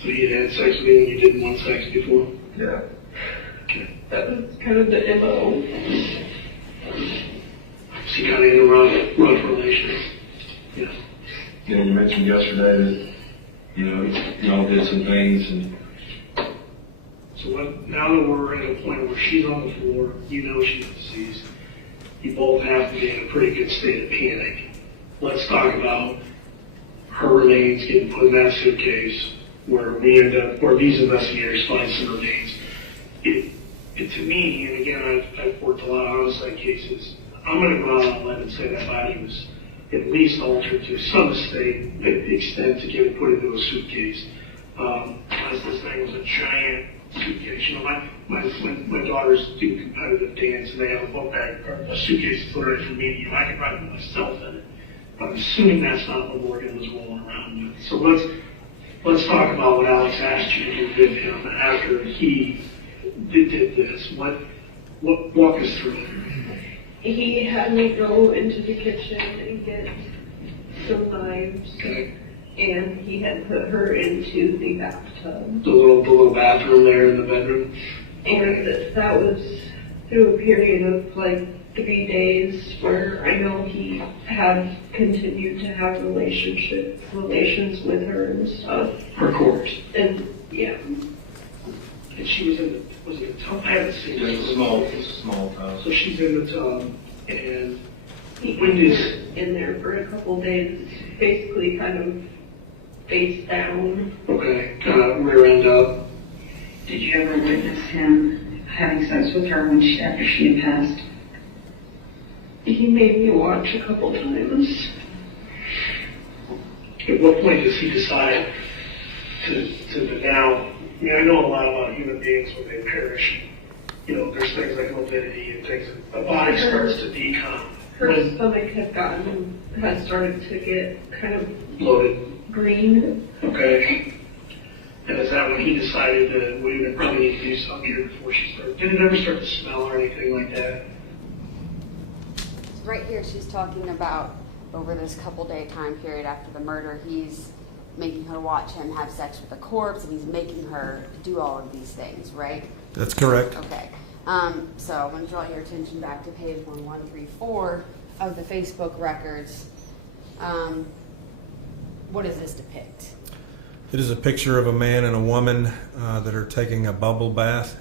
So you had sex with me and you didn't want sex before? Yeah. Okay. that was kind of the MO. So you kind of in a rough relationship. Yeah. You know, you mentioned yesterday that, you know, y'all did some things and. So now that we're at a point where she's on the floor, you know she's deceased, you both have to be in a pretty good state of panic. Let's talk about her remains getting put in that suitcase where where these investigators find some remains. It to me, and again, I've worked a lot of homicide cases, I'm going to go out on a limb and say that body was at least altered to some extent to get put into a suitcase. As this thing was a giant suitcase. You know, my daughters do competitive dance and they have a book bag or a suitcase that's literally for me. You know, I can ride myself in it. But I'm assuming that's not what Morgan was rolling around with. So let's talk about what Alex asked you to do with him after he did this. Walk us through it. He had me go into the kitchen and get some knives. Okay. And he had put her into the bathtub. The little bathroom there in the bedroom? And that was through a period of like 3 days where I know he had continued to have relations with her and stuff. Her course. And yeah. And she was was it a tub? I haven't seen it. It's a small tub. So she's in the tub and he was in there for a couple days, basically kind of face down. Okay, kind of rear end up. Did you ever witness him having sex with her after she had passed? He made me watch a couple times. At what point does he decide to now? I mean, I know a lot about human beings when they perish. You know, there's things like morbidity and things. The body starts to decom. Her stomach had started to get kind of bloated. Green. Okay. And is that when he decided that we would probably need to do something here before she started? Did it ever start to smell or anything like that? Right here, she's talking about over this couple-day time period after the murder, he's making her watch him have sex with a corpse, and he's making her do all of these things, right? That's correct. Okay. So I want to draw your attention back to page 1134 of the Facebook records. What does this depict? It is a picture of a man and a woman that are taking a bubble bath.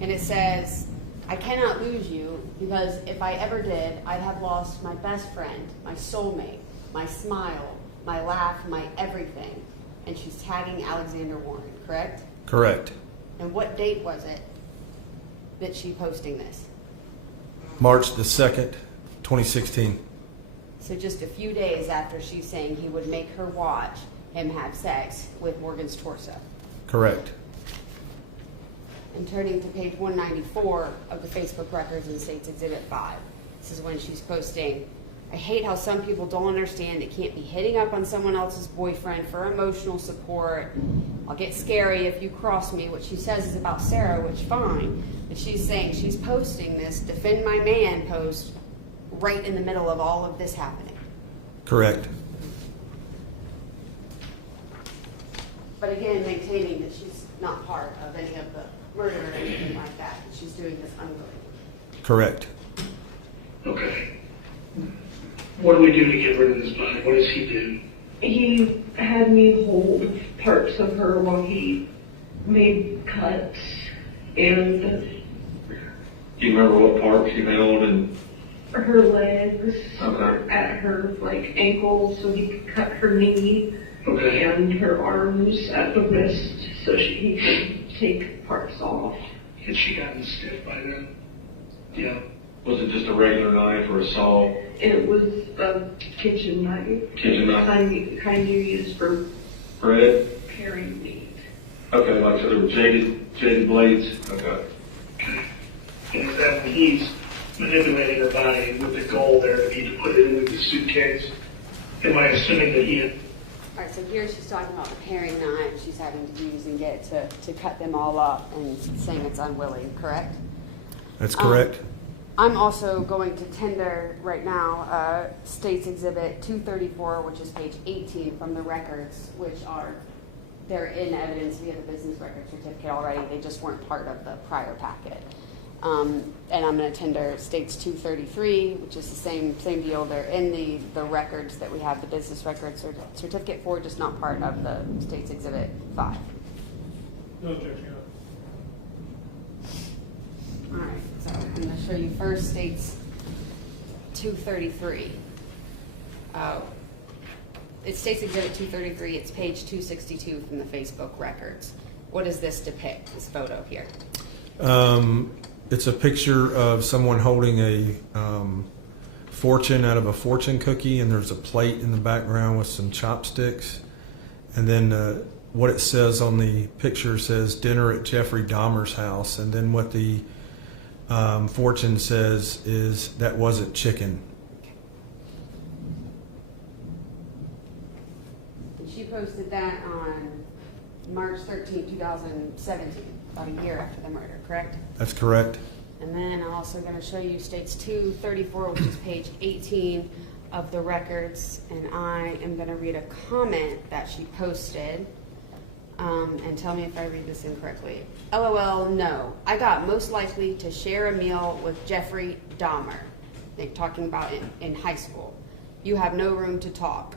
And it says, I cannot lose you because if I ever did, I'd have lost my best friend, my soulmate, my smile, my laugh, my everything. And she's tagging Alexander Warren, correct? Correct. And what date was it that she posting this? March the 2nd, 2016. So just a few days after she's saying he would make her watch him have sex with Morgan's torso. Correct. And turning to page 194 of the Facebook records in States Exhibit 5. This is when she's posting, I hate how some people don't understand it can't be hitting up on someone else's boyfriend for emotional support. I'll get scary if you cross me. What she says is about Sarah, which fine. But she's saying she's posting this defend my man post right in the middle of all of this happening. Correct. But again, maintaining that she's not part of any of the murder or anything like that. She's doing this unwillingly. Correct. Okay. What do we do to get rid of this body? What does he do? He had me hold parts of her while he made cuts and... Do you remember what parts you held and... Her legs, okay. At her like ankles so he could cut her knee, okay. And her arms at the wrist so he could take parts off. Had she gotten stiff by then? Yeah. Was it just a regular knife or a saw? It was a kitchen knife. Kitchen knife? Kind you use for bread? paring meat. Okay, like so there were jaded blades? Okay. Okay. And is that when he's manipulating her body with the goal there to be to put it into the suitcase? Am I assuming that he had? All right, so here she's talking about the paring knife she's having to use and get to cut them all up and saying it's unwilling, correct? That's correct. I'm also going to tender right now State's Exhibit 234, which is page 18 from the records, which they're in evidence via the business record certificate already. They just weren't part of the prior packet. And I'm going to tender State's 233, which is the same deal. They're in the records that we have the business record certificate for, just not part of the State's Exhibit 5. No objection. All right, so I'm going to show you first State's 233. It's State's Exhibit 233. It's page 262 from the Facebook records. What does this depict, this photo here? It's a picture of someone holding a fortune out of a fortune cookie, and there's a plate in the background with some chopsticks. And then what it says on the picture says dinner at Jeffrey Dahmer's house. And then what the fortune says is that wasn't chicken. And she posted that on March 13, 2017, about a year after the murder, correct? That's correct. And then I'm also going to show you State's 234, which is page 18 of the records. And I am going to read a comment that she posted. And tell me if I read this incorrectly. LOL, no. I got most likely to share a meal with Jeffrey Dahmer. They're talking about in high school. You have no room to talk.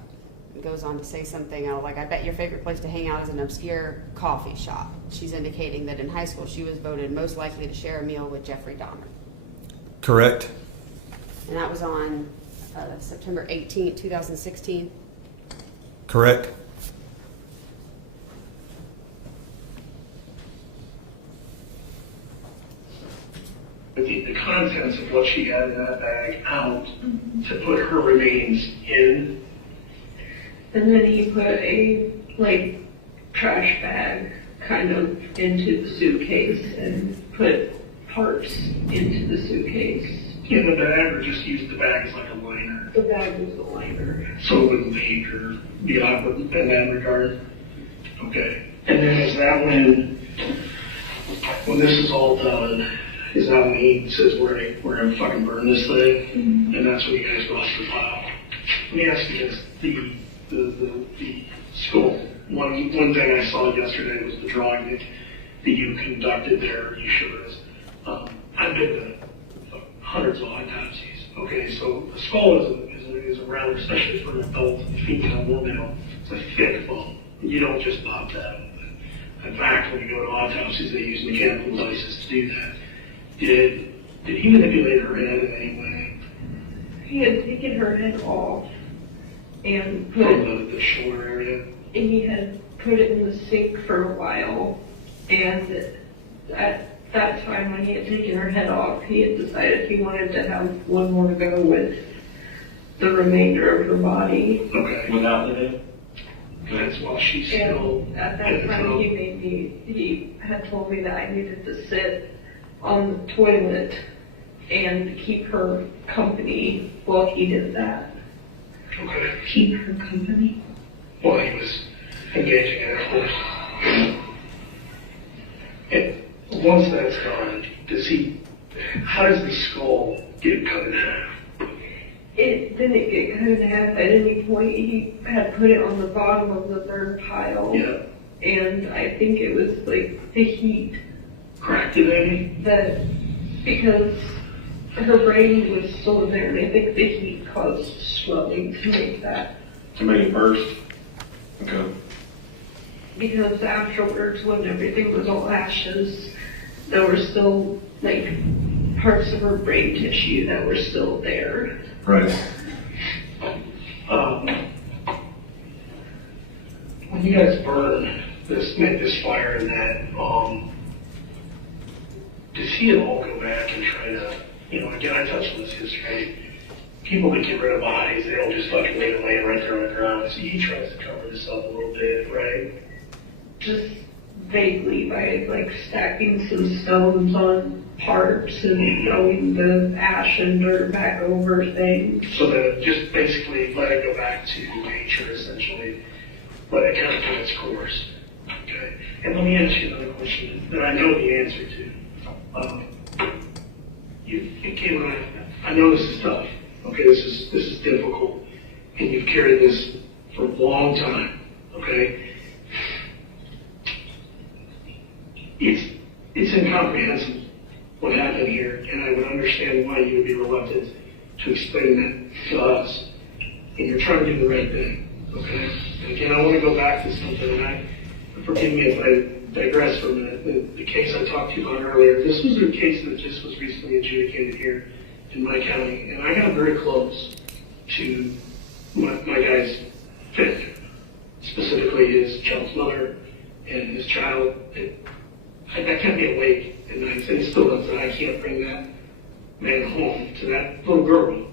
It goes on to say something like, I bet your favorite place to hang out is an obscure coffee shop. She's indicating that in high school she was voted most likely to share a meal with Jeffrey Dahmer. Correct. And that was on September 18, 2016. Correct. The contents of what she had in that bag out to put her remains in. And then he put a, trash bag kind of into the suitcase and put parts into the suitcase. In the bag, or just used the bag as like a liner? The bag was the liner. So it wouldn't leak or be awkward in that regard? Okay. And then is that when this is all done, is that when he says we're gonna fucking burn this thing? Mm-hmm. And that's when you guys go off the file. Let me ask you this, the school. One thing I saw yesterday was the drawing that you conducted there. You showed us. I've been to hundreds of autopsies. Okay, so the skull is a rather, especially for an adult female or male, it's a thick bone. You don't just pop that open. In fact, when you go to autopsies, they use mechanical devices to do that. Did he manipulate her head in any way? He had taken her head off and put from the shoulder area. And he had put it in the sink for a while. And at that time, when he had taken her head off, he had decided he wanted to have one more to go with the remainder of her body. Okay. Without the head? That's while she's still. And at that time, he had told me that I needed to sit on the toilet and keep her company while he did that. Okay. Keep her company? Well, he was engaging in it, of course. And once that's gone, how does the skull get cut in half? It didn't get cut in half at any point. He had put it on the bottom of the third pile. Yeah. And I think it was the heat. Cracked it any? Because her brain was still there, and I think the heat caused swelling to make that. To make it burst? Okay. Because afterwards, when everything was all ashes, there were still, parts of her brain tissue that were still there. Right. When you guys burn make this fire in that, does he at all go back and try to, again, I touched on this history. People that get rid of bodies, they don't just fucking leave it laying right there on the ground. So he tries to cover this up a little bit, right? Just vaguely by like stacking some stones on parts and throwing the ash and dirt back over things. So that just basically let it go back to nature, essentially. Let it kind of run its course. Okay. And let me ask you another question that I know the answer to. Katelyn, I know this is tough. Okay, this is difficult, and you've carried this for a long time. Okay. It's incomprehensible what happened here, and I would understand why you would be reluctant to explain that to us. And you're trying to do the right thing, okay? And again, I want to go back to something, and forgive me if I digress for a minute. The case I talked to you about earlier, this was a case that just was recently adjudicated here in my county, and I got very close to my guy's family, specifically his child's mother and his child. I kept me awake at night, and still does that. I can't bring that man home to that little girl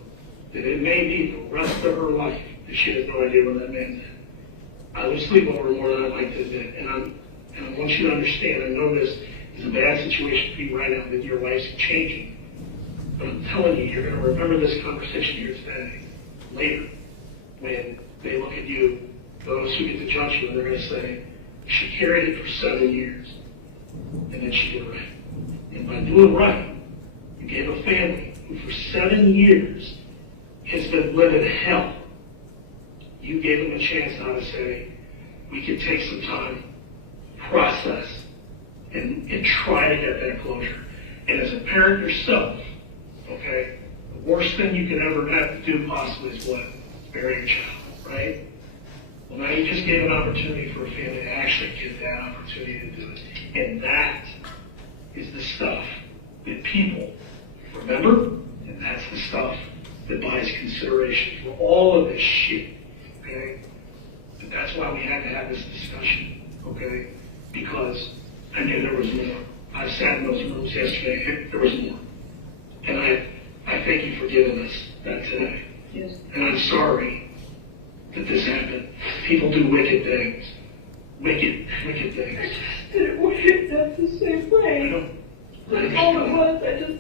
that it may be the rest of her life that she has no idea where that man's at. I would sleep over more than I'd like to admit, and I want you to understand, I know this is a bad situation for you right now, that your life's changing. But I'm telling you, you're going to remember this conversation here today, later, when they look at you, those who get to judge you, and they're going to say, she carried it for 7 years. And then she did right. And by doing right, you gave a family who for 7 years has been living hell. You gave them a chance now to say, we could take some time, process, and try to get that closure. And as a parent yourself, okay, the worst thing you can ever have to do possibly is what? Bury a child, right? Well, now you just gave an opportunity for a family to actually get that opportunity to do it. And that is the stuff that people remember, and that's the stuff that buys consideration for all of this shit, okay? And that's why we had to have this discussion, okay? Because I knew there was more. I sat in those rooms yesterday, there was more. And I thank you for giving us that today. Yes. And I'm sorry that this happened. People do wicked things. Wicked things. Didn't want it done the same way. That's all it was.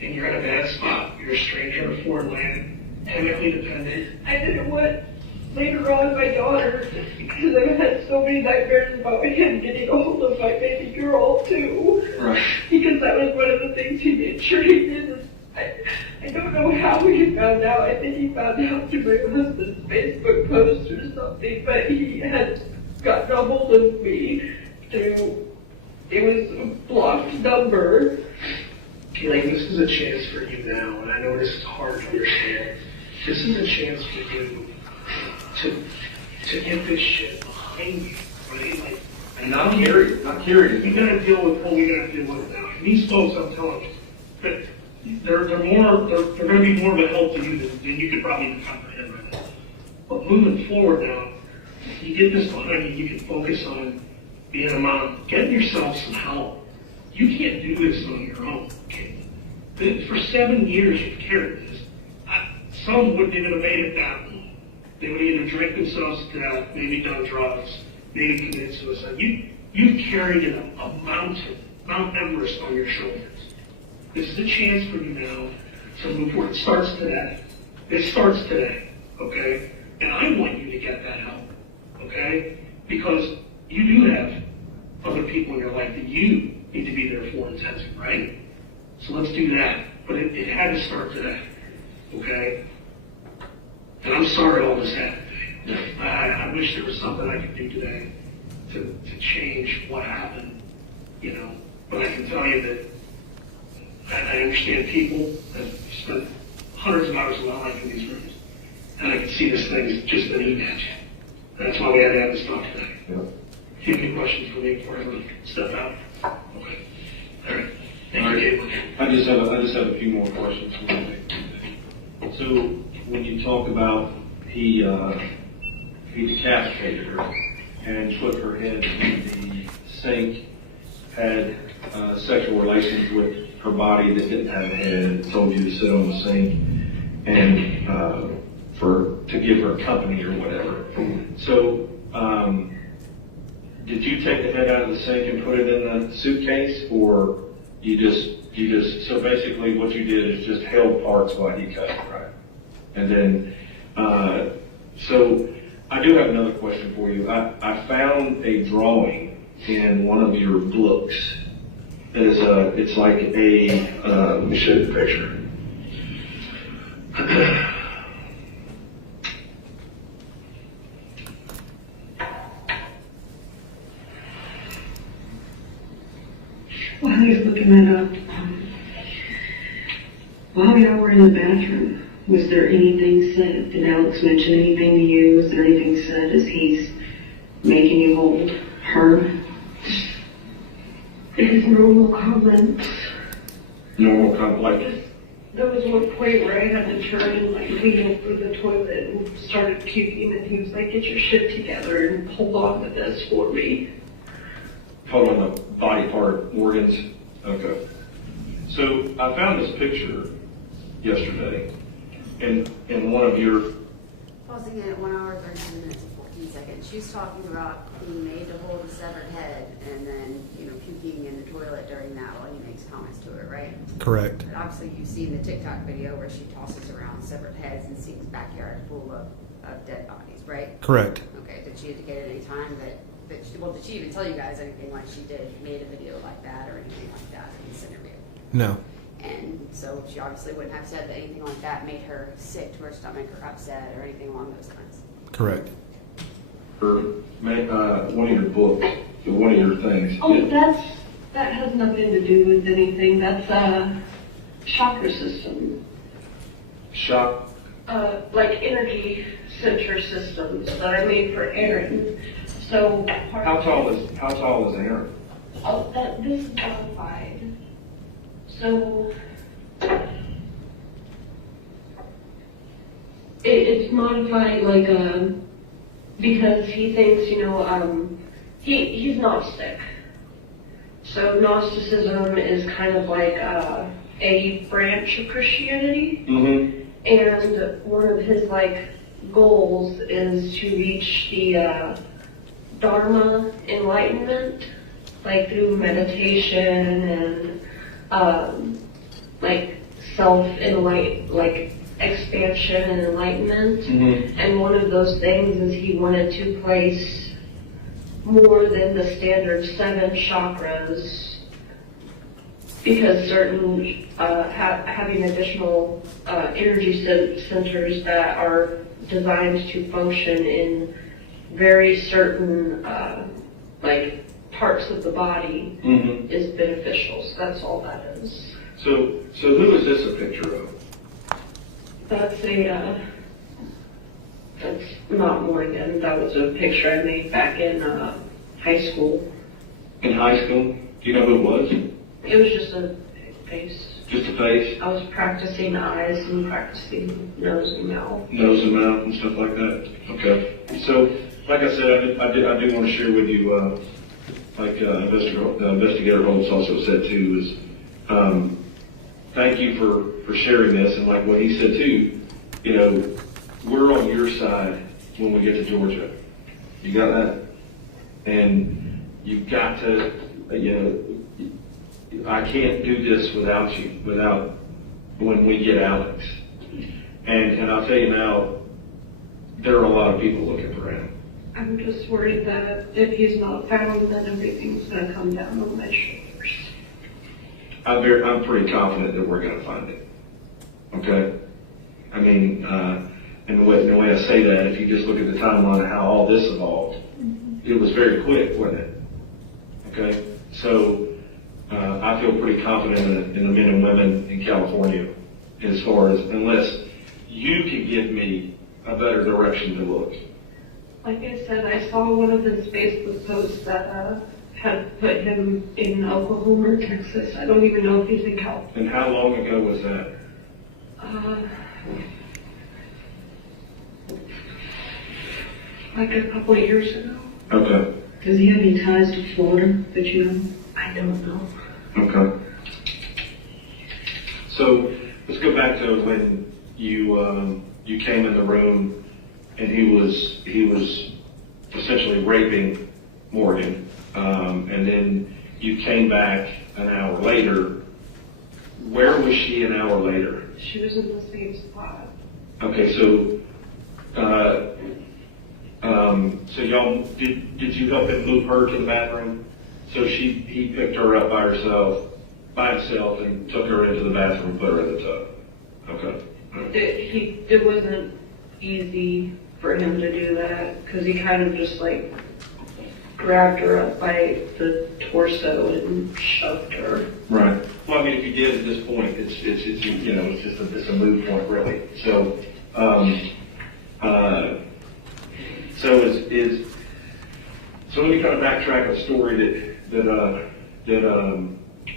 And you're in a bad spot. You're a stranger in a foreign land, chemically dependent. I didn't want later on my daughter, because I've had so many nightmares about him getting a hold of my baby girl too. Right. Because that was one of the things he made sure he did. I don't know how he found out. I think he found out through my husband's Facebook post or something, but he had gotten a hold of me through, it was a blocked number. Katelyn, this is a chance for you now, and I know this is hard to understand. This is a chance for you to get this shit behind you, right? Like, and not carry it. You're gonna deal with what we're gonna deal with now. And these folks, I'm telling you, but they're gonna be more of a help to you than you could probably even comprehend right now. But moving forward now, you get this behind you, you can focus on being a mom. Get yourself some help. You can't do this on your own, okay? For 7 years you've carried this. Some wouldn't even have made it that long. They would either drink themselves to death, maybe done drugs, maybe committed suicide. You've carried a mountain, Mount Everest on your shoulders. This is a chance for you now to move forward. It starts today. It starts today, okay? And I want you to get that help, okay? Because you do have other people in your life that you need to be there for intensely, right? So let's do that. But it had to start today, okay? And I'm sorry all this happened today. I wish there was something I could do today to change what happened, you know? But I can tell you that I understand people. I've spent hundreds of hours of my life in these rooms. And I can see this thing has just been eating at you. That's why we had to have this talk today. Yep. Do you have any questions for me before I step out? Okay. All right. Thank you, Katelyn. I just have a few more questions. So when you talk about he decapitated her and put her head in the sink, had sexual relations with her body that didn't have a head, told you to sit on the sink, and to give her company or whatever. So did you take the head out of the sink and put it in the suitcase, or you just, so basically what you did is just held parts while he cut it, right? And then, so I do have another question for you. I found a drawing in one of your books. It is it's like a, let me show you the picture. While he's looking that up, while y'all were in the bathroom, was there anything said? Did Alex mention anything to you? Was there anything said as he's making you hold her? His normal comments. Normal comment, like, There was one point where I had to turn and like lean over the toilet and started puking, and he was like, "Get your shit together and hold on to this for me." hold on the body part, organs. Okay. So I found this picture yesterday in one of your... Pausing it at 1 hour, 13 minutes, and 14 seconds. She's talking about being made to hold a severed head and then, puking in the toilet during that while he makes comments to it, right? Correct. But obviously, you've seen the TikTok video where she tosses around severed heads and sees backyard full of dead bodies, right? Correct. Okay, did she indicate at any time that did she even tell you guys anything like she made a video like that or anything like that in this interview? No. And so she obviously wouldn't have said that anything like that made her sick to her stomach or upset or anything along those lines. Correct. One of your books, one of your things. Oh, that has nothing to do with anything. That's a chakra system. Shock. Like energy center systems that are made for Aaron. So How tall is Aaron? Oh, this is modified. So it's modified like because he thinks he's Gnostic. So Gnosticism is kind of like a branch of Christianity, and one of his goals is to reach the Dharma enlightenment, through meditation and expansion and enlightenment. And one of those things is he wanted to place more than the standard 7 chakras, because certain having additional energy centers that are designed to function in very certain parts of the body is beneficial. So that's all that is. So who is this a picture of? That's not Morgan. That was a picture I made back in high school. In high school? Do you know who it was? It was just a face. Just a face? I was practicing eyes and practicing nose and mouth. Nose and mouth and stuff like that? Okay. So, like I said, I do want to share with you, Investigator Holtz also said too, is thank you for sharing this, and like what he said too, we're on your side when we get to Georgia. You got that? And you've got to, I can't do this without you, when we get Alex. And I'll tell you now, there are a lot of people looking for him. I'm just worried that if he's not found, then everything's going to come down on my shoulders. I'm pretty confident that we're going to find it. Okay? I mean, and the way I say that, if you just look at the timeline of how all this evolved, it was very quick, wasn't it? Okay? So, I feel pretty confident in the men and women in California as far as, unless you can give me a better direction to look. Like I said, I saw one of his Facebook posts that had put him in Oklahoma or Texas. I don't even know if he's in California. And how long ago was that? A couple of years ago. Okay. Does he have any ties to Florida that you know? I don't know. Okay. So let's go back to when you came in the room and he was essentially raping Morgan, and then you came back an hour later. Where was she an hour later? She was in the same spot. Okay, so so y'all did you help him move her to the bathroom? So he picked her up by himself, and took her into the bathroom and put her in the tub. Okay. It wasn't easy for him to do that because he kind of just like grabbed her up by the torso and shoved her. Right. Well, I mean, if you did at this point, it's you know, it's a moot point really. So so let me kind of backtrack a story that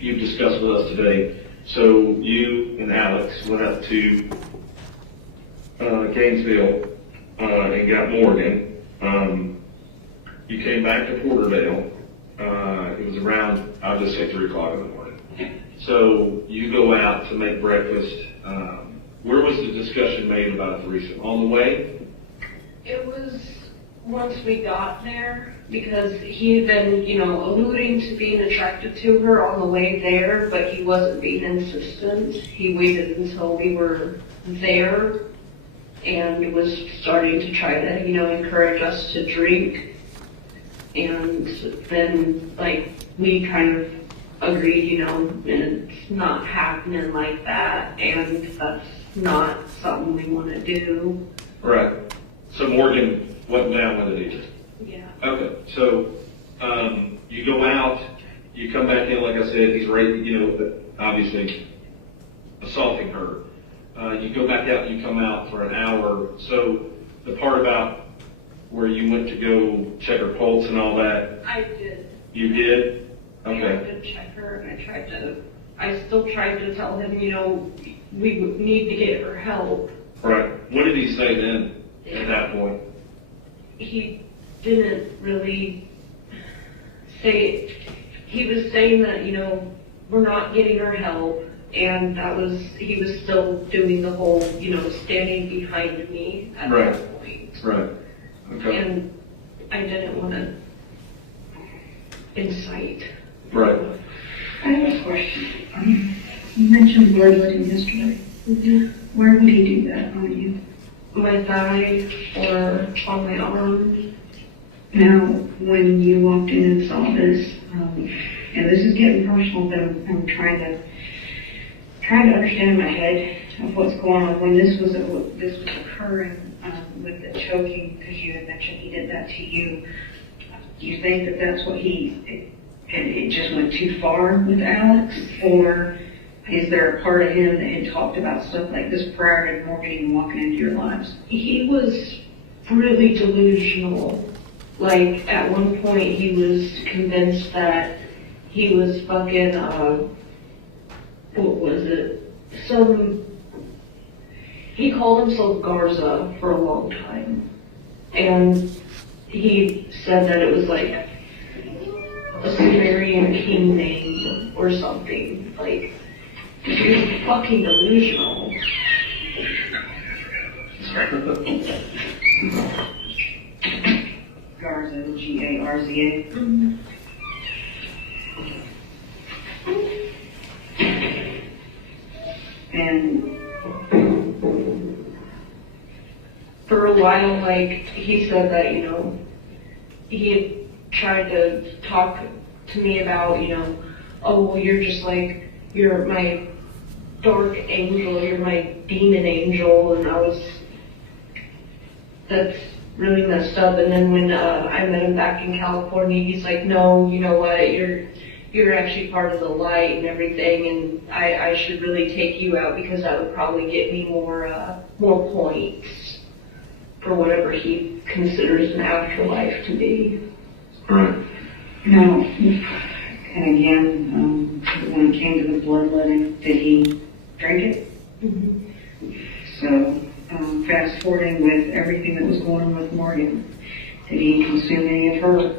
you've discussed with us today. So you and Alex went up to Gainesville and got Morgan. You came back to Porterdale. It was around, I'll just say 3 o'clock in the morning. So you go out to make breakfast. Where was the discussion made about a threesome? On the way? It was once we got there because he had been, you know, alluding to being attracted to her on the way there, but he wasn't being insistent. He waited until we were there and was starting to try to, you know, encourage us to drink. And then, like, we kind of agreed, you know, it's not happening like that, and that's not something we want to do. Right. So Morgan wasn't down with it either? Yeah. Okay. So you go out, you come back in, like I said, he's raping, you know, obviously assaulting her. You go back out, you come out for an hour. So the part about where you went to go check her pulse and all that. I did. You did? Okay. I did check her, and I still tried to tell him, you know, we would need to get her help. Right. What did he say then at that point? He didn't really say, he was saying that, you know, we're not getting her help, and he was still doing the whole, you know, standing behind me at that point. Right. Okay. And I didn't want to incite. Right. I have a question. You mentioned bloodletting yesterday. Mm-hmm. Where would he do that on you? My thigh or on my arm. Now, when you walked in and saw this, and this is getting personal, but I'm trying to understand in my head of what's going on. When this was occurring with the choking, because you had mentioned he did that to you, do you think that that's what it just went too far with Alex? Or is there a part of him that had talked about stuff like this prior to Morgan even walking into your lives? He was really delusional. Like, at one point he was convinced that he was fucking, what was it? He called himself Garza for a long time. And he said that it was like a Sumerian king name or something. Like, he was fucking delusional. Garza, Garza. Mm-hmm. And for a while, like, he said that, you know, he had tried to talk to me about, you know, oh, well, you're just like, you're my dark angel, you're my demon angel, and that's really messed up. And then when I met him back in California, he's like, no, you know what, you're actually part of the light and everything, and I should really take you out because that would probably get me more points for whatever he considers an afterlife to be. Right. Now, and again, when it came to the bloodletting, did he drink it? Mm-hmm. So, fast forwarding with everything that was going on with Morgan, did he consume any of her?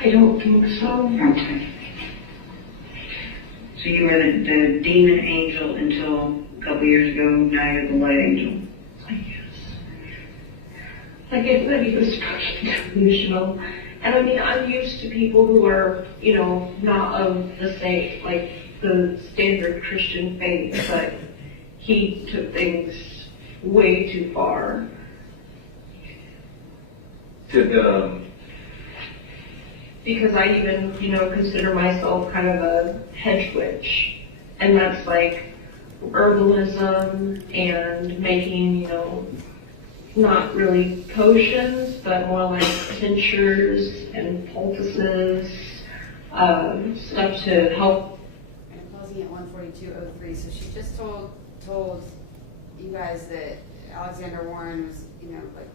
I don't think so. Okay. So you were the demon angel until a couple years ago, now you're the light angel. I guess. Like I said, he was fucking delusional. And I mean, I'm used to people who are, you know, not of the same, like the standard Christian faith, but he took things way too far. Because I even, you know, consider myself kind of a hedge witch. And that's like herbalism and making, you know, not really potions, but more like tinctures and poultices, stuff to help. And closing at 142.03, so she just told you guys that Alexander Warren was, you know, like,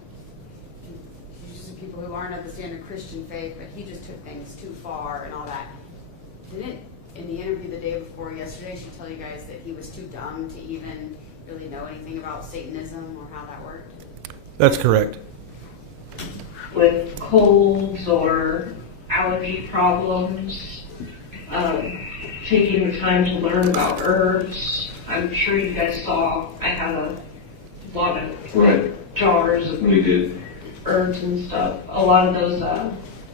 he's just people who aren't of the standard Christian faith, but he just took things too far and all that. Didn't, in the interview the day before yesterday, she tell you guys that he was too dumb to even really know anything about Satanism or how that worked? That's correct. With colds or allergy problems, taking the time to learn about herbs. I'm sure you guys saw I have a lot of jars of herbs and stuff. A lot of those,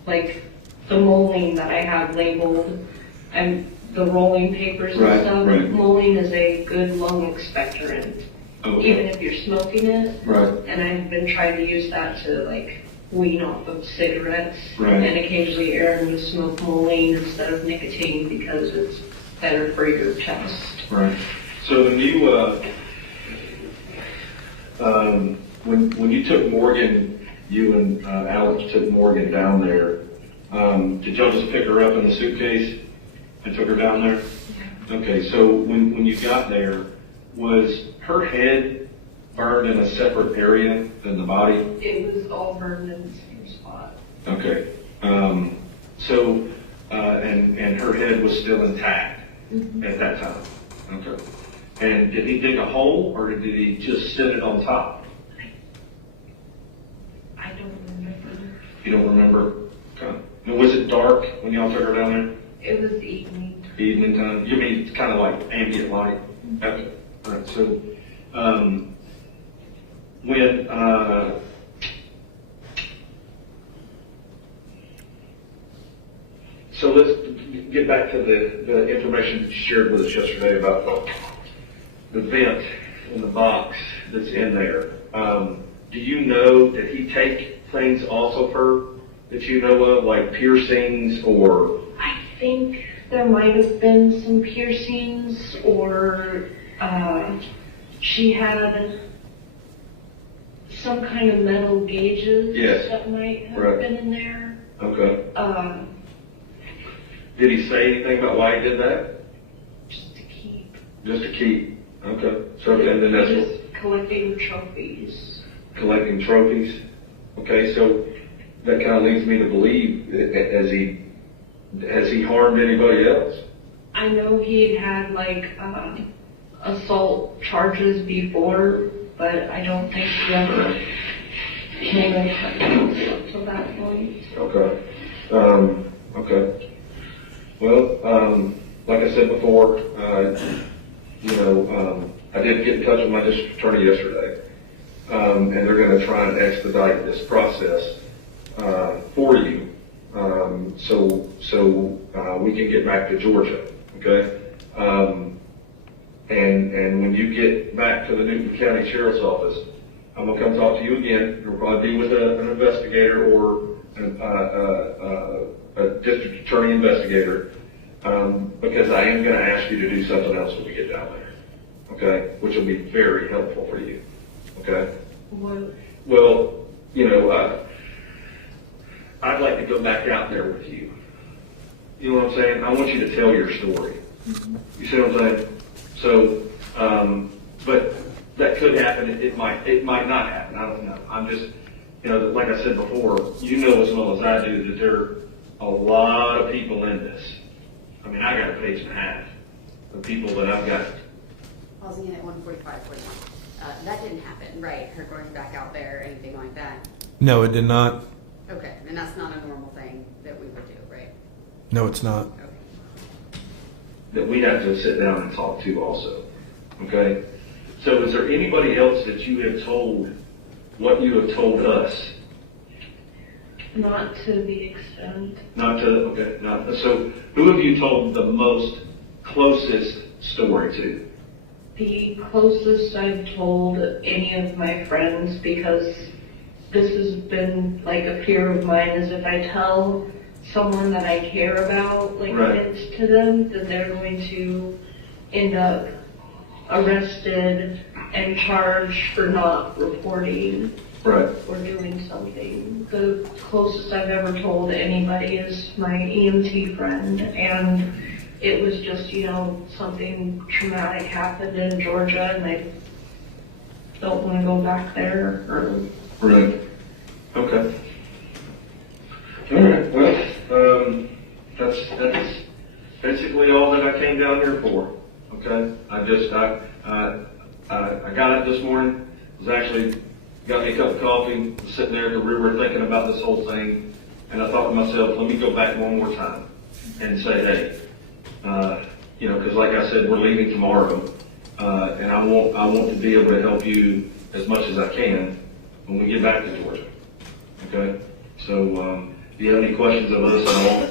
like the mullein that I have labeled, and the rolling papers and stuff. Mullein is a good lung expectorant. Even if you're smoking it. And I've been trying to use that to like wean off of cigarettes. And occasionally Aaron would smoke mullein instead of nicotine because it's better for your chest. So when you when you took Morgan, you and Alex took Morgan down there, did y'all just pick her up in the suitcase and took her down there? Okay, so when you got there, was her head burned in a separate area than the body? It was all burned in the same spot. Okay. So and her head was still intact at that time. Okay. And did he dig a hole or did he just set it on top? I don't remember. You don't remember? Okay. And was it dark when y'all took her down It was evening. there? Evening time? You mean it's kind of like ambient light? Okay. All right. So when so let's get back to the information that you shared with us yesterday about the vent in the box that's in there. Do you know, did he take things off of her that you know of, like piercings or? I think there might have been some piercings, or she had some kind of metal gauges that might have been in there. Okay. Did he say anything about why he did that? Just to keep. Just to keep. Okay. So and then that's just collecting trophies. Collecting trophies. Okay. So that kind of leads me to believe, has he harmed anybody else? I know he had like assault charges before, but I don't think he ever came up to that point. Okay. Okay. Well, like I said before, I did get in touch with my district attorney yesterday, and they're going to try and expedite this process for you, so we can get back to Georgia. Okay. And when you get back to the Newton County Sheriff's Office, I'm gonna come talk to you again. You'll probably be with an investigator or a district attorney investigator, because I am gonna ask you to do something else when we get down there. Okay, which will be very helpful for you. Okay. What? Well, I'd like to go back out there with you. You know what I'm saying? I want you to tell your story. You see what I'm saying? So, but that could happen. It might not happen. I don't know. I'm just, like I said before, you know as well as I do that there are a lot of people in this. I mean, I got a page and a half of people that I've got. Pausing in at 145.41. That didn't happen, right? Her going back out there, anything like that? No, it did not. Okay, and that's not a normal thing that we would do, right? No, it's not. Okay. That we have to sit down and talk to also. Okay? So is there anybody else that you have told what you have told us Not to the extent. Not to, okay, not, so who have you told the most closest story to? The closest I've told any of my friends, because this has been like a fear of mine, is if I tell someone that I care about, like hints to them, that they're going to end up arrested and charged for not reporting or doing something. The closest I've ever told anybody is my EMT friend, and it was just, you know, something traumatic happened in Georgia, and I don't want to go back there. Right. Okay. All right. Well, that's basically all that I came down here for. Okay. I got up this morning. Was actually got me a cup of coffee. Was sitting there because we were thinking about this whole thing, and I thought to myself, let me go back one more time and say, hey. You know, because like I said, we're leaving tomorrow, and I want to be able to help you as much as I can when we get back to Georgia. Okay. So, do you have any questions of us at all?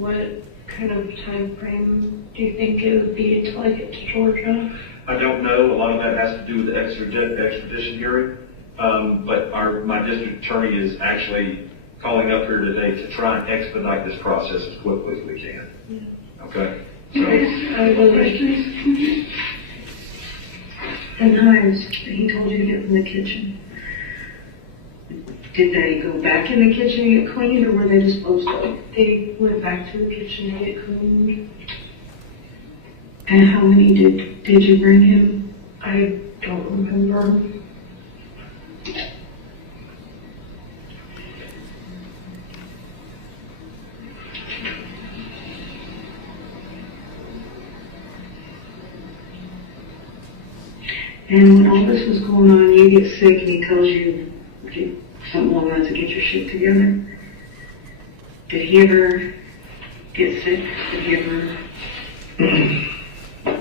What kind of time frame do you think it would be until I get to Georgia? I don't know. A lot of that has to do with the extradition hearing. But my district attorney is actually calling up here today to try and expedite this process as quickly as we can. Yeah. Okay. So, I have questions. The knives that he told you to get from the kitchen, did they go back in the kitchen to get cleaned, or were they disposed of? They went back to the kitchen to get cleaned. And how many did you bring him? I don't remember. And when all this was going on, you get sick and he tells you something along those lines to get your shit together. Did he ever get sick? Did he ever?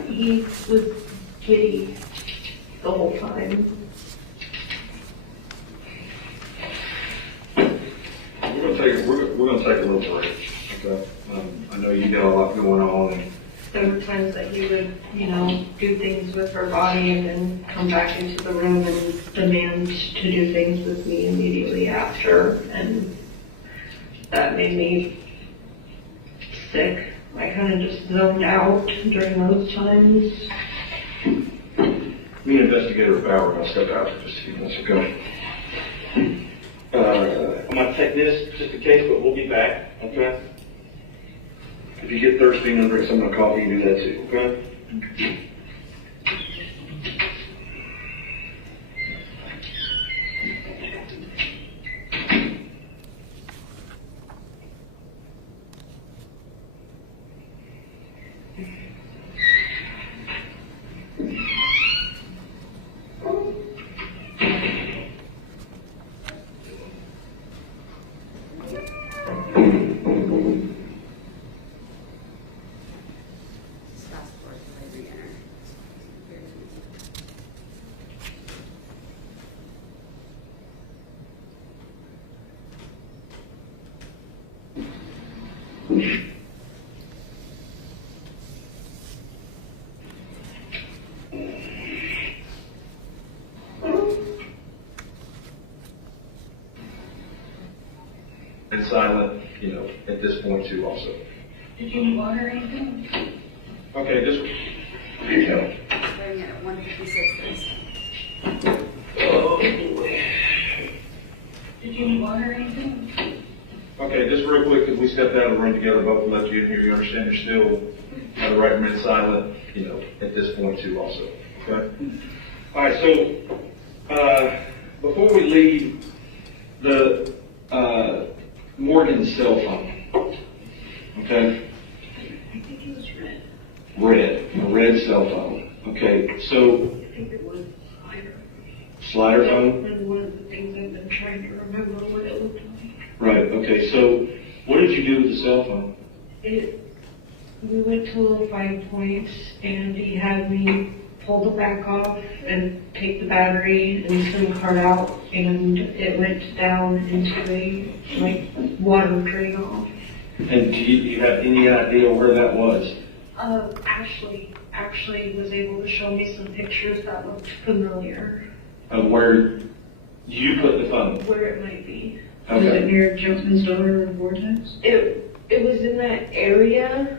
He was giddy the whole time. We're gonna take a little break. Okay. I know you got a lot going on. And there were times that he would, you know, do things with her body and then come back into the room and demand to do things with me immediately after, and that made me sick. I kind of just zoned out during those times. Me and Investigator Bauer are going to step out for just a few minutes ago. I'm going to take this just in case, but we'll be back, okay? If you get thirsty and drink some of the coffee, you do that too, okay? And silent, you know, at this point too also. Did you water anything? Okay, just, here you go. Bring it at 156. Oh, boy. Did you water anything? Okay, just real quick, because we stepped out of the room together, both left you in here, you understand you're still, I would recommend silent, you know, at this point too also, okay? All right, so, before we leave, the, Morgan's cell phone, okay? I think it was red. A red cell phone, okay, so. I think it was slider. Slider phone? That's one of the things I've been trying to remember what it looked like. Right, okay, so what did you do with the cell phone? We went to Little 5 Points, and he had me pull the back off and take the battery and SIM card out, and it went down into a, like, water drain off. And do you have any idea where that was? Ashley actually was able to show me some pictures that looked familiar. Of where you put the phone? Where it might be. Was it Okay. near Jonesman's Door or Vortex? It was in that area,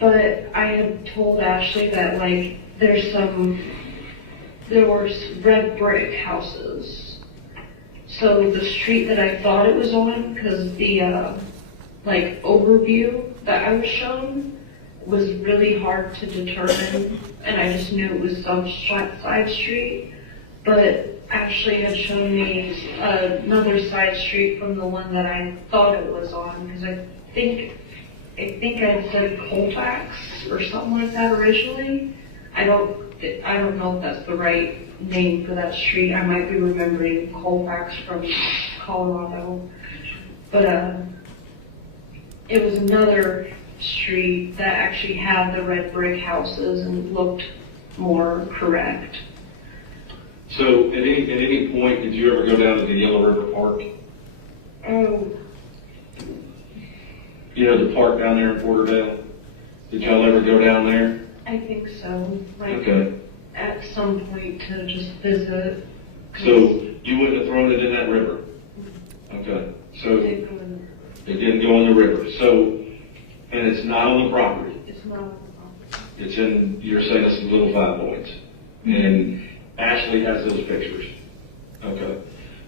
but I had told Ashley that, like, there were red brick houses. So the street that I thought it was on, because the, like, overview that I was shown was really hard to determine, and I just knew it was some side street. But Ashley had shown me another side street from the one that I thought it was on, because I think I said Colfax or something like that originally. I don't know if that's the right name for that street. I might be remembering Colfax from Colorado, but it was another street that actually had the red brick houses and looked more correct. So at any point, did you ever go down to the Yellow River Park? Oh, You know, the park down there in Porterdale? Did y'all ever go down there? I think so. Like, Okay. at some point to just visit. So you wouldn't have thrown it in that river? Okay. So it didn't go in the river. So, and it's not on the property. It's not on the property. It's in, you're saying it's in Little Five Points. And Ashley has those pictures. Okay.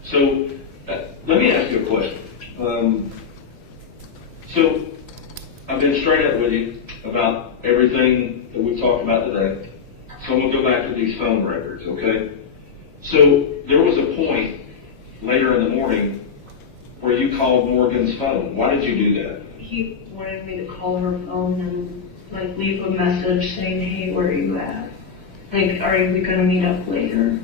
So, let me ask you a question. So, I've been straight up with you about everything that we've talked about today. So I'm going to go back to these phone records, okay? So, there was a point later in the morning where you called Morgan's phone. Why did you do that? He wanted me to call her phone and, like, leave a message saying, hey, where are you at? Like, are we going to meet up later?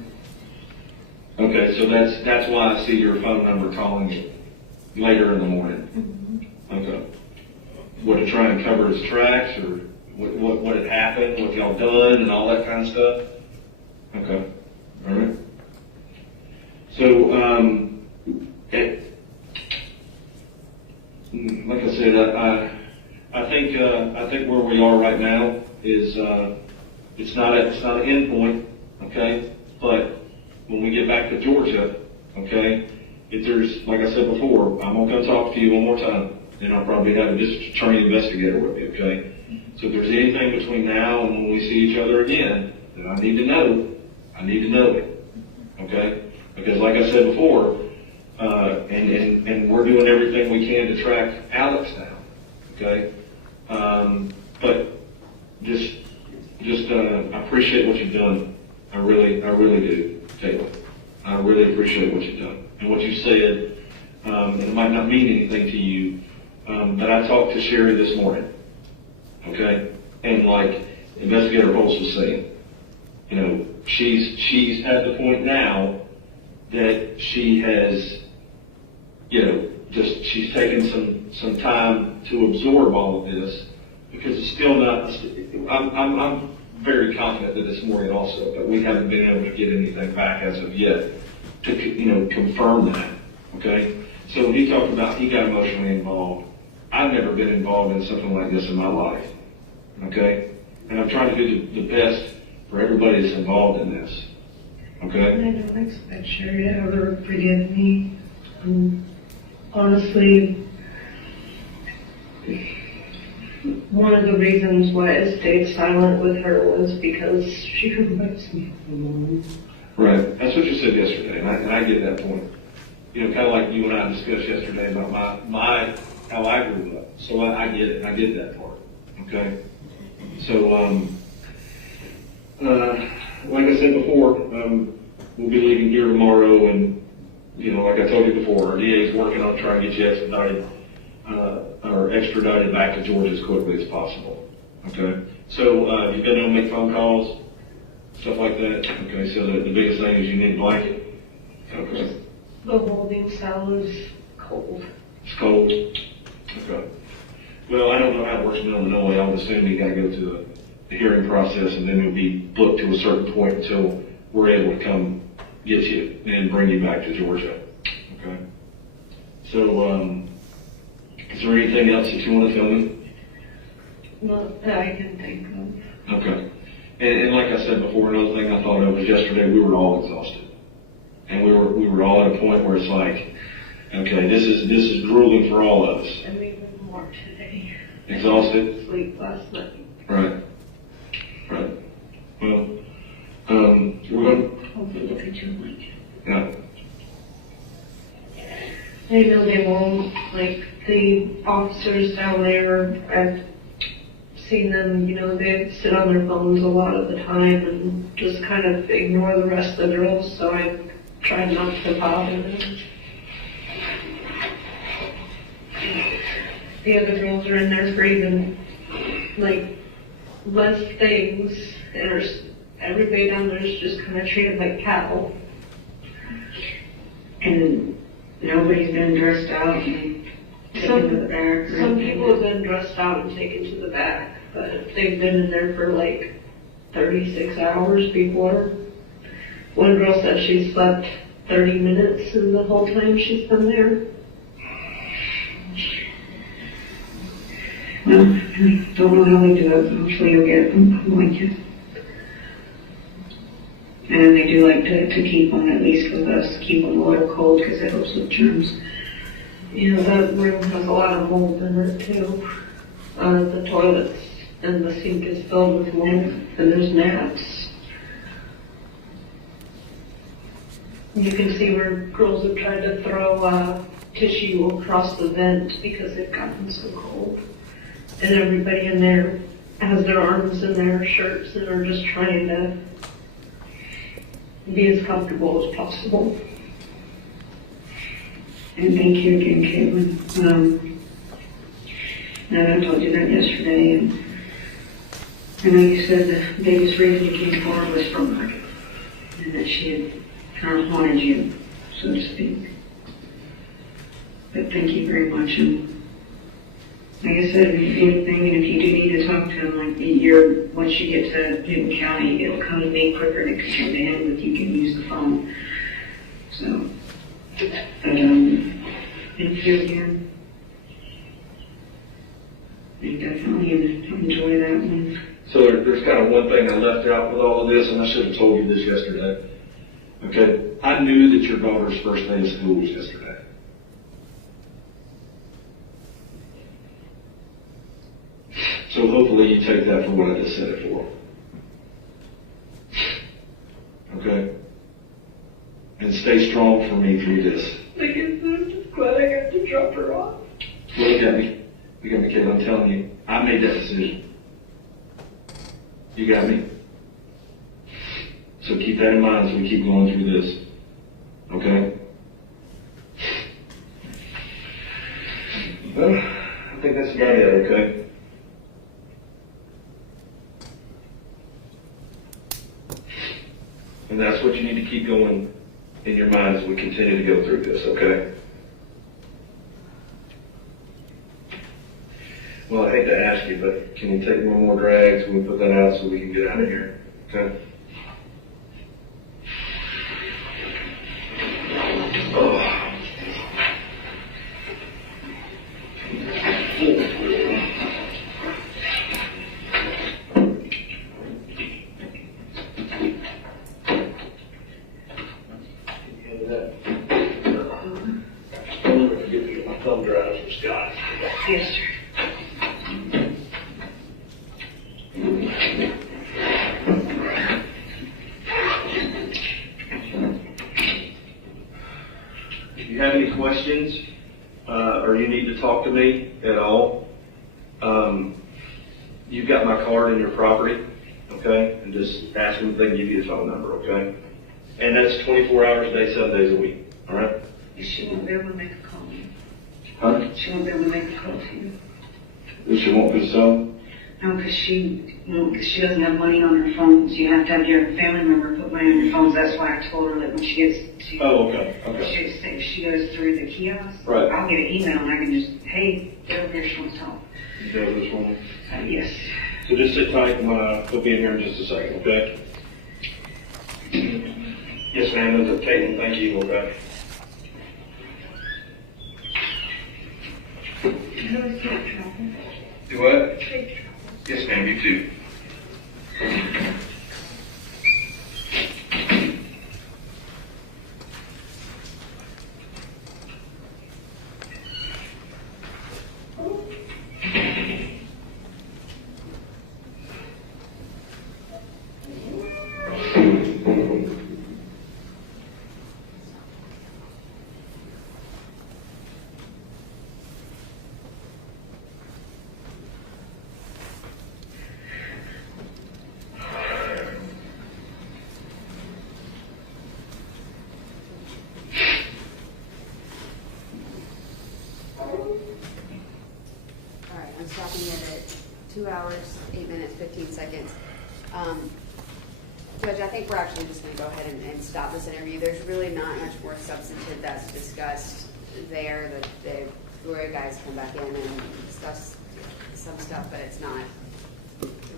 Okay, so that's why I see your phone number calling you later in the morning. Mm-hmm. Okay. Would it try and cover his tracks, or what had happened, what y'all done, and all that kind of stuff? Okay. All right. So, like I said, I think where we are right now is it's not an end point, okay? But when we get back to Georgia, okay, if there's, like I said before, I'm gonna come talk to you one more time, and I'll probably have a district attorney investigator with you, okay? So if there's anything between now and when we see each other again that I need to know it, okay? Because like I said before, and we're doing everything we can to track Alex now, okay? But just I appreciate what you've done. I really do, Katelyn. I really appreciate what you've done and what you said. And it might not mean anything to you, but I talked to Sherry this morning, okay? And like Investigator Holtz was saying, you know, she's at the point now that she has, you know, just she's taken some time to absorb all of this, because it's still not. I'm very confident that it's Morgan also, but we haven't been able to get anything back as of yet to confirm that. Okay. So when he talked about he got emotionally involved, I've never been involved in something like this in my life. Okay. And I'm trying to do the best for everybody that's involved in this. Okay. And I don't expect Sherry to ever forgive me. Honestly, one of the reasons why I stayed silent with her was because she reminds me of my mom. Right. That's what you said yesterday, and I get that point. You know, kind of like you and I discussed yesterday about my how I grew up. So I get it. I get that part. Okay. So, like I said before, we'll be leaving here tomorrow, and you know, like I told you before, our DA is working on trying to get you extradited back to Georgia as quickly as possible. Okay. So you've been able to make phone calls, stuff like that. Okay. So the biggest thing is you need a blanket. Okay. The holding cell is cold. It's cold. Okay. Well, I don't know how it works in Illinois. I would assume you got to go to hearing process, and then it'll be booked to a certain point until we're able to come get you and bring you back to Georgia. Okay? So, is there anything else that you want to tell me? Not that I can think of. Okay. And like I said before, another thing I thought of was yesterday we were all exhausted. And we were all at a point where it's like, okay, this is grueling for all of us. And even more today. Exhausted? Sleep last night. Right. Right. Well, we're going Hopefully look at your mic. yeah. I know they won't, like, the officers down there, I've seen them, you know, they sit on their phones a lot of the time and just kind of ignore the rest of the girls, so I try not to bother them. The other girls are in there for even, like, less things, and everybody down there is just kind of treated like cattle. And nobody's been dressed out and taken to the back. Some people have been dressed out and taken to the back, but they've been in there for like 36 hours before. One girl said she slept 30 minutes in the whole time she's been there. Well, I don't know how they do it, but hopefully you'll get them like you. And they do like to keep them, at least with us, keep them a little cold because it helps with germs. You know, that room has a lot of mold in it too. The toilets and the sink is filled with mold, and there's gnats. You can see where girls have tried to throw tissue across the vent because they've gotten so cold. And everybody in there has their arms in their shirts and are just trying to be as comfortable as possible. And thank you again, Katelyn. And I told you that yesterday, and I know you said the biggest reason you came forward was from her, and that she had kind of haunted you, so to speak. But thank you very much, and like I said, if anything, and if you do need to talk to him, like once you get to Newton County, it'll come to me quicker than it can come to him if you can use the phone. So, but thank you again. You definitely enjoy that one. So there's kind of one thing I left out with all of this, and I should have told you this yesterday. Okay, I knew that your daughter's first day of school was yesterday. So hopefully you take that for what I just said it for. Okay? And stay strong for me through this. Like I said, I'm just glad I got to drop her off. Look at me. Look at me, kid. I'm telling you, I made that decision. You got me? So keep that in mind as we keep going through this. Okay? Well, I think that's about it, okay? And that's what you need to keep going in your mind as we continue to go through this, okay? Well, I hate to ask you, but can you take one more drag so we put that out so we can get out of here, okay? Oh. Yes, sir. If you have any questions, or you need to talk to me at all, you've got my card in your property, okay? And just ask them if they can give you the phone number, okay? And that's 24 hours a day, 7 days a week, all right? She won't be able to make a call. Huh? She won't be able to make a call to you. She won't be so? No, because she doesn't have money on her phone, so you have to have your family member put money on your phones. That's why I told her that when she gets to, she goes through the kiosk, right. I'll get an email and I can just, hey, get over here, she wants to talk. You know this woman? Yes. So just sit tight, he'll be in here in just a second, okay? Yes, ma'am, this is Katelyn, thank you, okay? Do what? Yes, ma'am, you too. I'm stopping it at 2 hours, 8 minutes, 15 seconds. Judge, I think we're actually just going to go ahead and stop this interview. There's really not much more substantive that's discussed there. The lawyer guys come back in and discuss some stuff, but it's not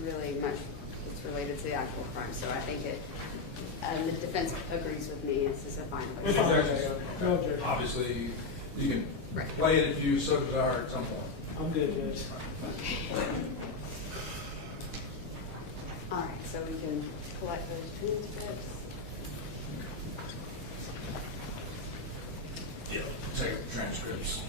really much that's related to the actual crime. So I think the defense agrees with me. This is a fine place. Obviously, you can play it if you so desire at some point. I'm good, Judge. All right, so we can collect those transcripts. Yeah, take the transcripts.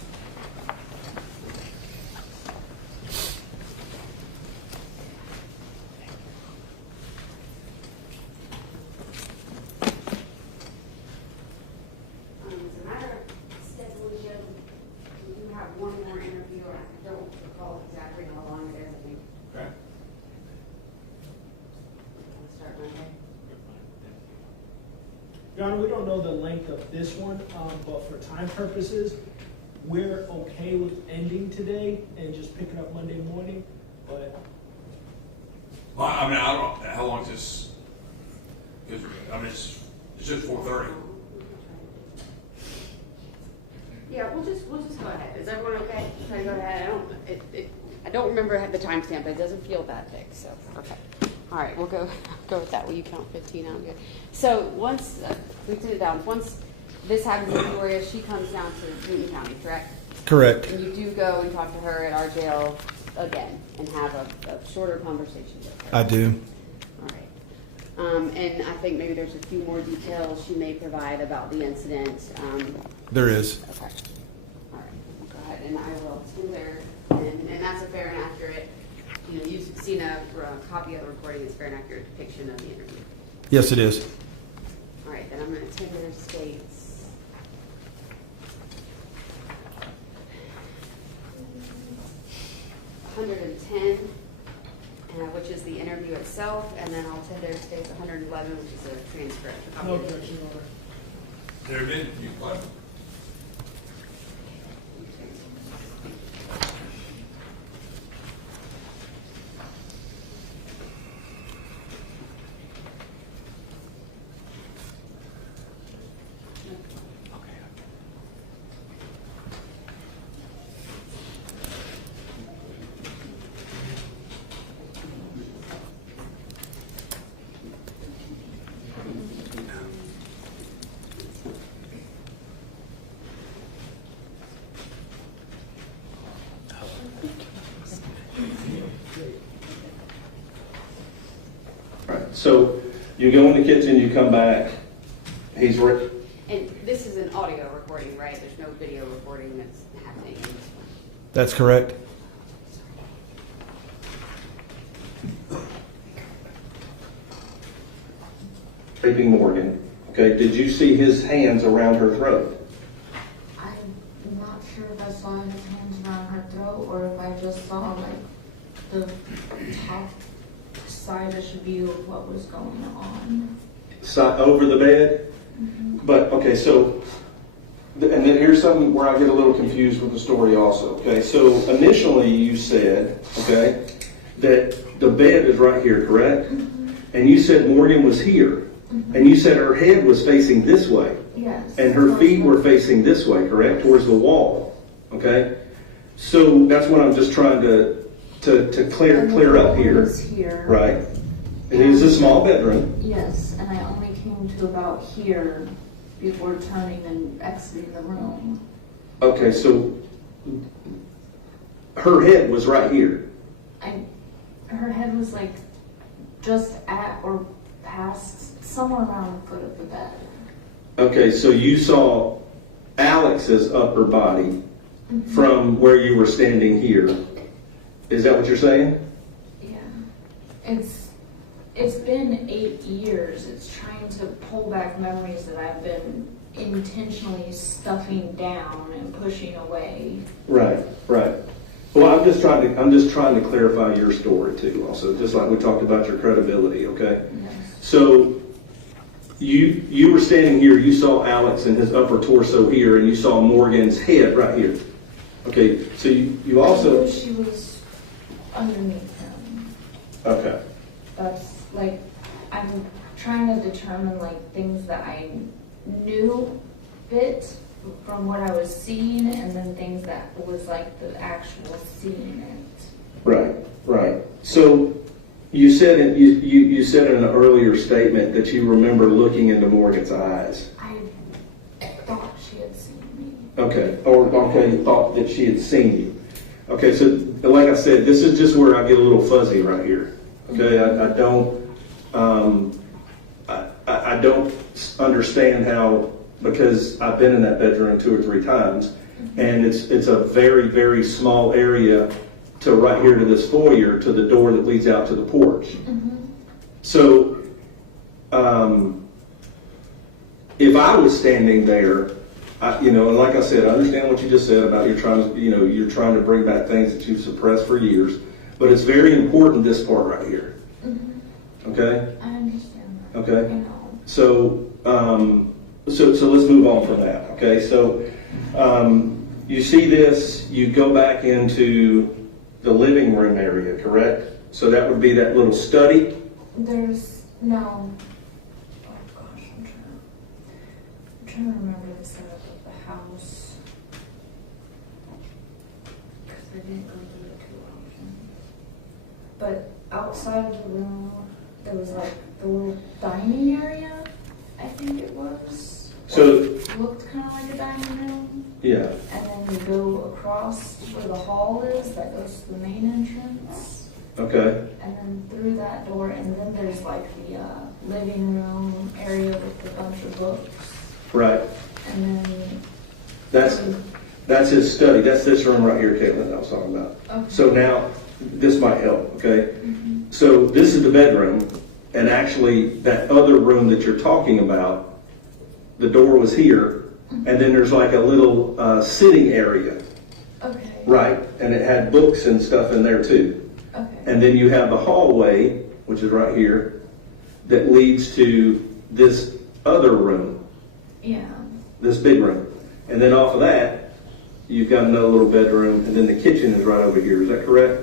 As a matter of scheduling, we do have one more interview. I don't recall exactly how long it is. I think. Okay. Start Monday. Your Honor, we don't know the length of this one, but for time purposes, we're okay with ending today and just picking up Monday morning, but. Well, I mean, I don't know how long is this, because, I mean, it's just 4:30. Yeah, we'll just go ahead. Is everyone okay? Try to go ahead. I don't remember the timestamp, but it doesn't feel that big, so okay. All right, we'll go with that. Will you count 15? I'm good. So once we sit it down, once this happens in Peoria, she comes down to Newton County, correct? Correct. And you do go and talk to her at our jail again and have a shorter conversation with her. I do. All right. And I think maybe there's a few more details she may provide about the incident. There is. Okay. All right. We'll go ahead and I will send her, and that's a fair and accurate. You know, you've seen a copy of the recording. It's a fair and accurate depiction of the interview. Yes, it is. All right. Then I'm going to tender states. $110, which is the interview itself, and then I'll tender states $111, which is a transcript. No objection, Your Honor. There it is. You play. So you go in the kitchen, you come back, he's And this is an audio recording, right? There's no video recording that's happening in this one. That's correct. raping Morgan. Okay, did you see his hands around her throat? I'm not sure if I saw his hands around her throat or if I just saw like the top side-ish view of what was going on. Over the bed? Mm-hmm. But, okay, so, and then here's something where I get a little confused with the story also, okay? So initially you said, okay, that the bed is right here, correct? Mm-hmm. And you said Morgan was here. Mm-hmm. And you said her head was facing this way. Yes. And her feet were facing this way, correct? Towards the wall, okay? So that's what I'm just trying to to clear up here. Was here. Right. It is a small bedroom. Yes, and I only came to about here before turning and exiting the room. Okay, so her head was right here. Her head was like just at or past, somewhere around the foot of the bed. Okay, so you saw Alex's upper body from where you were standing here. Is that what you're saying? Yeah. It's been 8 years. It's trying to pull back memories that I've been intentionally stuffing down and pushing away. Right. Well, I'm just trying to clarify your story too, also, just like we talked about your credibility, okay? Yes. So you were standing here, you saw Alex and his upper torso here, and you saw Morgan's head right here. Okay, so you also... I knew she was underneath him. Okay. That's like, I'm trying to determine like things that I knew fit from what I was seeing, and then things that was like the actual seeing it. Right. So you said you said in an earlier statement that you remember looking into Morgan's eyes. I thought she had seen me. Okay, you thought that she had seen you. Okay, so like I said, this is just where I get a little fuzzy right here. Okay, I don't understand how, because I've been in that bedroom 2 or 3 times, and it's a very, very small area to right here to this foyer, to the door that leads out to the porch. So, if I was standing there, and like I said, I understand what you just said about you're trying to bring back things that you've suppressed for years, but it's very important, this part right here. Okay? I understand that. Okay? I know. So let's move on from that. Okay? So, you see this, you go back into the living room area, correct? So that would be that little study? There's no... Oh gosh, I'm trying to remember the setup of the house. Because I didn't go through it too often. But outside of the room, there was like the little dining area, I think it was. So it looked kind of like a dining room. Yeah. And then you go across where the hall is, that goes to the main entrance. Okay. And then through that door, and then there's like the living room area with a bunch of books. Right. And then... That's his study. That's this room right here, Katelyn, I was talking about. Okay. So now, this might help, okay? So this is the bedroom, and actually that other room that you're talking about, the door was here, and then there's like a little sitting area. Okay. Right, and it had books and stuff in there too. Okay. And then you have the hallway, which is right here, that leads to this other room. Yeah. This big room. And then off of that, you've got another little bedroom, and then the kitchen is right over here. Is that correct?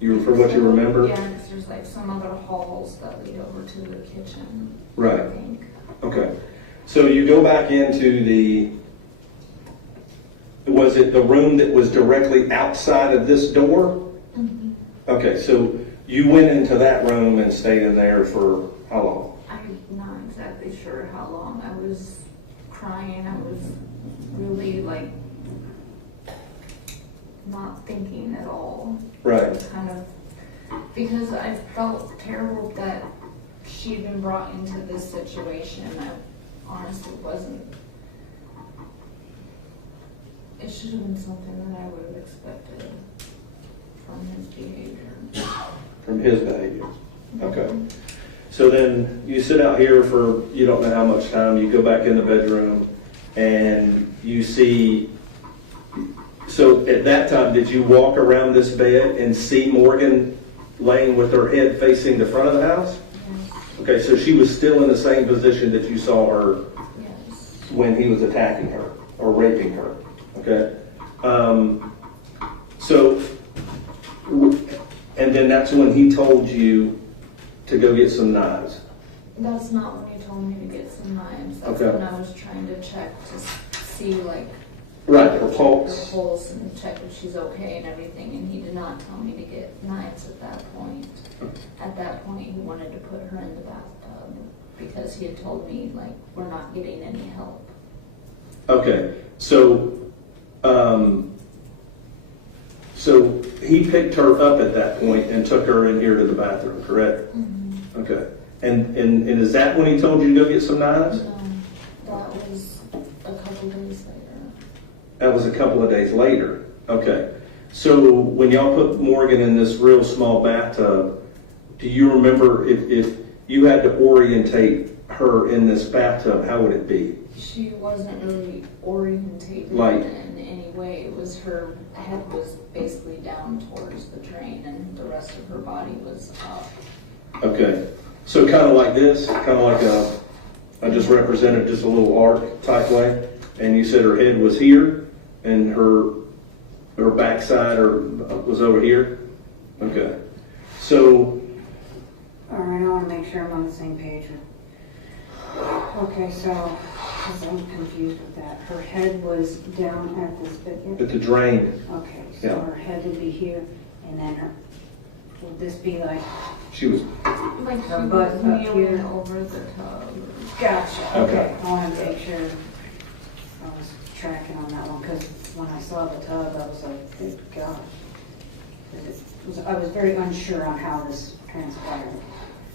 For what you remember? Yeah, because there's like some other halls that lead over to the kitchen. Right. I think. Okay. So you go back into was it the room that was directly outside of this door? Okay, so you went into that room and stayed in there for how long? I'm not exactly sure how long. I was crying. I was really like not thinking at all. Right. It was kind of, because I felt terrible that she'd been brought into this situation. I honestly wasn't. It should have been something that I would have expected from his behavior. From his behavior. Okay. So then you sit out here for you don't know how much time. You go back in the bedroom and you see. So at that time, did you walk around this bed and see Morgan laying with her head facing the front of the house? Yes. Okay, so she was still in the same position that you saw her Yes. when he was attacking her or raping her. Okay. And then that's when he told you to go get some knives. That's not when he told me to get some knives. That's Okay. when I was trying to check to see like Right, her Check her pulse. pulse and check if she's okay and everything, and he did not tell me to get knives at that point. At that point, he wanted to put her in the bathtub because he had told me, like, we're not getting any help. Okay, so, so he picked her up at that point and took her in here to the bathroom, correct? Mm-hmm. Okay, and is that when he told you to go get some knives? No, that was a couple days later. That was a couple of days later. Okay, so when y'all put Morgan in this real small bathtub, do you remember if you had to orientate her in this bathtub, how would it be? She wasn't really orientated Like- in any way. It was her head was basically down towards the drain, and the rest of her body was up. Okay, so kind of like this, kind of like I just represented just a little arc type way, and you said her head was here, and her backside was over here. Okay, so All right, I want to make sure I'm on the same page. Okay, so, because I'm confused with that. Her head was down at this bit here? at the drain, Okay, so Yeah. her head would be here, and then her, would this be like, she was. Like Her she butt was up kneeling here. over the tub. gotcha, Okay. okay. I want to make sure I was tracking on that one, because when I saw the tub, I was like, good God. 'Cause I was very unsure on how this transpired.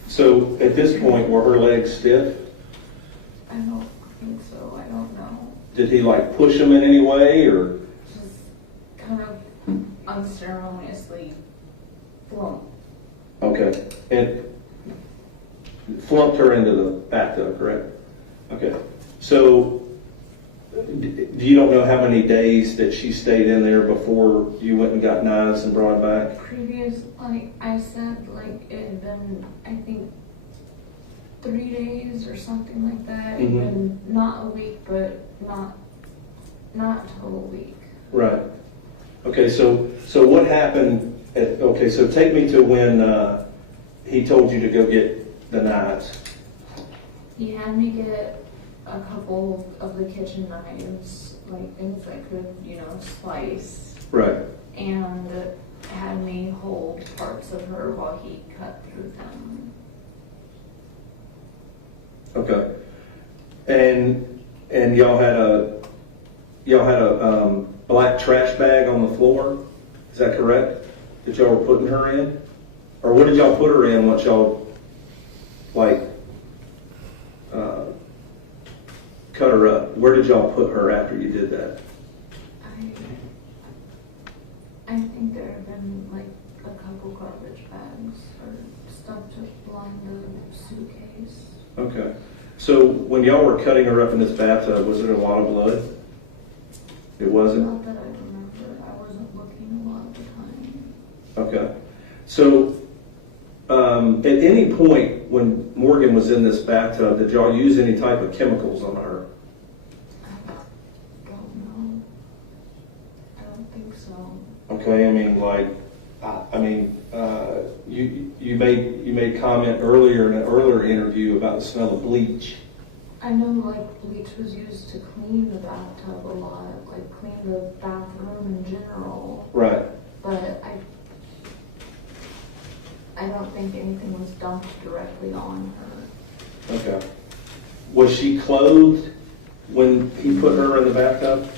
So at this point, were her legs stiff? I don't think so. I don't know. Did he like push them in any way, or? Just kind of unceremoniously flung. Okay, and flunked her into the bathtub, correct? Okay, so you don't know how many days that she stayed in there before you went and got knives and brought it back? Previous, like I said, like it had been, I think, 3 days or something like that. Mhm. And not a week, but not a total week. Right. Okay, so what happened, okay, so take me to when he told you to go get the knives. He had me get a couple of the kitchen knives, like things I could, slice. Right. And had me hold parts of her while he cut through them. Okay. And y'all had a black trash bag on the floor. Is that correct? That y'all were putting her in, or what did y'all put her in? Once y'all cut her up, where did y'all put her after you did that? I think there have been like a couple garbage bags or stuff to line the suitcase. Okay. So when y'all were cutting her up in this bathtub, was it a lot of blood? It wasn't? Not that I remember. I wasn't looking a lot of the time. Okay. So at any point when Morgan was in this bathtub, did y'all use any type of chemicals on her? I don't know. I don't think so. Okay, you made comment earlier in an earlier interview about the smell of bleach. I know like bleach was used to clean the bathtub a lot, like clean the bathroom in general. Right. But I don't think anything was dumped directly on her. Okay. Was she clothed when he put her in the bathtub?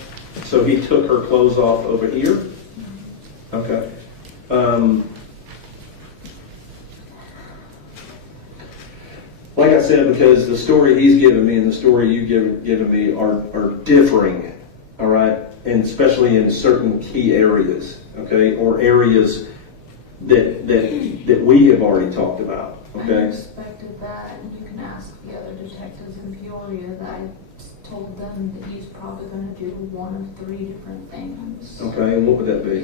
So he took her clothes off over here? Okay. Like I said, because the story he's given me and the story you've given me are differing, all right? And especially in certain key areas, okay? Or areas that we have already talked about, I okay? expected that, and you can ask the other detectives in Peoria that I told them that he's probably going to do one of 3 different things. Okay, and what would that be?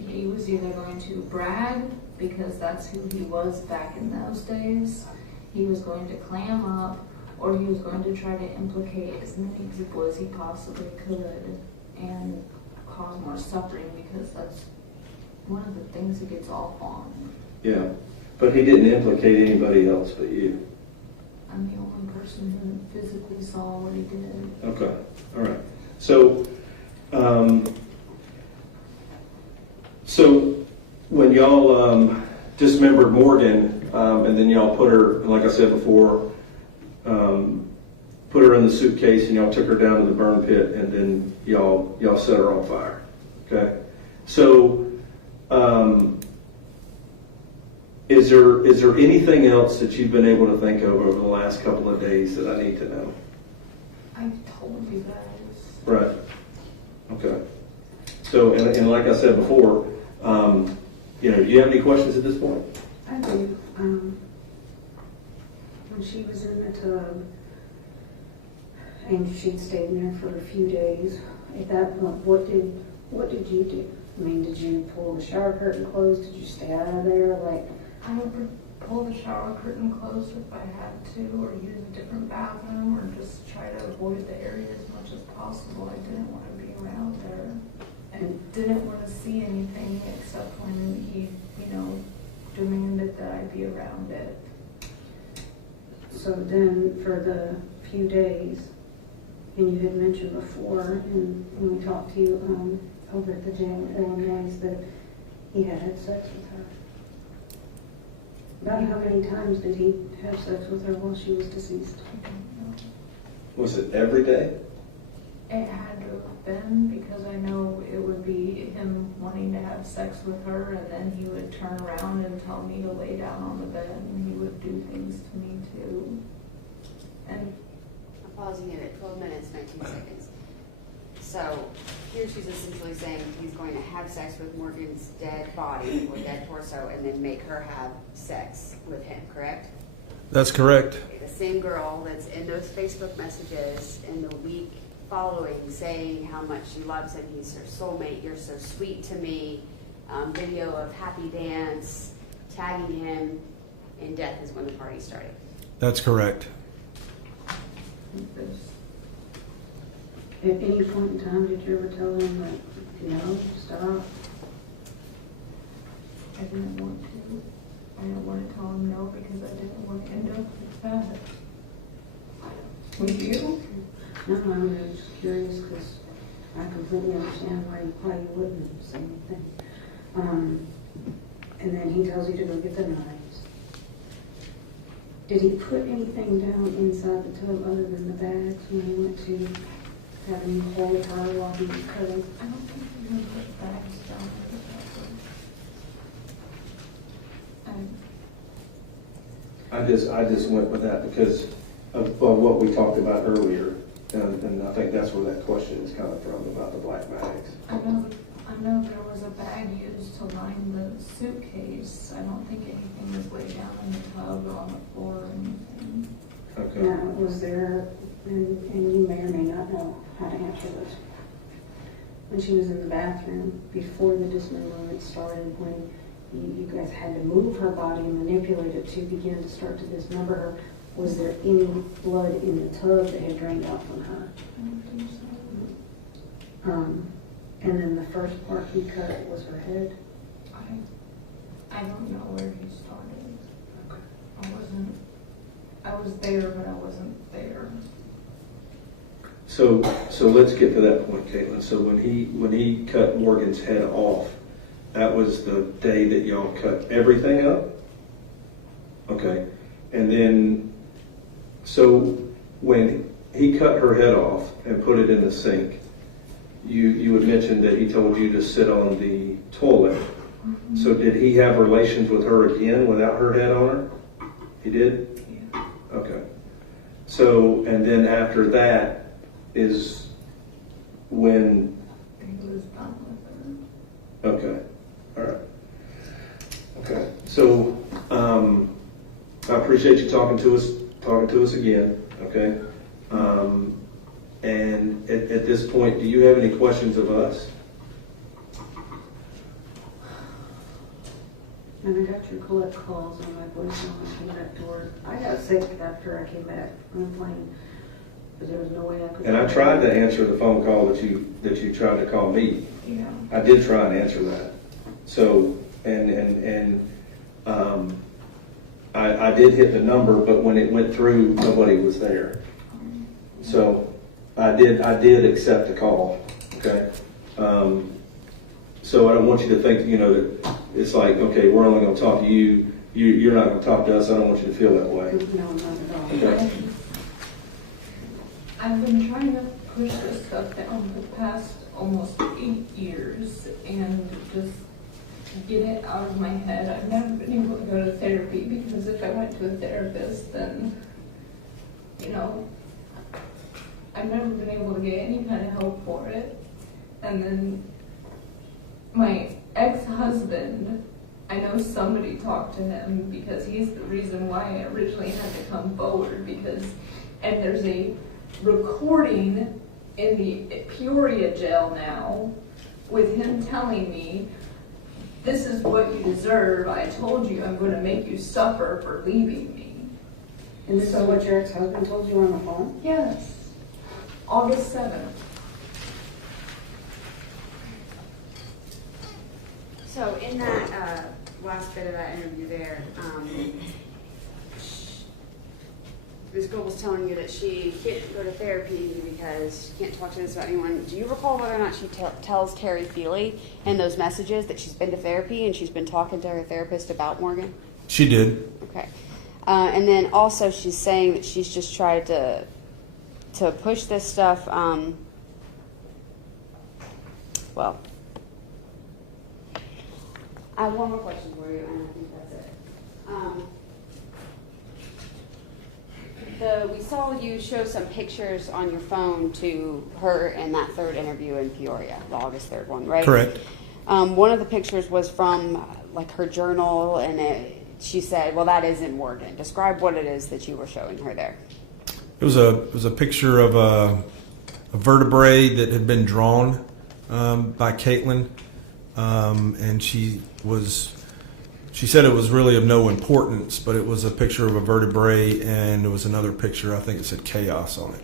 He was either going to brag, because that's who he was back in those days. He was going to clam up, or he was going to try to implicate as many people as he possibly could and cause more suffering, because that's one of the things he gets off on. Yeah, but he didn't implicate anybody else but you. I'm the only person who physically saw what he did. Okay, all right. So So when y'all dismembered Morgan, and then y'all put her, like I said before, put her in the suitcase and y'all took her down to the burn pit, and then y'all set her on fire. Okay, so is there anything else that you've been able to think of over the last couple of days that I need to know? I've told you guys. Right. Okay. So, and like I said before, do you have any questions at this point? I do. When she was in the tub, and she'd stayed in there for a few days, at that point, what did you do? I mean, did you pull the shower curtain closed? Did you stay out of there? Like, I would pull the shower curtain closed if I had to, or use a different bathroom, or just try to avoid the area as much as possible. I didn't want to be around there, and didn't want to see anything except when he, demanded that I be around it. so then for the few days, and you had mentioned before, and when we talked to you over at the jail in Illinois, that he had sex with her. About how many times did he have sex with her while she was deceased? Was it every day? It had to have been, because I know it would be him wanting to have sex with her, and then he would turn around and tell me to lay down on the bed, and he would do things to me too. And I'm pausing it at 12 minutes, 19 seconds. So here she's essentially saying he's going to have sex with Morgan's dead body or dead torso and then make her have sex with him, correct? That's correct. The same girl that's in those Facebook messages in the week following saying how much she loves him, he's her soulmate, you're so sweet to me, video of happy dance, tagging him, and death is when the party started. That's correct. At any point in time, did you ever tell him, like, no, stop? I didn't want to. I didn't want to tell him no because I didn't want to end up with that. Would you? No, I'm just curious because I completely understand why you wouldn't say anything. And then he tells you to go get the knives. Did he put anything down inside the tub other than the bags when he went to have him hold her while he was cutting? I don't think he would put bags down in the bathroom. I just went with that because of what we talked about earlier, and I think that's where that question is coming from about the black bags. I know there was a bag used to line the suitcase. I don't think anything was laid down in the tub or on the floor or anything. Okay. Now, was there, and you may or may not know how to answer this, when she was in the bathroom before the dismemberment started, when you guys had to move her body and manipulate it to begin to start to dismember her, was there any blood in the tub that had drained out from her? I don't think so. And then the first part he cut was her head? I don't know where he started. I was there, but I wasn't there. So let's get to that point, Katelyn. So when he cut Morgan's head off, that was the day that y'all cut everything up? Okay. And then, so when he cut her head off and put it in the sink, you had mentioned that he told you to sit on the toilet. Mm-hmm. So did he have relations with her again without her head on her? He did? Yeah. Okay. So, and then after that is when... He was done with her. Okay. All right. Okay. So, I appreciate you talking to us again. Okay. And at this point, do you have any questions of us? And I got your collect calls on my voicemail when I came back to work. I got sick after I came back on the plane, but there was no way I could. And I tried to answer the phone call that you tried to call me. Yeah. I did try and answer that. So, I did hit the number, but when it went through, nobody was there. So I did accept the call. Okay? So I don't want you to think, that it's like, okay, we're only going to talk to you. You're not going to talk to us. I don't want you to feel that way. No, not at all. Okay. I've been trying to push this stuff down for the past almost 8 years and just get it out of my head. I've never been able to go to therapy because if I went to a therapist, then, I've never been able to get any kind of help for it. And then my ex-husband, I know somebody talked to him because he's the reason why I originally had to come forward and there's a recording in the Peoria jail now with him telling me, this is what you deserve. I told you I'm going to make you suffer for leaving me. And this is what your ex-husband told you on the phone? Yes. August 7th. So in that last bit of that interview there, Ms. Goble's telling you that she can't go to therapy because she can't talk to this about anyone. Do you recall whether or not she tells Terry Feely in those messages that she's been to therapy and she's been talking to her therapist about Morgan? She did. Okay. And then also she's saying that she's just tried to push this stuff, well, I have one more question for you, and I think that's it. We saw you show some pictures on your phone to her in that third interview in Peoria, the August 3rd one, right? Correct. One of the pictures was from her journal, and she said, well, that isn't Morgan. Describe what it is that you were showing her there. It was a picture of a vertebrae that had been drawn by Katelyn, and she said it was really of no importance, but it was a picture of a vertebrae, and there was another picture, I think it said chaos on it.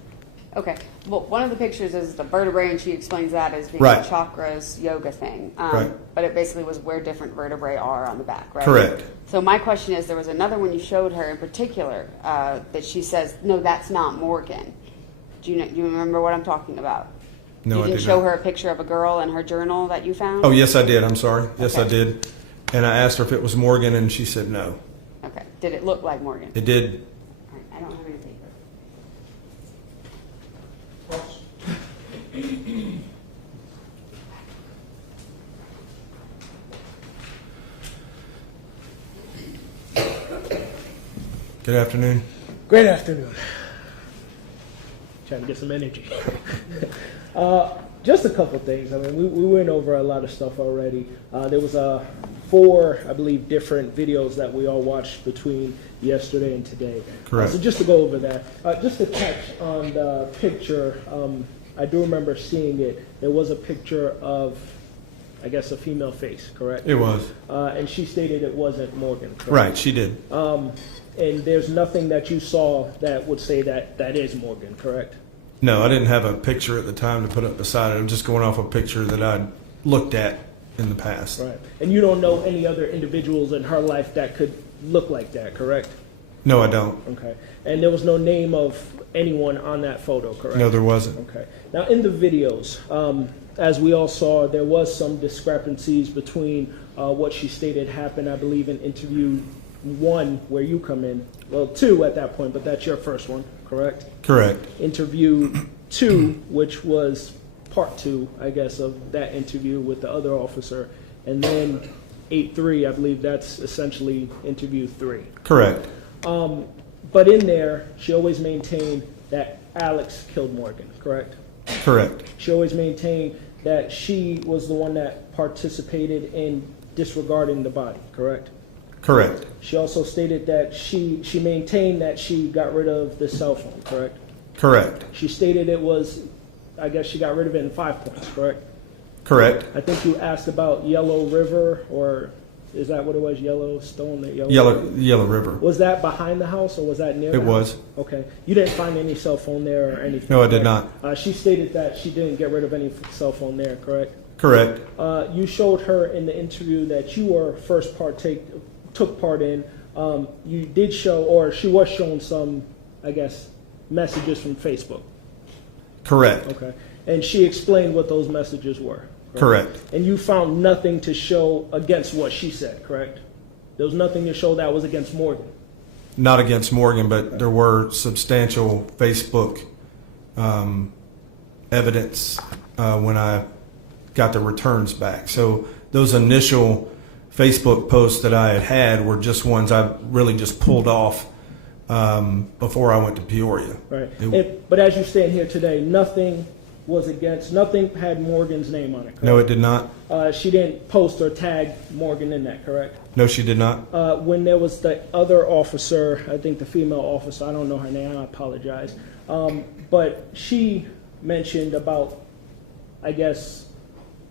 Okay. Well, one of the pictures is the vertebrae, and she explains that as being Right. a chakras yoga thing. Right. But it basically was where different vertebrae are on the back, right? Correct. So my question is, there was another one you showed her in particular that she says, no, that's not Morgan. Do you remember what I'm talking about? No, you I didn't did show not. her a picture of a girl in her journal that you found? Oh, yes, I did. I'm sorry. Yes, Okay. I did. And I asked her if it was Morgan, and she said no. Okay. Did it look like Morgan? It did. All right. I don't have any paper. Good afternoon. Great afternoon. Trying to get some energy. Just a couple things. I mean, we went over a lot of stuff already. There was 4, I believe, different videos that we all watched between yesterday and today. Correct. So just to go over that, just to touch on the picture, I do remember seeing it. There was a picture of, I guess, a female face, correct? It was. And she stated it wasn't Morgan, correct? Right, she did. And there's nothing that you saw that would say that that is Morgan, correct? No, I didn't have a picture at the time to put up beside it. I'm just going off a picture that I'd looked at in the past. Right. And you don't know any other individuals in her life that could look like that, correct? No, I don't. Okay. And there was no name of anyone on that photo, correct? No, there wasn't. Okay. Now, in the videos, as we all saw, there was some discrepancies between what she stated happened, I believe, in interview 1, where you come in. Well, 2 at that point, but that's your first one, correct? Correct. Interview 2, which was part 2, I guess, of that interview with the other officer. And then 8-3, I believe that's essentially interview 3. Correct. But in there, she always maintained that Alex killed Morgan, correct? Correct. She always maintained that she was the one that participated in disregarding the body, correct? Correct. She also stated that she maintained that she got rid of the cell phone, correct? Correct. She stated it was, I guess she got rid of it in 5 points, correct? Correct. I think you asked about Yellow River, or is that what it was, Yellowstone? Yellow River. Was that behind the house, or was that near the It was. house? Okay. You didn't find any cell phone there or anything? No, I did correct? She stated that she didn't get rid of any cell phone there, correct? Correct. You showed her in the interview that you were first took part in. You did show, or she was shown some, I guess, messages from Facebook. Correct. Okay. And she explained what those messages were. Correct. And you found nothing to show against what she said, correct? There was nothing to show that was against Morgan. Not against Morgan, but there were substantial Facebook evidence when I got the returns back. So those initial Facebook posts that I had were just ones I really just pulled off before I went to Peoria. Right. But as you stand here today, nothing had Morgan's name on it, correct? No, it did not. She didn't post or tag Morgan in that, correct? No, she did not. When there was the other officer, I think the female officer, I don't know her name, I apologize, but she mentioned about, I guess,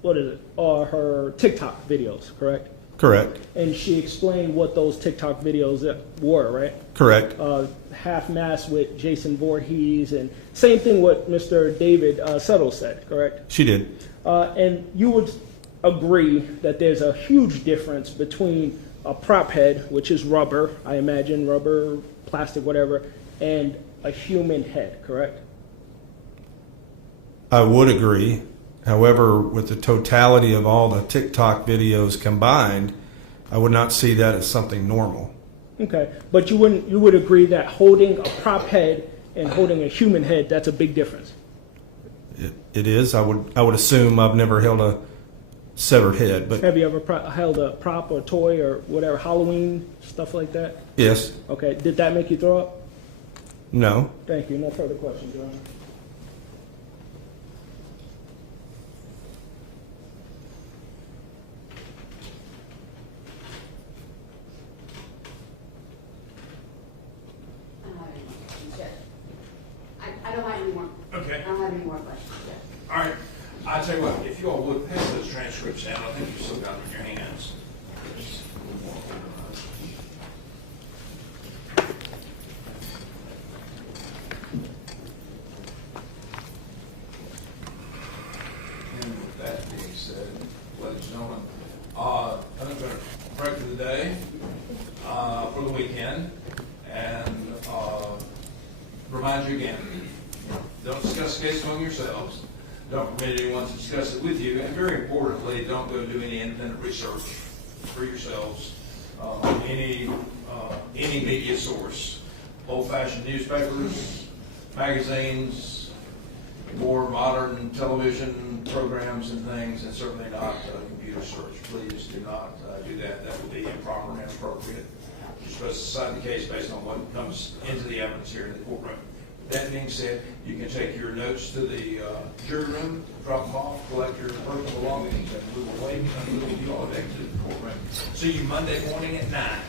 her TikTok videos, correct? Correct. And she explained what those TikTok videos were, right? Correct. Half Mass with Jason Voorhees, and same thing what Mr. David Settle said, correct? She did. And you would agree that there's a huge difference between a prop head, which is rubber, I imagine, rubber, plastic, whatever, and a human head, correct? I would agree. However, with the totality of all the TikTok videos combined, I would not see that as something normal. Okay, but you would agree that holding a prop head and holding a human head, that's a big difference. It is. I would assume. I've never held a severed head, but have you ever held a prop or toy or whatever, Halloween stuff like that? Yes. Okay, did that make you throw up? No. Thank you. No further questions, Your Honor. I don't have any more. Okay. I don't have any more questions. All right. I tell you what, if you all would pass those transcripts down, I think you've still got them in your hands. And with that being said, ladies and gentlemen, I think we're going to break for the day, for the weekend, and remind you again, don't discuss the case among yourselves. Don't permit anyone to discuss it with you. And very importantly, don't go do any independent research for yourselves on any media source. Old-fashioned newspapers, magazines, more modern television programs and things, and certainly not computer search. Please do not do that. That would be improper and inappropriate. You're supposed to decide the case based on what comes into the evidence here in the courtroom. That being said, you can take your notes to the jury room, drop them off, collect your personal belongings, and we will wait until you all exit the courtroom. See you Monday morning at 9.